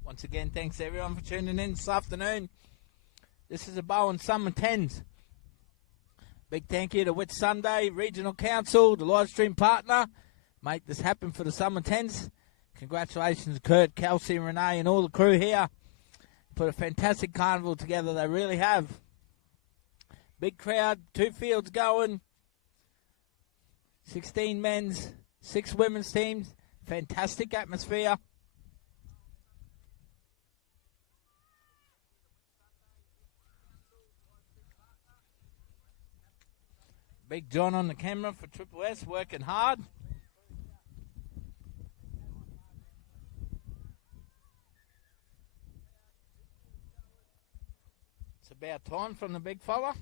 Once again, thanks everyone for tuning in this afternoon. This is the Bowen Summer 10's. Big thank you to Whit Sunday Regional Council, the live stream partner. Make this happen for the Summer 10's. Congratulations to Kurt, Kelsey, Renee and all the crew here. Put a fantastic carnival together, they really have. Big crowd, 2 fields going. 16 men's, 6 women's teams. Fantastic atmosphere. Big John on the camera for Triple S, working hard. It's about time from the big fella.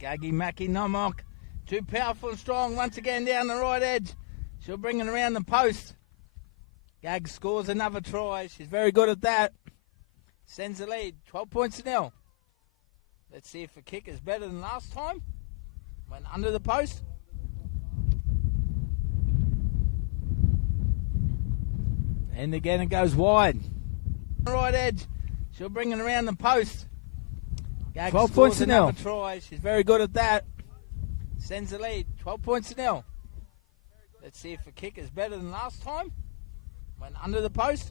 Gaggy Mackie Nomok, too powerful and strong once again down the right edge. She'll bring it around the post. Gag scores another try. She's very good at that. Sends the lead, 12 points to nil. Let's see if the kick is better than last time. Went under the post. And again it goes wide. Right edge. She'll bring it around the post. 12 points to nil. Try. She's very good at that. Sends the lead. 12 points to nil. Let's see if the kick is better than last time. Went under the post.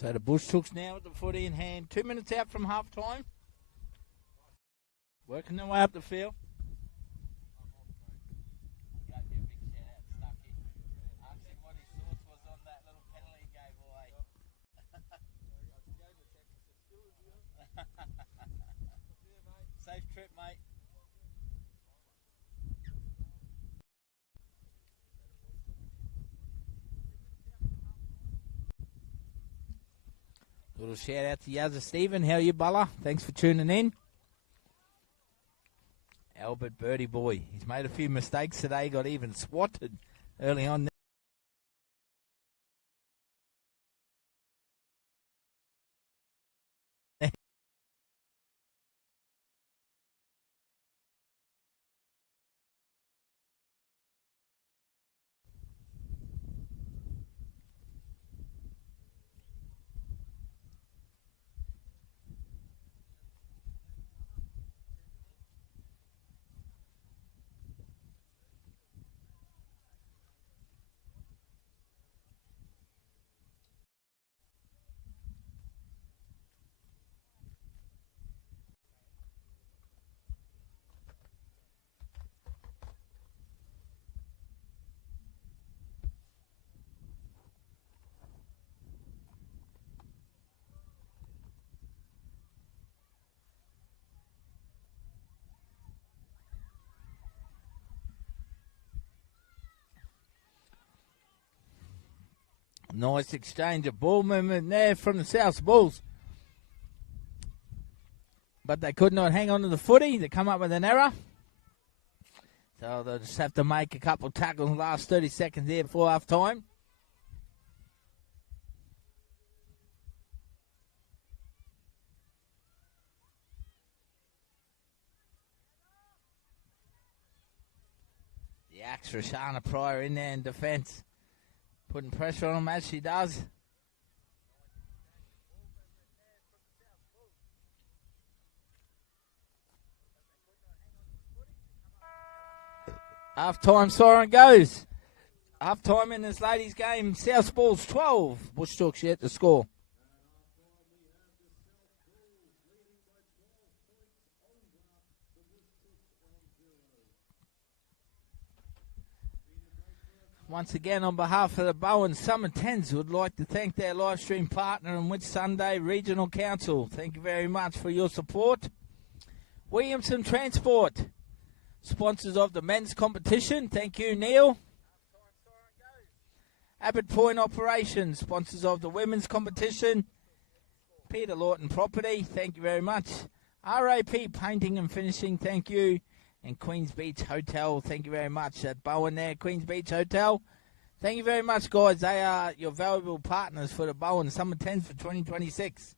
So the Bush Chooks now with the footy in hand. 2 minutes out from half time. Working their way up the field. Safe trip, mate. Little shout out to Yazza Stephen. How are you, Buller? Thanks for tuning in. Albert Birdie boy. He's made a few mistakes today. Got even swatted early on. Nice exchange of ball movement there from the South Bulls. But they could not hang on to the footy. They come up with an error. So they'll just have to make a couple of tackles in the last 30 seconds there before half time. The axe for Shana Pryor in there in defence. Putting pressure on him as she does. Half-time siren goes. Half-time in this ladies' game. South Bulls 12. Bush Chooks yet to score. Once again, on behalf of the Bowen Summer 10's, would like to thank their live stream partner and Whit Sunday Regional Council. Thank you very much for your support. Williamson Transport, sponsors of the men's competition. Thank you, Neil. Abbott Point Operations, sponsors of the women's competition. Peter Lawton Property, thank you very much. RAP Painting and Finishing, thank you. And Queens Beach Hotel, thank you very much. At Bowen there, Queens Beach Hotel. Thank you very much, guys. They are your valuable partners for the Bowen Summer 10's for 2026.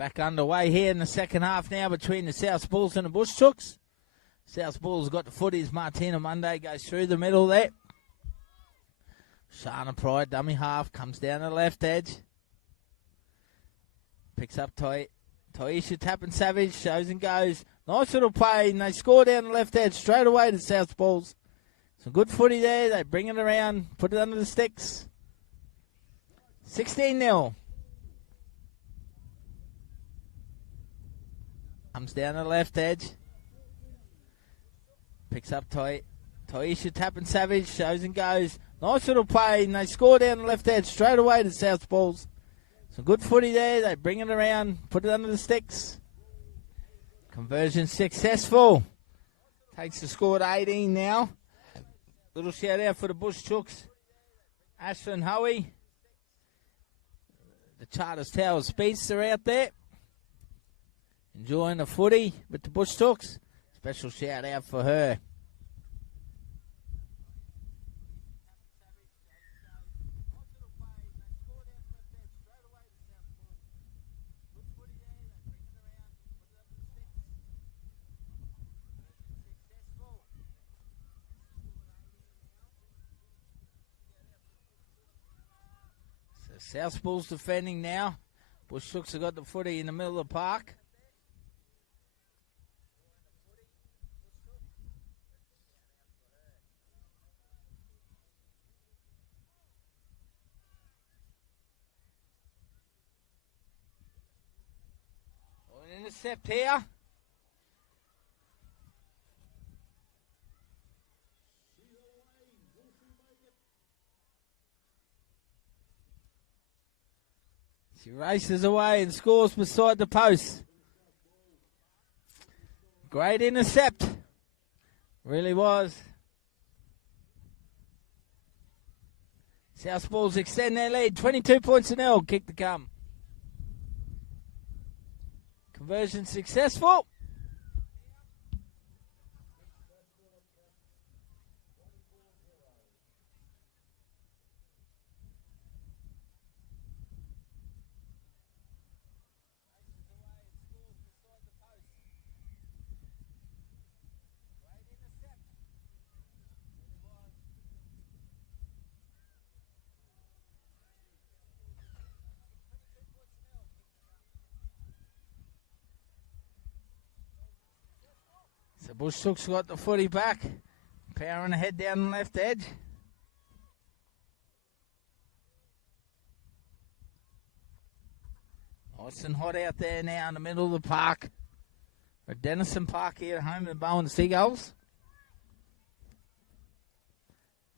Back underway here in the second half now between the South Bulls and the Bush Chooks. South Bulls got the footies. Martina Monday goes through the middle there. Shana Pride, dummy half, comes down the left edge. Picks up Taisha Tappan Savage, shows and goes. Nice little play, and they score down the left edge straight away to South Bulls. Some good footy there. They bring it around, put it under the sticks. 16-0. Comes down the left edge. Picks up Taisha Tappan Savage, shows and goes. Nice little play, and they score down the left edge straight away to South Bulls. Some good footy there. They bring it around, put it under the sticks. Conversion successful. Takes the score to 18 now. Little shout out for the Bush Chooks. Ashlyn Hoey. The Charters Towers Speedster out there. Enjoying the footy with the Bush Chooks. Special shout out for her. So South Bulls defending now. Bush Chooks have got the footy in the middle of the park. Intercept here. She races away and scores beside the post. Great intercept. Really was. South Bulls extend their lead. 22 points to nil. Kick to come. Conversion successful. So Bush Chooks got the footy back. Powering ahead down the left edge. Nice and hot out there now in the middle of the park. At Denison Park here at home in Bowen Seagulls.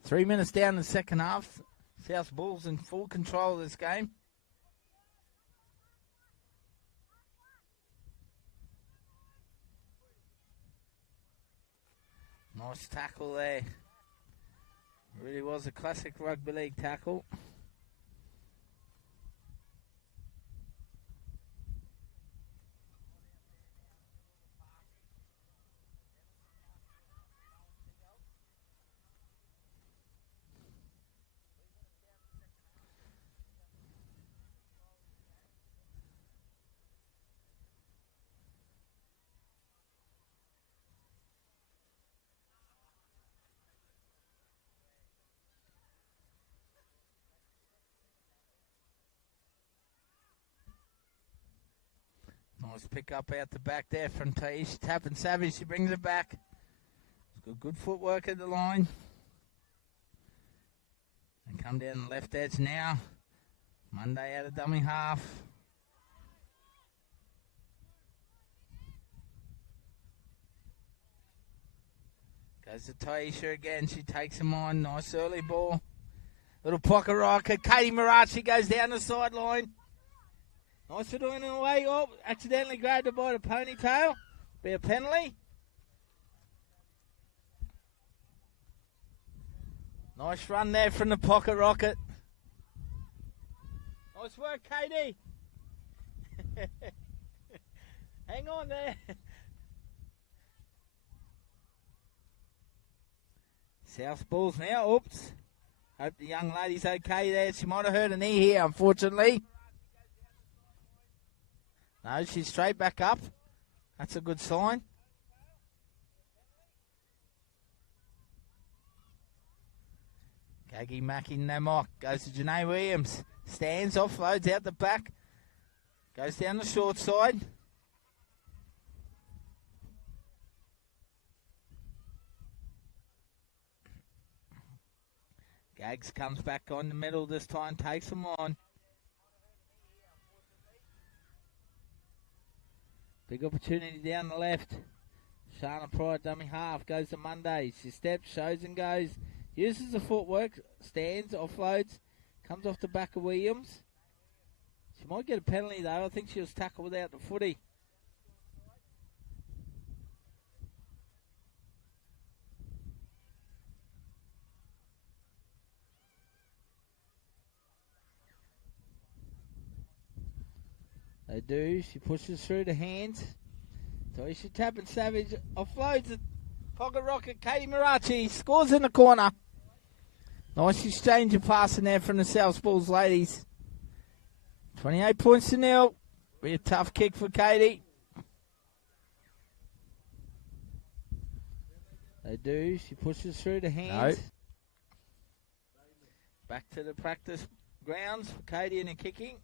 3 minutes down the second half. South Bulls in full control of this game. Nice tackle there. Really was a classic rugby league tackle. Nice pick up out the back there from Taisha Tappan Savage. She brings it back. Good footwork at the line. And come down the left edge now. Monday out of dummy half. Goes to Taisha again. She takes him on. Nice early ball. Little pocket rocket. Katie Marachi goes down the sideline. Nice for doing it away. Oh, accidentally grabbed her by the ponytail. Be a penalty. Nice run there from the pocket rocket. Nice work, Katie. Hang on there. South Bulls now. Oops. Hope the young lady's okay there. She might have hurt a knee here, unfortunately. No, she's straight back up. That's a good sign. Gaggy Mackie, no mock. Goes to Janae Williams. Stands, offloads out the back. Goes down the short side. Gags comes back on the middle this time, takes them on. Big opportunity down the left. Shana Pride, dummy half, goes to Monday. She steps, shows and goes. Uses the footwork, stands, offloads, comes off the back of Williams. She might get a penalty though. I think she was tackled without the footy. They do. She pushes through the hands. Toisha Tappan Savage offloads the pocket rocket. Katie Marachi scores in the corner. Nice exchange of passing there from the South Bulls ladies. 28 points to nil. Be a tough kick for Katie. They do. She pushes through the hands. No. Back to the practice grounds for Katie in the kicking.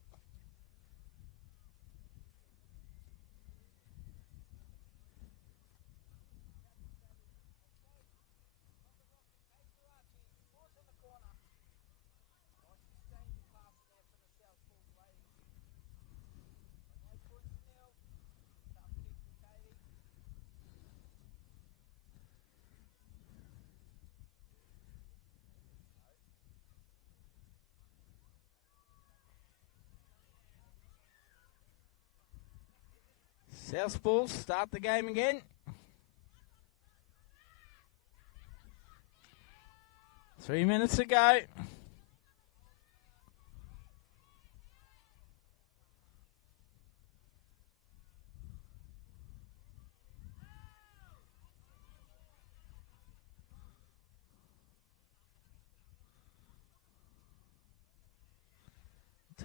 South Bulls start the game again. 3 minutes to go.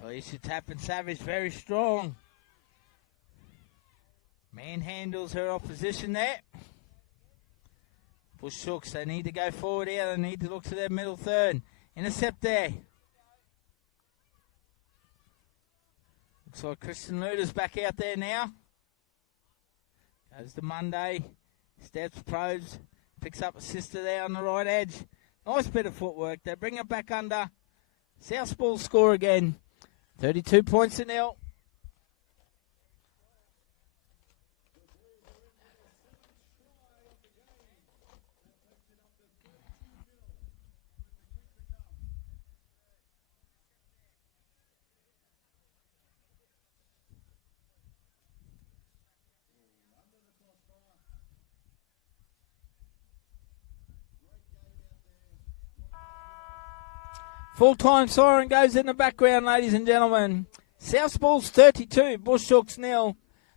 Toisha Tappan Savage very strong. Manhandles her opposition there. Bush Hooks, they need to go forward here. They need to look to their middle third. Intercept there. Looks like Kristen Luder's back out there now. Goes to Monday. Steps, probes. Picks up a sister there on the right edge. Nice bit of footwork. They bring it back under. South Bulls score again. 32 points to nil. Full-time siren goes in the background, ladies and gentlemen. South Bulls 32, Bush Hooks 0.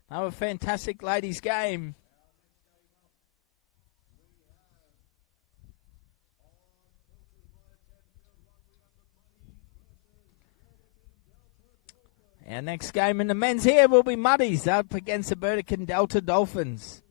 Another fantastic ladies game. Our next game in the men's here will be Muddies up against the Burdekin Delta Dolphins.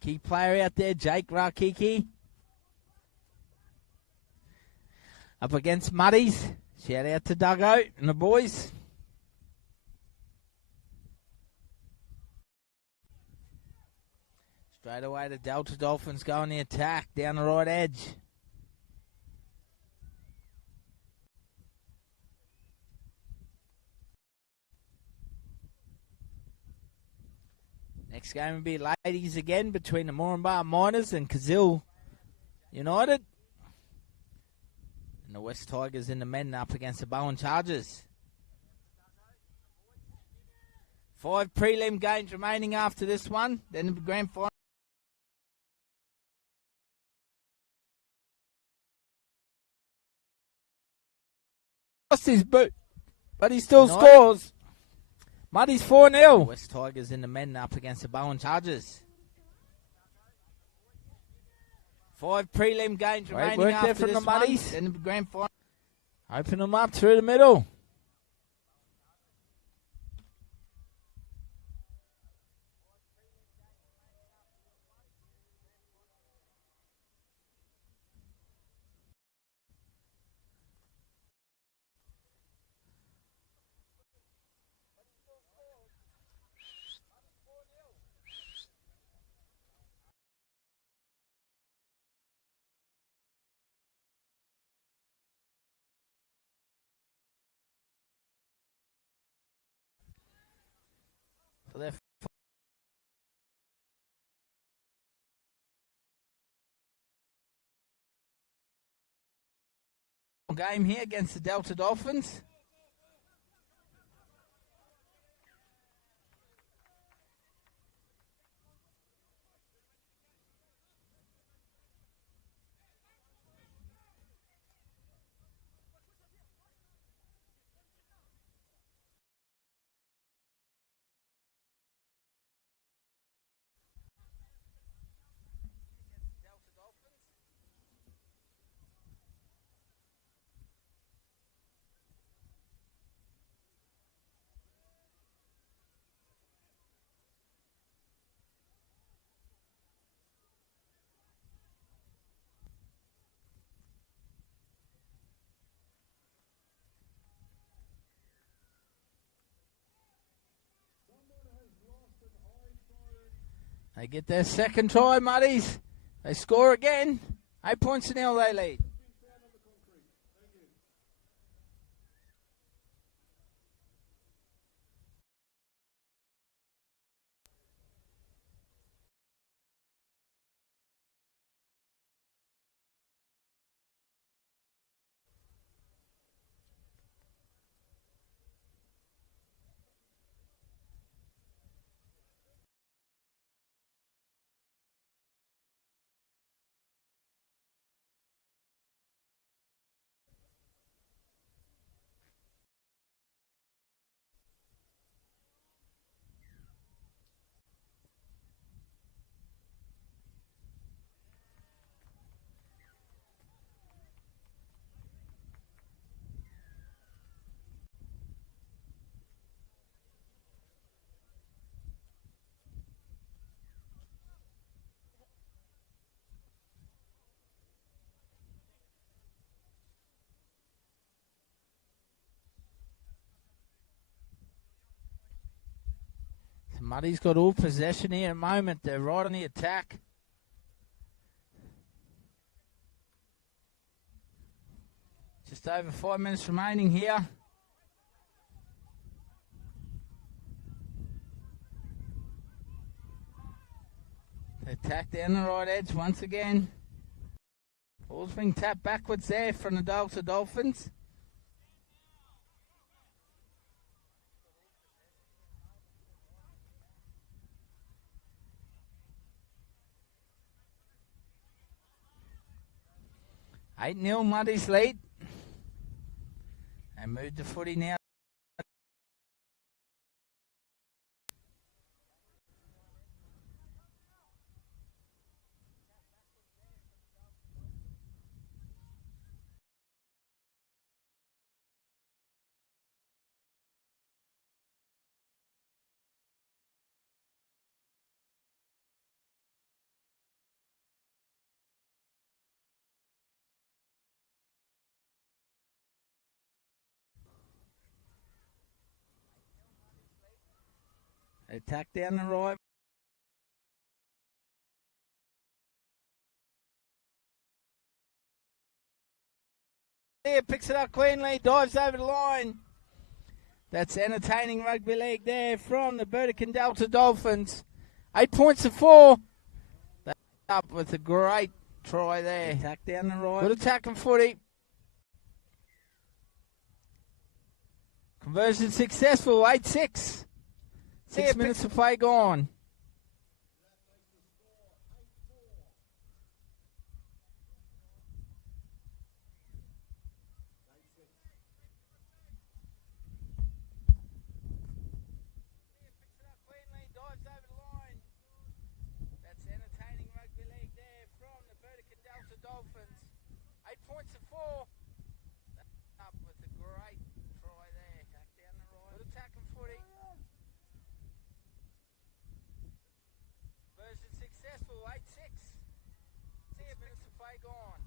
Key player out there, Jake Rakiki. Up against Muddies. Shout out to Duggo and the boys. Straight away the Delta Dolphins go on the attack down the right edge. Next game will be ladies again between the Moranbah Miners and Kazil United. And the West Tigers and the men up against the Bowen Chargers. 5 prelim games remaining after this one. Then the grand final. Lost his boot, but he still scores. Muddy's 4-0. West Tigers and the men up against the Bowen Chargers. 5 prelim games remaining after this one. Muddies. Then the grand final. Open them up through the middle. For their game here against the Delta Dolphins. They get their second try, Muddies. They score again. 8 points to 0 they lead. Muddy's got all possession here at the moment. They're right on the attack. Just over 5 minutes remaining here. They attack down the right edge once again. Ball's being tapped backwards there from the Delta Dolphins. Eight 0 Muddy's lead. They move the footy now. Attack down the right. There, picks it up cleanly, dives over the line. That's entertaining rugby league there from the Burdekin Delta Dolphins. 8 points to 4. They're up with a great try there. Attack down the right. Good attacking footy. Conversion successful, 8-6. 6 minutes to play gone. That's entertaining rugby league there from the Burdekin Delta Dolphins. 8 points to 4. Up with a great try there. Attack down the right. Good attacking footy. Conversion successful, 8-6. 7 minutes to play gone.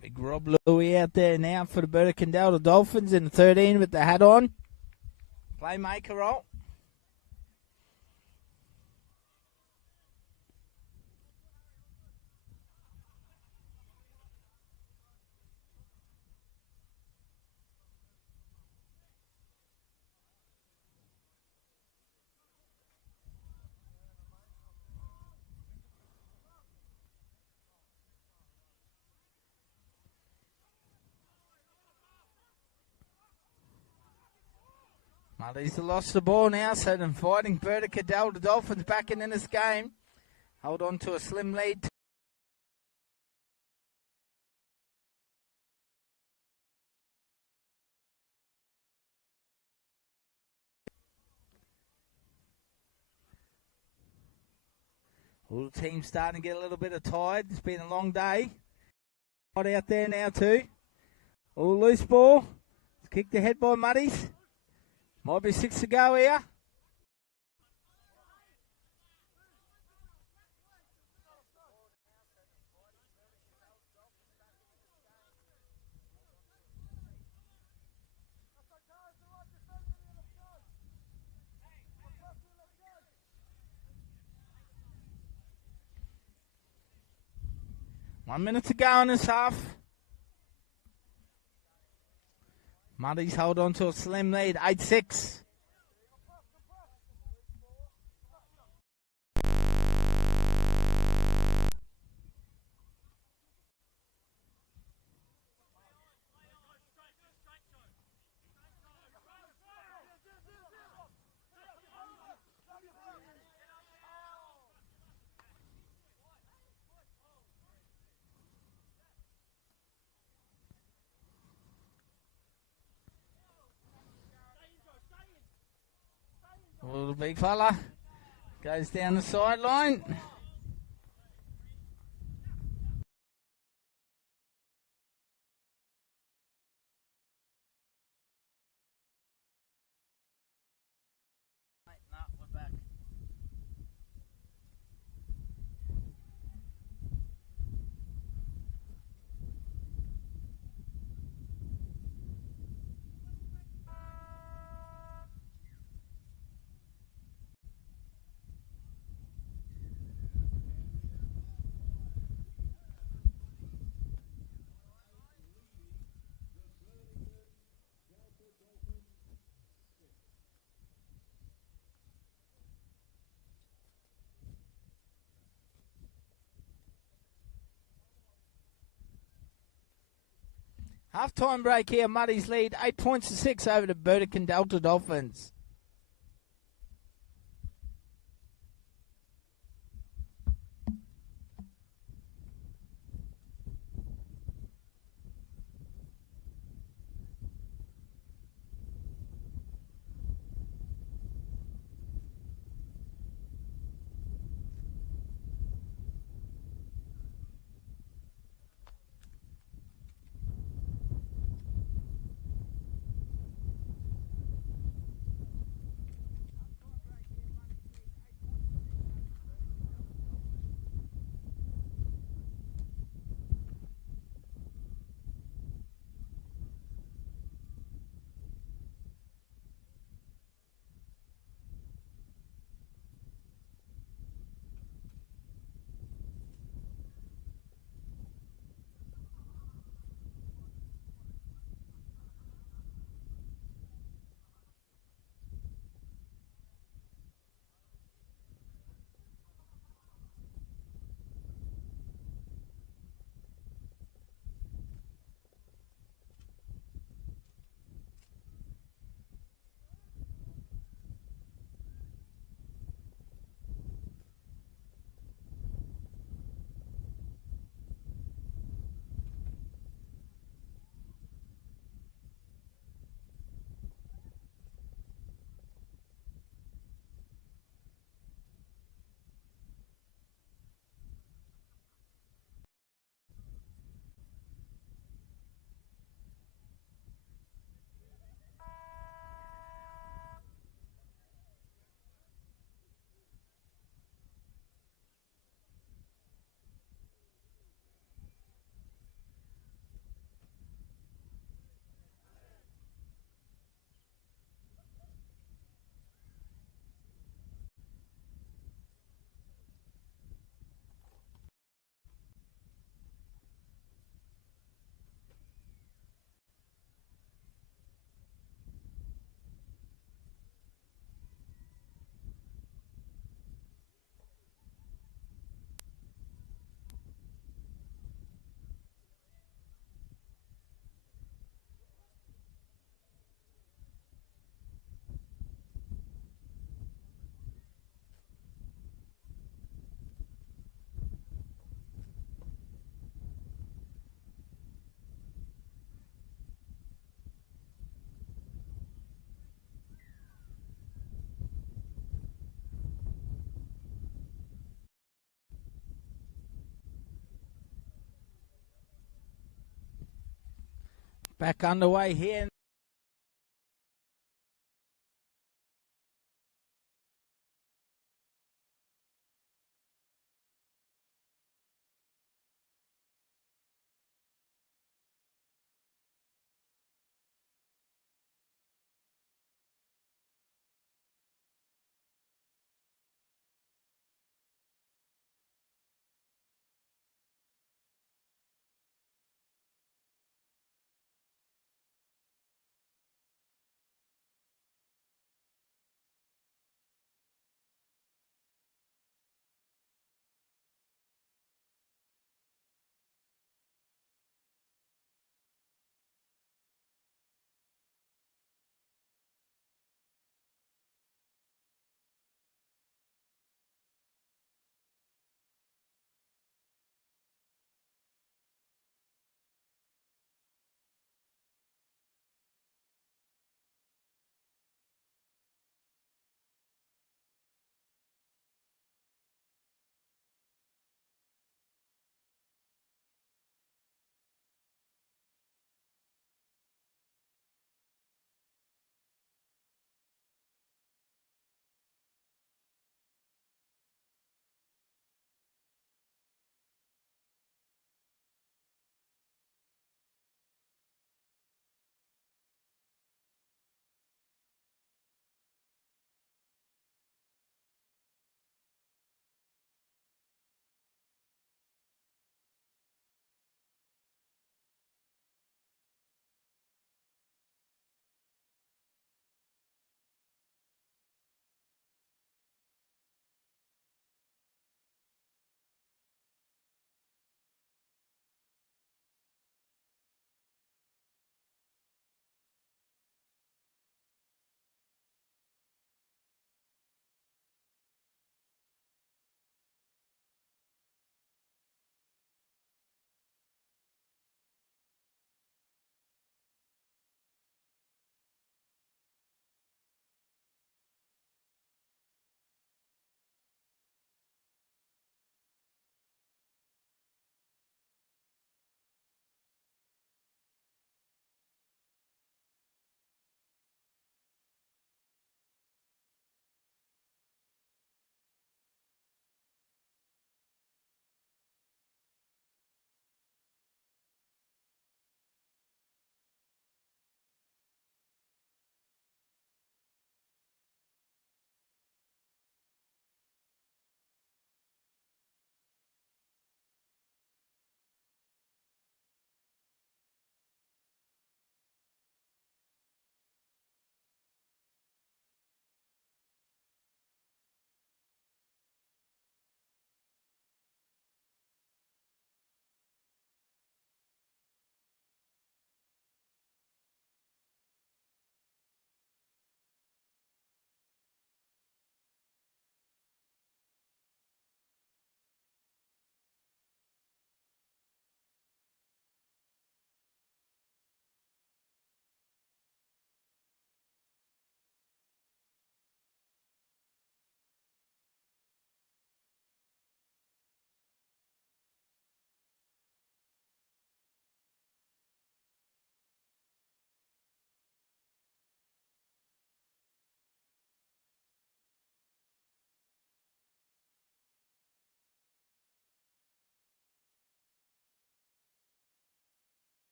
Big Rob Louie out there now for the Burdekin Delta Dolphins in the 13 with the hat on. Playmaker role. Muddies lost the ball now, so they're inviting Burdekin Delta Dolphins back in this game. Hold on to a slim lead. All the teams starting to get a little bit of tired. It's been a long day. Hot out there now too. All loose ball. It's kicked ahead by Muddies. Might be 6 to go here. One minute to go in this half. Muddies hold on to a slim lead, 8-6. Little big fella goes down the sideline. No, we're back. Half-time break here. Muddy's lead 8 points to 6 over the Burdekin Delta Dolphins. Back underway here.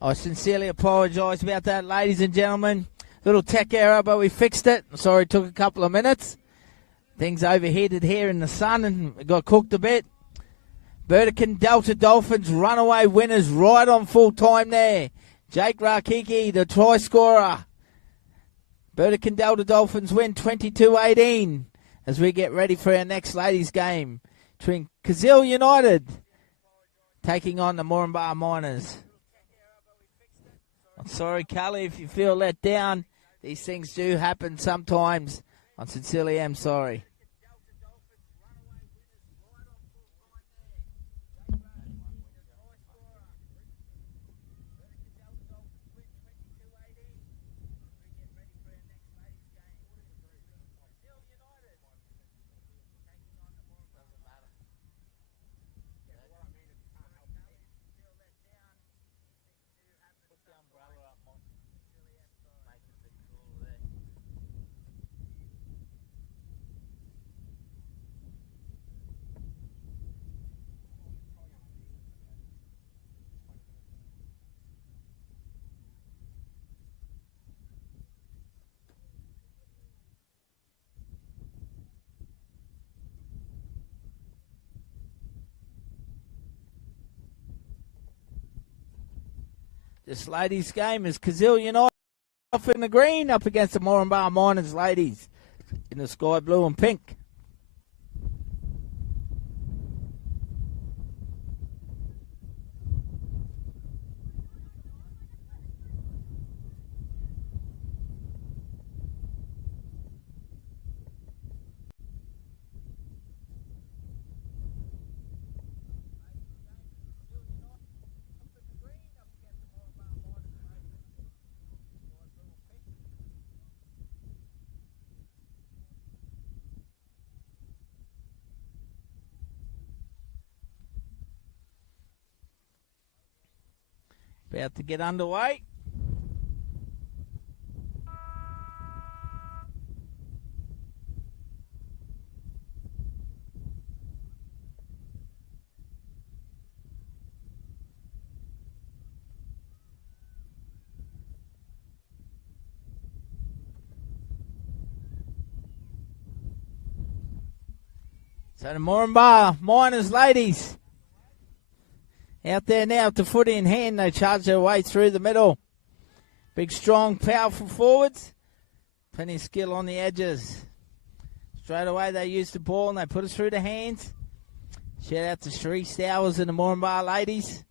I sincerely apologise about that, ladies and gentlemen. Little tech error, but we fixed it. Sorry it took a couple of minutes. Things overheated here in the sun and it got cooked a bit. Burdekin Delta Dolphins runaway winners right on full time there. Jake Rakiki, the try scorer. Burdekin Delta Dolphins win 22-18 as we get ready for our next ladies game between Kazil United taking on the Moranbah Miners. I'm sorry, Cully, if you feel let down. These things do happen sometimes. I sincerely am sorry. This ladies' game is Kazil United off in the green up against the Moranbah Miners ladies in the sky blue and pink. About to get underway. So the Moranbah Miners ladies out there now with the footy in hand. They charge their way through the middle. Big, strong, powerful forwards. Plenty of skill on the edges. Straight away they use the ball and they put it through the hands. Shout out to Cherie Stowers and the Moranbah ladies.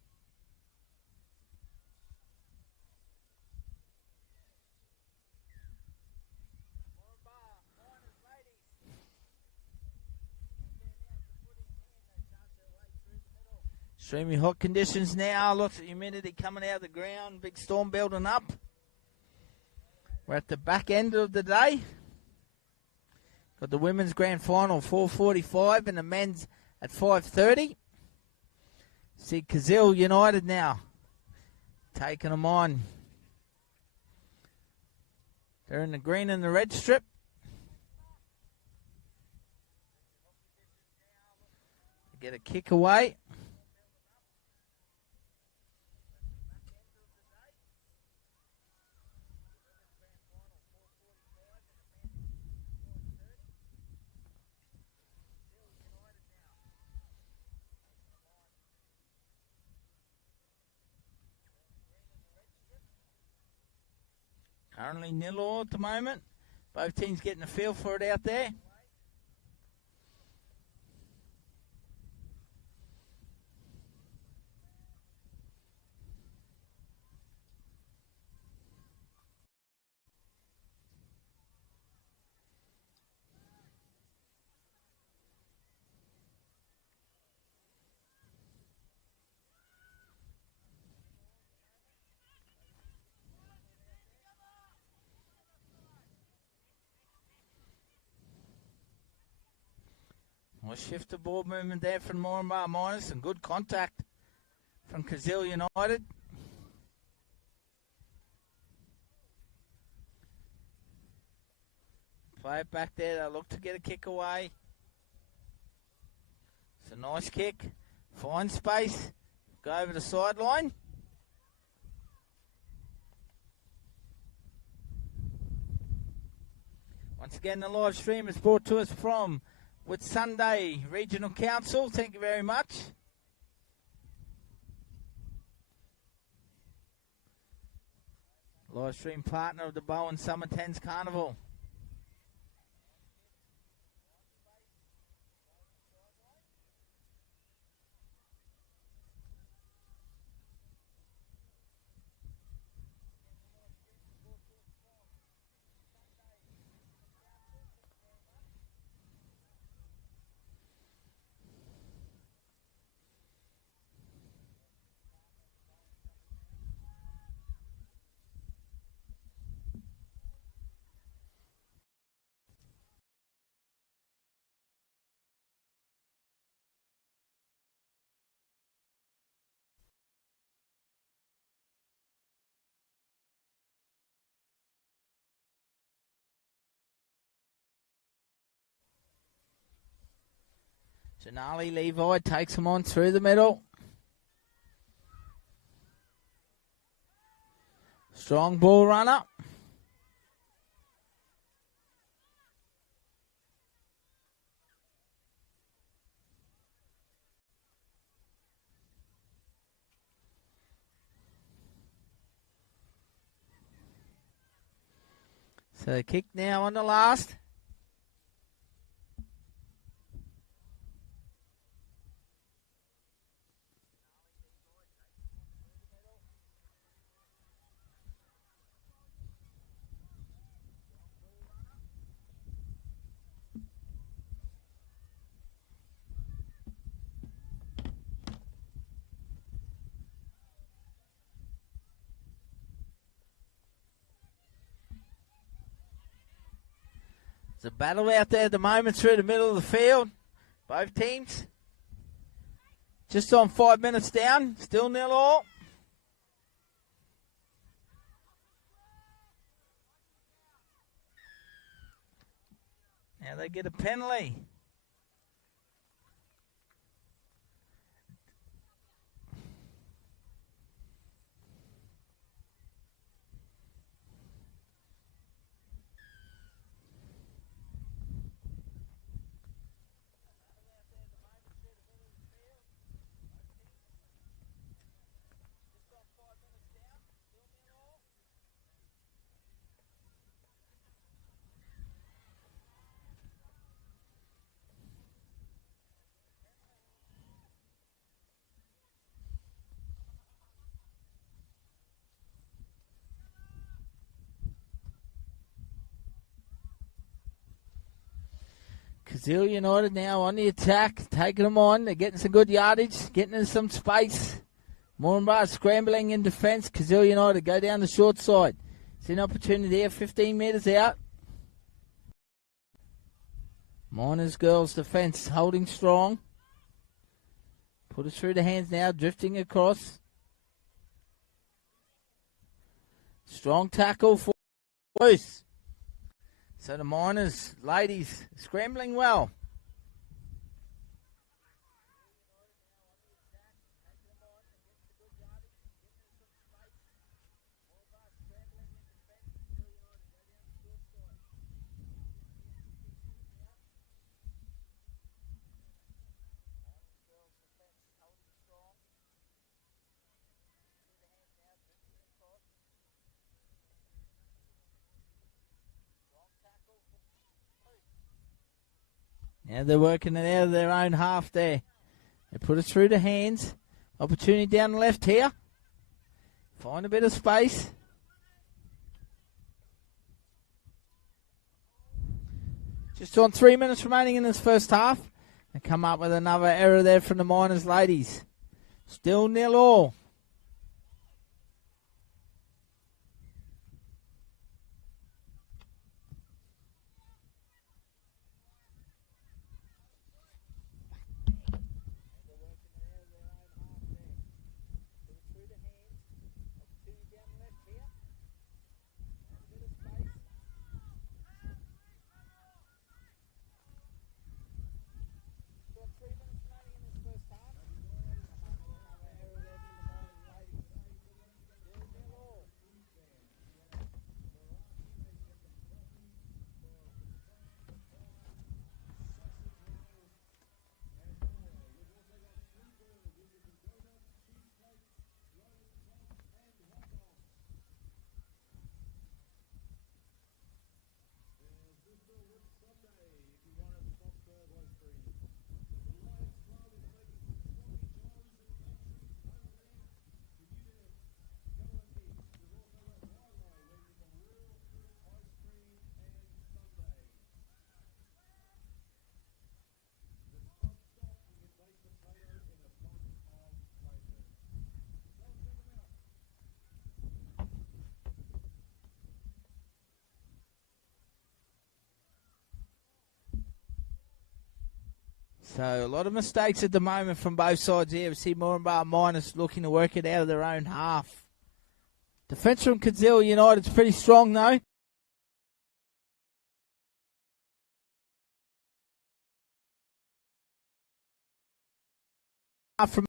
Extremely hot conditions now. Lots of humidity coming out of the ground. Big storm building up. We're at the back end of the day. Got the women's grand final 4:45 and the men's at 5:30. See Kazil United now taking them on. They're in the green and the red strip. Get a kick away. Currently 0-0 at the moment. Both teams getting a feel for it out there. We'll shift the ball movement there from Moranbah Miners. Some good contact from Kazil United. Play it back there. They look to get a kick away. It's a nice kick. Find space. Go over the sideline. Once again, the live stream is brought to us from Whitsunday Regional Council. Thank you very much. Live stream partner of the Bowen Summer 10's Carnival. Janali Levi takes him on through the middle. Strong ball runner. So kick now on the last. There's a battle out there at the moment through the middle of the field. Both teams just on 5 minutes down. Still 0-all. Now they get a penalty. Kazil United now on the attack, taking them on. They're getting some good yardage, getting in some space. Moranbah scrambling in defence. Kazil United go down the short side. It's an opportunity there, 15 metres out. Miners girls defence holding strong. Put it through the hands now, drifting across. Strong tackle for loose. So the Miners, ladies, scrambling well. Now they're working it out of their own half there. They put it through the hands. Opportunity down the left here. Find a bit of space. Just on 3 minutes remaining in this first half. They come up with another error there from the Miners ladies. Still 0-all. So a lot of mistakes at the moment from both sides here. We see Moranbah Miners looking to work it out of their own half. Defence from Kazil United's pretty strong though. From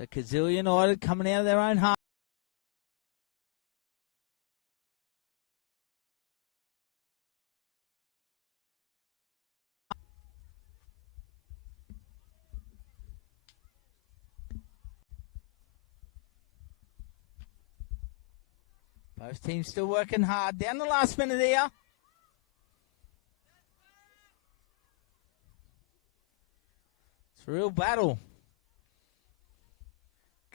So Kazil United coming out of their own half. Both teams still working hard. Down the last minute here. It's a real battle.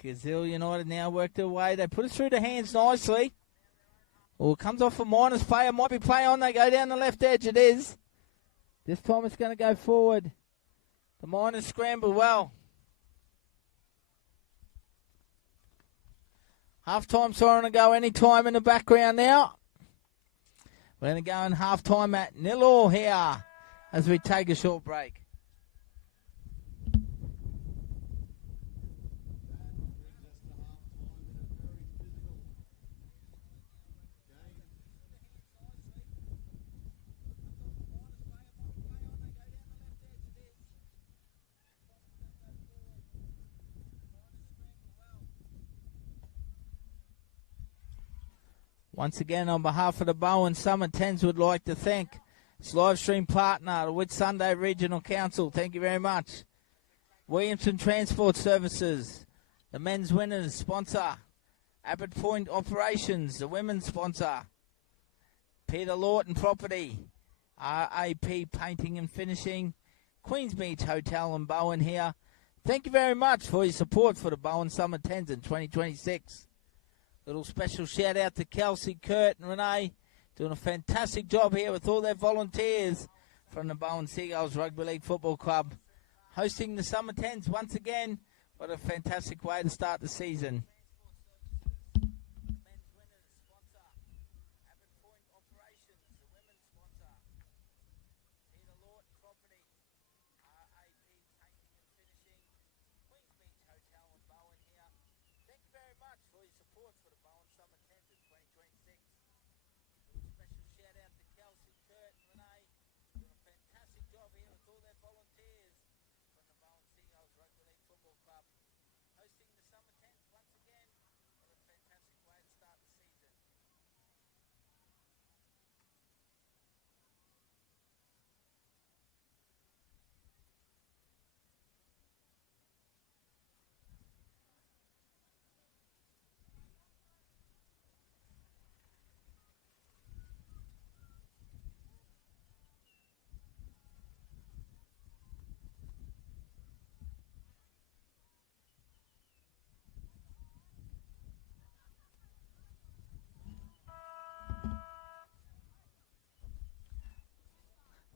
Kazil United now work their way. They put it through the hands nicely. Oh, it comes off a Miners player. Might be play on. They go down the left edge. It is. This time it's going to go forward. The Miners scramble well. Half-time siren to go any time in the background now. We're going to go in half-time at 0-0 here as we take a short break. Once again, on behalf of the Bowen Summer 10's, would like to thank its live stream partner, the Whitsunday Regional Council. Thank you very much. Williamson Transport Services, the men's winners sponsor. Abbott Point Operations, the women's sponsor. Peter Lawton Property, RAP Painting and Finishing, Queensmead Hotel and Bowen here. Thank you very much for your support for the Bowen Summer 10's in 2026. Little special shout out to Kelsey, Kurt and Renee, doing a fantastic job here with all their volunteers from the Bowen Seagulls Rugby League Football Club. Hosting the Summer 10's once again. What a fantastic way to start the season.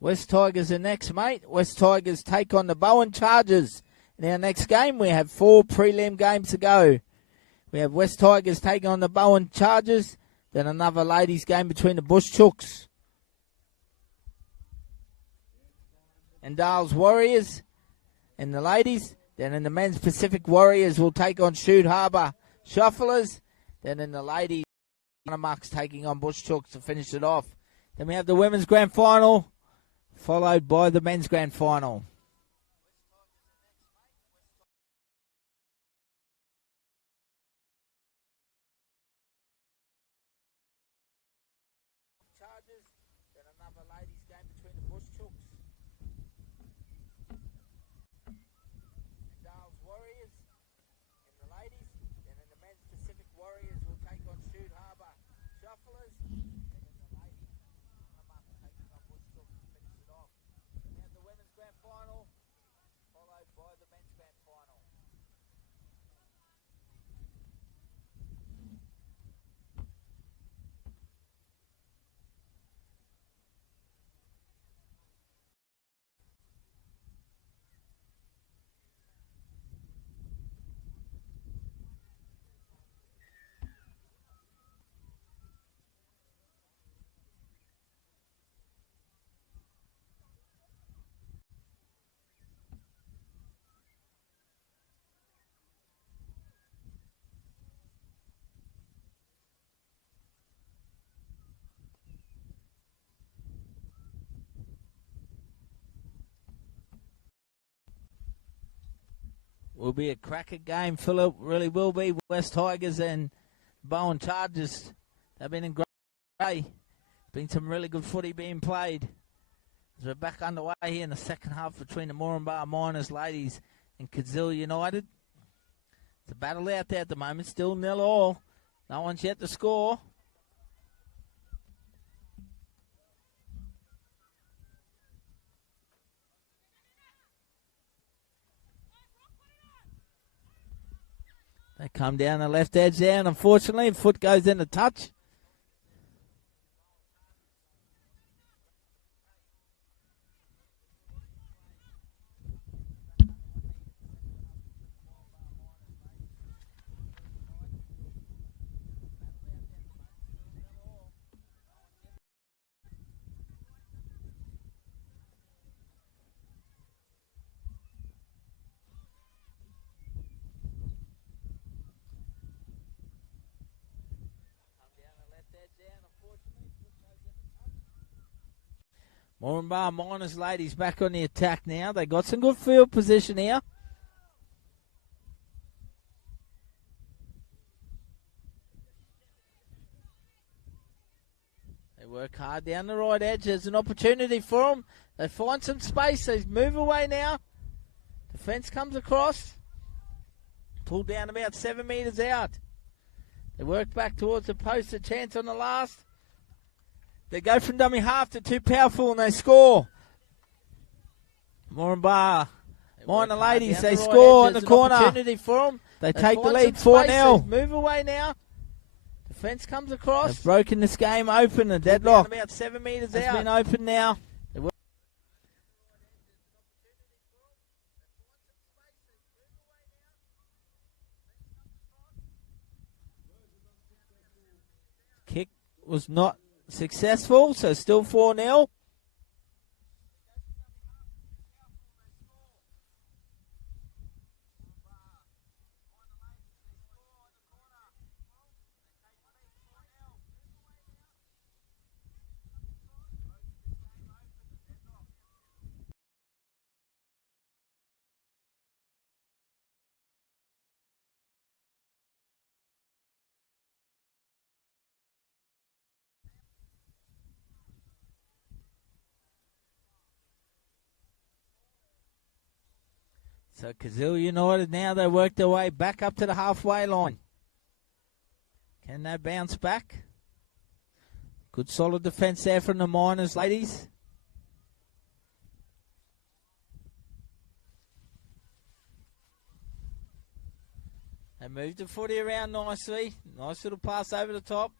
West Tigers are next, mate. West Tigers take on the Bowen Chargers. In our next game, we have 4 prelim games to go. We have West Tigers taking on the Bowen Chargers, then another ladies' game between the Bush Chooks and Dales Warriors and the ladies. Then in the men's, Pacific Warriors will take on Shoot Harbour Shufflers. Then in the ladies, Mucks taking on Bush Chooks to finish it off. Then we have the women's grand final, followed by the men's grand final. Chargers, then another ladies' game between the Bush Chooks and Dales Warriors and the ladies. Then in the men's, Pacific Warriors will take on Shoot Harbour Shufflers. Then in the ladies, Mucks taking on Bush Chooks to finish it off. We have the women's grand final, followed by the men's grand final. Will be a cracker game, Philip. Really will be. West Tigers and Bowen Chargers. They've been in great. Been some really good footy being played. As we're back underway here in the second half between the Moranbah Miners ladies and Kazil United. It's a battle out there at the moment. Still 0-0. No one's yet to score. They come down the left edge there, and unfortunately, foot goes in the touch. Moranbah Miners ladies back on the attack now. They got some good field position here. They work hard down the right edge. There's an opportunity for them. They find some space. They move away now. Defence comes across. Pulled down about 7 metres out. They work back towards the post. A chance on the last. They go from dummy half to too powerful and they score. Moranbah Minor ladies, they score in the corner. Opportunity for them. They take the lead 4-0. Move away now. Defence comes across. They've broken this game open. A deadlock. About 7 metres out. It's been open now. Kick was not successful, so still 4-0. So Kazil United now, they work their way back up to the halfway line. Can they bounce back? Good solid defence there from the Miners ladies. They move the footy around nicely. Nice little pass over the top.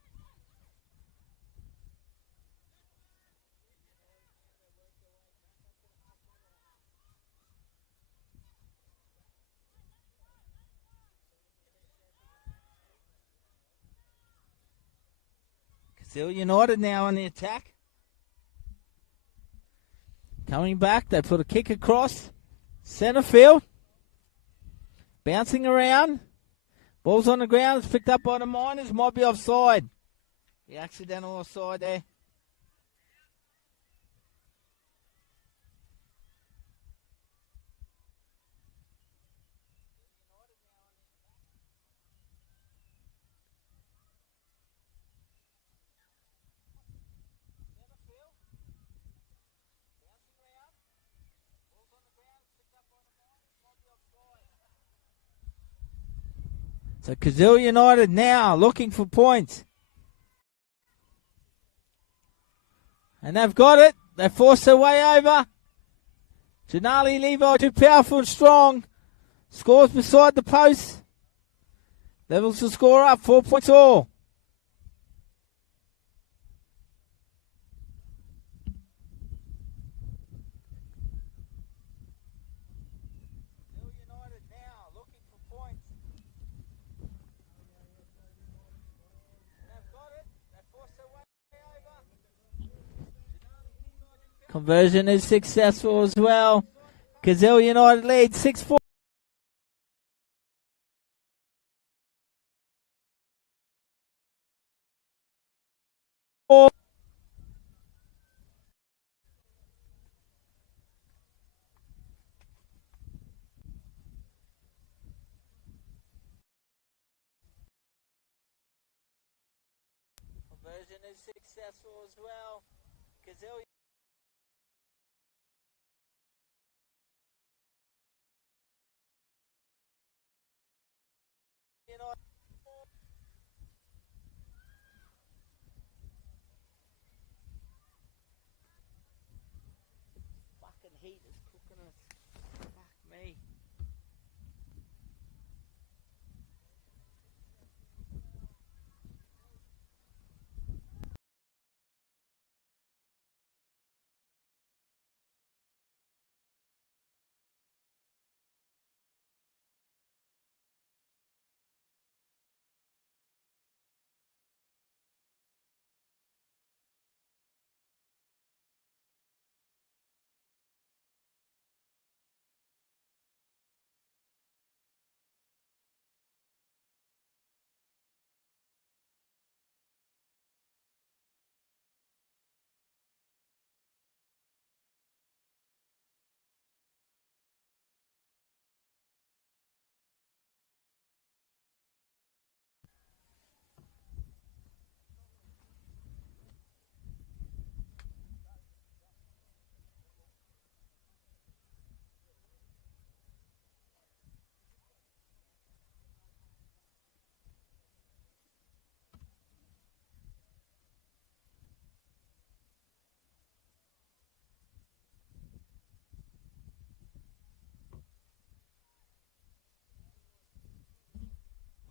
Still United now on the attack. Coming back, they put a kick across. Centre field. Bouncing around. Ball's on the ground. It's picked up by the Miners. Might be offside. The accidental offside there. So Kazil United now looking for points. And they've got it. They force their way over. Janali Levi too powerful and strong. Scores beside the post. Levels the score up. 4 points all. Conversion is successful as well. Kazil United lead 6-4. successful as well. Gazillion. Fucking heat is cooking us. Fuck me.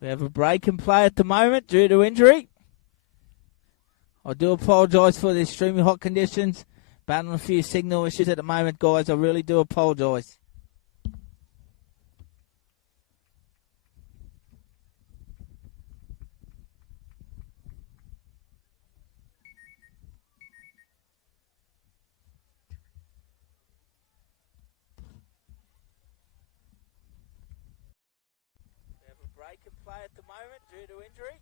We have a break in play at the moment due to injury. I do apologise for the extremely hot conditions. Battling a few signal issues at the moment, guys. I really do apologise. We have a break in play at the moment due to injury.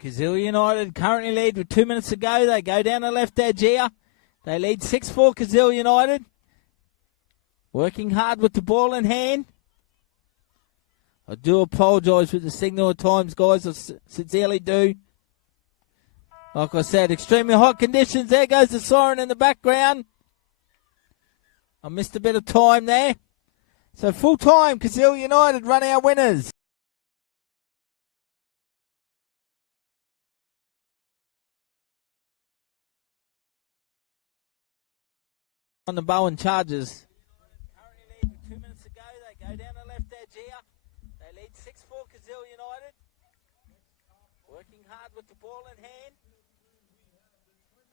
Kazoo United currently lead with 2 minutes to go. They go down the left edge here. They lead 6-4 Kazoo United. Working hard with the ball in hand. I do apologise with the signal at times, guys. I sincerely do. Like I said, extremely hot conditions. There goes the siren in the background. I missed a bit of time there. So full time, Kazoo United run our winners. On the Bowen Chargers. Currently lead with 2 minutes to go. They go down the left edge here. They lead 6-4 Kazoo United. Working hard with the ball in hand.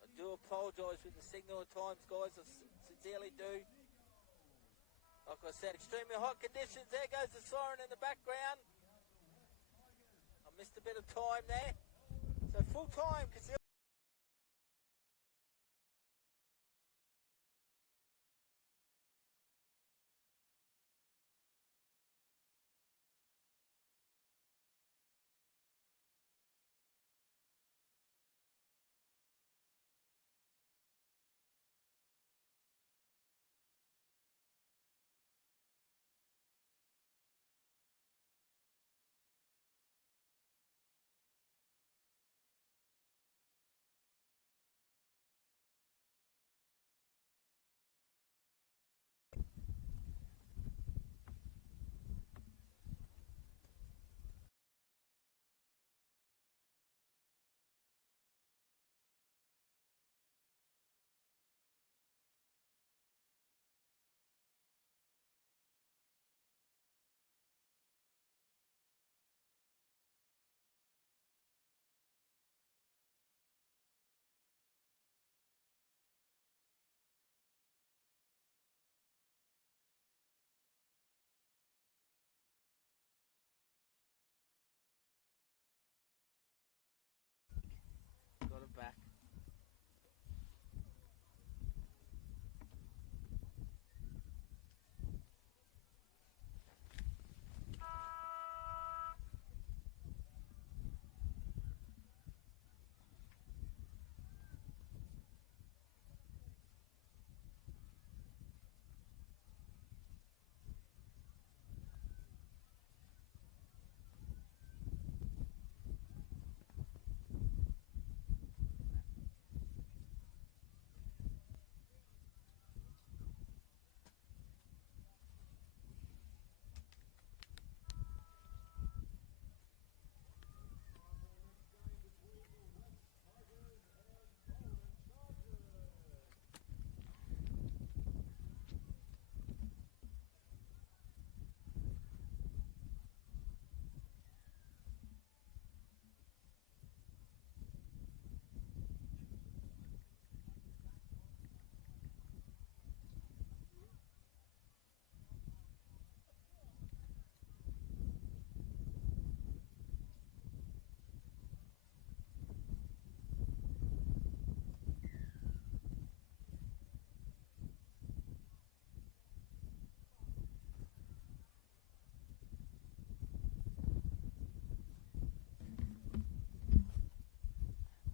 I do apologise with the signal at times, guys. I sincerely do. Like I said, extremely hot conditions. There goes the siren in the background. I missed a bit of time there. So full time Kazoo.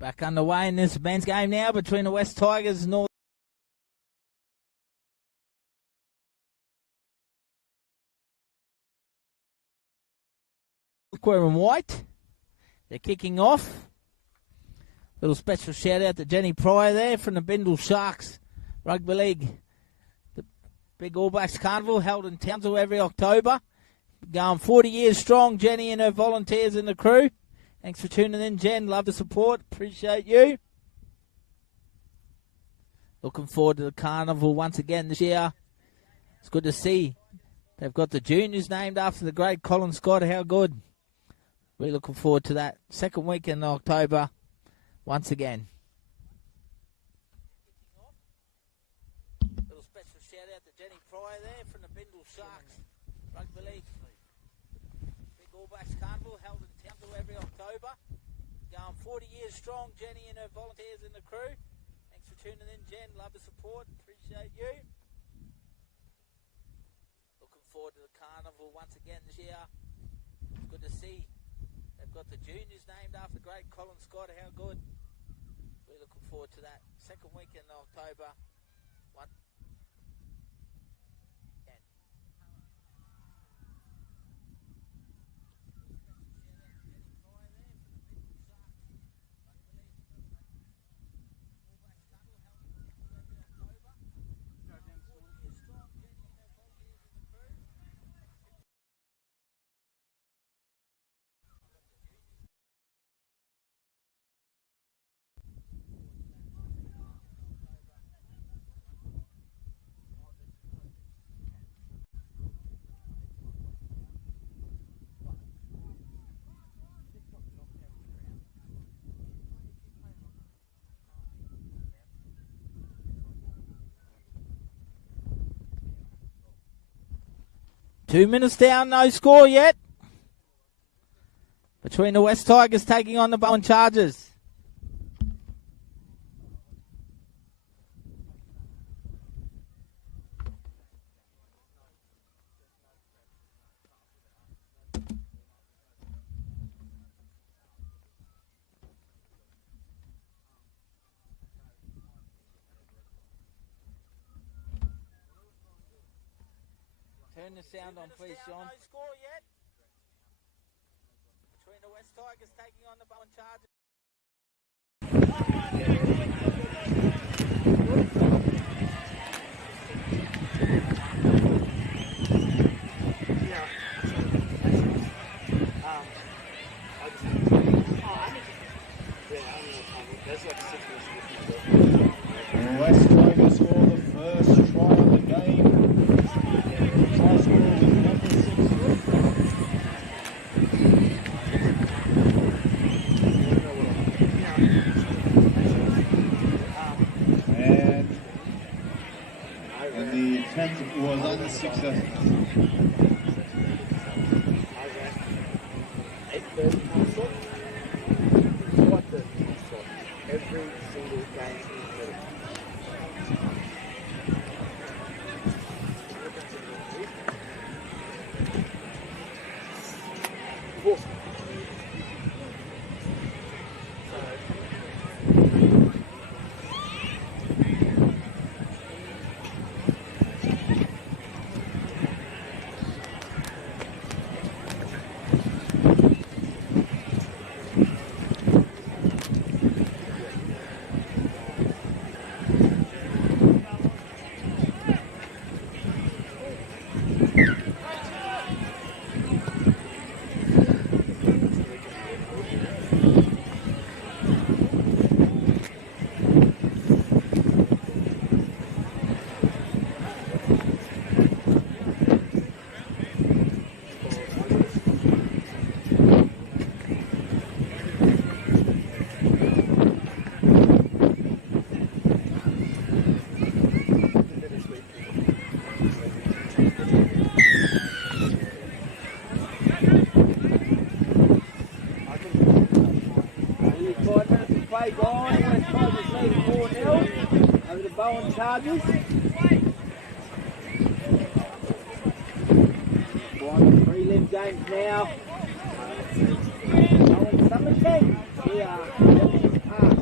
Back underway in this men's game now between the West Tigers and North. Square and white. They're kicking off. Little special shout out to Jenny Pryor there from the Bindle Sharks Rugby League. The big All Blacks Carnival held in Townsville every October. Going 40 years strong, Jenny and her volunteers and the crew. Thanks for tuning in, Jen. Love the support. Appreciate you. Looking forward to the Carnival once again this year. It's good to see. They've got the juniors named after the great Colin Scott. How good. We're looking forward to that second week in October once again. Little special shout out to Jenny Pryor there from the Bindle Sharks Rugby League. Big All Blacks Carnival held in Townsville every October. Going 40 years strong, Jenny and her volunteers and the crew. Thanks for tuning in, Jen. Love the support. Appreciate you. Looking forward to the Carnival once again this year. It's good to see. They've got the juniors named after the great Colin Scott. How good. We're looking forward to that second week in October. Two minutes down, no score yet. Between the West Tigers taking on the Bowen Chargers. Turn the sound on, please, John. No score yet. Between the West Tigers taking on the Bowen Chargers. West Tigers score the first try of the game. Try score with number 6. And the attempt was unsuccessful. Every single game in the Over the Bowen Chargers. One prelim games now. Bowen Summer 10. We are past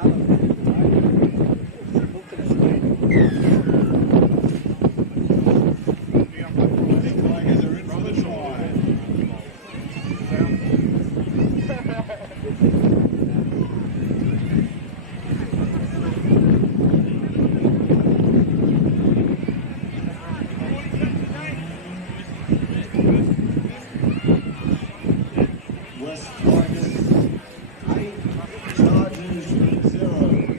Tigers are in for the try. West Tigers 8, Chargers 0.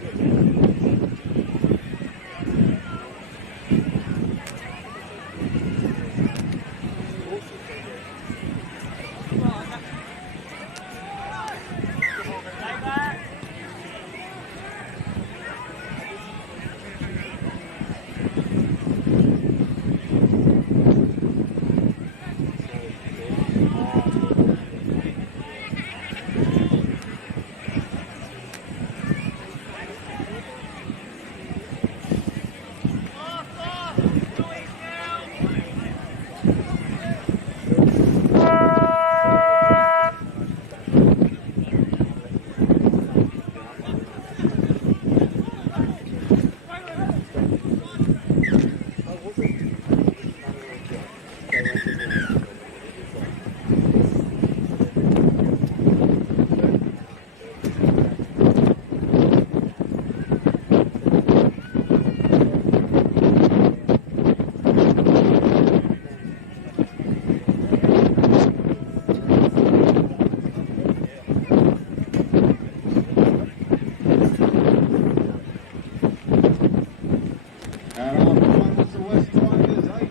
And our finals, the West Tigers 8,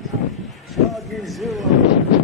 Chargers 0.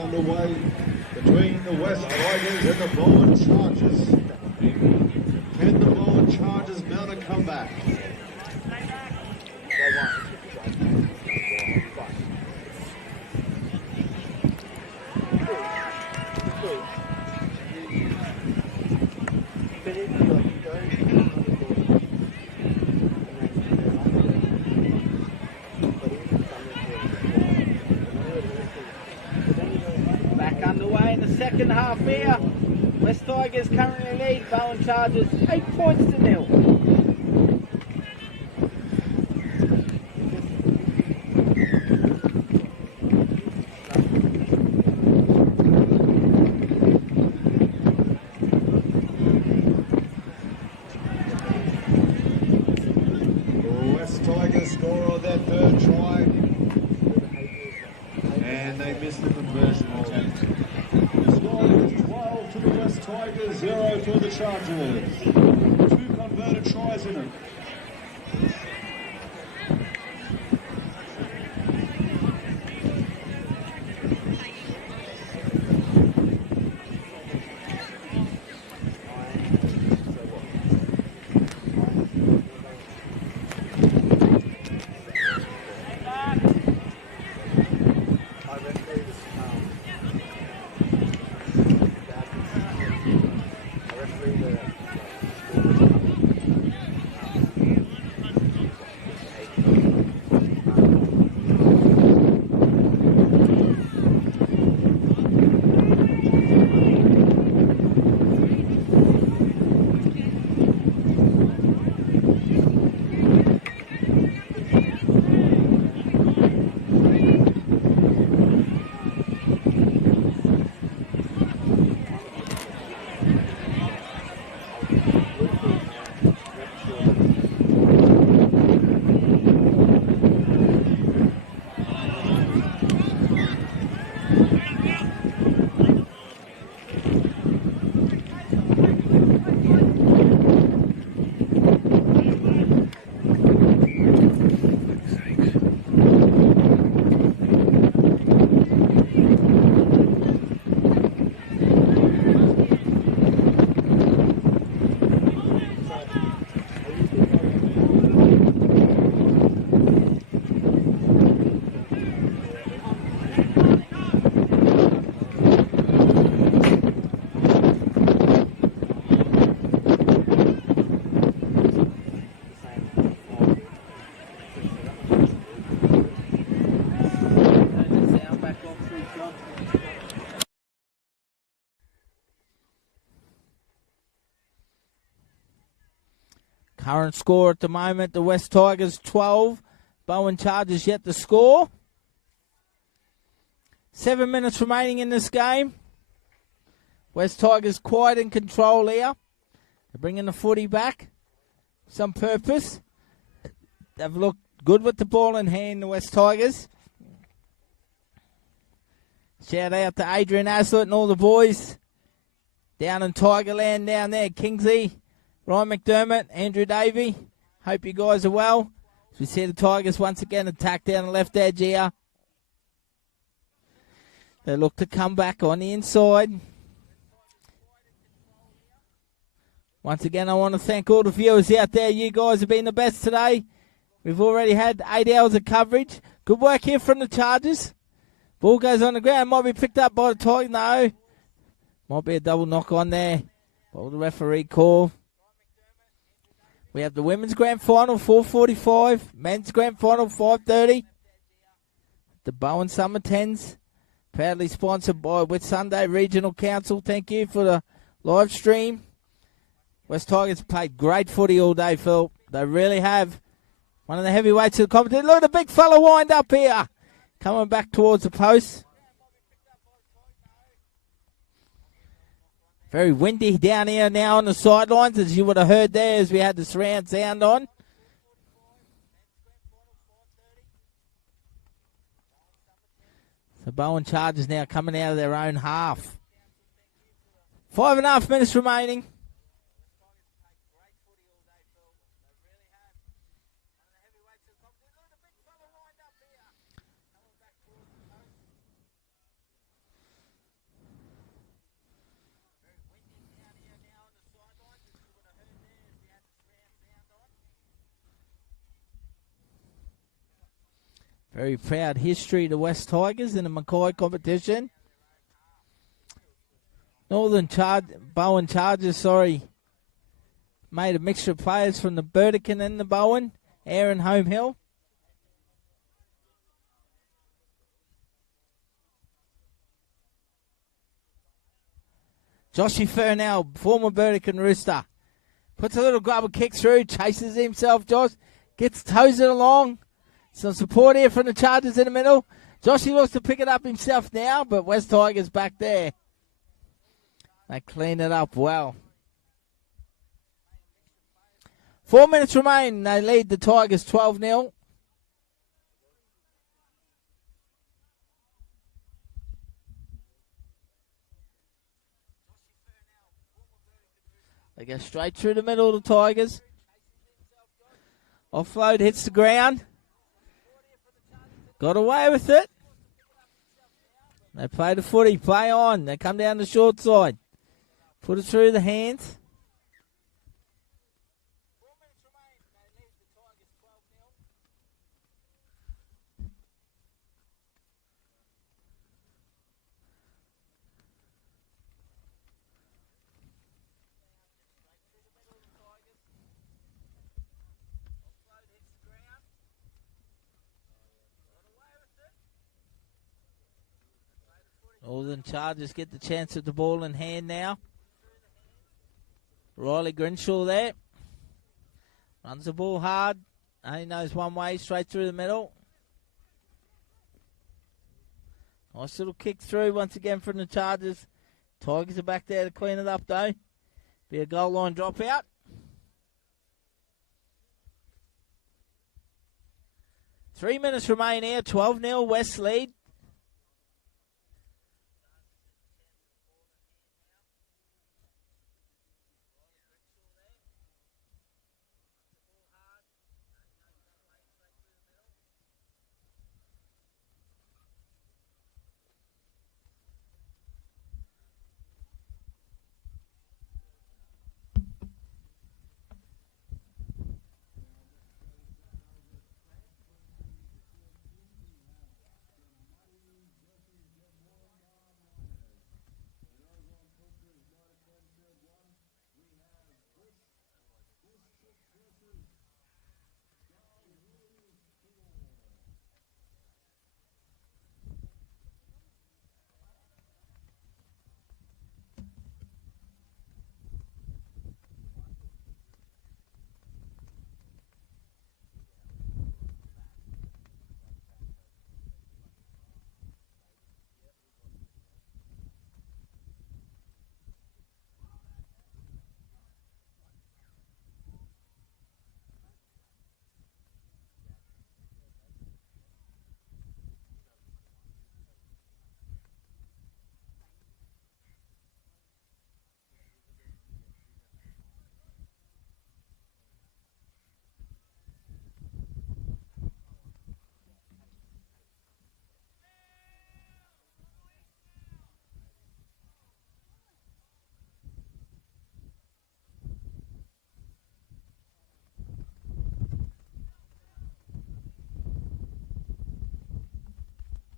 Underway between the West Tigers and the Bowen Chargers. Can the Bowen Chargers mount a comeback? Underway in the second half here. West Tigers currently lead Bowen Chargers 8 points to 0. West Tigers score on their third try. And they missed the conversion attempt. The score is 12 to the West Tigers, 0 for the Chargers. 2 converted tries in it. Current score at the moment, the West Tigers 12, Bowen Chargers yet to score. 7 minutes remaining in this game. West Tigers quite in control here. They're bringing the footy back. Some purpose. They've looked good with the ball in hand, the West Tigers. Shout out to Adrian Aslett and all the boys down in Tigerland down there. Kingsley, Ryan McDermott, Andrew Davey. Hope you guys are well. As we see the Tigers once again attack down the left edge here. They look to come back on the inside. Once again, I want to thank all the viewers out there. You guys have been the best today. We've already had 8 hours of coverage. Good work here from the Chargers. Ball goes on the ground. Might be picked up by the Tigers. No. Might be a double knock on there. What will the referee call? We have the women's grand final, 4:45. Men's grand final, 5:30. The Bowen Summer 10's. Proudly sponsored by Whitsunday Regional Council. Thank you for the live stream. West Tigers played great footy all day, Phil. They really have. One of the heavyweights of the competition. Look at the big fella wind up here. Coming back towards the post. Very windy down here now on the sidelines, as you would have heard there as we had the surround sound on. The Bowen Chargers now coming out of their own half. 5.5 minutes remaining. Very proud history to West Tigers in the Mackay competition. Bowen Chargers, made a mixture of players from the Burdekin and the Bowen, Aaron Homehill. Joshy Furnell, former Burdekin Rooster, puts a little grubber kick through, chases himself, Josh, toes it along. Some support here from the Chargers in the middle. Joshy looks to pick it up himself now, but West Tigers back there. They clean it up well. 4 minutes remain. They lead the Tigers 12-0. They go straight through the middle of the Tigers. Offload hits the ground. Got away with it. They play the footy. Play on. They come down the short side. Put it through the hands. Northern Chargers get the chance at the ball in hand now. Riley Grinshaw there. Runs the ball hard. Only knows one way, straight through the middle. Nice little kick through once again from the Chargers. Tigers are back there to clean it up though. Be a goal line dropout. 3 minutes remain here. 12-0 West lead.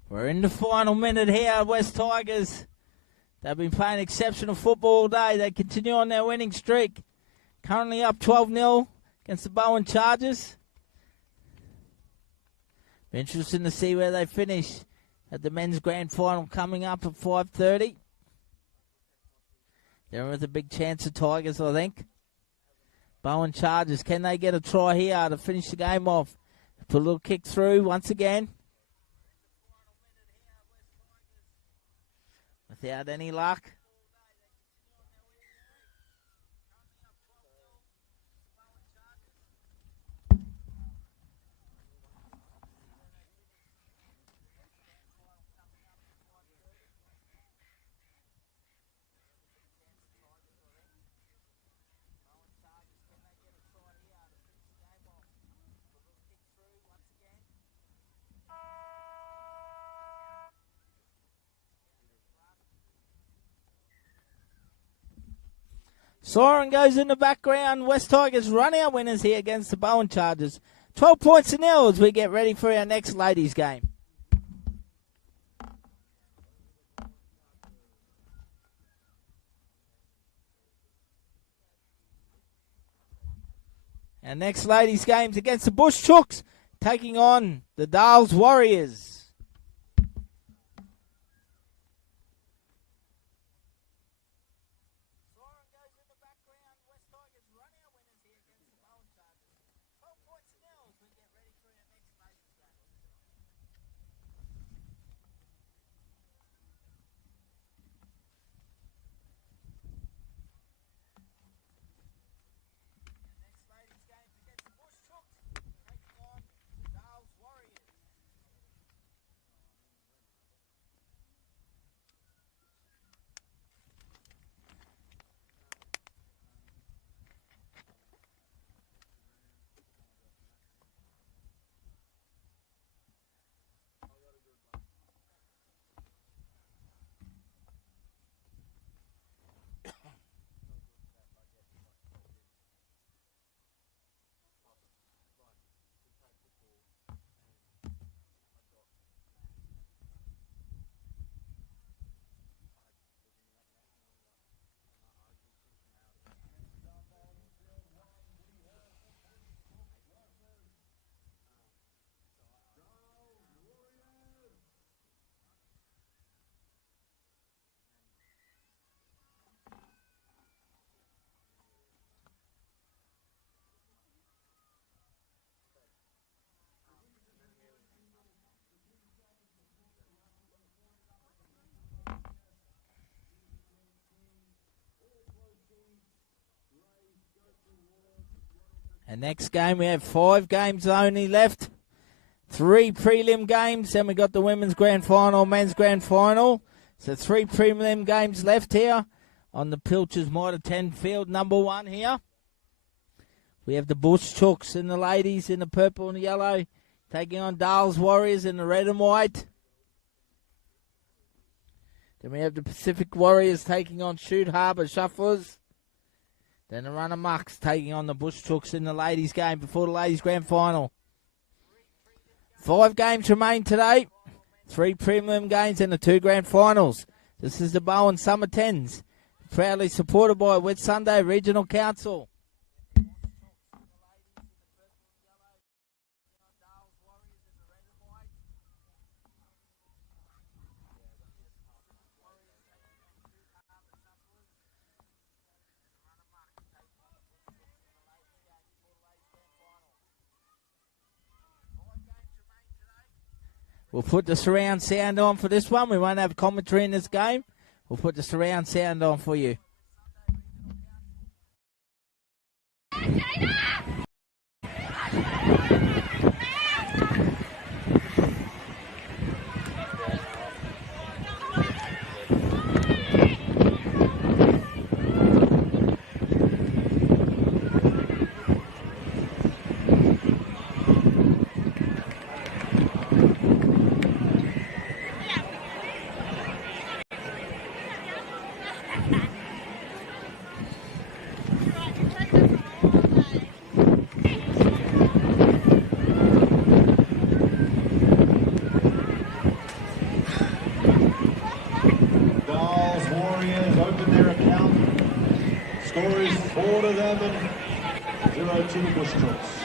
We're in the final minute here, West Tigers. They've been playing exceptional football all day. They continue on their winning streak. Currently up 12-0 against the Bowen Chargers. Be interesting to see where they finish at the men's grand final coming up at 5:30. They're with a big chance of Tigers, I think. Bowen Chargers, can they get a try here to finish the game off? Put a little kick through once again. Without any luck. Siren goes in the background. West Tigers run our winners here against the Bowen Chargers. 12 points to nil as we get ready for our next ladies game. Our next ladies game's against the Bush Chooks, taking on the Dales Warriors. And next game, we have 5 games only left. 3 prelim games, then we got the women's grand final, men's grand final. So 3 prelim games left here on the Pilchers Mitre 10 field, number 1 here. We have the Bush Chooks and the ladies in the purple and the yellow taking on Dales Warriors in the red and white. Then we have the Pacific Warriors taking on Shoot Harbour Shufflers. Then the Runner Mucks taking on the Bush Chooks in the ladies' game before the ladies' grand final. 5 games remain today. 3 prelim games and the 2 grand finals. This is the Bowen Summer 10's, proudly supported by Whitsunday Regional Council. We'll put the surround sound on for this one. We won't have commentary in this game. We'll put the surround sound on for you. Score is 4 to them and 0 to the Bush Chooks.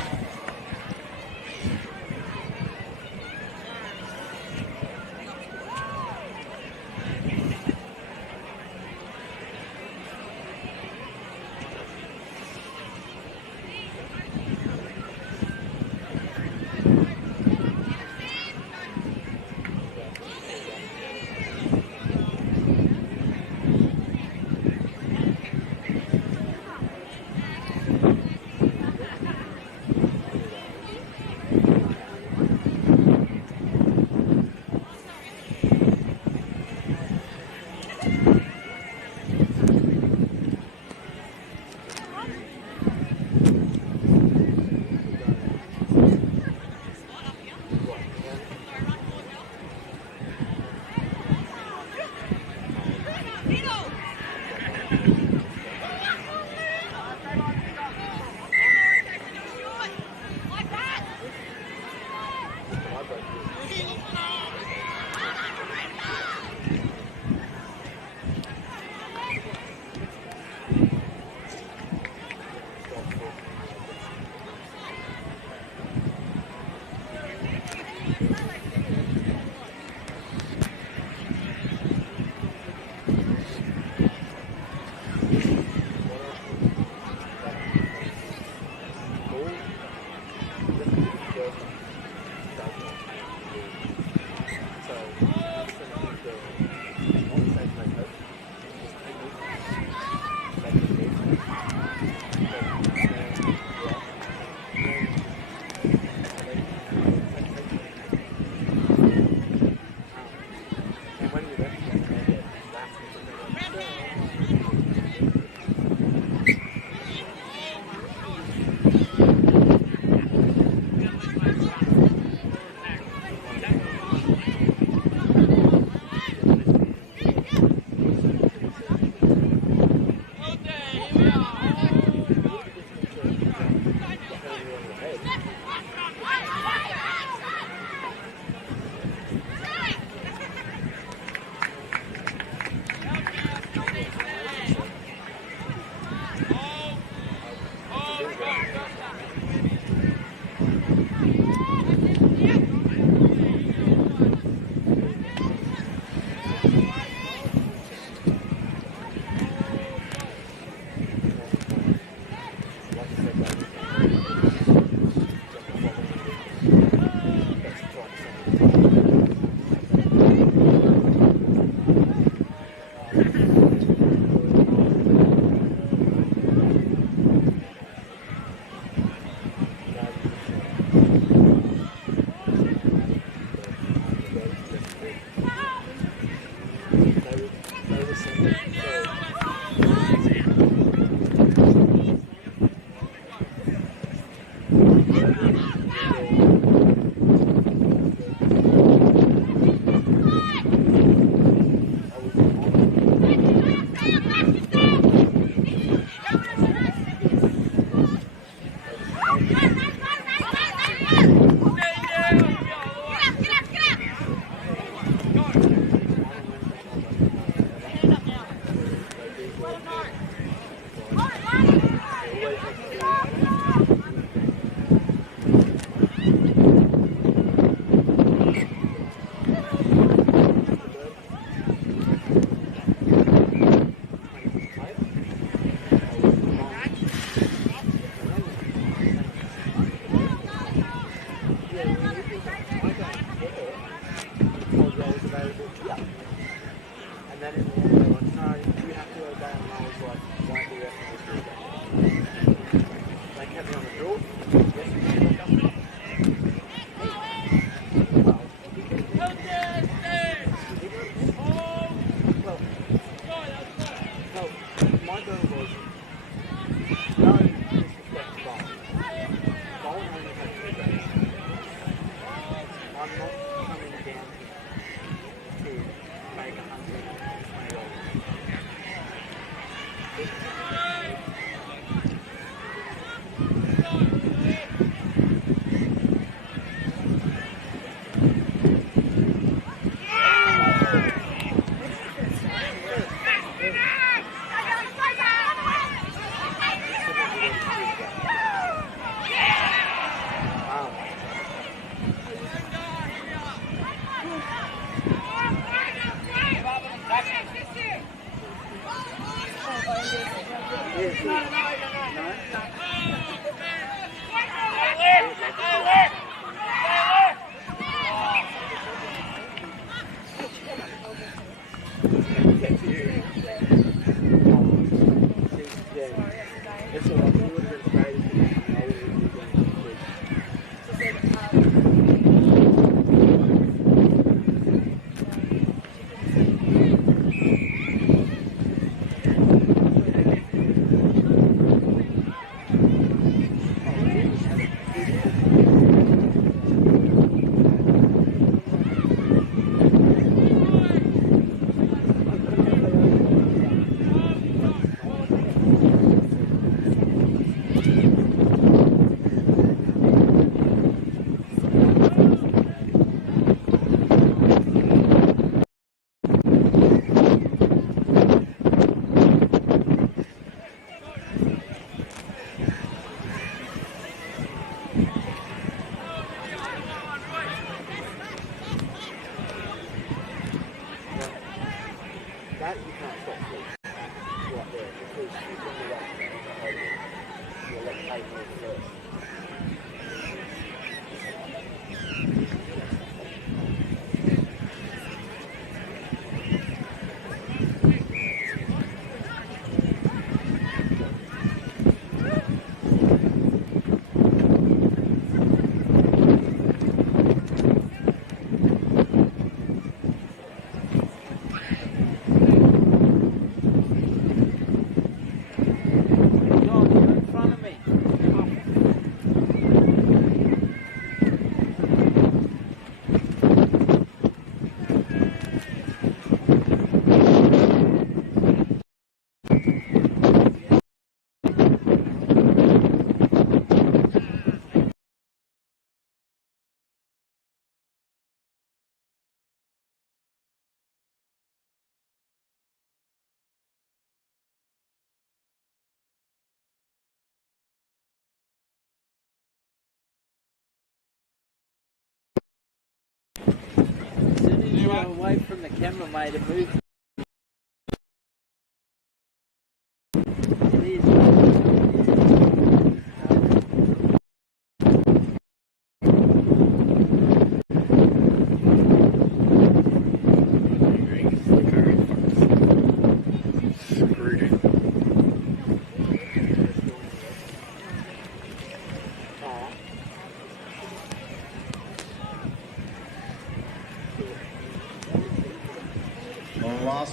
Away from the camera, mate, and move.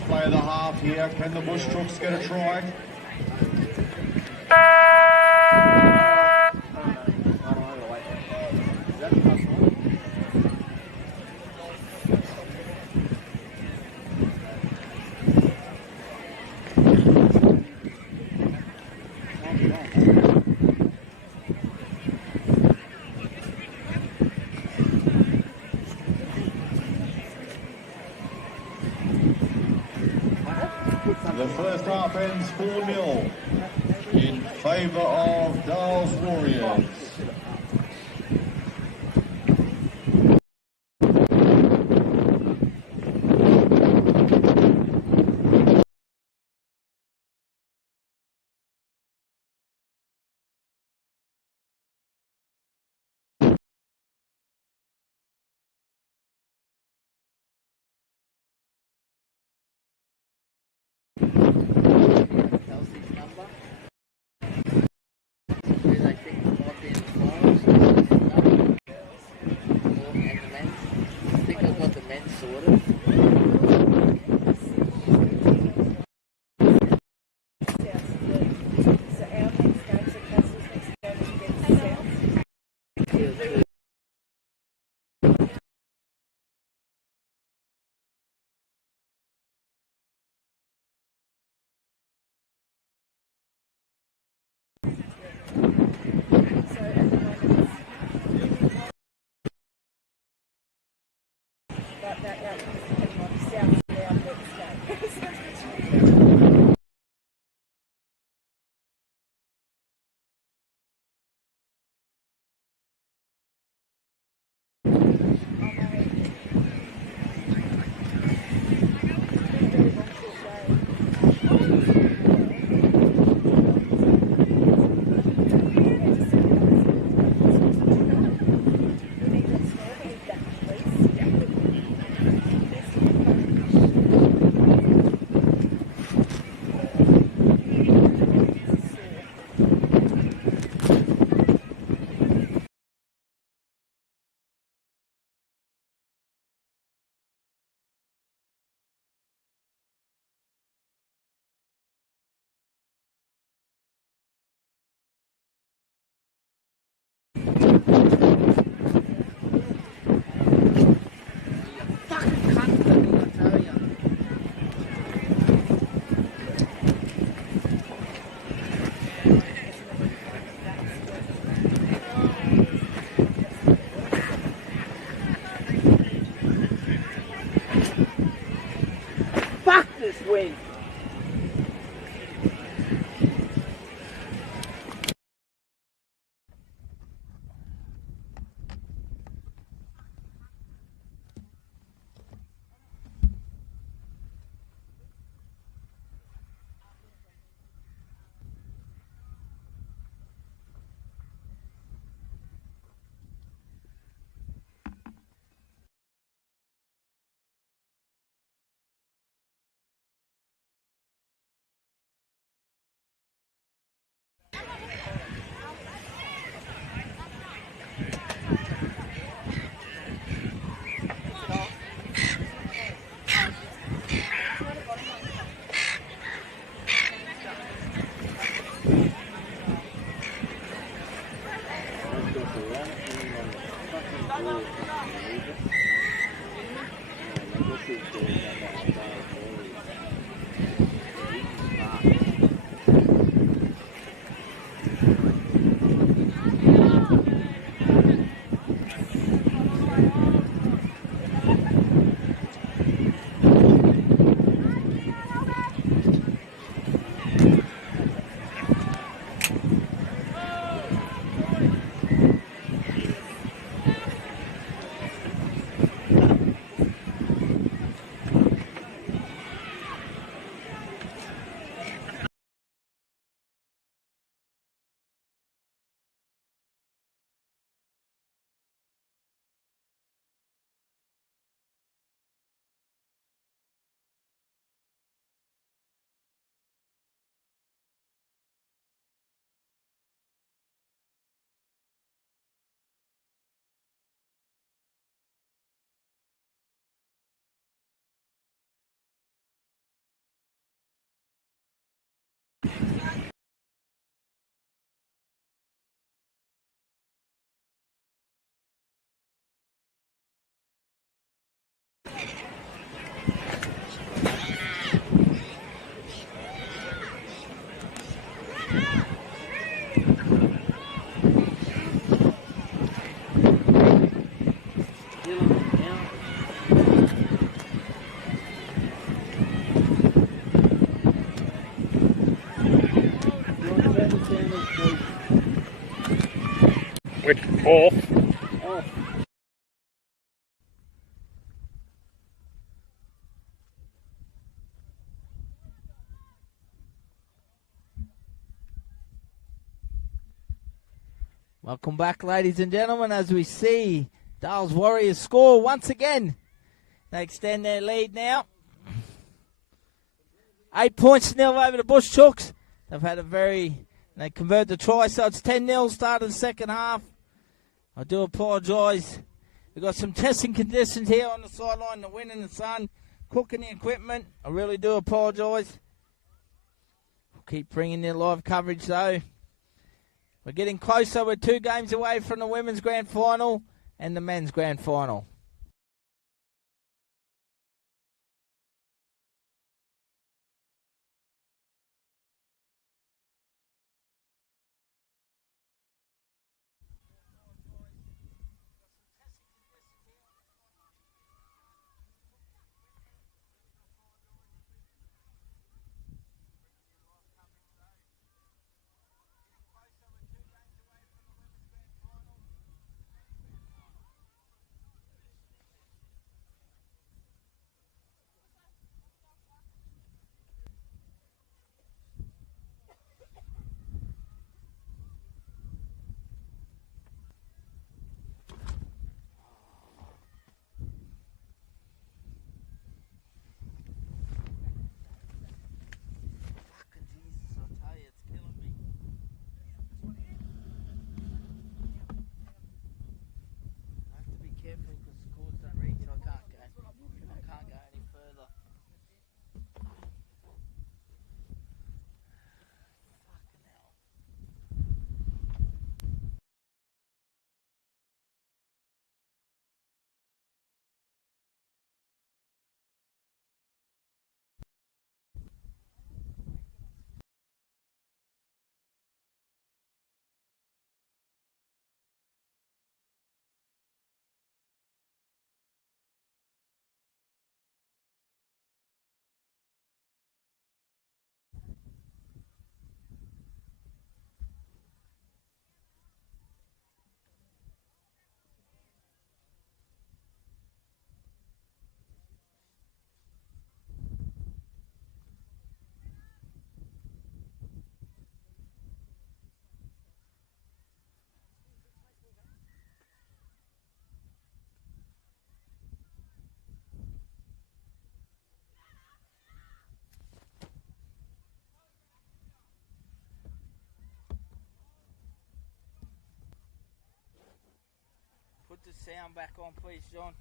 play of the half here. Can the Bush Trooks get a try? The first half ends 4-0 in favour of Dale's Warriors. Kelsey's number. Is I think 14 and the men's. I think I've got the men's sorted. So our next game, so Castle's next game is against South. So at the moment but that outcome is depending on South's our next game. Fuck this win! Which off? Welcome back, ladies and gentlemen, as we see Dale's Warriors score once again. They extend their lead now. 8 points to nil over the Bush Chooks. They've had they convert the try, so it's 10-0 start of the second half. I do apologise. We've got some testing conditions here on the sideline, the wind and the sun, cooking the equipment. I really do apologise. We'll keep bringing their live coverage, though. We're getting closer. We're 2 games away from the women's grand final and the men's grand final. Put the sound back on, please, John.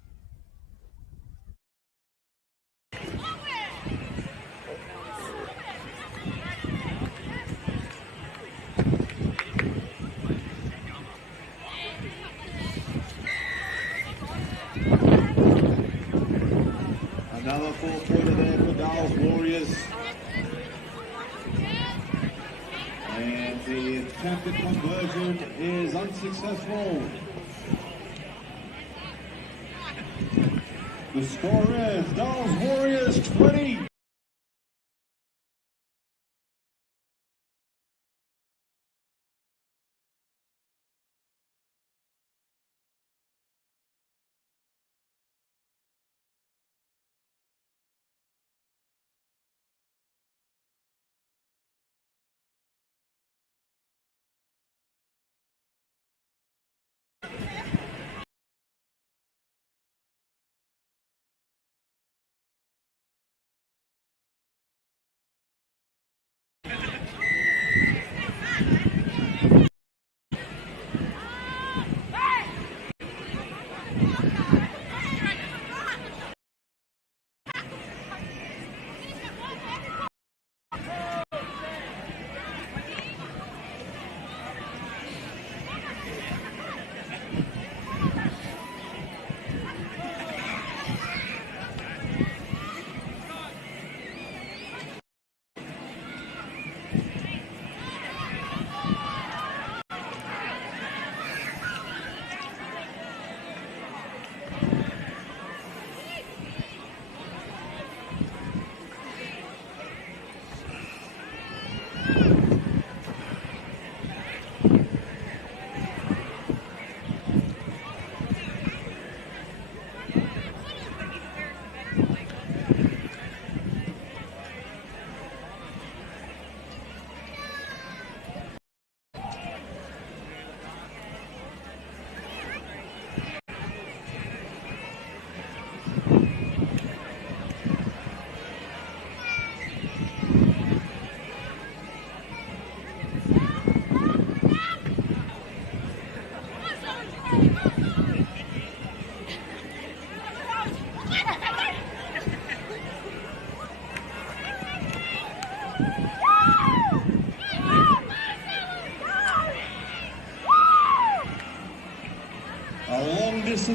Another 4-pointer there for Dale's Warriors. And the attempted conversion is unsuccessful. The score is Dale's Warriors 20.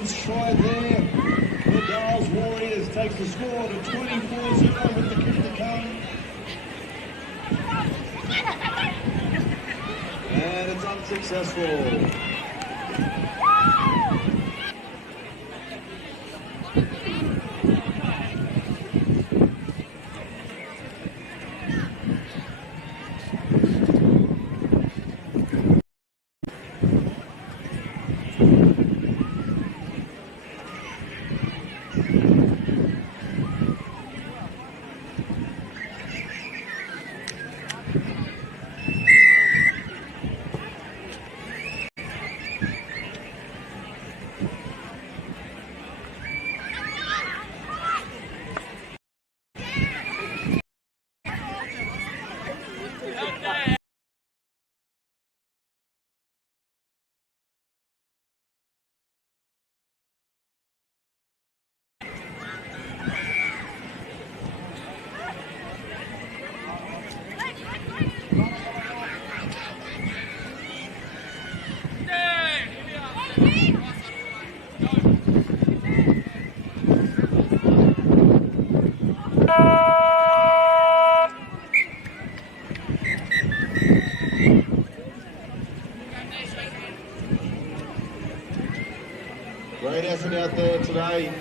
Bowen's try there. The Dales Warriors takes the score to 24-0 with the kick to come. And it's unsuccessful. Great effort out there today.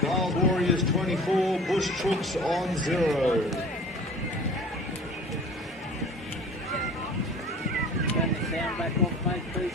Dales Warriors 24, Bush Chooks on 0. Turn the sound back off, mate, please.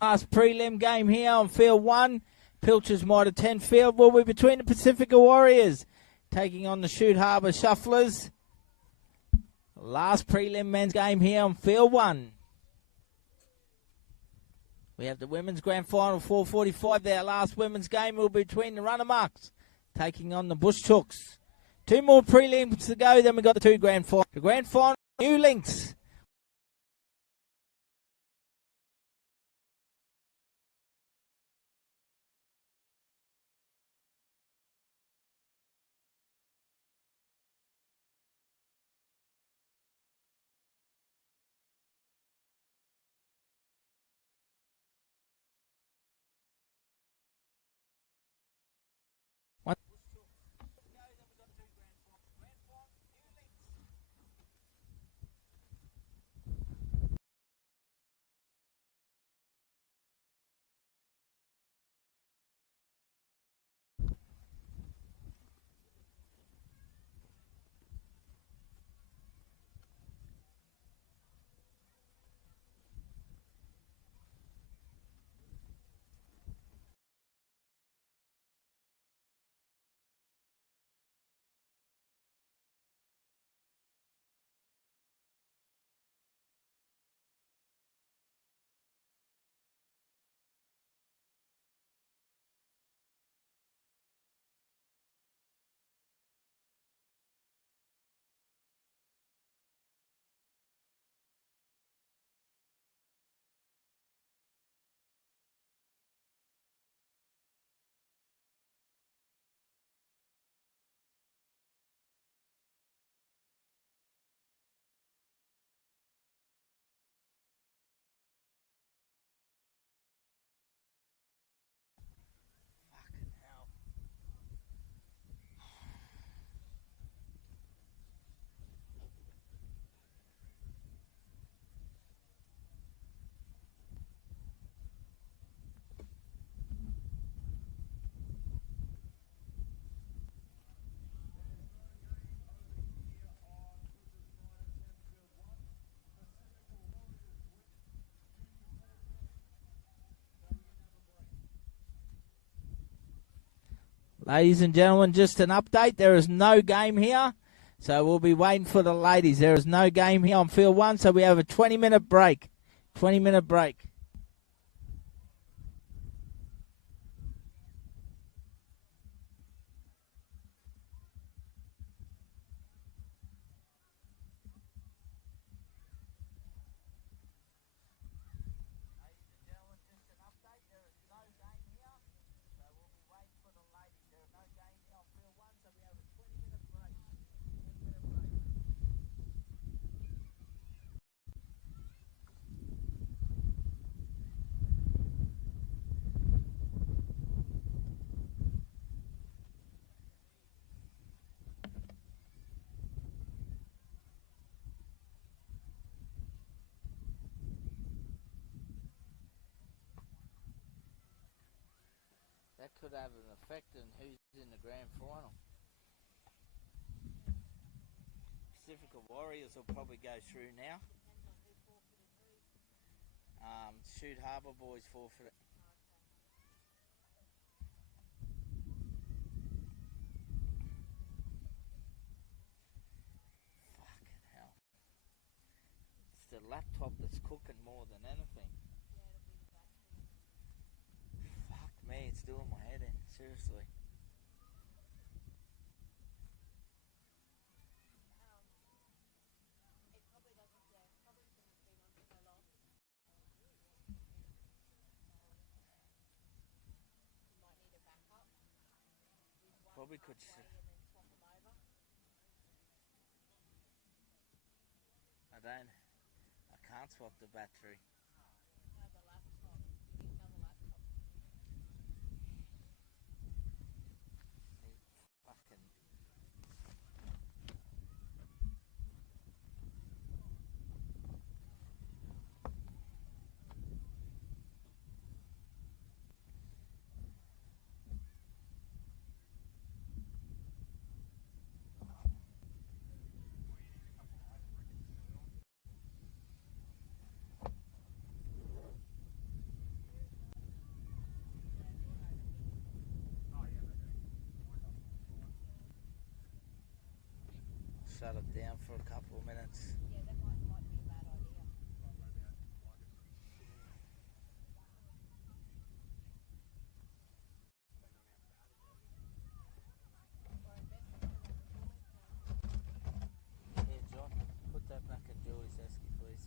Last prelim game here on field 1. Pilcher's Mitre 10 field will be between the Pacifica Warriors taking on the Shoot Harbour Shufflers. Last prelim men's game here on field 1. We have the women's grand final 4:45 there. Last women's game will be between the Runnermucks taking on the Bush Chooks. 2 more prelims to go, then we got the 2 grand final. The grand final, New Links. Ladies and gentlemen, just an update. There is no game here, so we'll be waiting for the ladies. There is no game here on field 1, so we have a 20-minute break. 20-minute break. That could have an effect on who's in the grand final. Pacifica Warriors will probably go through now. Shoot Harbour boys forfeit. Fucking hell. It's the laptop that's cooking more than anything. Fuck me, it's doing my head in. Seriously. Probably could. I can't swap the battery. Fucking. Shut it down for a couple of minutes. Yeah, that might be a bad idea. Here, John, put that back in Julie's desk, please.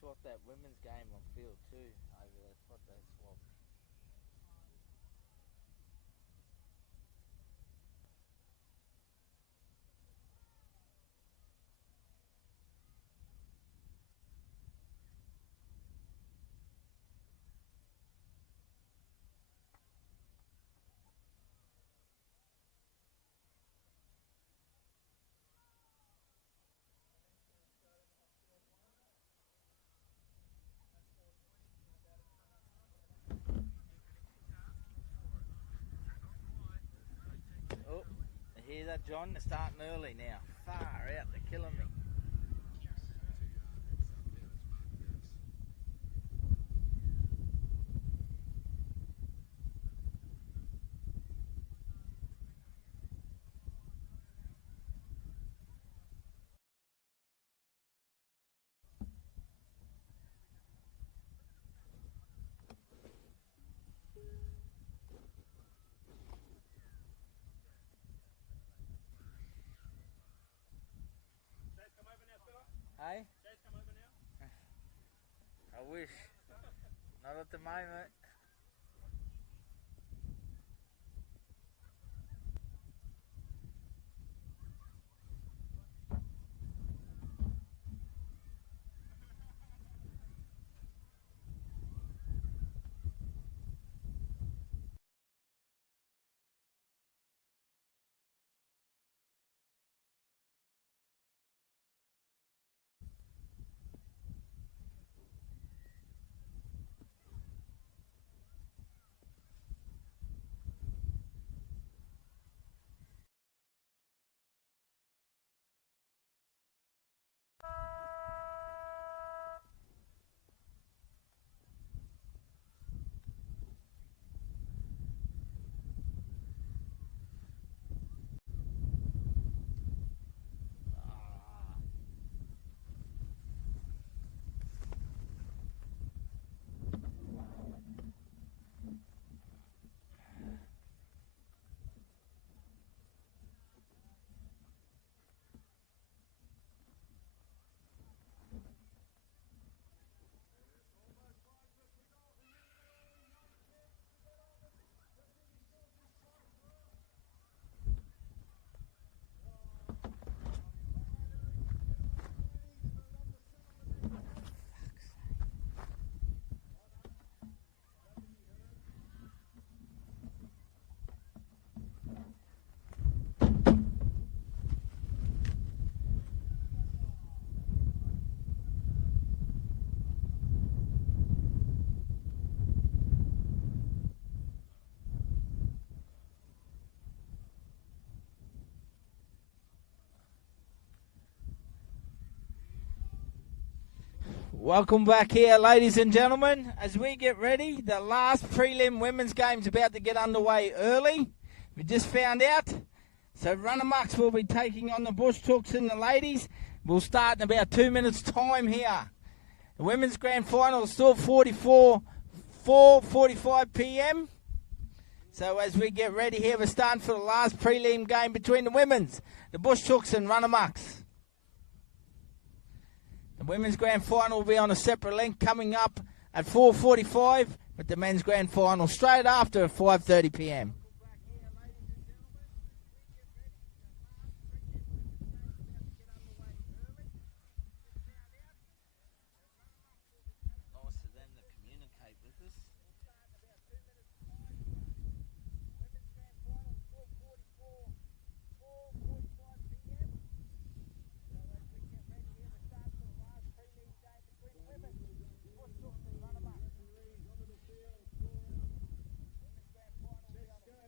swapped that women's game on field too. Over that's what they swapped. Oh, you hear that, John? They're starting early now. Far out, they're killing me. Hey? I wish. Not at the moment. Welcome back here, ladies and gentlemen, as we get ready. The last prelim women's game's about to get underway early. We just found out. So Runnamucks will be taking on the Bush Tooks and the ladies. We'll start in about 2 minutes' time here. The women's grand final is still 4:45 p.m. So as we get ready here, we're starting for the last prelim game between the women's, the Bush Tooks and Runnamucks. The women's grand final will be on a separate link coming up at 4:45, with the men's grand final straight after at 5:30 p.m. Nice of them to communicate with us.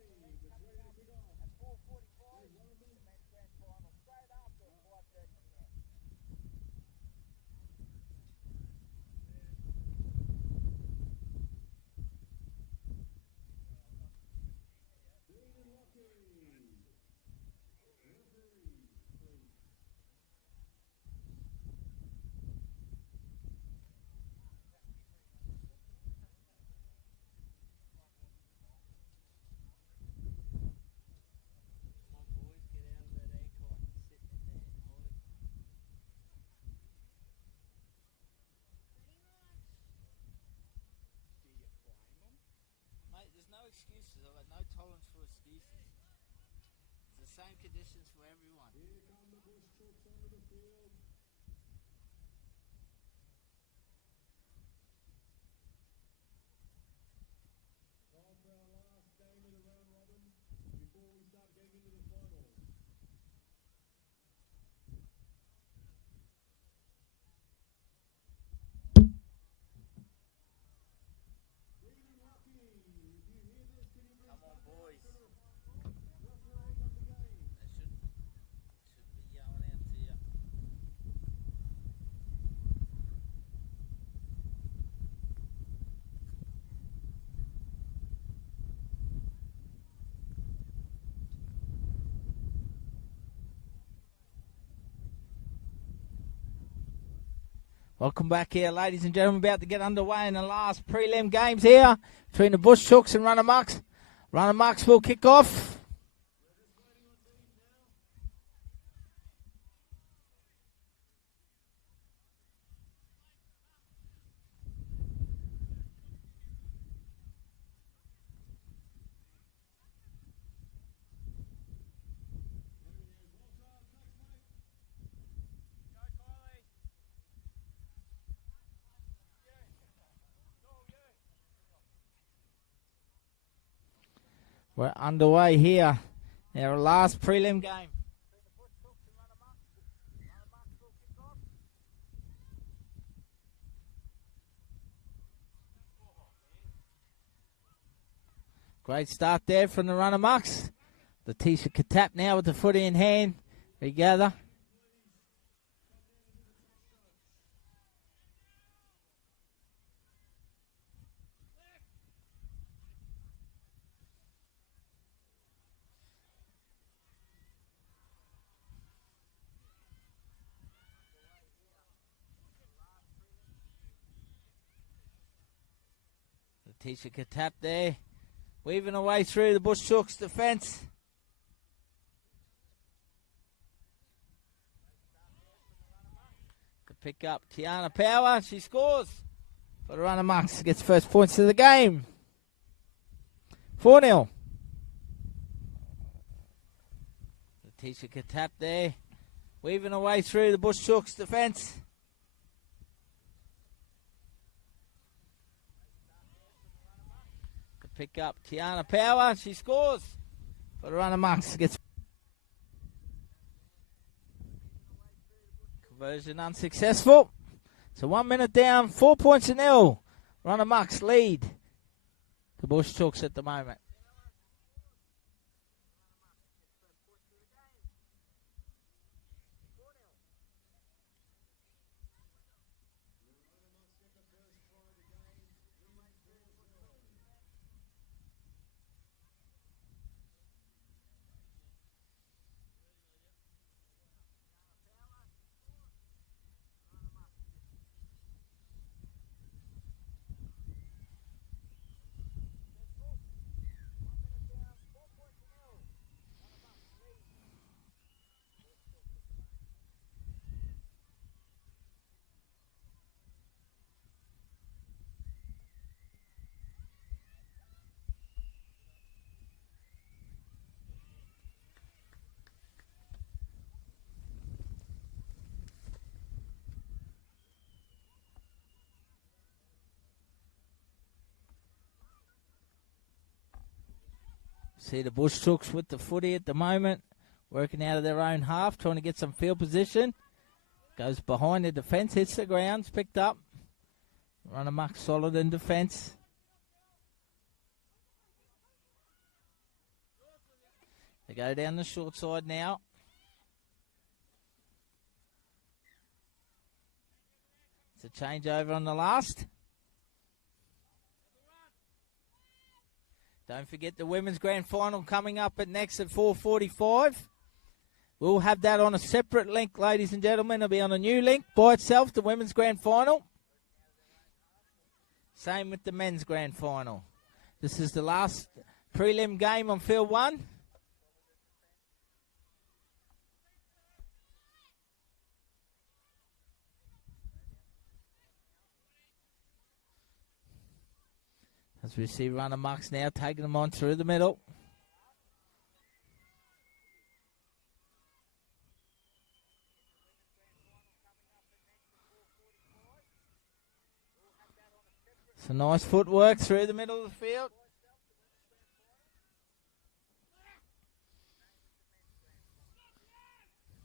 the same conditions for everyone. Here come the Bush Chooks onto the field. Time for our last game of the round robin before we start getting into the finals. Green and Lucky, if you hear this, can you please Come on, boys. referee of the game? They should be yelling out to you. Welcome back here, ladies and gentlemen. About to get underway in the last prelim games here between the Bush Chooks and Runnamucks. Runnamucks will kick off. We're underway here. Our last prelim game. Great start there from the Runnamucks. Letitia Katap now with the footy in hand. Regather. Letitia Katap there. Weaving away through the Bush Chooks defence. Could pick up Tiana Power. She scores for the Runnamucks. Gets first points of the game. 4-0. Letitia Katap there. Weaving away through the Bush Chooks defence. Pick up Tiana Power. She scores for the Runnamucks. Gets conversion unsuccessful. So 1 minute down, 4 points to nil. Runnamucks lead the Bush Chooks at the moment. See the Bush Chooks with the footy at the moment, working out of their own half, trying to get some field position. Goes behind the defence, hits the ground, it's picked up. Runnamuck solid in defence. They go down the short side now. It's a changeover on the last. Don't forget the women's grand final coming up at next at 4:45. We'll have that on a separate link, ladies and gentlemen. It'll be on a new link by itself, the women's grand final. Same with the men's grand final. This is the last prelim game on field 1. As we see Runnamucks now taking them on through the middle. Some nice footwork through the middle of the field.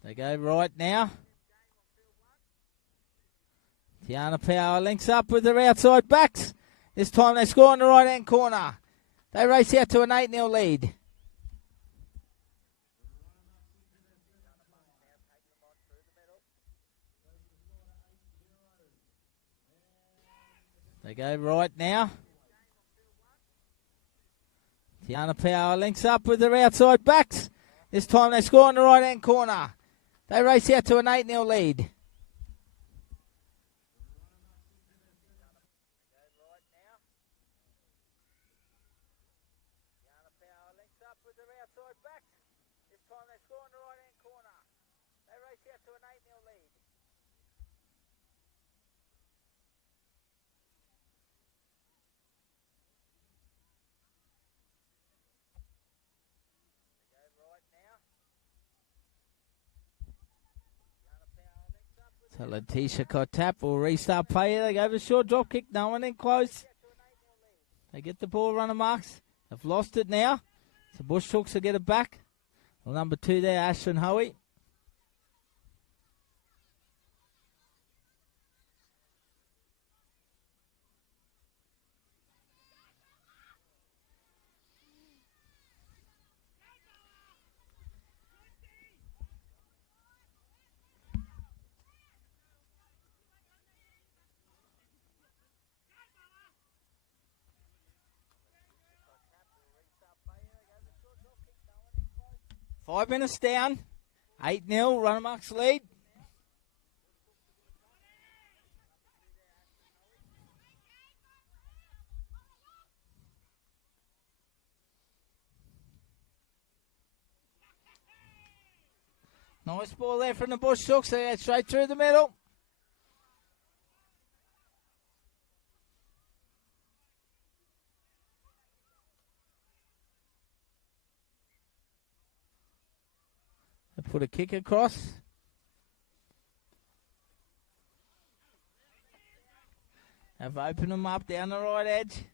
They go right now. Tiana Power links up with their outside backs. This time they score in the right-hand corner. They race out to an 8-0 lead. They go right now. Tiana Power links up with their outside backs. This time they score in the right-hand corner. They race out to an 8-0 lead. So Letitia got tap will restart play. They go for a short drop kick. No one in close. They get the ball runner marks. They've lost it now. So Bush Hooks will get it back. Well, number 2 there, Ashton Hoey. Five minutes down. 8-0, runner marks lead. Nice ball there from the Bush Hooks. They go straight through the middle. They put a kick across. Have opened them up down the right edge.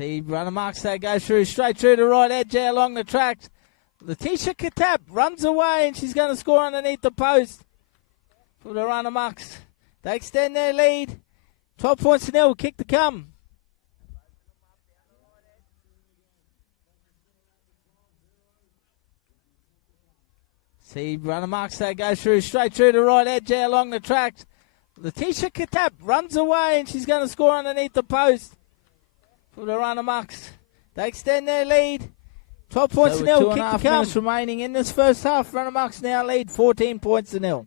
See, runner marks that go through, straight through the right edge there along the tracks. Letitia Katap runs away and she's going to score underneath the post for the runner marks. They extend their lead. 12 points to nil, kick to come. See, runner marks that go through, straight through the right edge there along the tracks. Letitia Katap runs away and she's going to score underneath the post for the runner marks. They extend their lead. 12 points to nil. Kick to come. Minutes remaining in this first half. Runner marks now lead 14 points to nil.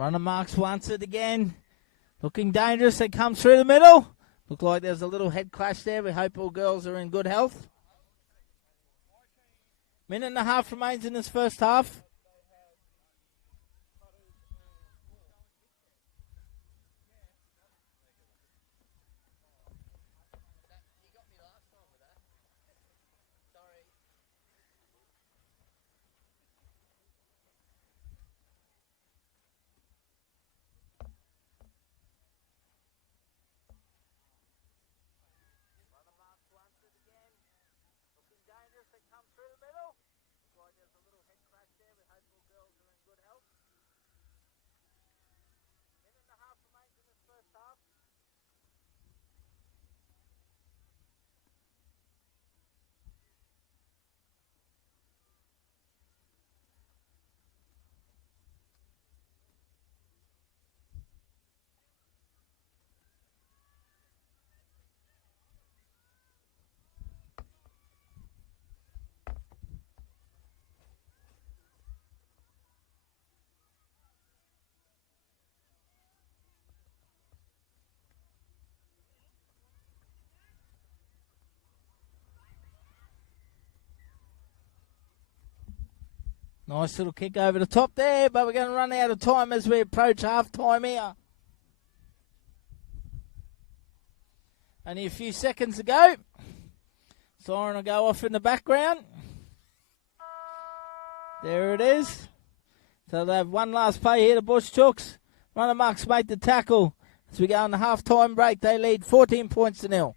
Runner marks wants it again. Looking dangerous. They come through the middle. Look like there's a little head clash there. We hope all girls are in good health. Minute and a half remains in this first half. Nice little kick over the top there, but we're going to run out of time as we approach half-time here. Only a few seconds to go. Siren will go off in the background. There it is. So they have one last play here to Bush Chooks. Runner marks make the tackle. As we go on the half-time break, they lead 14 points to 0.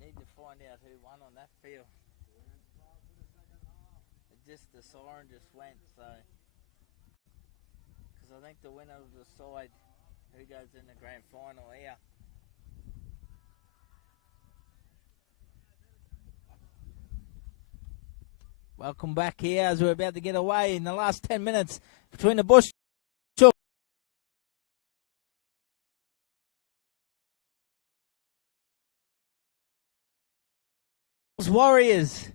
Need to find out who won on that field. The siren just went, so because I think the winner will decide who goes in the grand final here. Welcome back here as we're about to get away in the last 10 minutes between the Bush Warriors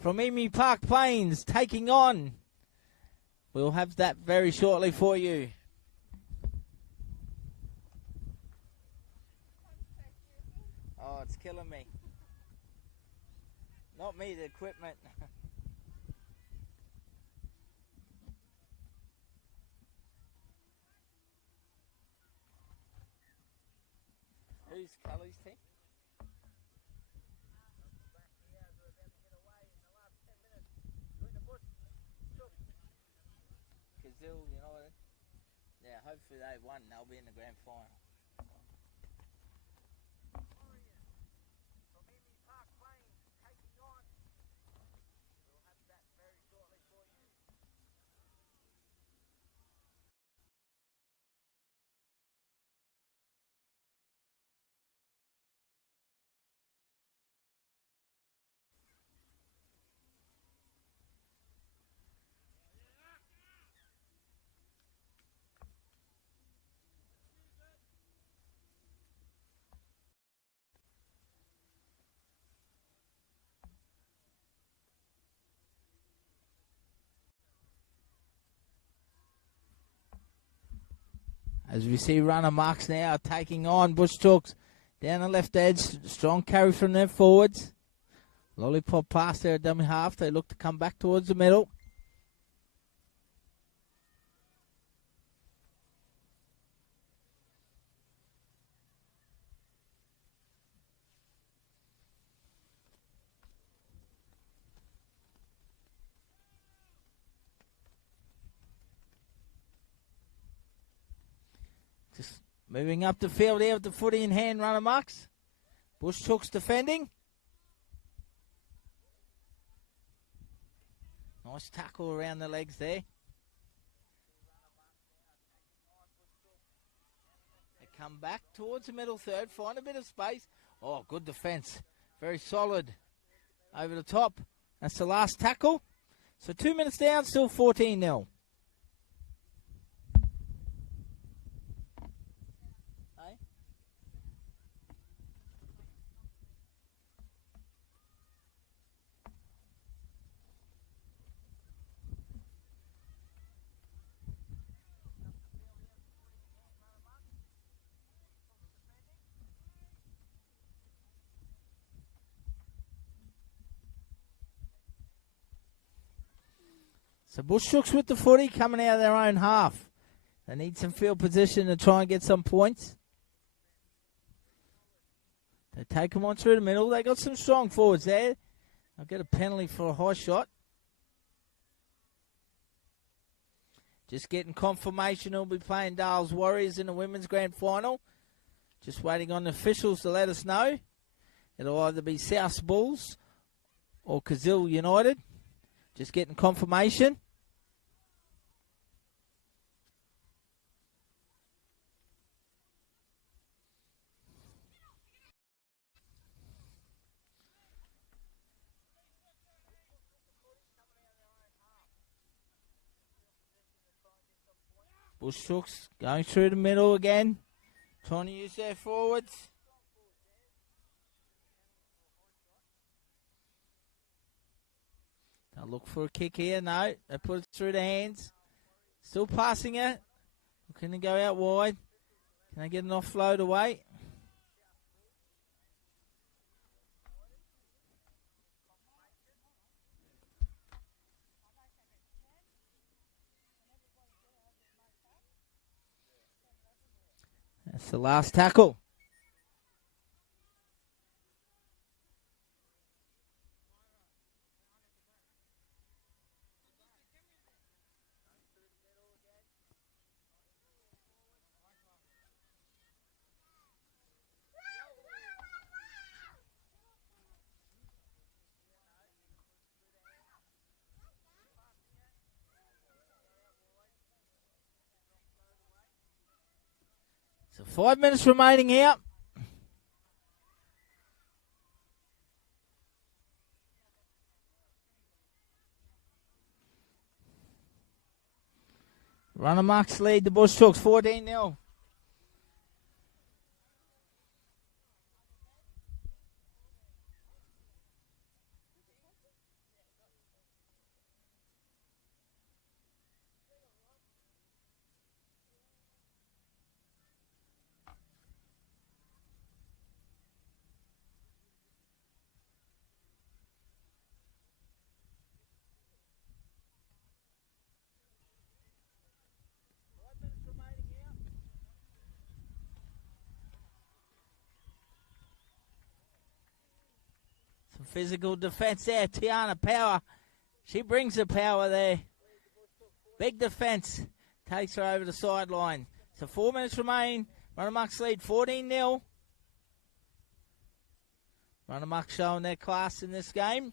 from Emu Park Plains taking on. We'll have that very shortly for you. Oh, it's killing me. Not me, the equipment. Who's Cully's team? You know what? Yeah, hopefully they won. They'll be in the grand final. As we see runner marks now taking on Bush Chooks down the left edge. Strong carry from their forwards. Lollipop pass there at dummy half. They look to come back towards the middle. Just moving up the field here with the footy in hand, runner marks. Bush Chooks defending. Nice tackle around the legs there. They come back towards the middle third, find a bit of space. Oh, good defence. Very solid over the top. That's the last tackle. So 2 minutes down, still 14-0. So Bush Chooks with the footy coming out of their own half. They need some field position to try and get some points. They take them on through the middle. They got some strong forwards there. They'll get a penalty for a high shot. Just getting confirmation he'll be playing Dale's Warriors in the women's grand final. Just waiting on the officials to let us know. It'll either be South Bulls or Kazil United. Just getting confirmation. Bush Chooks going through the middle again. Trying to use their forwards. They'll look for a kick here. No, they put it through the hands. Still passing it. Can they go out wide? Can they get an offload away? That's the last tackle. So 5 minutes remaining here. Runner marks lead the Bush Chooks 14-0. Physical defense there. Tiana Power. She brings the power there. Big defense. Takes her over the sideline. So 4 minutes remain. Runnermucks lead 14-0. Runnermucks showing their class in this game.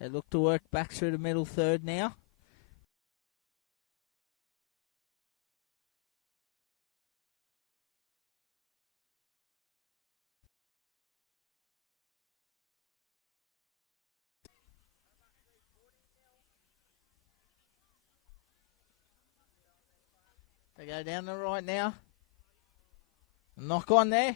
They look to work back through the middle third now. They go down the right now. Knock on there.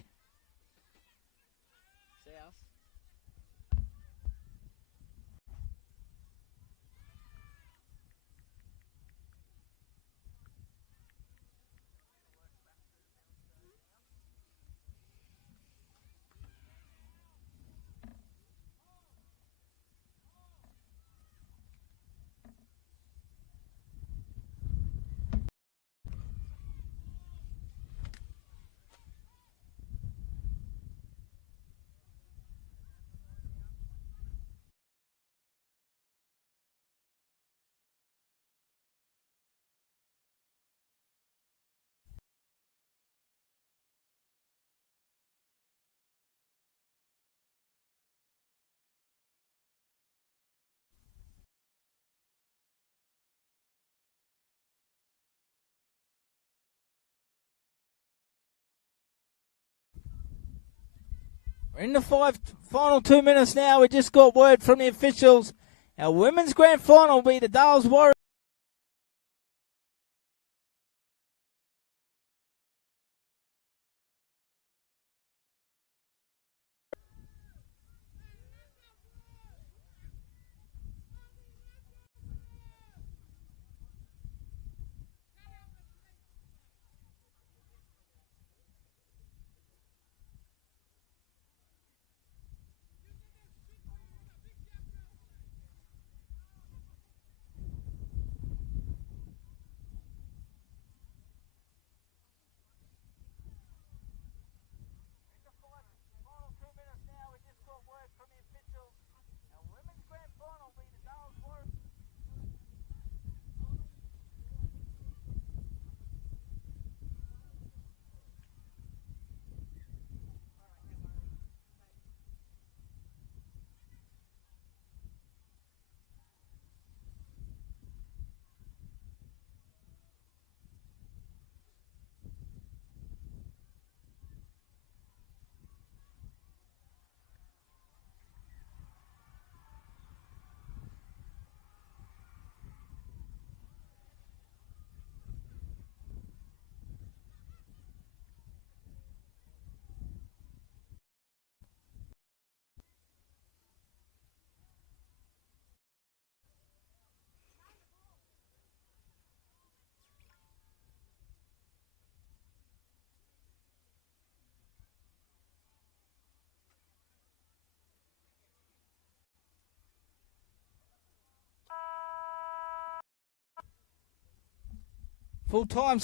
We're in the final 2 minutes now. We just got word from the officials. Our women's grand final will be the Dales Warriors. Full time.